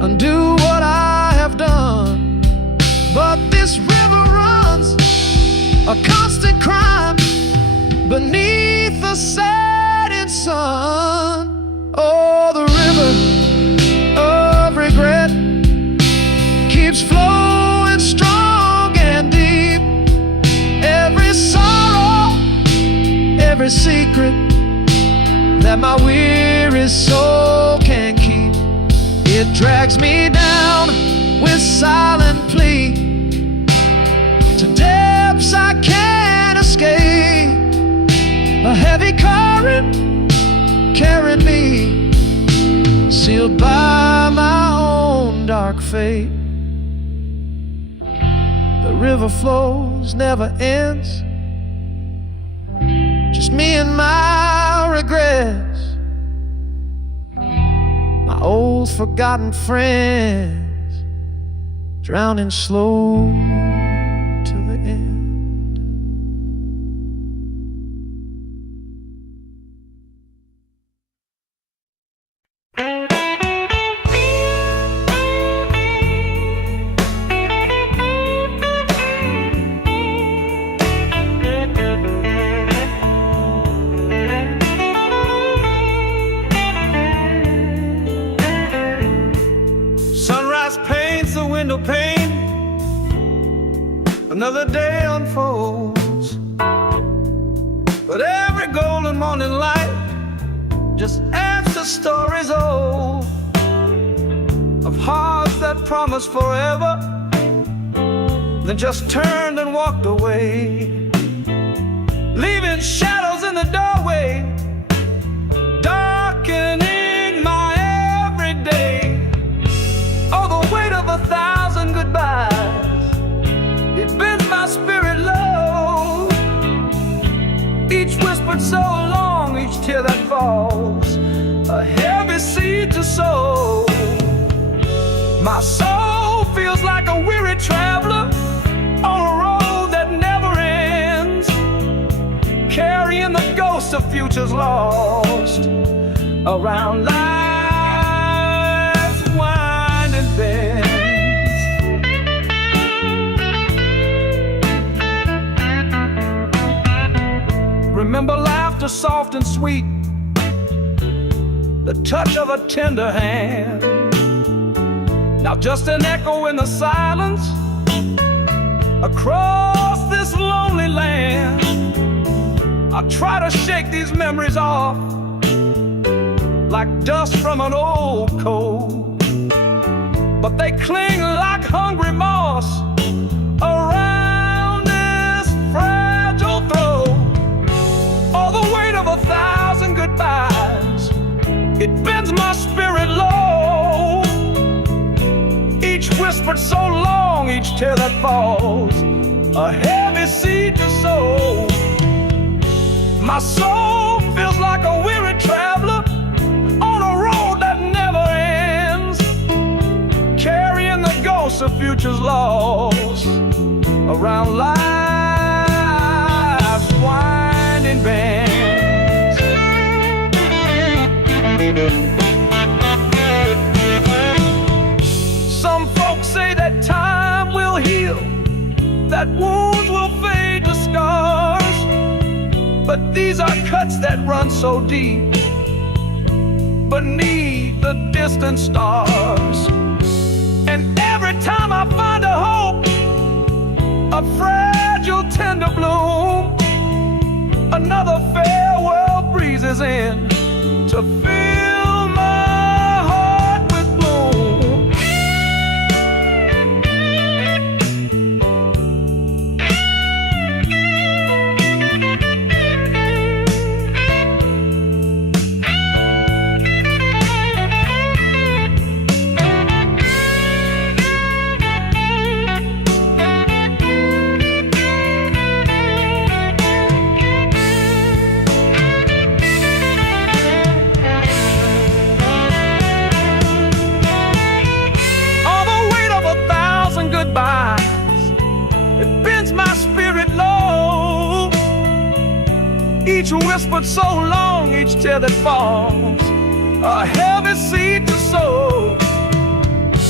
undo what I have done. But this river runs a constant crime beneath the setting sun. Oh, the river of regret keeps flowing strong and deep. Every sorrow, every secret that my weary soul can keep, it drags me down with silent plea to depths I can't escape. A heavy current carried me, sealed by my own dark fate. The river flows, never ends, just me and my regrets, my old forgotten friends, drowning slow to the end. Sunrise paints the window pane, another day unfolds. But every golden morning light just adds to stories old, of hearts that promised forever, then just turned and walked away, leaving shadows in the doorway, darkening my everyday. Oh, the weight of 1,000 goodbyes, it bends my spirit low. Each whispered so long, each tear that falls, a heavy seed to sow. My soul feels like a weary traveler on a road that never ends, carrying the ghosts of futures lost around life's winding bends. Remember laughter soft and sweet, the touch of a tender hand. Now just an echo in the silence across this lonely land. I try to shake these memories off like dust from an old coat, but they cling like hungry moss around this fragile throat. All the weight of 1,000 goodbyes, it bends my spirit low. Each whispered so long, each tear that falls, a heavy seed to sow. My soul feels like a weary traveler on a road that never ends, carrying the ghosts of futures lost around life's winding bends. Some folks say that time will heal, that wounds will fade to scars, but these are cuts that run so deep beneath the distant stars. And every time I find a hope, a fragile tender bloom, another farewell breezes in to fill my heart with gloom. Each whispered so long, each tear that falls, a heavy seed to sow.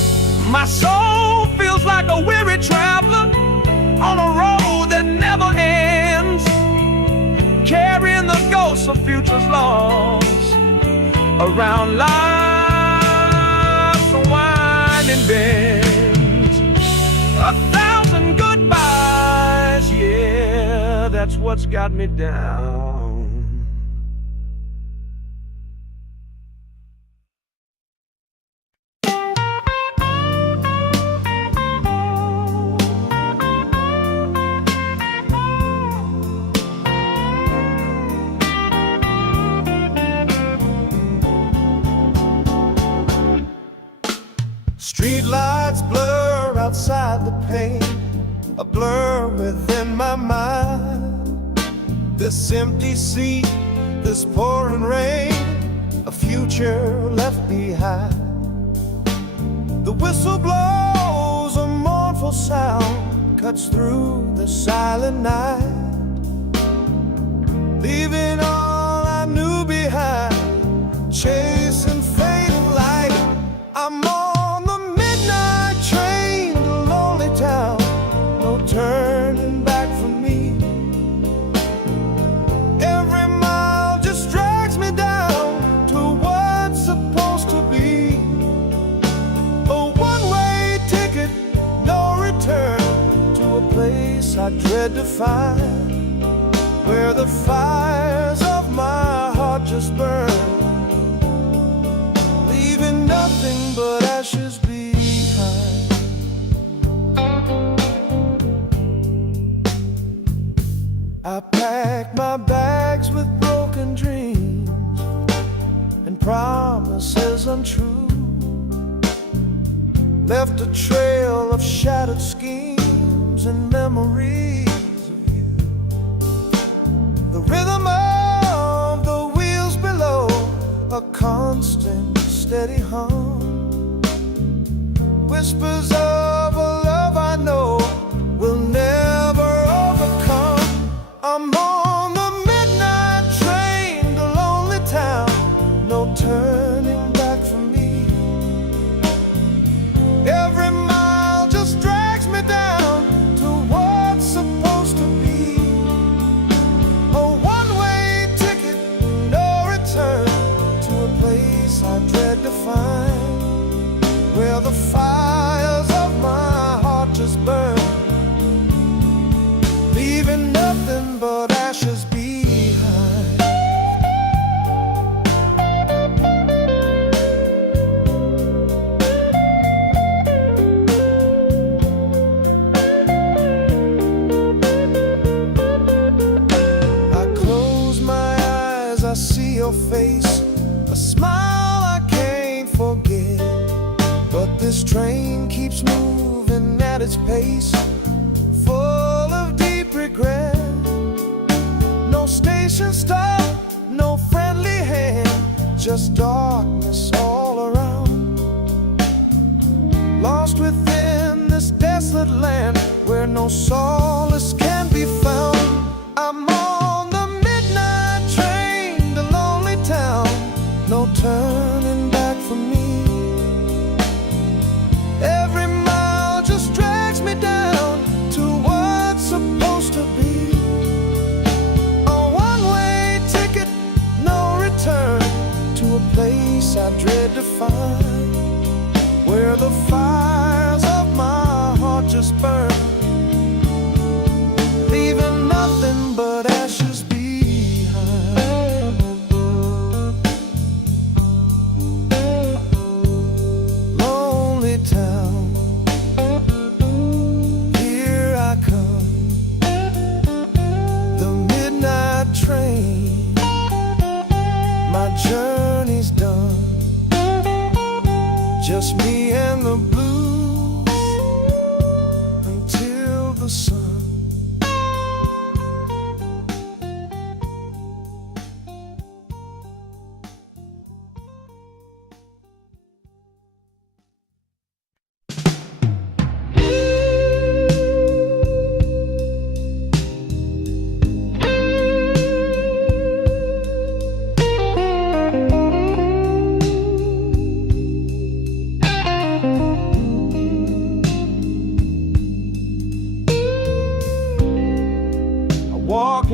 My soul feels like a weary traveler on a road that never ends, carrying the ghosts of futures lost around life's winding bends. 1,000 goodbyes, yeah, that's what's got me down. Street lights blur outside the pane, a blur within my mind. This empty seat, this pouring rain, a future left behind. The whistle blows, a mournful sound cuts through the silent night, leaving all I knew behind, chasing fading light. I'm on the midnight train to lonely town, no turning back for me. Every mile just drags me down to what's supposed to be. A one-way ticket, no return, to a place I dread to find, where the fires of my heart just burn, leaving nothing but ashes behind. I packed my bags with broken dreams and promises untrue, left a trail of shattered schemes and memories of you. The rhythm of the wheels below, a constant steady hum, whispers of a love I know will never overcome. I'm on the midnight train to lonely town, no turning back for me. Every mile just drags me down to what's supposed to be. A one-way ticket, no return, to a place I dread to find, where the fires of my heart just burn, leaving nothing but ashes behind. I close my eyes, I see your face, a smile I can't forget. But this train keeps moving at its pace, full of deep regret. No station stop, no friendly hand, just darkness all around. Lost within this desolate land where no solace can be found. I'm on the midnight train to lonely town, no turning back for me. Every mile just drags me down to what's supposed to be. A one-way ticket, no return, to a place I dread to find, where the fires of my heart just burn, leaving nothing but ashes behind. Lonely town, here I come, the midnight train, my journey's done, just me and the blues,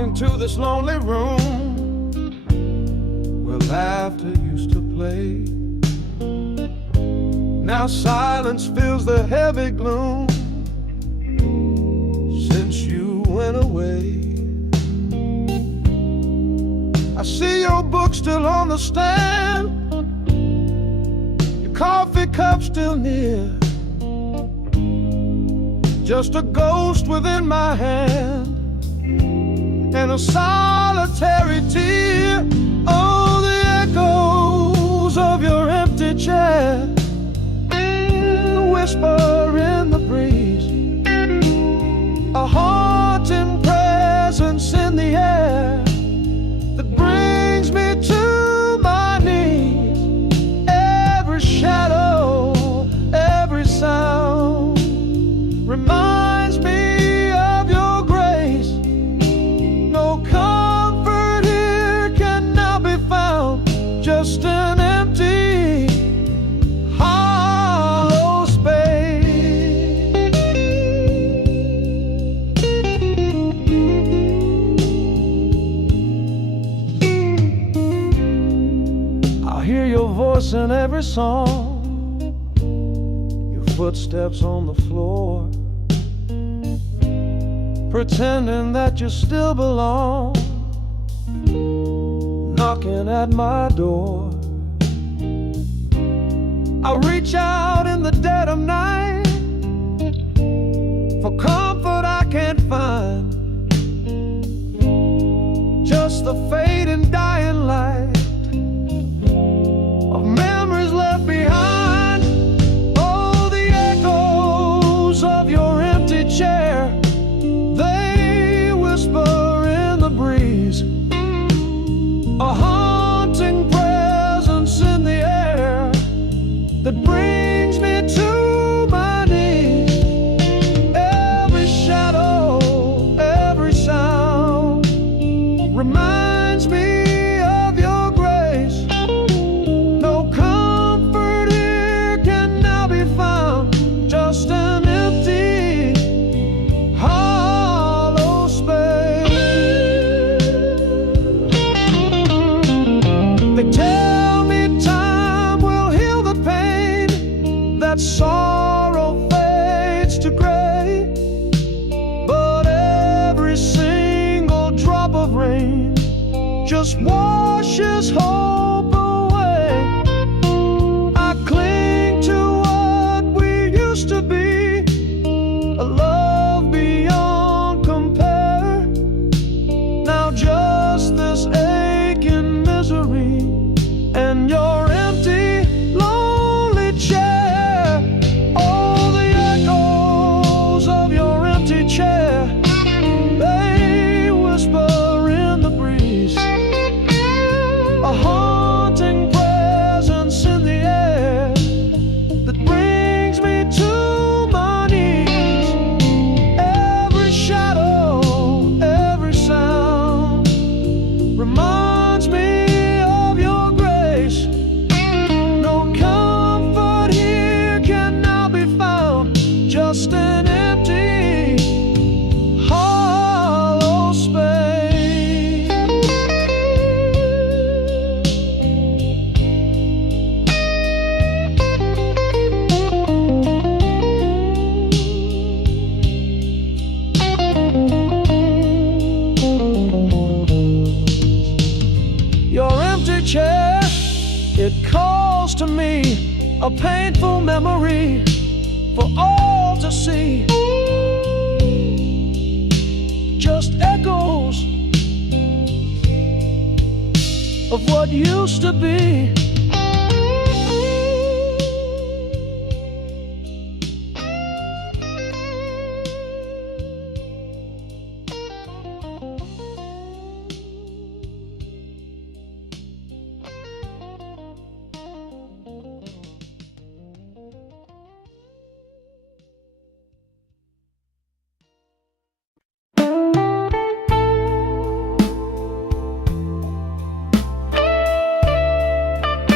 into this lonely room where laughter used to play. Now silence fills the heavy gloom since you went away. I see your book still on the stand, your coffee cup still near, just a ghost within my hand and a solitary tear. Oh, the echoes of your empty chair, a whisper in the breeze, a haunting presence in the air that brings me to my knees. Every shadow, every sound reminds me of your grace. No comfort here can now be found, just an empty, hollow space. I hear your voice in every song, your footsteps on the floor, pretending that you still belong, knocking at my door. I reach out in the dead of night for comfort I can't find, just the fading dying light of memories left behind. Oh, the echoes of your empty chair, they whisper in the breeze, a haunting presence in the air that brings me to my knees. Every shadow, every sound reminds me of your grace. No comfort here can now be found, just an empty, hollow space. They tell me time will heal the pain, that sorrow fades to gray, but every single drop of rain just washes hope away. I cling to what we used to be, a love beyond compare. Now just this aching misery and your empty, lonely chair. Oh, the echoes of your empty chair, they whisper in the breeze, a haunting presence in the air that brings me to my knees. Every shadow, every sound reminds me of your grace. No comfort here can now be found, just an empty, hollow space. Your empty chair, it calls to me, a painful memory for all to see. Just echoes of what used to be.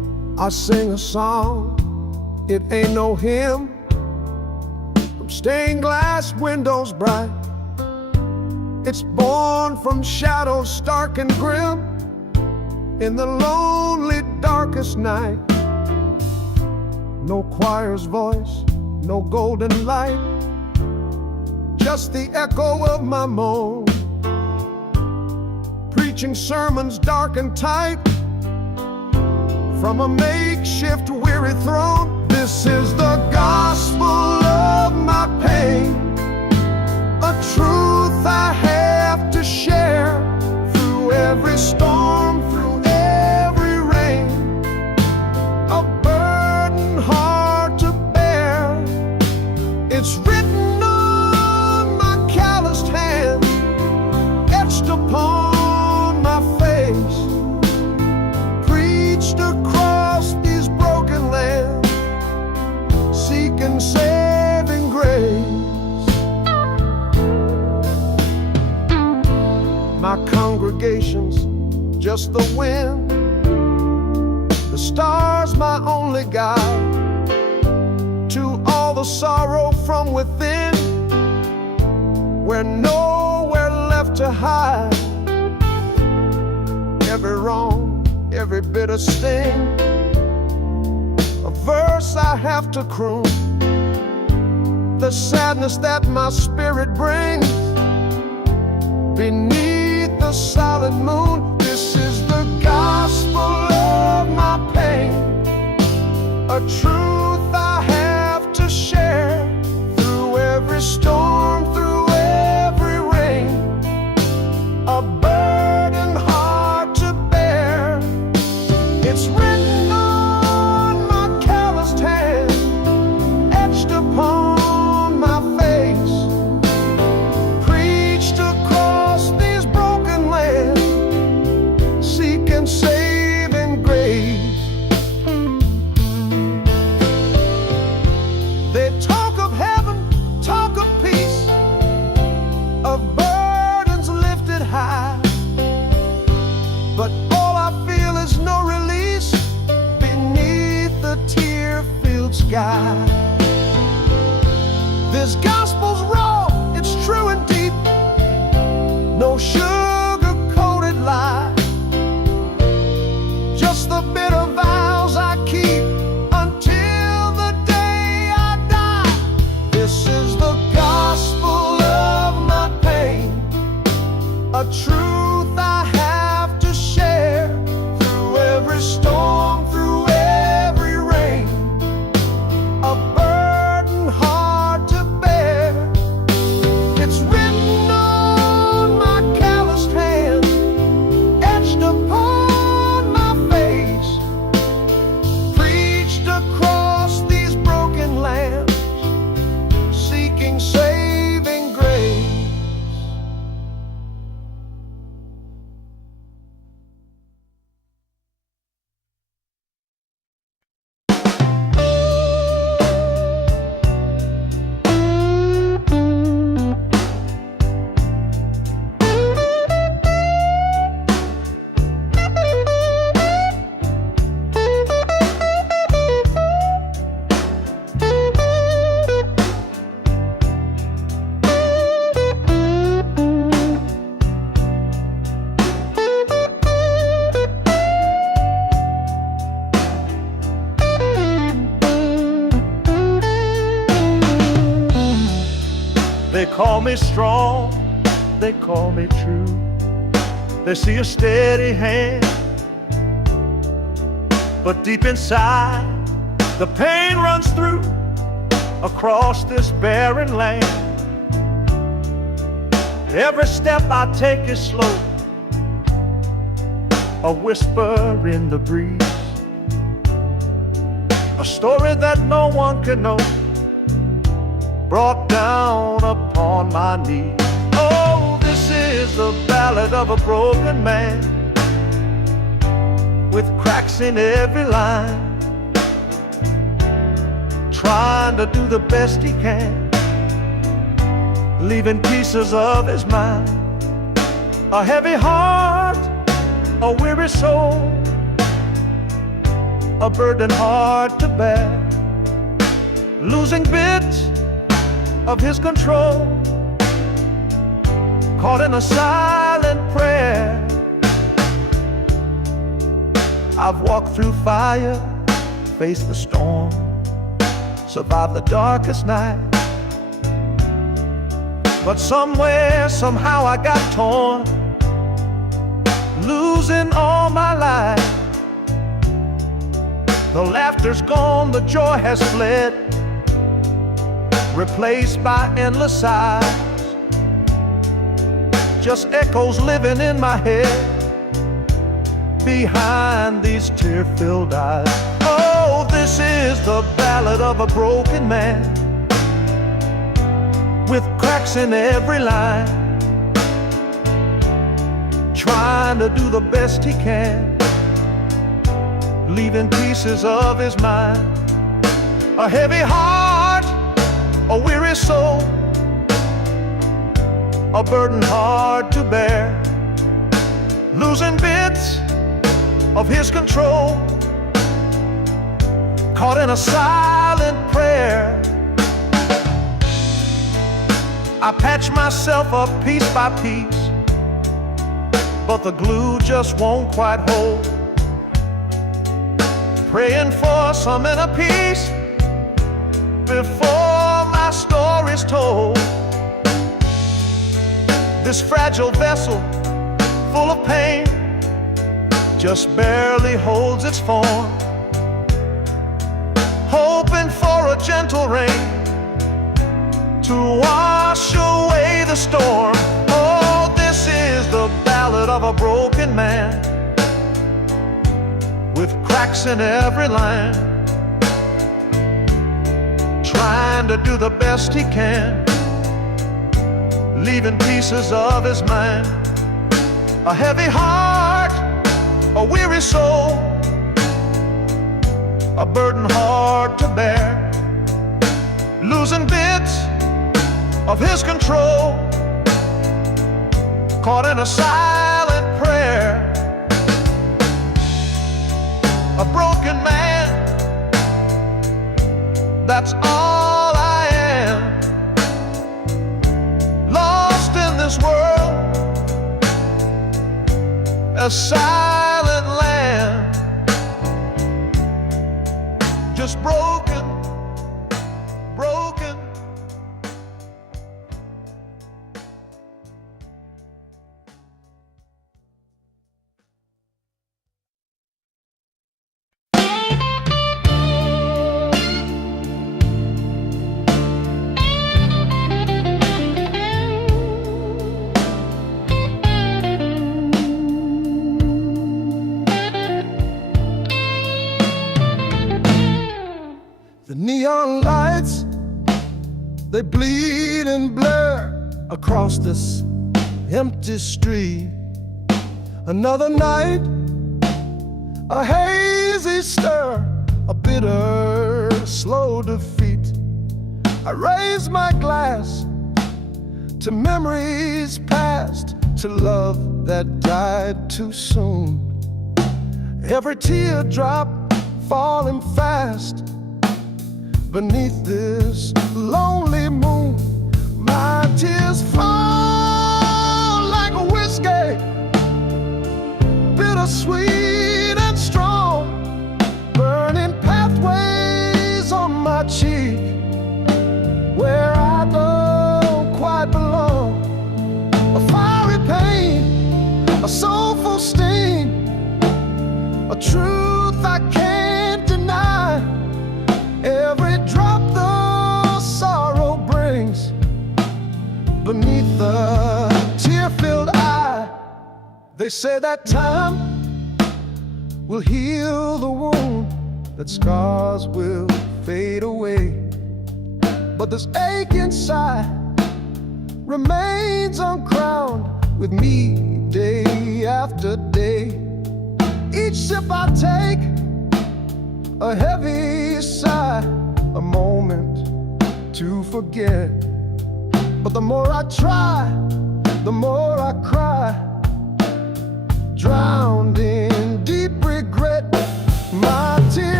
I sing a song, it ain't no hymn, from stained glass windows bright. It's born from shadows stark and grim, in the lonely darkest night. No choir's voice, no golden light, just the echo of my moan, preaching sermons dark and tight from a makeshift weary throne. This is the gospel of my pain, a truth I have to share through every storm, through every rain, a burden hard to bear. It's written on my calloused hands, etched upon my face, preached across these broken lands, seeking saving grace. My congregation's just the wind, the stars my only guide to all the sorrow from within, where nowhere left to hide. Every wrong, every bitter sting, a verse I have to croon, the sadness that my spirit brings beneath the silent moon. This is the gospel of my pain, a truth I have to share through every storm, through every rain, a burden hard to bear. It's written on my calloused hand, etched upon my face, preached across these broken lands, seeking saving grace. They talk of heaven, talk of peace, of burdens lifted high, but all I feel is no release beneath the tear-filled sky. This gospel's raw, it's true and deep, no sugar-coated lie, just the bitter vows I keep until the day I die. This is the gospel of my pain, a truth I have to share through every storm, through every rain, a burden hard to bear. It's written on my calloused hand, etched upon my face, preached across these broken lands, seeking saving grace. They call me strong, they call me true. They see a steady hand, but deep inside the pain runs through across this barren land. Every step I take is slow, a whisper in the breeze, a story that no one can know, brought down upon my knees. Oh, this is the ballad of a broken man, with cracks in every line, trying to do the best he can, leaving pieces of his mind, a heavy heart, a weary soul, a burden hard to bear, losing bits of his control, caught in a silent prayer. I've walked through fire, faced the storm, survived the darkest night. But somewhere, somehow I got torn, losing all my life. The laughter's gone, the joy has fled, replaced by endless sighs. Just echoes living in my head behind these tear-filled eyes. Oh, this is the ballad of a broken man, with cracks in every line, trying to do the best he can, leaving pieces of his mind. A heavy heart, a weary soul, a burden hard to bear, losing bits of his control, caught in a silent prayer. I patch myself up piece by piece, but the glue just won't quite hold. Praying for some inner peace before my story's told. This fragile vessel, full of pain, just barely holds its form, hoping for a gentle rain to wash away the storm. Oh, this is the ballad of a broken man, with cracks in every line, trying to do the best he can, leaving pieces of his mind. A heavy heart, a weary soul, a burden hard to bear, losing bits of his control, caught in a silent prayer. A broken man, that's all I am, lost in this world, a silent land, just broken, broken. The neon lights, they bleed and blur across this empty street. Another night, a hazy stir, a bitter, slow defeat. I raise my glass to memories past, to love that died too soon. Every teardrop falling fast beneath this lonely moon. My tears fall like a whiskey, bittersweet and strong, burning pathways on my cheek, where I don't quite belong. A fiery pain, a soulful sting, a truth I can't deny. Every drop the sorrow brings beneath the tear-filled eye. They say that time will heal the wound, that scars will fade away, but this ache inside remains uncrowned with me day after day. Each sip I take, a heavy sigh, a moment to forget. But the more I try, the more I cry, drowned in deep regret. My tears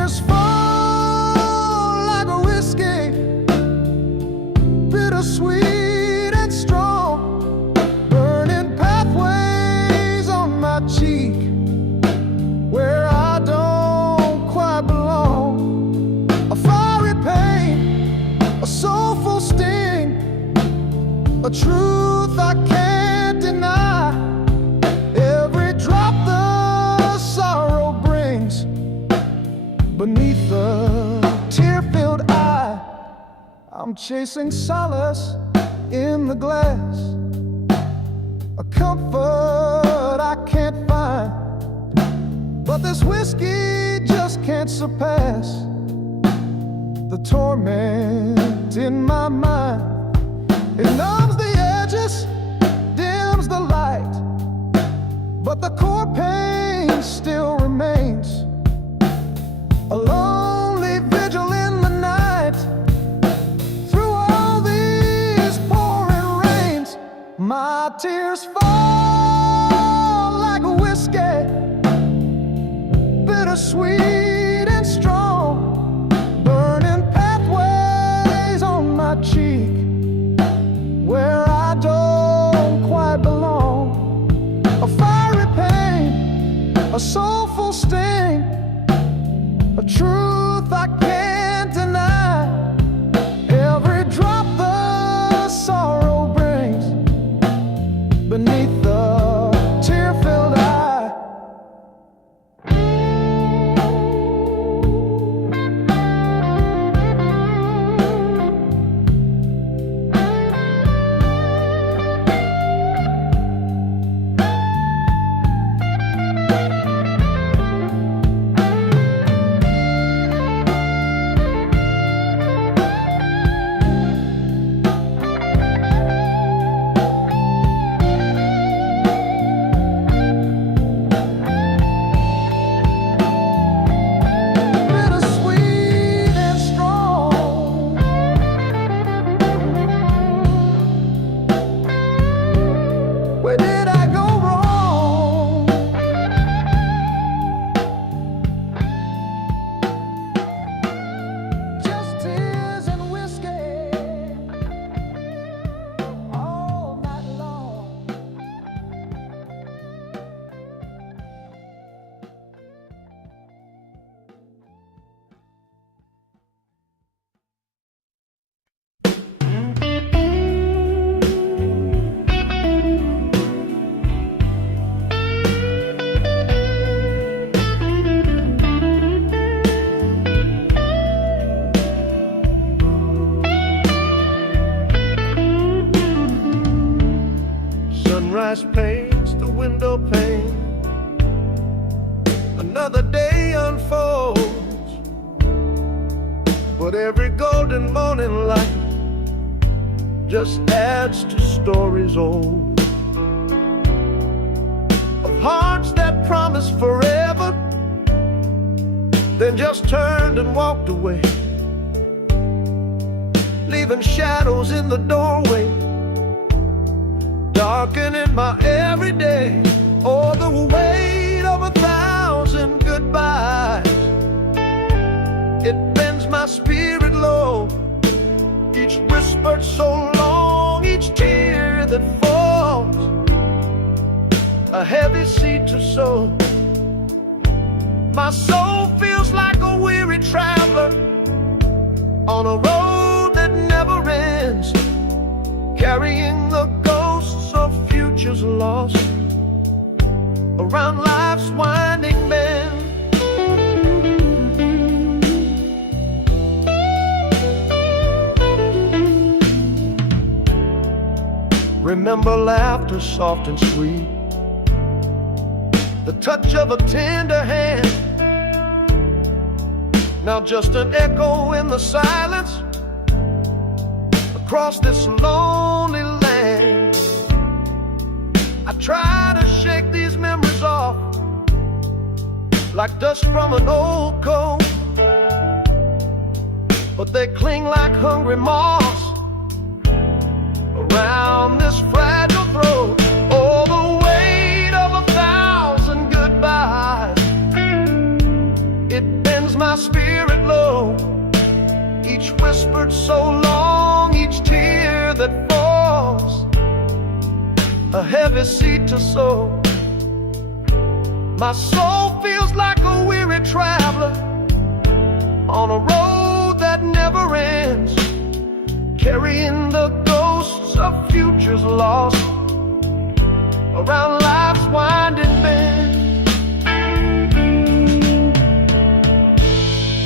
Beneath the tear-filled eye, I'm chasing solace in the glass, a comfort I can't find, but this whiskey just can't surpass the torment in my mind. It numbs the edges, dims the light, but the core pain still remains. A lonely vigil in the night. Through all these pouring rains, my tears fall like a whiskey, bittersweet and strong, burning pathways on my cheek where I don't quite belong. A fiery pain, a soulful sting, a truth I can't deny. Every drop the sorrow brings beneath the tear-filled eye. Where did I go wrong? Just tears and whiskey all night long. Sunrise paints the window pane. Another day unfolds, but every golden morning light just adds to stories old of hearts that promised forever, then just turned and walked away, leaving shadows in the doorway, darkening my everyday. Oh, the weight of 1,000 goodbyes, it bends my spirit low. Each whispered so long, each tear that falls, a heavy seed to sow. My soul feels like a weary traveler on a road that never ends, carrying the ghosts of futures lost around life's winding bend. Remember laughter soft and sweet, the touch of a tender hand, now just an echo in the silence across this lonely land. I try to shake these memories off like dust from an old coat, but they cling like hungry moths around this fragile throat. Oh, the weight of 1,000 goodbyes, it bends my spirit low. Each whispered so long, each tear that falls, a heavy seed to sow. My soul feels like a weary traveler on a road that never ends, carrying the ghosts of futures lost around life's winding bend.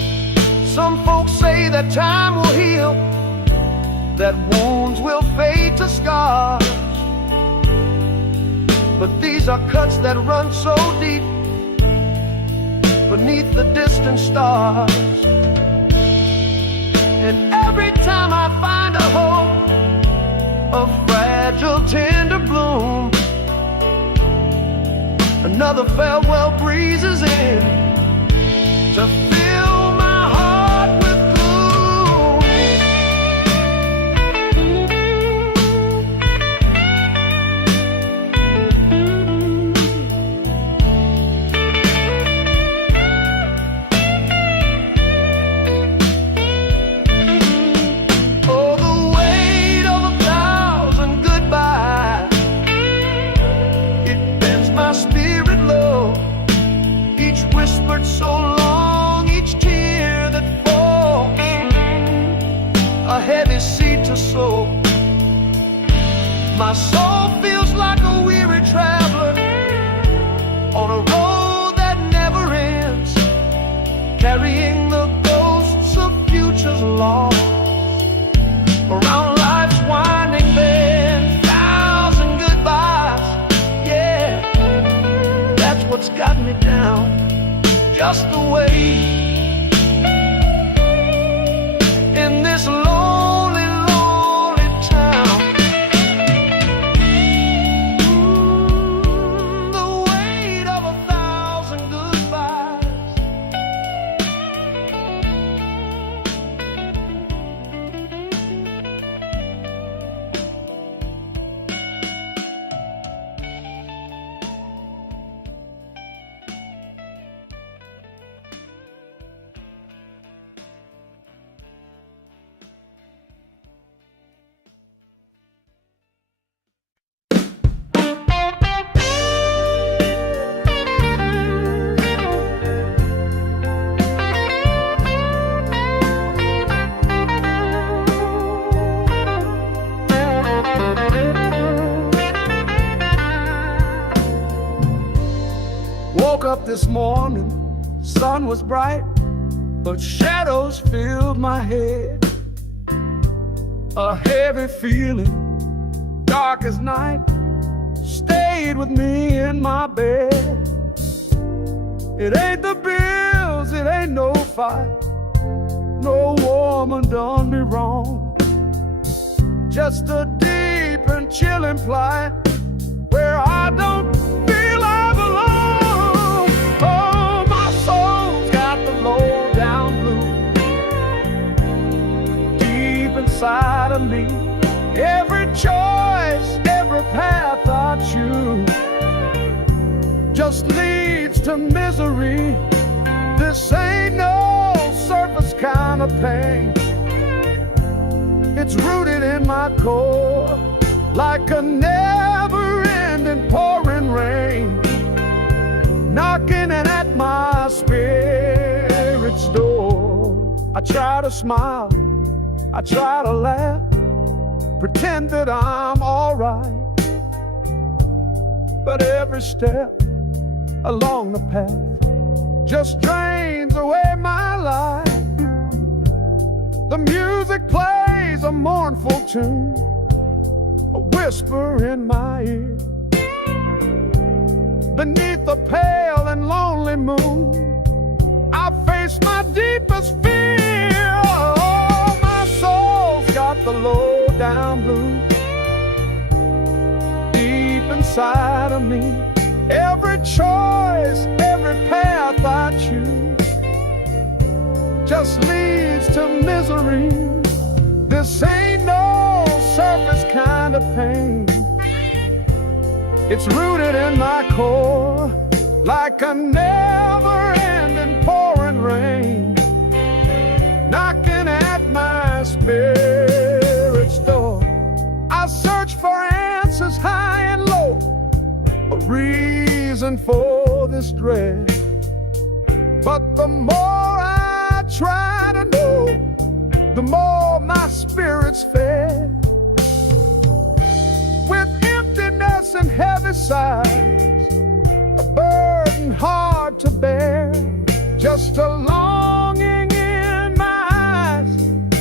time will heal, that wounds will fade to scars. But these are cuts that run so deep beneath the distant stars. And every time I find a hope, a fragile tender bloom, another farewell breezes in to fill my heart with gloom. Oh, the weight of 1,000 goodbyes, it bends my spirit low. Each whispered so long, each tear that falls, a heavy seed to sow. My soul feels like a weary traveler on a road that never ends, carrying the ghosts of futures lost around life's winding bend. 1,000 goodbyes, yeah, that's what's got me down. Just the way in this lonely, lonely town. The weight of 1,000 goodbyes. Woke up this morning, sun was bright, but shadows filled my head. A heavy feeling, dark as night, stayed with me in my bed. It ain't the bills, it ain't no fight, no woman done me wrong. Just a deep and chilling plight where I don't feel I belong. Oh, my soul's got the low down blues deep inside of me. Every choice, every path I choose just leads to misery. This ain't no surface kind of pain. It's rooted in my core like a never-ending pouring rain, knocking at my spirit's door. I try to smile, I try to laugh, pretend that I'm alright, but every step along the path just drains away my life. The music plays a mournful tune, a whisper in my ear. Beneath the pale and lonely moon, I face my deepest fear. Oh, my soul's got the low down blues deep inside of me. Every choice, every path I choose just leads to misery. This ain't no surface kind of pain. It's rooted in my core like a never-ending pouring rain, knocking at my spirit's door. I search for answers high and low, a reason for this dread. But the more I try to know, the more my spirit's fed. With emptiness and heavy sighs, a burden hard to bear, just a longing in my eyes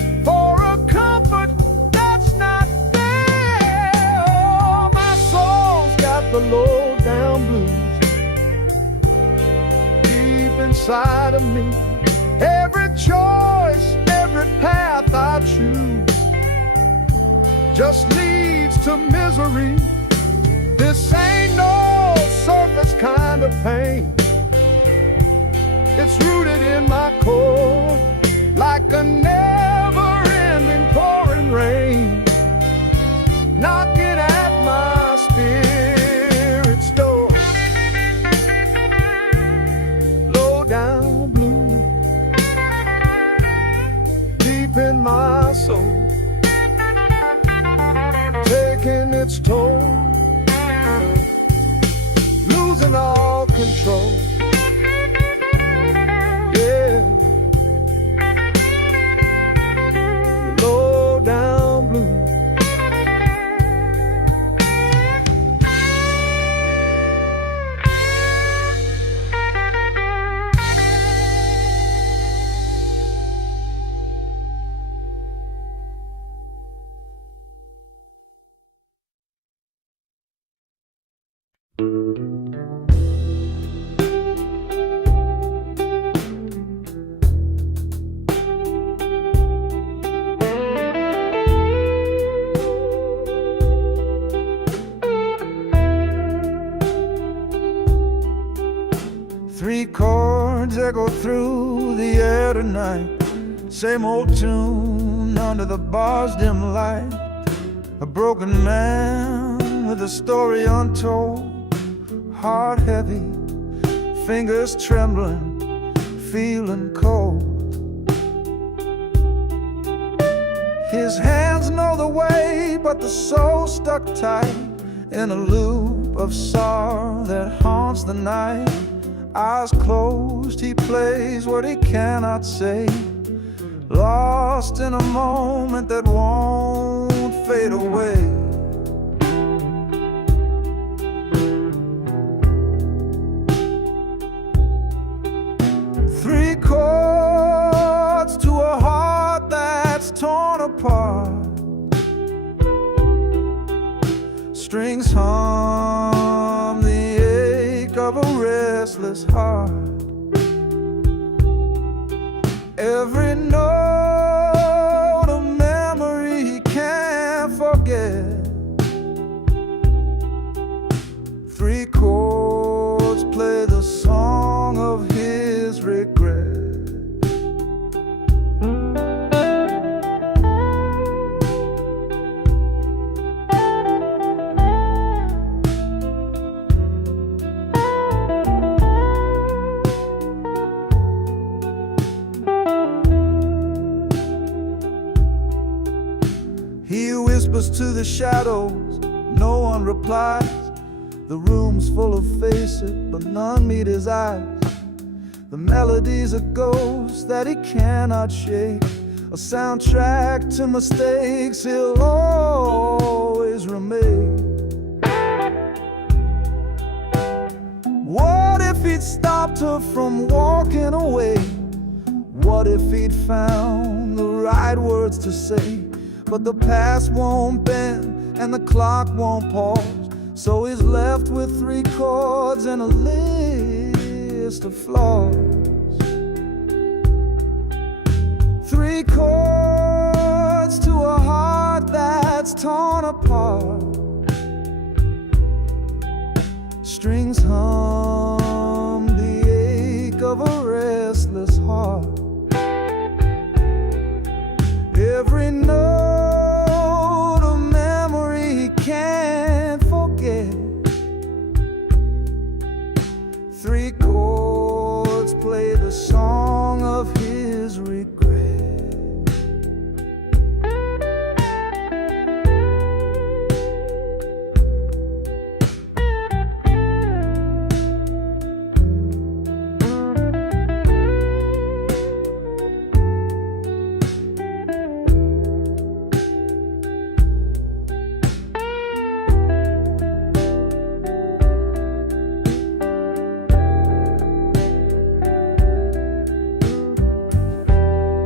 inside of me. Every choice, every path I choose just leads to misery. This ain't no surface kind of pain. It's rooted in my core, like a never-ending pouring rain, knocking at my spirit's door. Low down blue, deep in my soul, taking its toll, losing all control. Yeah, low down blue. Three chords echo through the air tonight. Same old tune under the bar's dim light. A broken man with a story untold. Heart heavy, fingers trembling, feeling cold. His hands know the way, but the soul stuck tight in a loop of sorrow that haunts the night. Eyes closed, he plays what he cannot say, lost in a moment that won't fade away. Three chords to a heart that's torn apart. Strings hum the ache of a restless heart. Every note a memory he can't forget. Three chords play the song of his regret. He whispers to the shadows, no one replies. The room's full of faces, but none meet his eyes. The melody's a ghost that he cannot shake, a soundtrack to mistakes he'll always remake. What if he'd stopped her from walking away? What if he'd found the right words to say? But the past won't bend and the clock won't pause, so he's left with three chords and a list of flaws. Three chords to a heart that's torn apart. Strings hum the ache of a restless heart. Every note a memory he can't forget. Three chords play the song of his regret.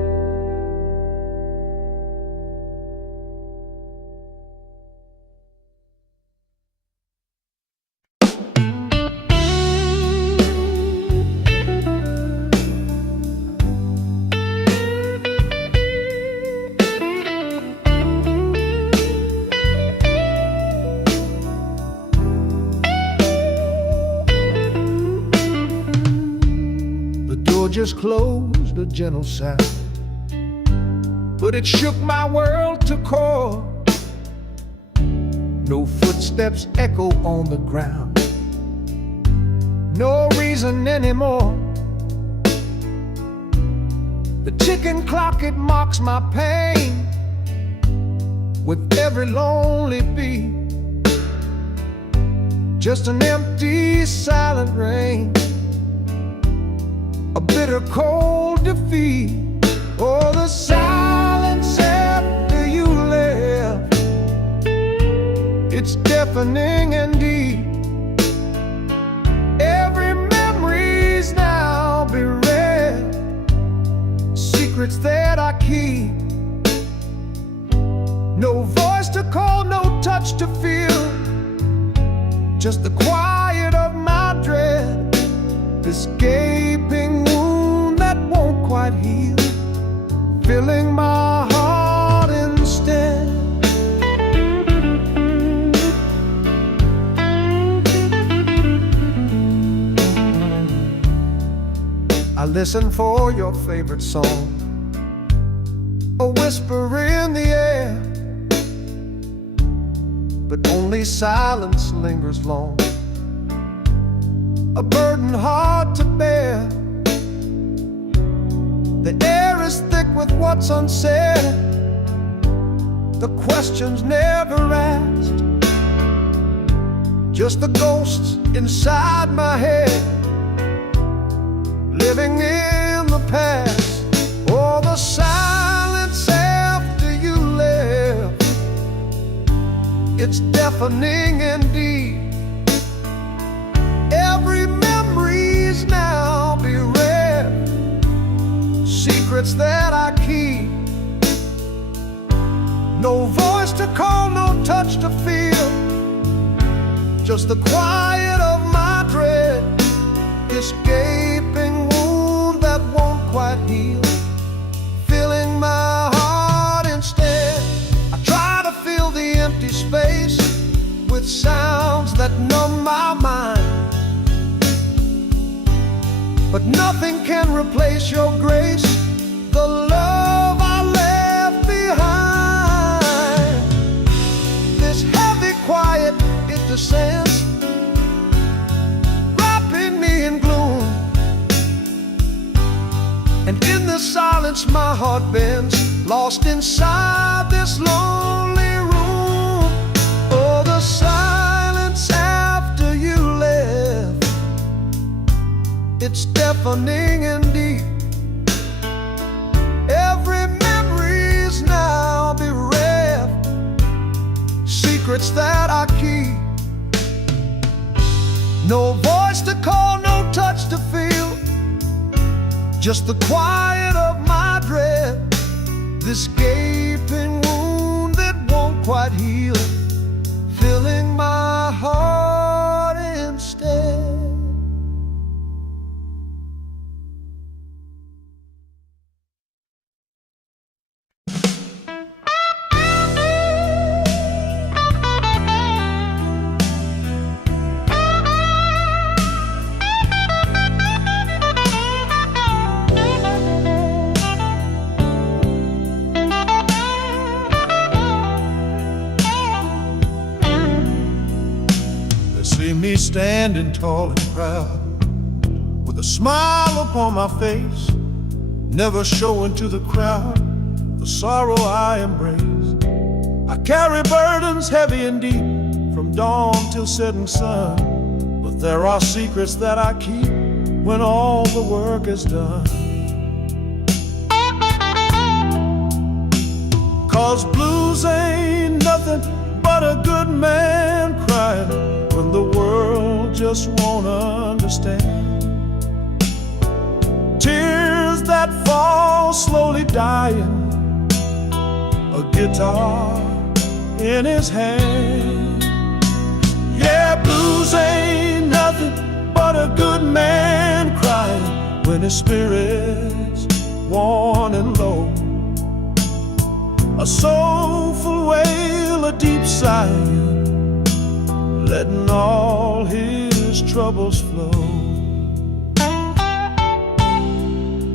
fingers closed, a gentle sound, but it shook my world to core. No footsteps echo on the ground, no reason anymore. The ticking clock, it mocks my pain with every lonely beat. Just an empty, silent rain, a bitter, cold defeat. Oh, the silence after you left, it's deafening and deep. Every memory's now bereft, secrets that I keep. No voice to call, no touch to feel, just the quiet of my dread, this gaping wound that won't quite heal, filling my heart instead. I listen for your favorite song, a whisper in the air, but only silence lingers long, a burden hard to bear. The air is thick with what's unsaid, the questions never asked, just the ghosts inside my head, living in the past. Oh, the silence after you left, it's deafening and deep. Every memory's now bereft, secrets that I keep. No voice to call, no touch to feel, just the quiet of my dread, this gaping wound that won't quite heal, filling my heart instead. I try to fill the empty space with sounds that numb my mind, but nothing can replace your grace, the love I left behind. This heavy quiet, it descends, wrapping me in gloom, and in the silence my heart bends, lost inside this lonely room. Oh, the silence after you left, it's deafening and deep. Every memory's now bereft, secrets that I keep. No voice to call, no touch to feel, just the quiet of my dread, this gaping wound that won't quite heal, filling my heart instead. See me standing tall and proud, with a smile upon my face, never showing to the crowd the sorrow I embrace. I carry burdens heavy and deep, from dawn till setting sun, but there are secrets that I keep when all the work is done. 'Cause blues ain't nothing but a good man crying when the world just won't understand. Tears that fall slowly dying, a guitar in his hand. Yeah, blues ain't nothing but a good man crying when his spirit's worn and low. A soulful wail, a deep sigh, letting all his troubles flow.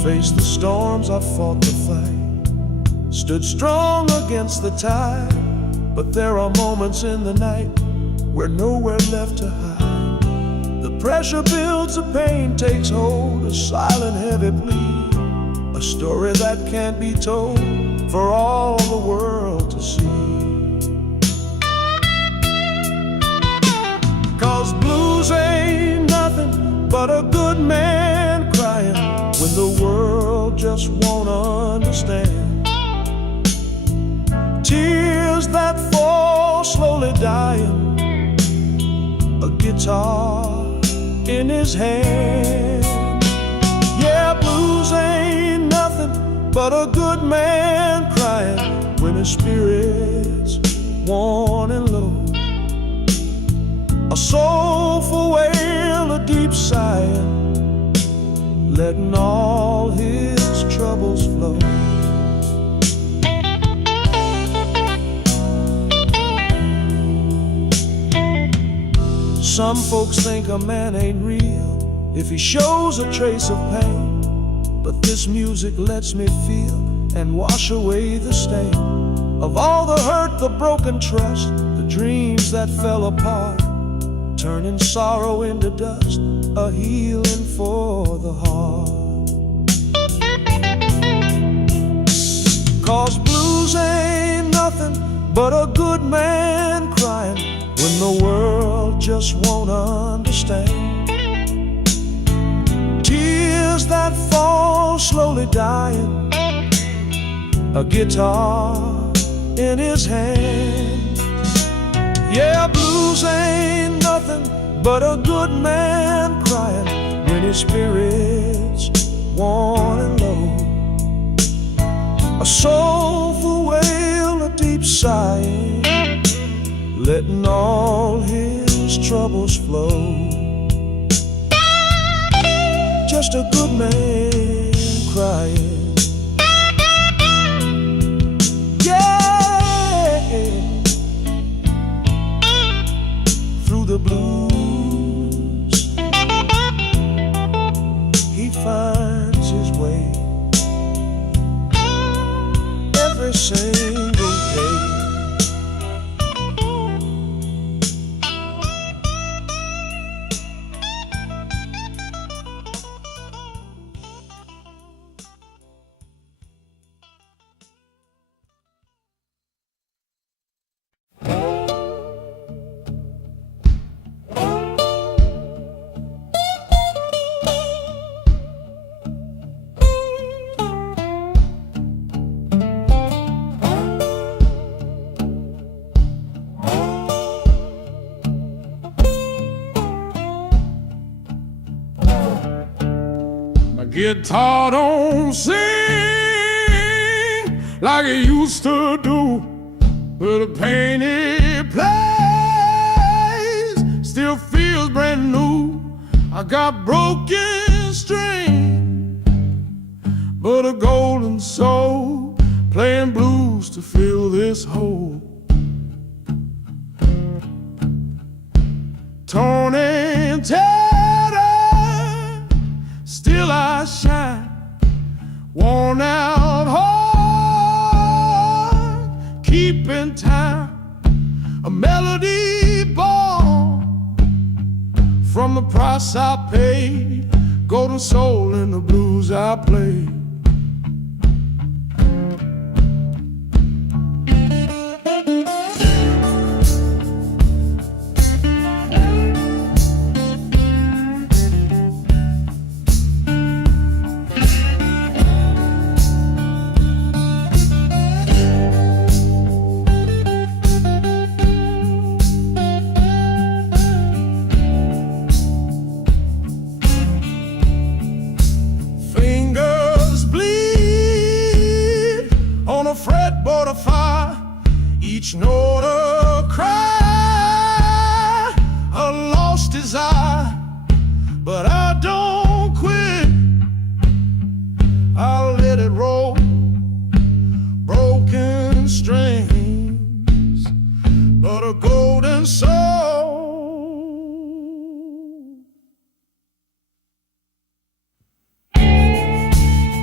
Faced the storms, I fought the fight, stood strong against the tide. But there are moments in the night we're nowhere left to hide. The pressure builds, the pain takes hold, a silent heavy plea, a story that can't be told for all the world to see. 'Cause blues ain't nothing but a good man crying when the world just won't understand. Tears that fall slowly dying, a guitar in his hand. Yeah, blues ain't nothing but a good man crying when his spirit's worn and low. A soulful wail, a deep sighing, letting all his troubles flow. Some folks think a man ain't real if he shows a trace of pain, but this music lets me feel and wash away the stain of all the hurt, the broken trust, the dreams that fell apart, turning sorrow into dust, a healing for the heart. 'Cause blues ain't nothing but a good man crying when the world just won't understand. Tears that fall slowly dying, a guitar in his hand. Yeah, blues ain't nothing but a good man crying when his spirit's worn and low. A soulful wail, a deep sighing, letting all his troubles flow. Just a good man crying. Yeah, through the blues he finds his way every single day. Guitar don't sing like it used to do, but the pain it plays still feels brand new. I got broken strings, but a golden soul playing blues to fill this hole. Torn and tattered, still I shine, worn out heart, keeping time, a melody born from the price I paid, golden soul in the blues I play. Fretboard of fire, each note a cry, a lost desire, but I don't quit. I'll let it roll, broken strings, but a golden soul.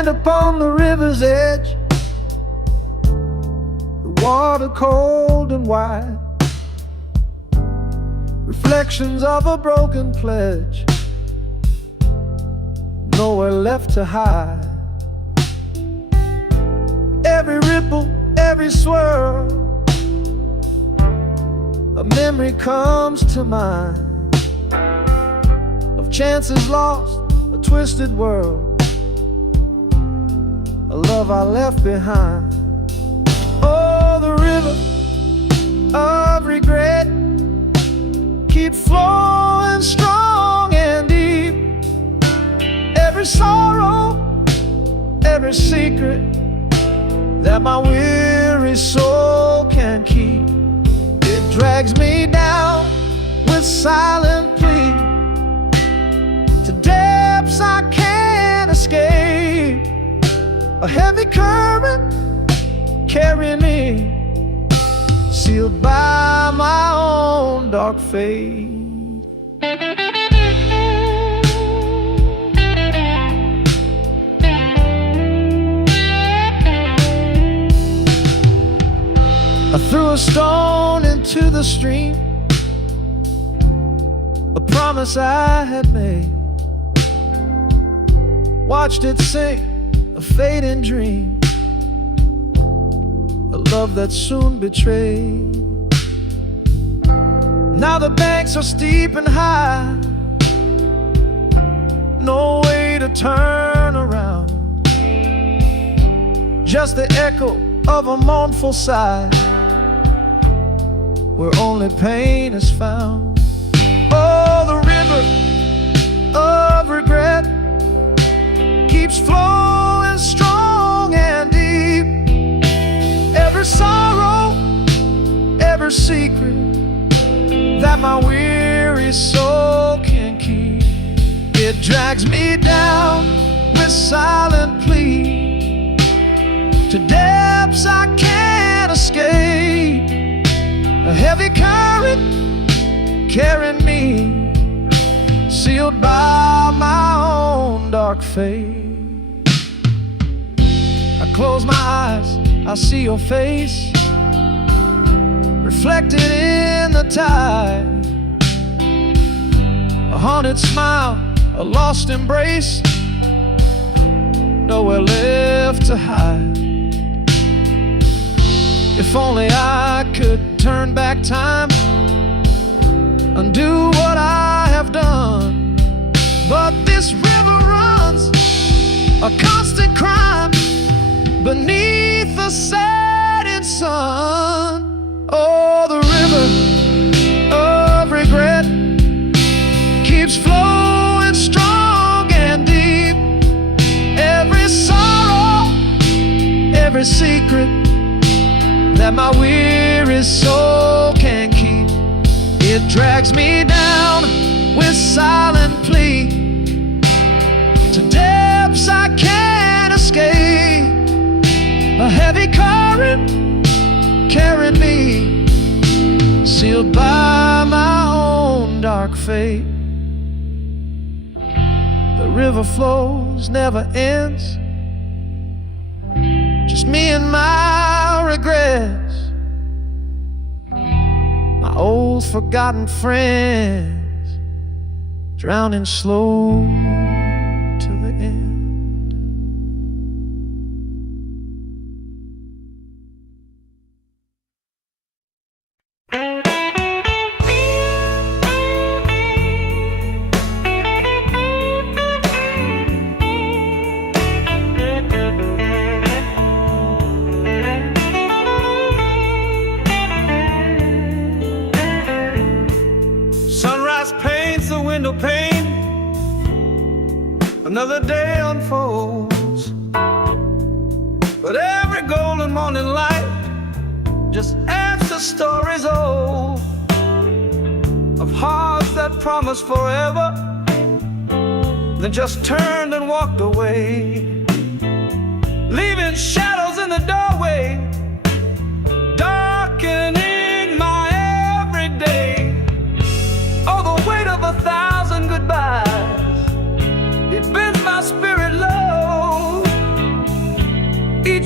stand upon the river's edge, the water cold and wide, reflections of a broken pledge, nowhere left to hide. Every ripple, every swirl, a memory comes to mind of chances lost, a twisted world, a love I left behind. Oh, the river of regret keep flowing strong and deep. Every sorrow, every secret that my weary soul can keep, it drags me down with silent plea to depths I can't escape. A heavy current carrying me, sealed by my own dark fate. I threw a stone into the stream, a promise I had made, watched it sink, a fading dream, a love that soon betrayed. Now the banks are steep and high, no way to turn around, just the echo of a mournful sigh, where only pain is found. Oh, the river of regret keeps flowing strong and deep. Every sorrow, every secret that my weary soul can keep, it drags me down with silent plea to depths I can't escape. A heavy current carrying me, sealed by my own dark fate. I close my eyes, I see your face reflected in the tide, a haunted smile, a lost embrace, nowhere left to hide. If only I could turn back time, undo what I have done, but this river runs a constant crime beneath the setting sun. Oh, the river of regret keeps flowing strong and deep. Every sorrow, every secret that my weary soul can keep, it drags me down with silent plea to depths I can't escape. A heavy current carrying me, sealed by my own dark fate. The river flows, never ends, just me and my regrets, my old forgotten friends, drowning slow to the end. Window pane, another day unfolds, but every golden morning light just adds to stories old of hearts that promised forever, then just turned and walked away, leaving shadows in the doorway, darkening my everyday. Oh, the weight of 1,000 goodbyes, it bends my spirit low.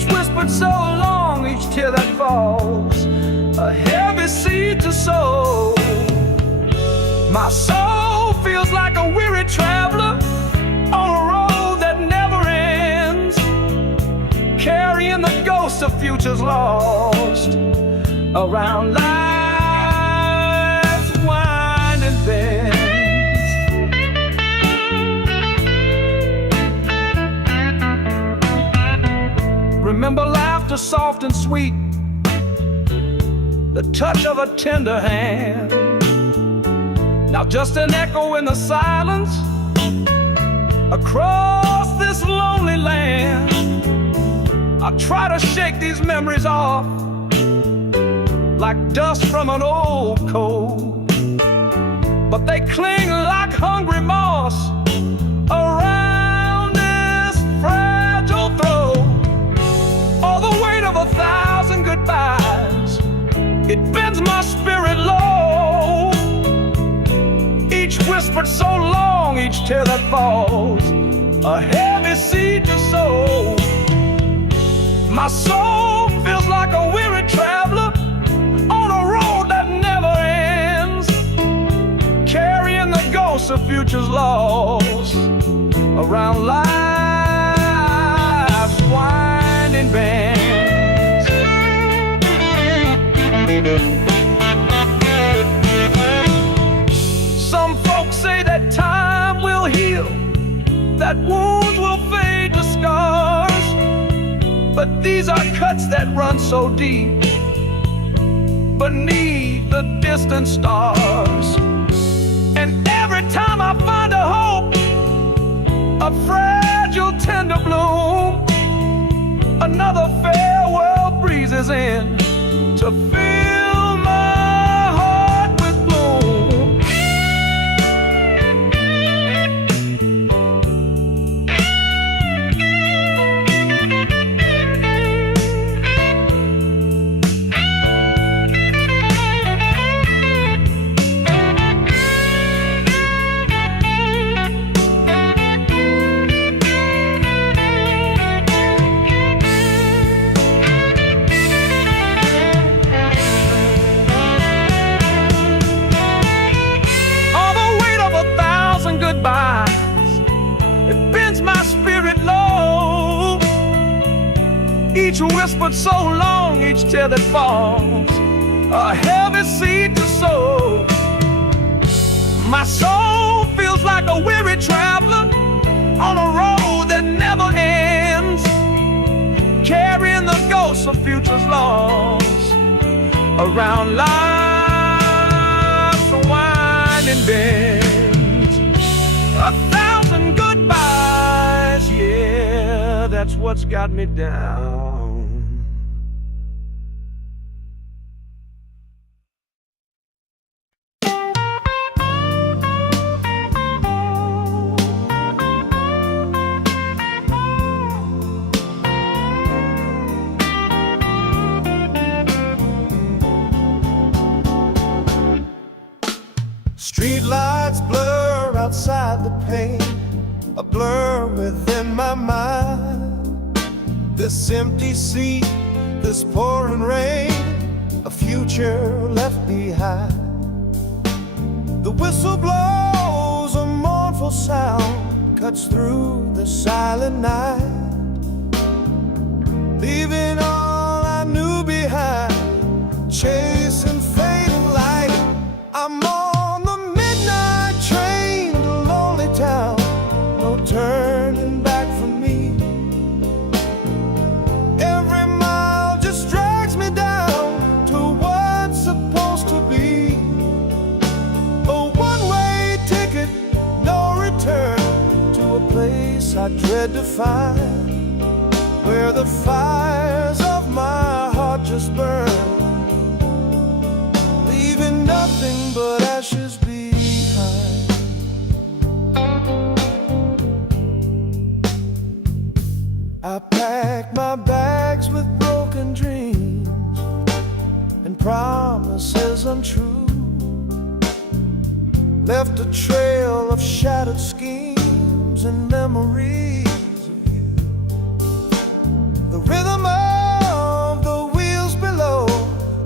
Each whispered so long, each tear that falls, a heavy seed to sow. My soul feels like a weary traveler on a road that never ends, carrying the ghosts of futures lost around life's winding bends. Remember laughter soft and sweet, the touch of a tender hand. Now just an echo in the silence across this lonely land. I try to shake these memories off like dust from an old coat, but they cling like hungry moss around this fragile throat. All the weight of 1,000 goodbyes, it bends my spirit low. Each whispered so long, each tear that falls, a heavy seed to sow. My soul feels like a weary traveler on a road that never ends, carrying the ghosts of futures lost around life's winding bends. Some folks say that time will heal, that wounds will fade to scars, but these are cuts that run so deep beneath the distant stars. And every time I find a hope, a fragile tender bloom, another farewell breezes in to fill my heart with gloom. It bends my spirit low. Each whispered so long, each tear that falls, a heavy seed to sow. My soul feels like a weary traveler on a road that never ends, carrying the ghosts of futures lost around life's winding bend. 1,000 goodbyes, yeah, that's what's got me down. Street lights blur outside the pane, a blur within my mind. This empty seat, this pouring rain, a future left behind. The whistle blows, a mournful sound cuts through the silent night, leaving all I knew behind, chasing fading light. I'm on the midnight train to lonely town, no turning back for me. Every mile just drags me down to what's supposed to be a one-way ticket, no return, to a place I dread to find, where the fires of my heart just burn, leaving nothing but ashes behind. I packed my bags with broken dreams and promises untrue, left a trail of shattered schemes and memories of you. The rhythm of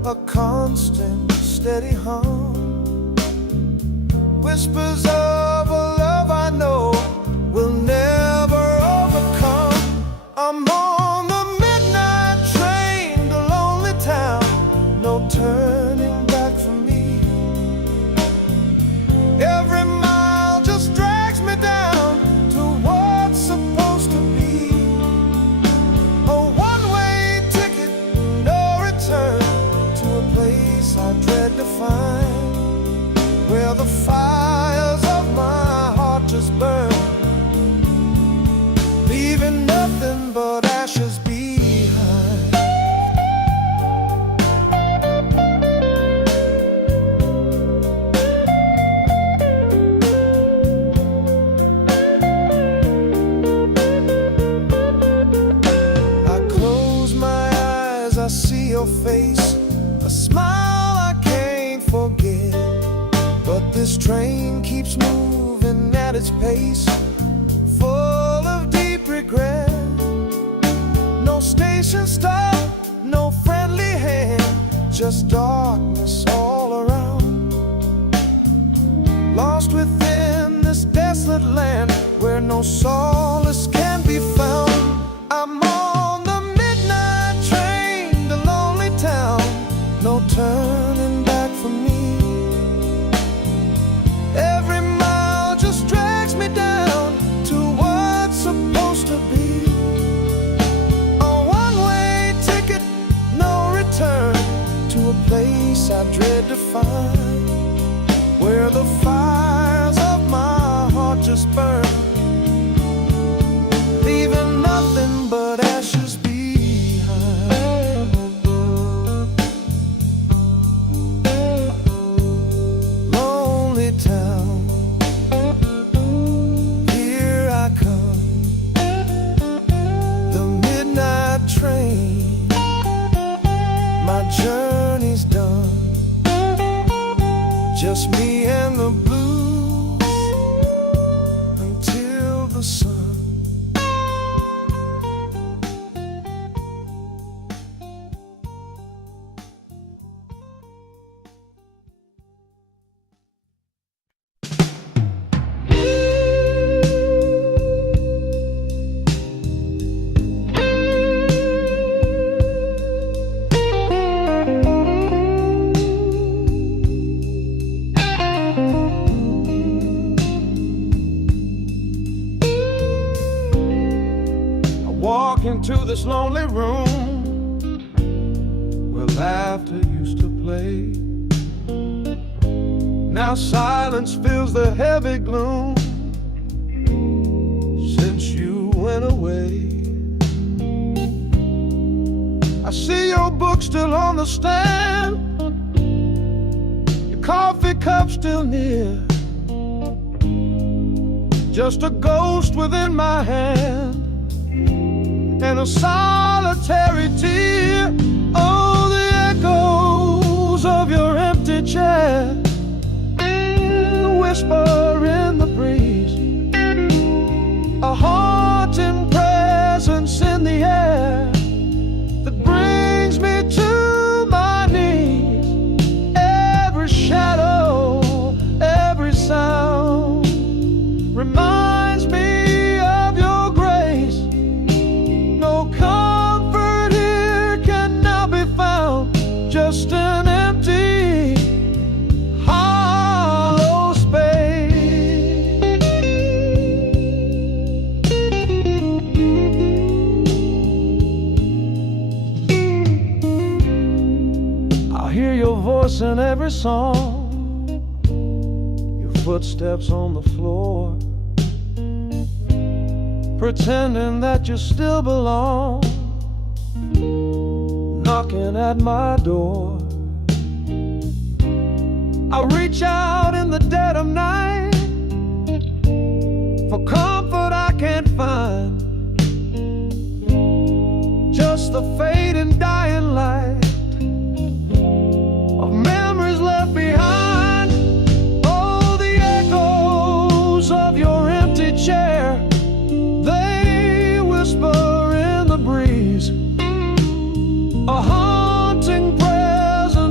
a constant, steady hum. Whispers of a love I know will never overcome. I'm on the midnight train to lonely town, no turning back for me. Every mile just drags me down to what's supposed to be. A one-way ticket, no return, to a place I dread to find, where the fires of my heart just burn, leaving nothing but ashes behind. I close my eyes, I see your face, a smile I can't forget. But this train keeps moving at its pace, full of deep regret. No station stop, no friendly hand, just darkness all around. Lost within this desolate land where no solace can be found. I'm on the midnight train to lonely town, no turning back for me. Every mile just drags me down to what's supposed to be. A one-way ticket, no return, to a place I dread to find, where the fires of my heart just burn, leaving nothing but ashes behind. Lonely town, here I come, the midnight train, my journey's done, just me and the blues until the sun. Walk into this lonely room where laughter used to play. Now silence fills the heavy gloom since you went away. I see your book still on the stand, your coffee cup still near, just a ghost within my hand and a solitary tear. Oh, the echoes of your empty chair, the whisper in the breeze, a haunting presence in the air that brings me to my knees. Every shadow, every sound reminds me of your grace. No comfort here can now be found, just an empty, hollow space. I hear your voice in every song, your footsteps on the floor, pretending that you still belong, knocking at my door. I reach out in the dead of night for comfort I can't find, just the fading dying light of memories left behind. Oh, the echoes of your empty chair, they whisper in the breeze, a haunting presence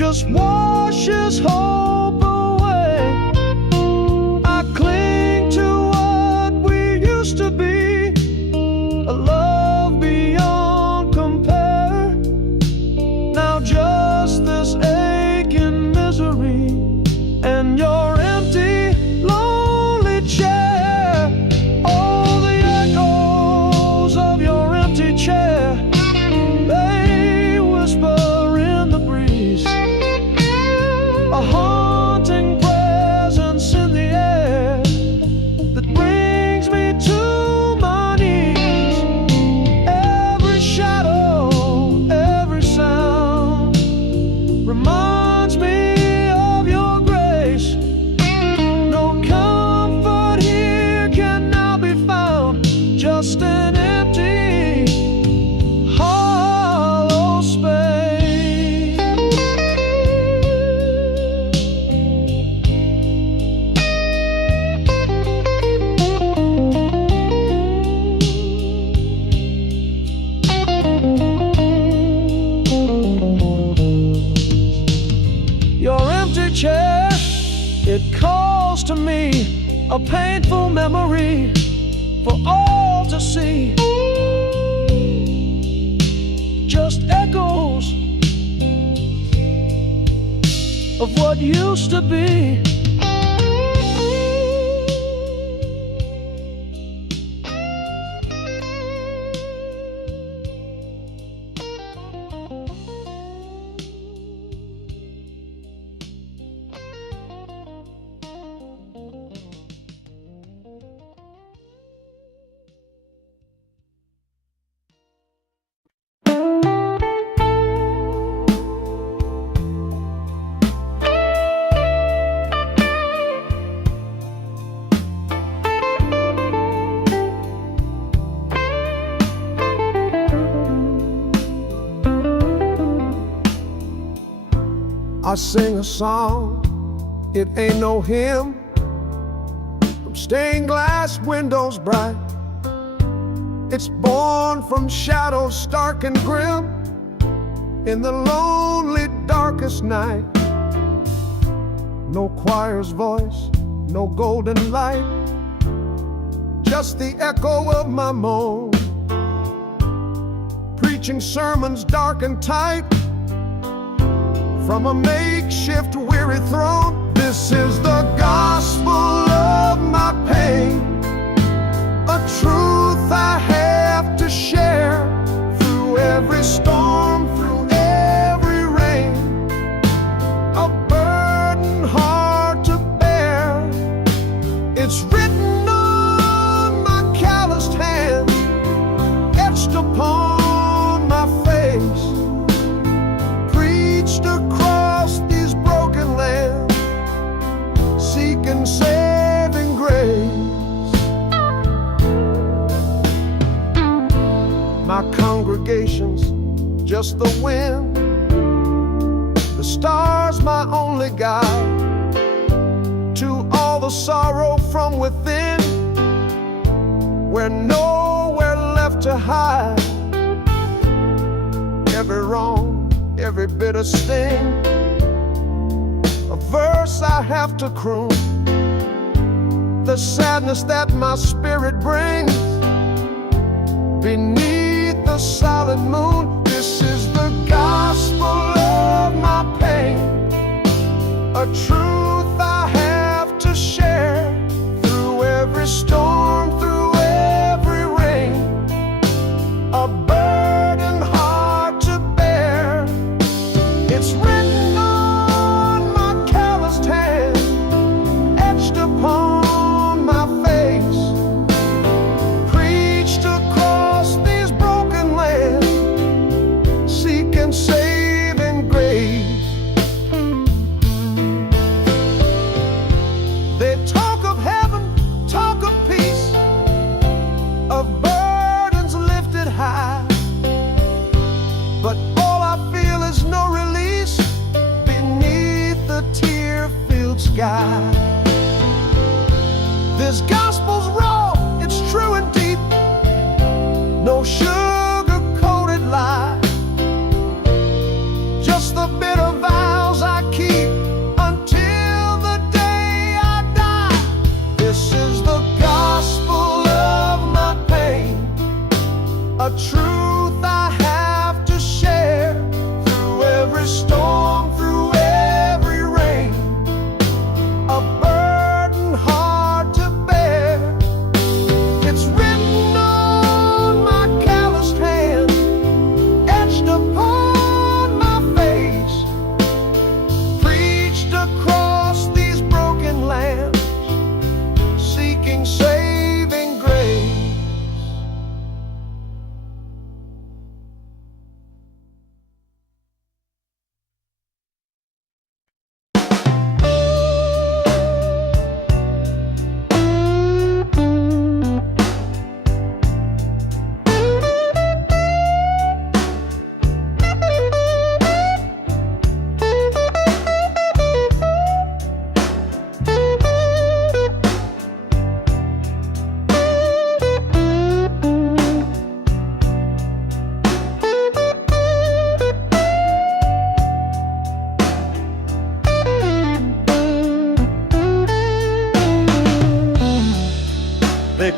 just washes hope away. I cling to what we used to be, a love beyond compare. Now just this aching misery and your empty, lonely chair. Oh, the echoes of your empty chair, they whisper in the breeze, a haunting presence in the air that brings me to my knees. Every shadow, every sound reminds me of your grace. No comfort here can now be found, just an empty, hollow space. Your empty chair, it calls to me, a painful memory for all to see. Just echoes of what used to be. I sing a song, it ain't no hymn, from stained glass windows bright. It's born from shadows stark and grim, in the lonely darkest night. No choir's voice, no golden light, just the echo of my moan, preaching sermons dark and tight from a makeshift weary throne. This is the gospel of my pain, a truth I have to share through every storm, through every rain, a burden hard to bear. It's written on my calloused hand, etched upon my face, preached across these broken lands, seeking saving grace. My congregation's just the wind, the stars my only guide to all the sorrow from within, where nowhere left to hide. Every wrong, every bitter sting, a verse I have to croon, the sadness that my spirit brings beneath the solid moon. This is the gospel of my pain, a truth I have to share through every storm, through every rain, a burden hard to bear. It's written on my calloused hand, etched upon my face, preached across these broken lands, seeking saving grace.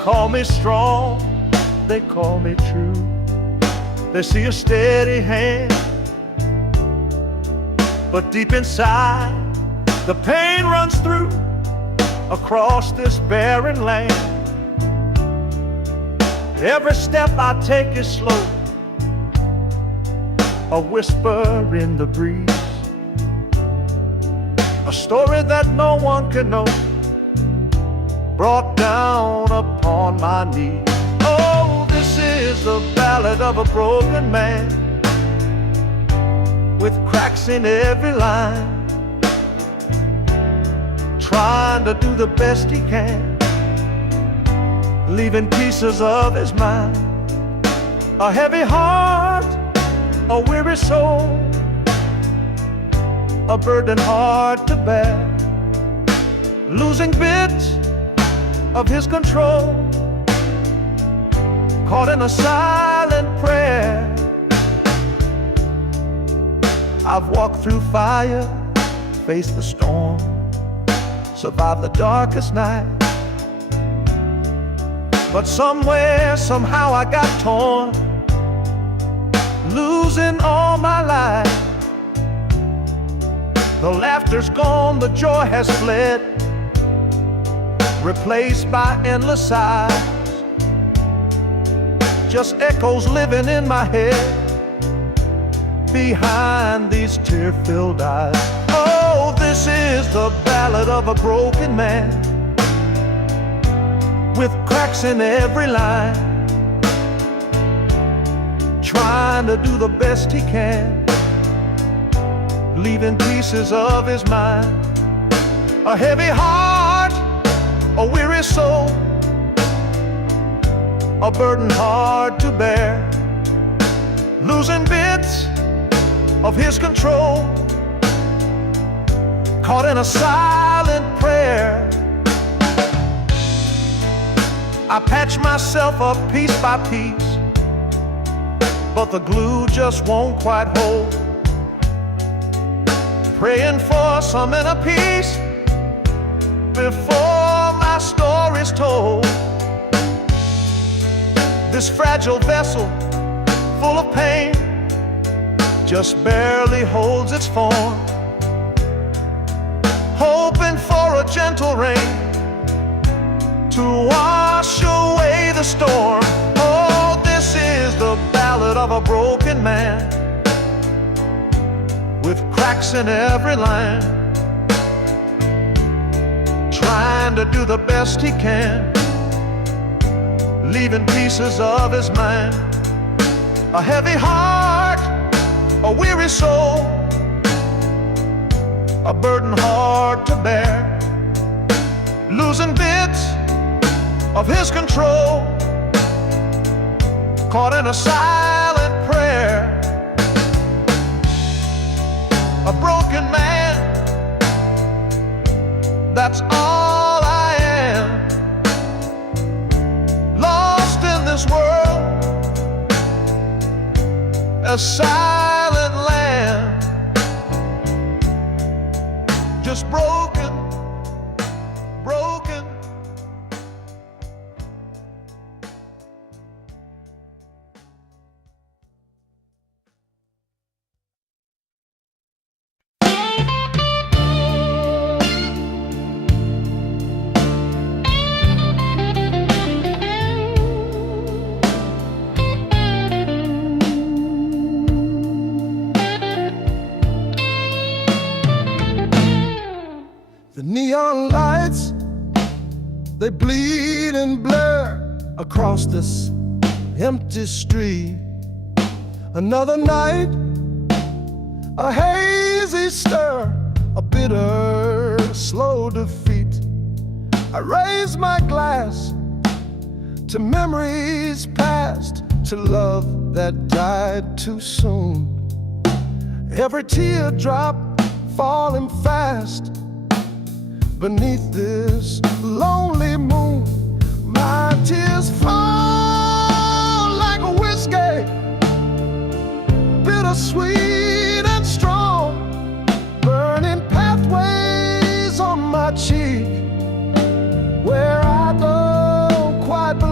call me strong, they call me true. They see a steady hand, but deep inside the pain runs through across this barren land. Every step I take is slow, a whisper in the breeze, a story that no one can know, brought down upon my knees. Oh, this is the ballad of a broken man, with cracks in every line, trying to do the best he can, leaving pieces of his mind. A heavy heart, a weary soul, a burden hard to bear, losing bits of his control, caught in a silent prayer. I've walked through fire, faced the storm, survived the darkest night, but somewhere, somehow I got torn, losing all my life. The laughter's gone, the joy has fled, replaced by endless sighs, just echoes living in my head behind these tear-filled eyes. Oh, this is the ballad of a broken man, with cracks in every line, trying to do the best he can, leaving pieces of his mind. A heavy heart, a weary soul, a burden hard to bear, losing bits of his control, caught in a silent prayer. I patch myself up piece by piece, but the glue just won't quite hold, praying for some inner peace before my story's told. This fragile vessel, full of pain, just barely holds its form, hoping for a gentle rain to wash away the storm. Oh, this is the ballad of a broken man, with cracks in every line, trying to do the best he can, leaving pieces of his mind. A heavy heart, a weary soul, a burden hard to bear, losing bits of his control, caught in a silent prayer. A broken man, that's all I am, lost in this world, a silent land, just broken, broken. The neon lights, they bleed and blur across this empty street. Another night, a hazy stir, a bitter, slow defeat. I raise my glass to memories past, to love that died too soon. Every teardrop falling fast beneath this lonely moon. My tears fall like a whiskey, bittersweet and strong, burning pathways on my cheek where I don't quite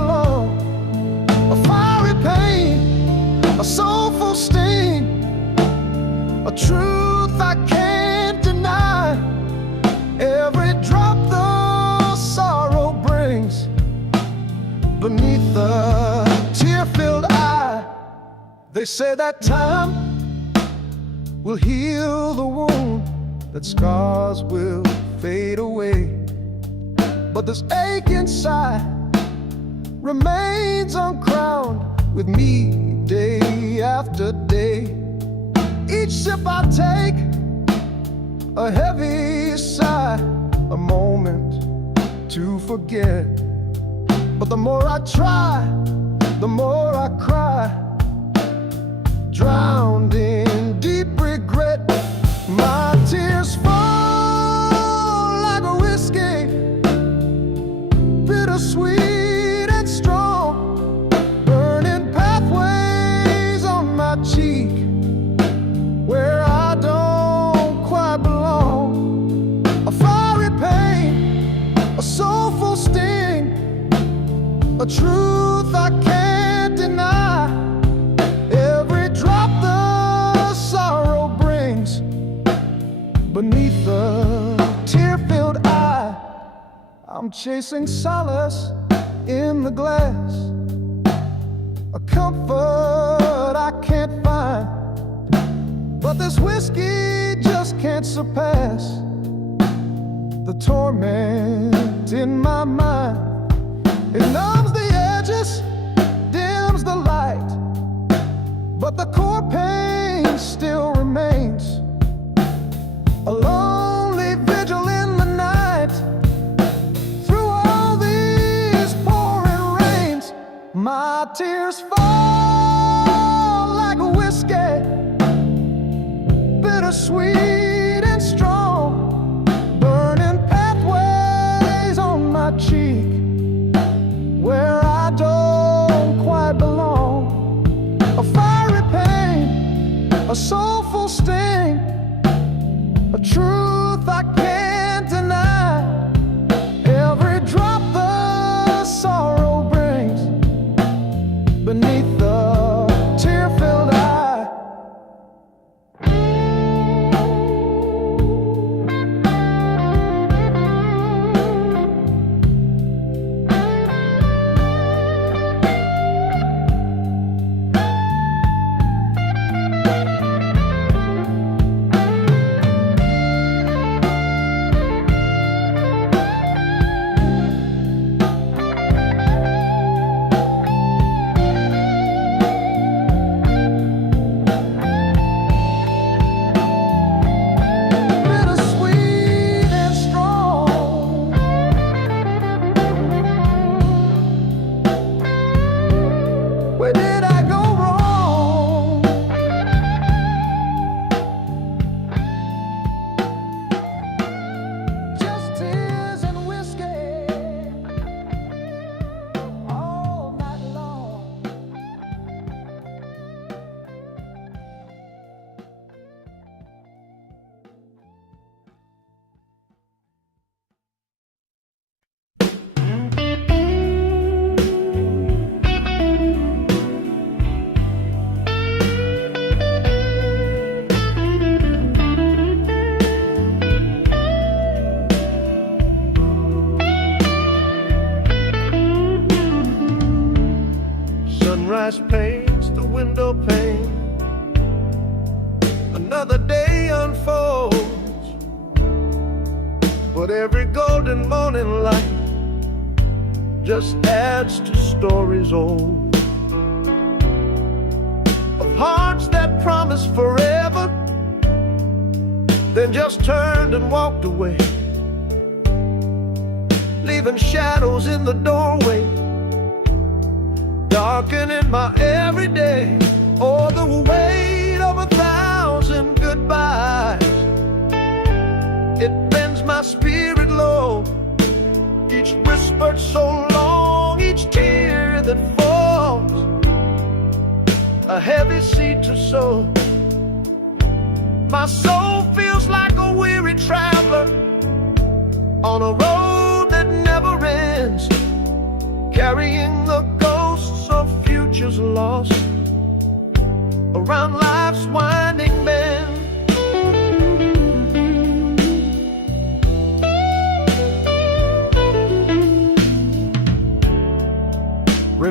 a truth I can't deny. Every drop the sorrow brings beneath the tear-filled eye. They say that time will heal the wound, that scars will fade away, but this ache inside remains uncrowned with me day after day. Each sip I take, a heavy sigh, a moment to forget. But the more I try, the more I cry, drowned in deep regret. My tears fall like a whiskey, bittersweet and strong, burning pathways on my cheek where I don't quite belong. A fiery pain, a soulful sting, a truth I can't deny. Every drop the sorrow brings beneath the tear-filled eye. I'm chasing solace in the glass, a comfort I can't find, but this whiskey just can't surpass the torment in my mind. It numbs the edges, dims the light, but the core pain still remains. A lonely vigil in the night, through all these pouring rains. My tears fall like a whiskey, bittersweet and strong, burning pathways on my cheek where I don't quite belong. A fiery pain, a soulful sting, a truth I can't deny. Every drop the sorrow brings beneath the tear-filled eye. Where did I go wrong? Just tears and whiskey all night long. Sunrise paints the window pane, another day unfolds, but every golden morning light just adds to stories old, of hearts that promised forever, then just turned and walked away, leaving shadows in the doorway, darkening my everyday. Oh, the weight of 1,000 goodbyes, it bends my spirit low. Each whispered so long, each tear that falls, a heavy seed to sow. My soul feels like a weary traveler on a road that never ends, carrying the ghosts of futures lost around life's winding bend.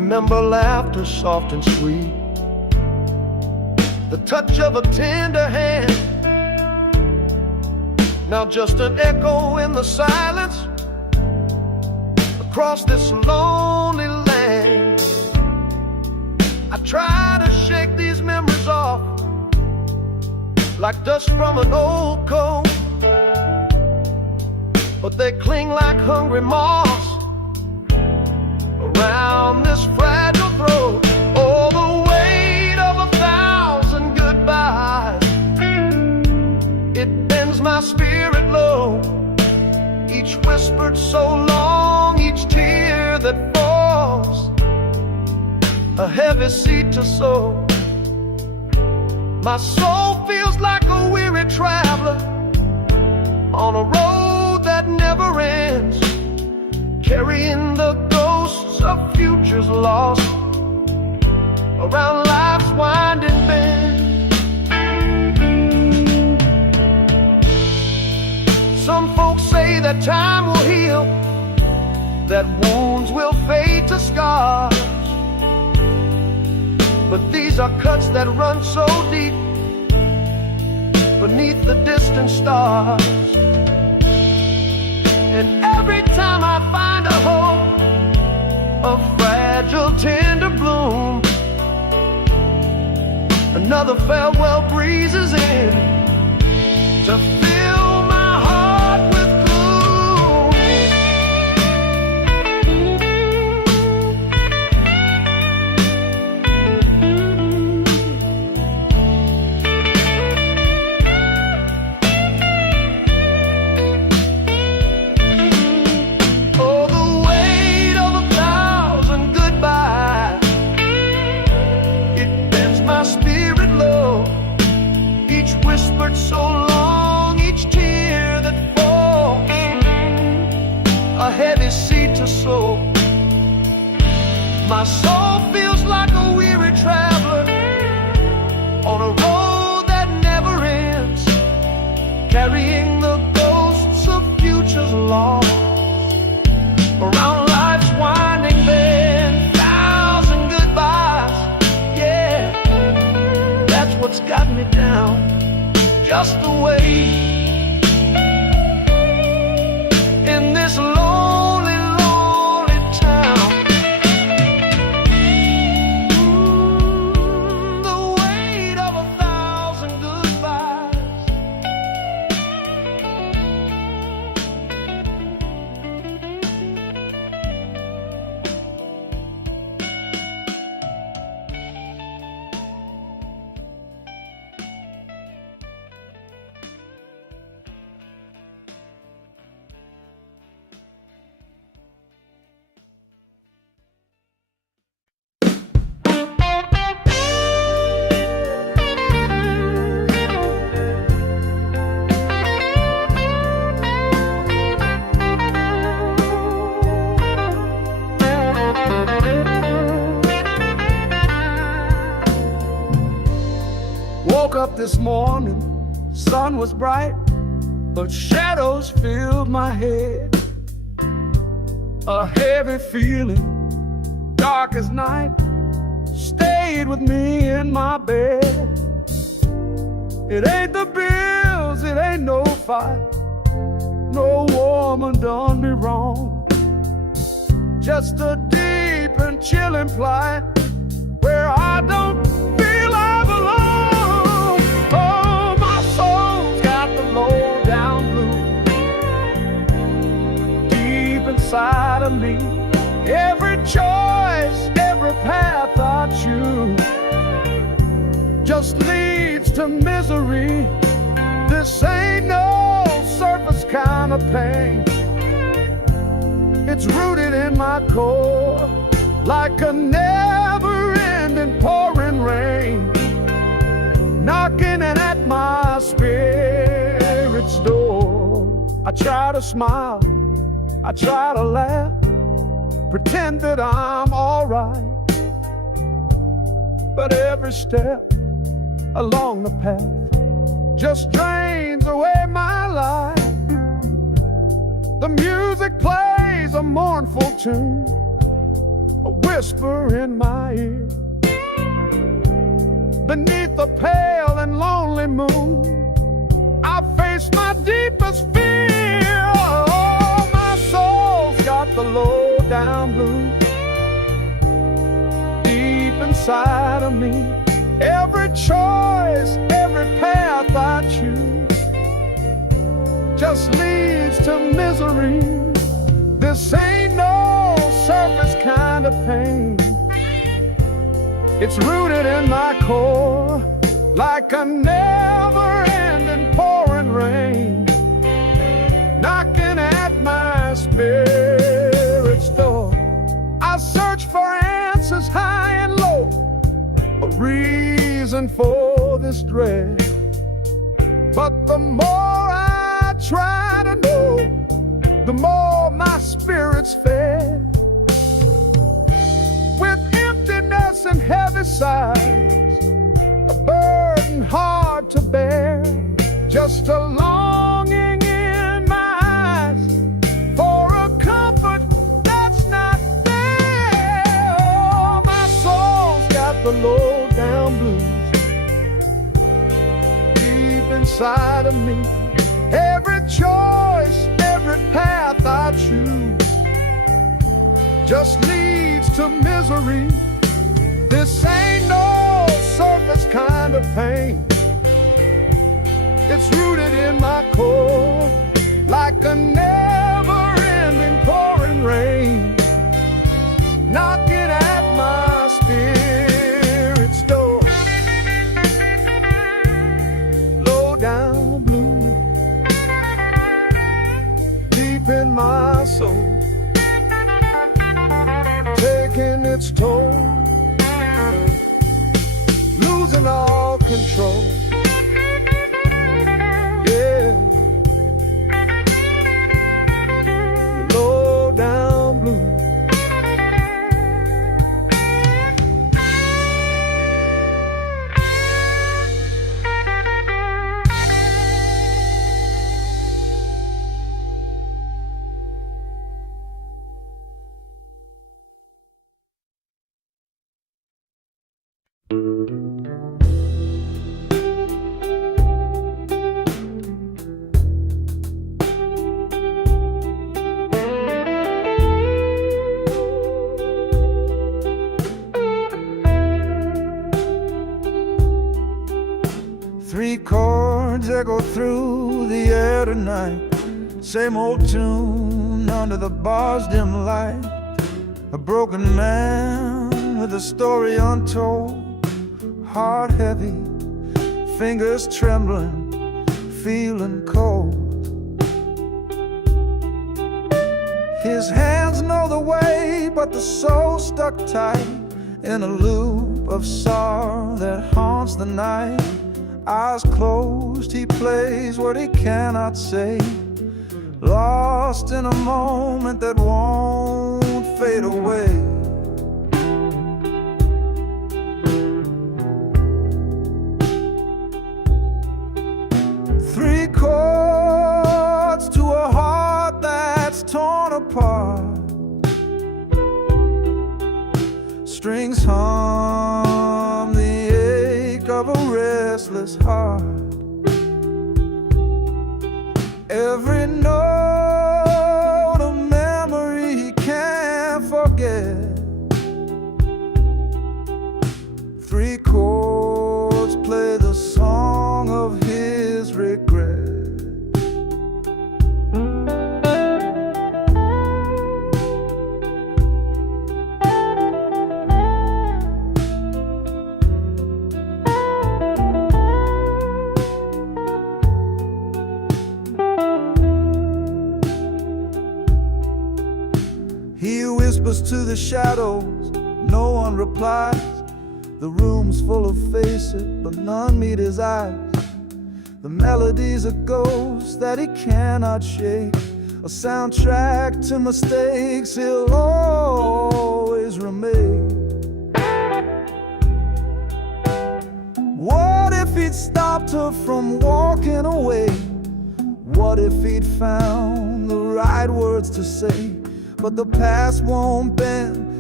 remember laughter soft and sweet, the touch of a tender hand. Now just an echo in the silence across this lonely land. I try to shake these memories off like dust from an old coat, but they cling like hungry moths around this fragile throat. Oh, the weight of 1,000 goodbyes, it bends my spirit low. Each whispered so long, each tear that falls, a heavy seed to sow. My soul feels like a weary traveler on a road that never ends, carrying the ghosts of futures lost around life's winding bend. Some folks say that time will heal, that wounds will fade to scars, but these are cuts that run so deep beneath the distant stars. And every time I find a hope, a fragile tender bloom, another farewell breezes in to fill my heart with gloom. Oh, the weight of 1,000 goodbyes, it bends my spirit low. Each whispered so long, each tear that falls, a heavy seed to sow. My soul feels like a weary traveler on a road that never ends, carrying the ghosts of futures lost around life's winding bend. 1,000 goodbyes, yeah, that's what's got me down, just the way in this lonely, lonely town. The weight of 1,000 goodbyes. Woke up this morning, sun was bright, but shadows filled my head. A heavy feeling, dark as night, stayed with me in my bed. It ain't the bills, it ain't no fight, no woman done me wrong. Just a deep and chilling plight where I don't feel I belong. Oh, my soul's got the low down blues deep inside of me. Every choice, every path I choose just leads to misery. This ain't no surface kind of pain. It's rooted in my core like a never-ending pouring rain, knocking at my spirit's door. I try to smile, I try to laugh, pretend that I'm alright, but every step along the path just drains away my life. The music plays a mournful tune, a whisper in my ear. Beneath the pale and lonely moon, I face my deepest fear. Oh, my soul's got the low down blues deep inside of me. Every choice, every path I choose just leads to misery. This ain't no surface kind of pain. It's rooted in my core like a never-ending pouring rain, knocking at my spirit's door. I search for answers high and low, a reason for this dread. But the more I try to know, the more my spirit's fed. With emptiness and heavy sighs, a burden hard to bear, just a longing in my eyes for a comfort that's not there. Oh, my soul's got the low down blues deep inside of me. Every choice, every path I choose just leads to misery. This ain't no surface kind of pain. It's rooted in my core like a never-ending pouring rain, knocking at my spirit's door. Low down blue, deep in my soul, taking its toll, losing all control. Yeah, low down blue. Three chords echo through the air tonight, same old tune under the bar's dim light. A broken man with a story untold, heart heavy, fingers trembling, feeling cold. His hands know the way, but the soul stuck tight in a loop of sorrow that haunts the night. Eyes closed, he plays what he cannot say, lost in a moment that won't fade away. Three chords to a heart that's torn apart, strings hum the ache of a restless heart. Every note a memory he can't forget. Three chords play the song of his regret. He whispers to the shadows, no one replies. The room's full of faces, but none meet his eyes. The melody's a ghost that he cannot shake, a soundtrack to mistakes he'll always remake. What if he'd stopped her from walking away? What if he'd found the right words to say? But the past won't bend,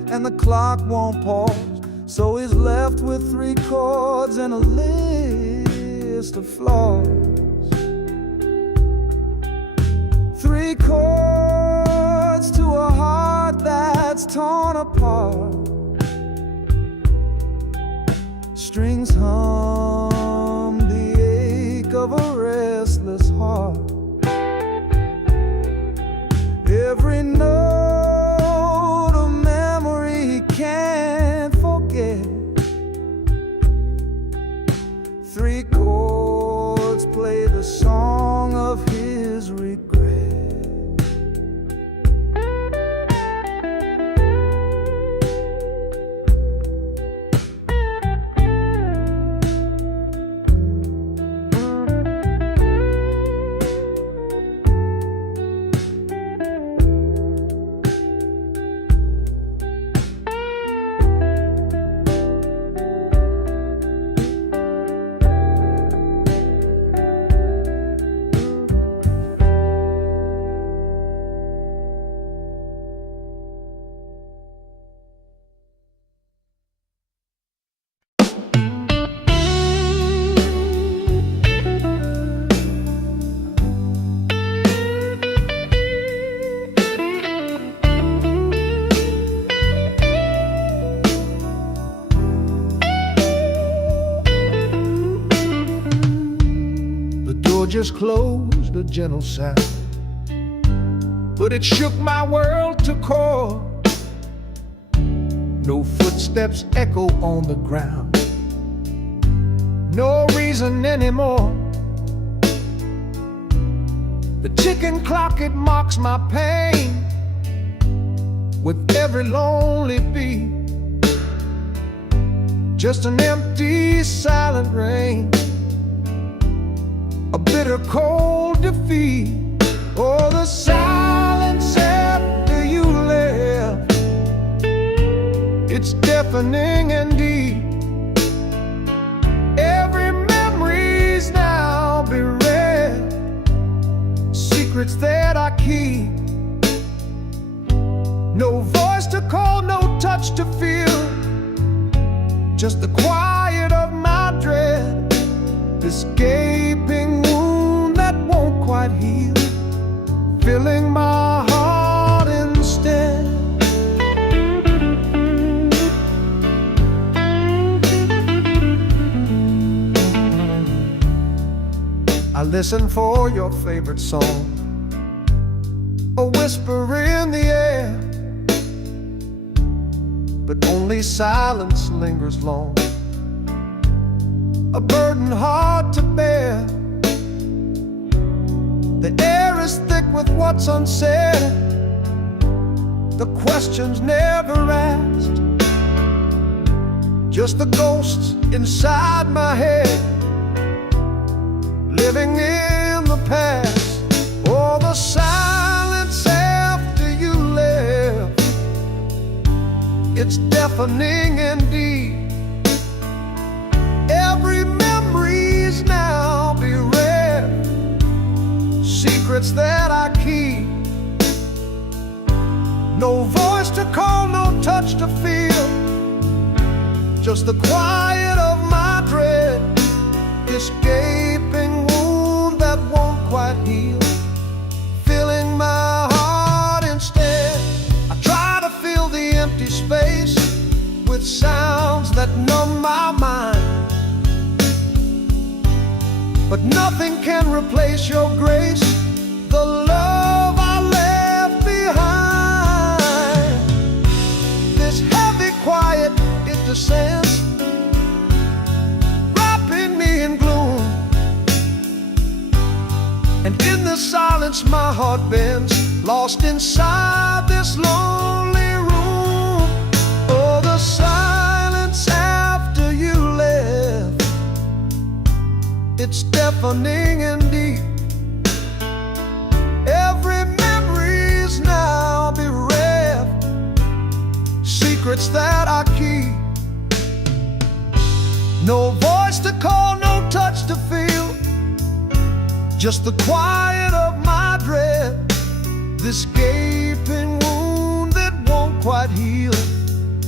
and the clock won't pause. So he's left with 3 chords and a list of flaws. 3 chords to a heart that's torn apart. Strings hum the ache of a restless heart. Every note a memory he can't forget. 3 chords play the song of his regret. Just closed, a gentle sound, but it shook my world to core. No footsteps echo on the ground, no reason anymore. The ticking clock, it mocks my pain with every lonely beat. Just an empty, silent rain, a bitter cold defeat. Oh, the silence after you left, it's deafening indeed. Every memory's now bereft, secrets that I keep. No voice to call, no touch to feel, just the quiet of my dread. This gaping wound that won't quite heal, filling my heart instead. I listen for your favorite song, a whisper in the air, but only silence lingers long, a burden hard to bear. The air is thick with what's unsaid, the questions never asked, just the ghosts inside my head, living in the past. Oh, the silence after you left, it's deafening indeed. Every memory's now bereft, secrets that I keep. No voice to call, no touch to feel, just the quiet of my dread. This gaping wound that won't quite heal, filling my heart instead. I try to fill the empty space with sounds that numb my mind, but nothing can replace your grace, the love I left behind. This heavy quiet, it descends, wrapping me in gloom, and in the silence my heart bends, lost inside this lonely room. Oh, the silence after you left, it's deafening indeed. Every memory's now bereft, secrets that I keep. No voice to call, no touch to feel, just the quiet of my dread. This gaping wound that won't quite heal,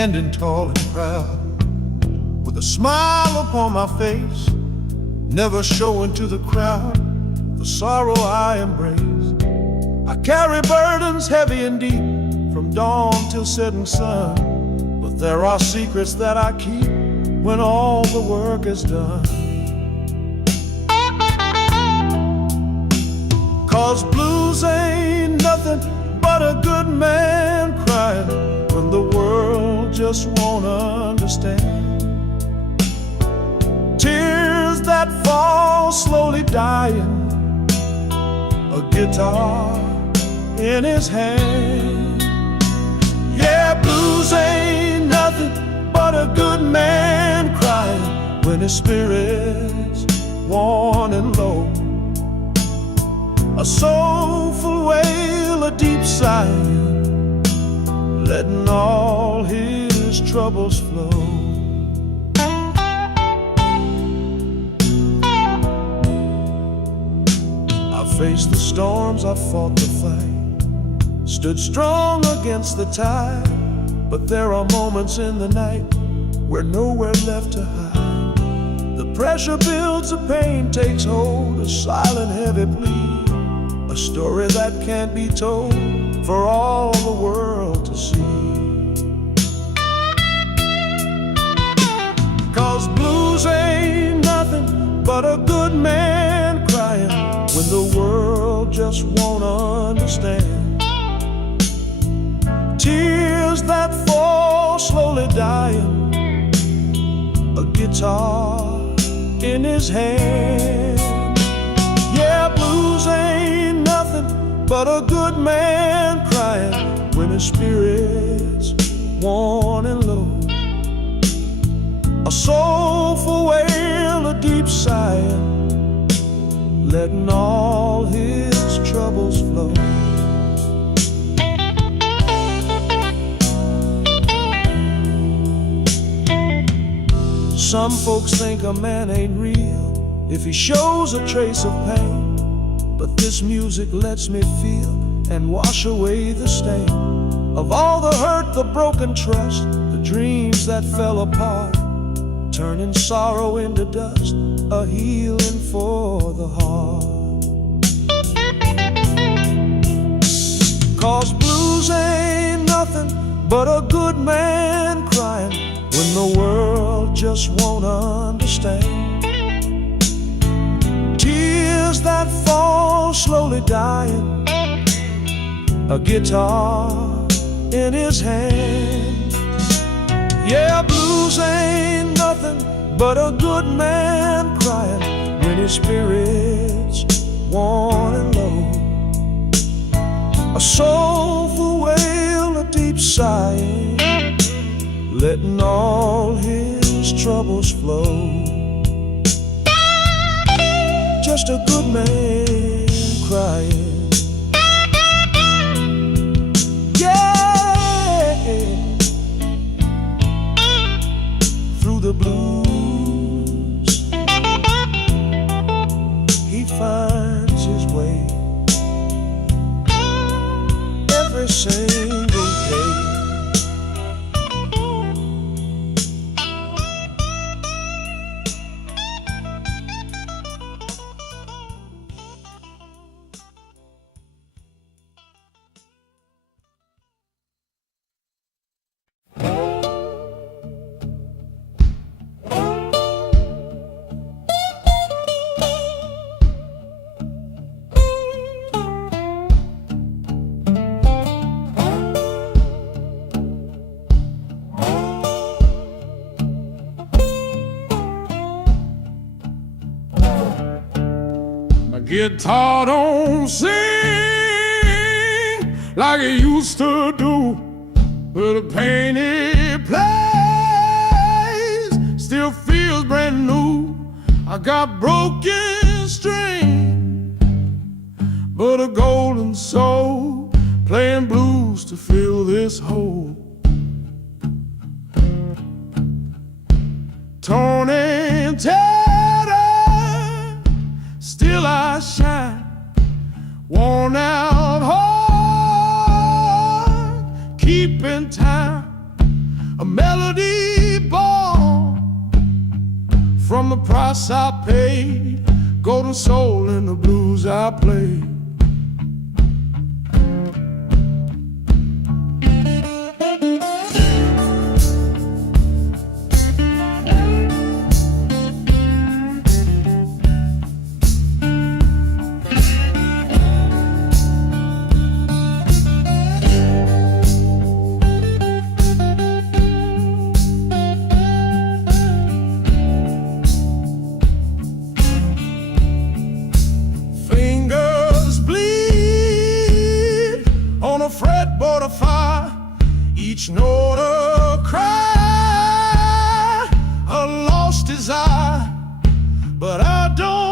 standing tall and proud, with a smile upon my face, never showing to the crowd the sorrow I embrace. I carry burdens heavy and deep, from dawn till setting sun, but there are secrets that I keep when all the work is done. 'Cause blues ain't nothing but a good man crying when the world just won't understand. Tears that fall slowly dying, a guitar in his hand. Yeah, blues ain't nothing but a good man crying when his spirit's worn and low. A soulful wail, a deep sigh, letting all his troubles flow. I faced the storms, I fought the fight, stood strong against the tide, but there are moments in the night where nowhere left to hide. The pressure builds, the pain takes hold, a silent heavy plea, a story that can't be told for all the world to see. 'Cause blues ain't nothing but a good man crying when the world just won't understand. Tears that fall slowly dying, a guitar in his hand. Yeah, blues ain't nothing but a good man crying when his spirit's worn and low. A soulful wail, a deep sigh, letting all his troubles flow. Some folks think a man ain't real if he shows a trace of pain, but this music lets me feel and wash away the stain of all the hurt, the broken trust, the dreams that fell apart, turning sorrow into dust, a healing for the heart. 'Cause blues ain't nothing but a good man crying when the world just won't understand. Tears that fall slowly dying, a guitar in his hand. Yeah, blues ain't nothing but a good man crying when his spirit's worn and low. A soulful wail, a deep sigh, letting all his troubles flow. Just a good man crying. Yeah, through the blues he finds his way every single day. Guitar don't sing like it used to do, but the pain it plays still feels brand new. I got broken string, but a golden soul playing blues to fill this hole. Torn and tattered, still I shine, worn out heart, keeping time. from the price I paid, golden soul in the blues I played. Fretboard of fire, each note a cry, a lost desire, but I don't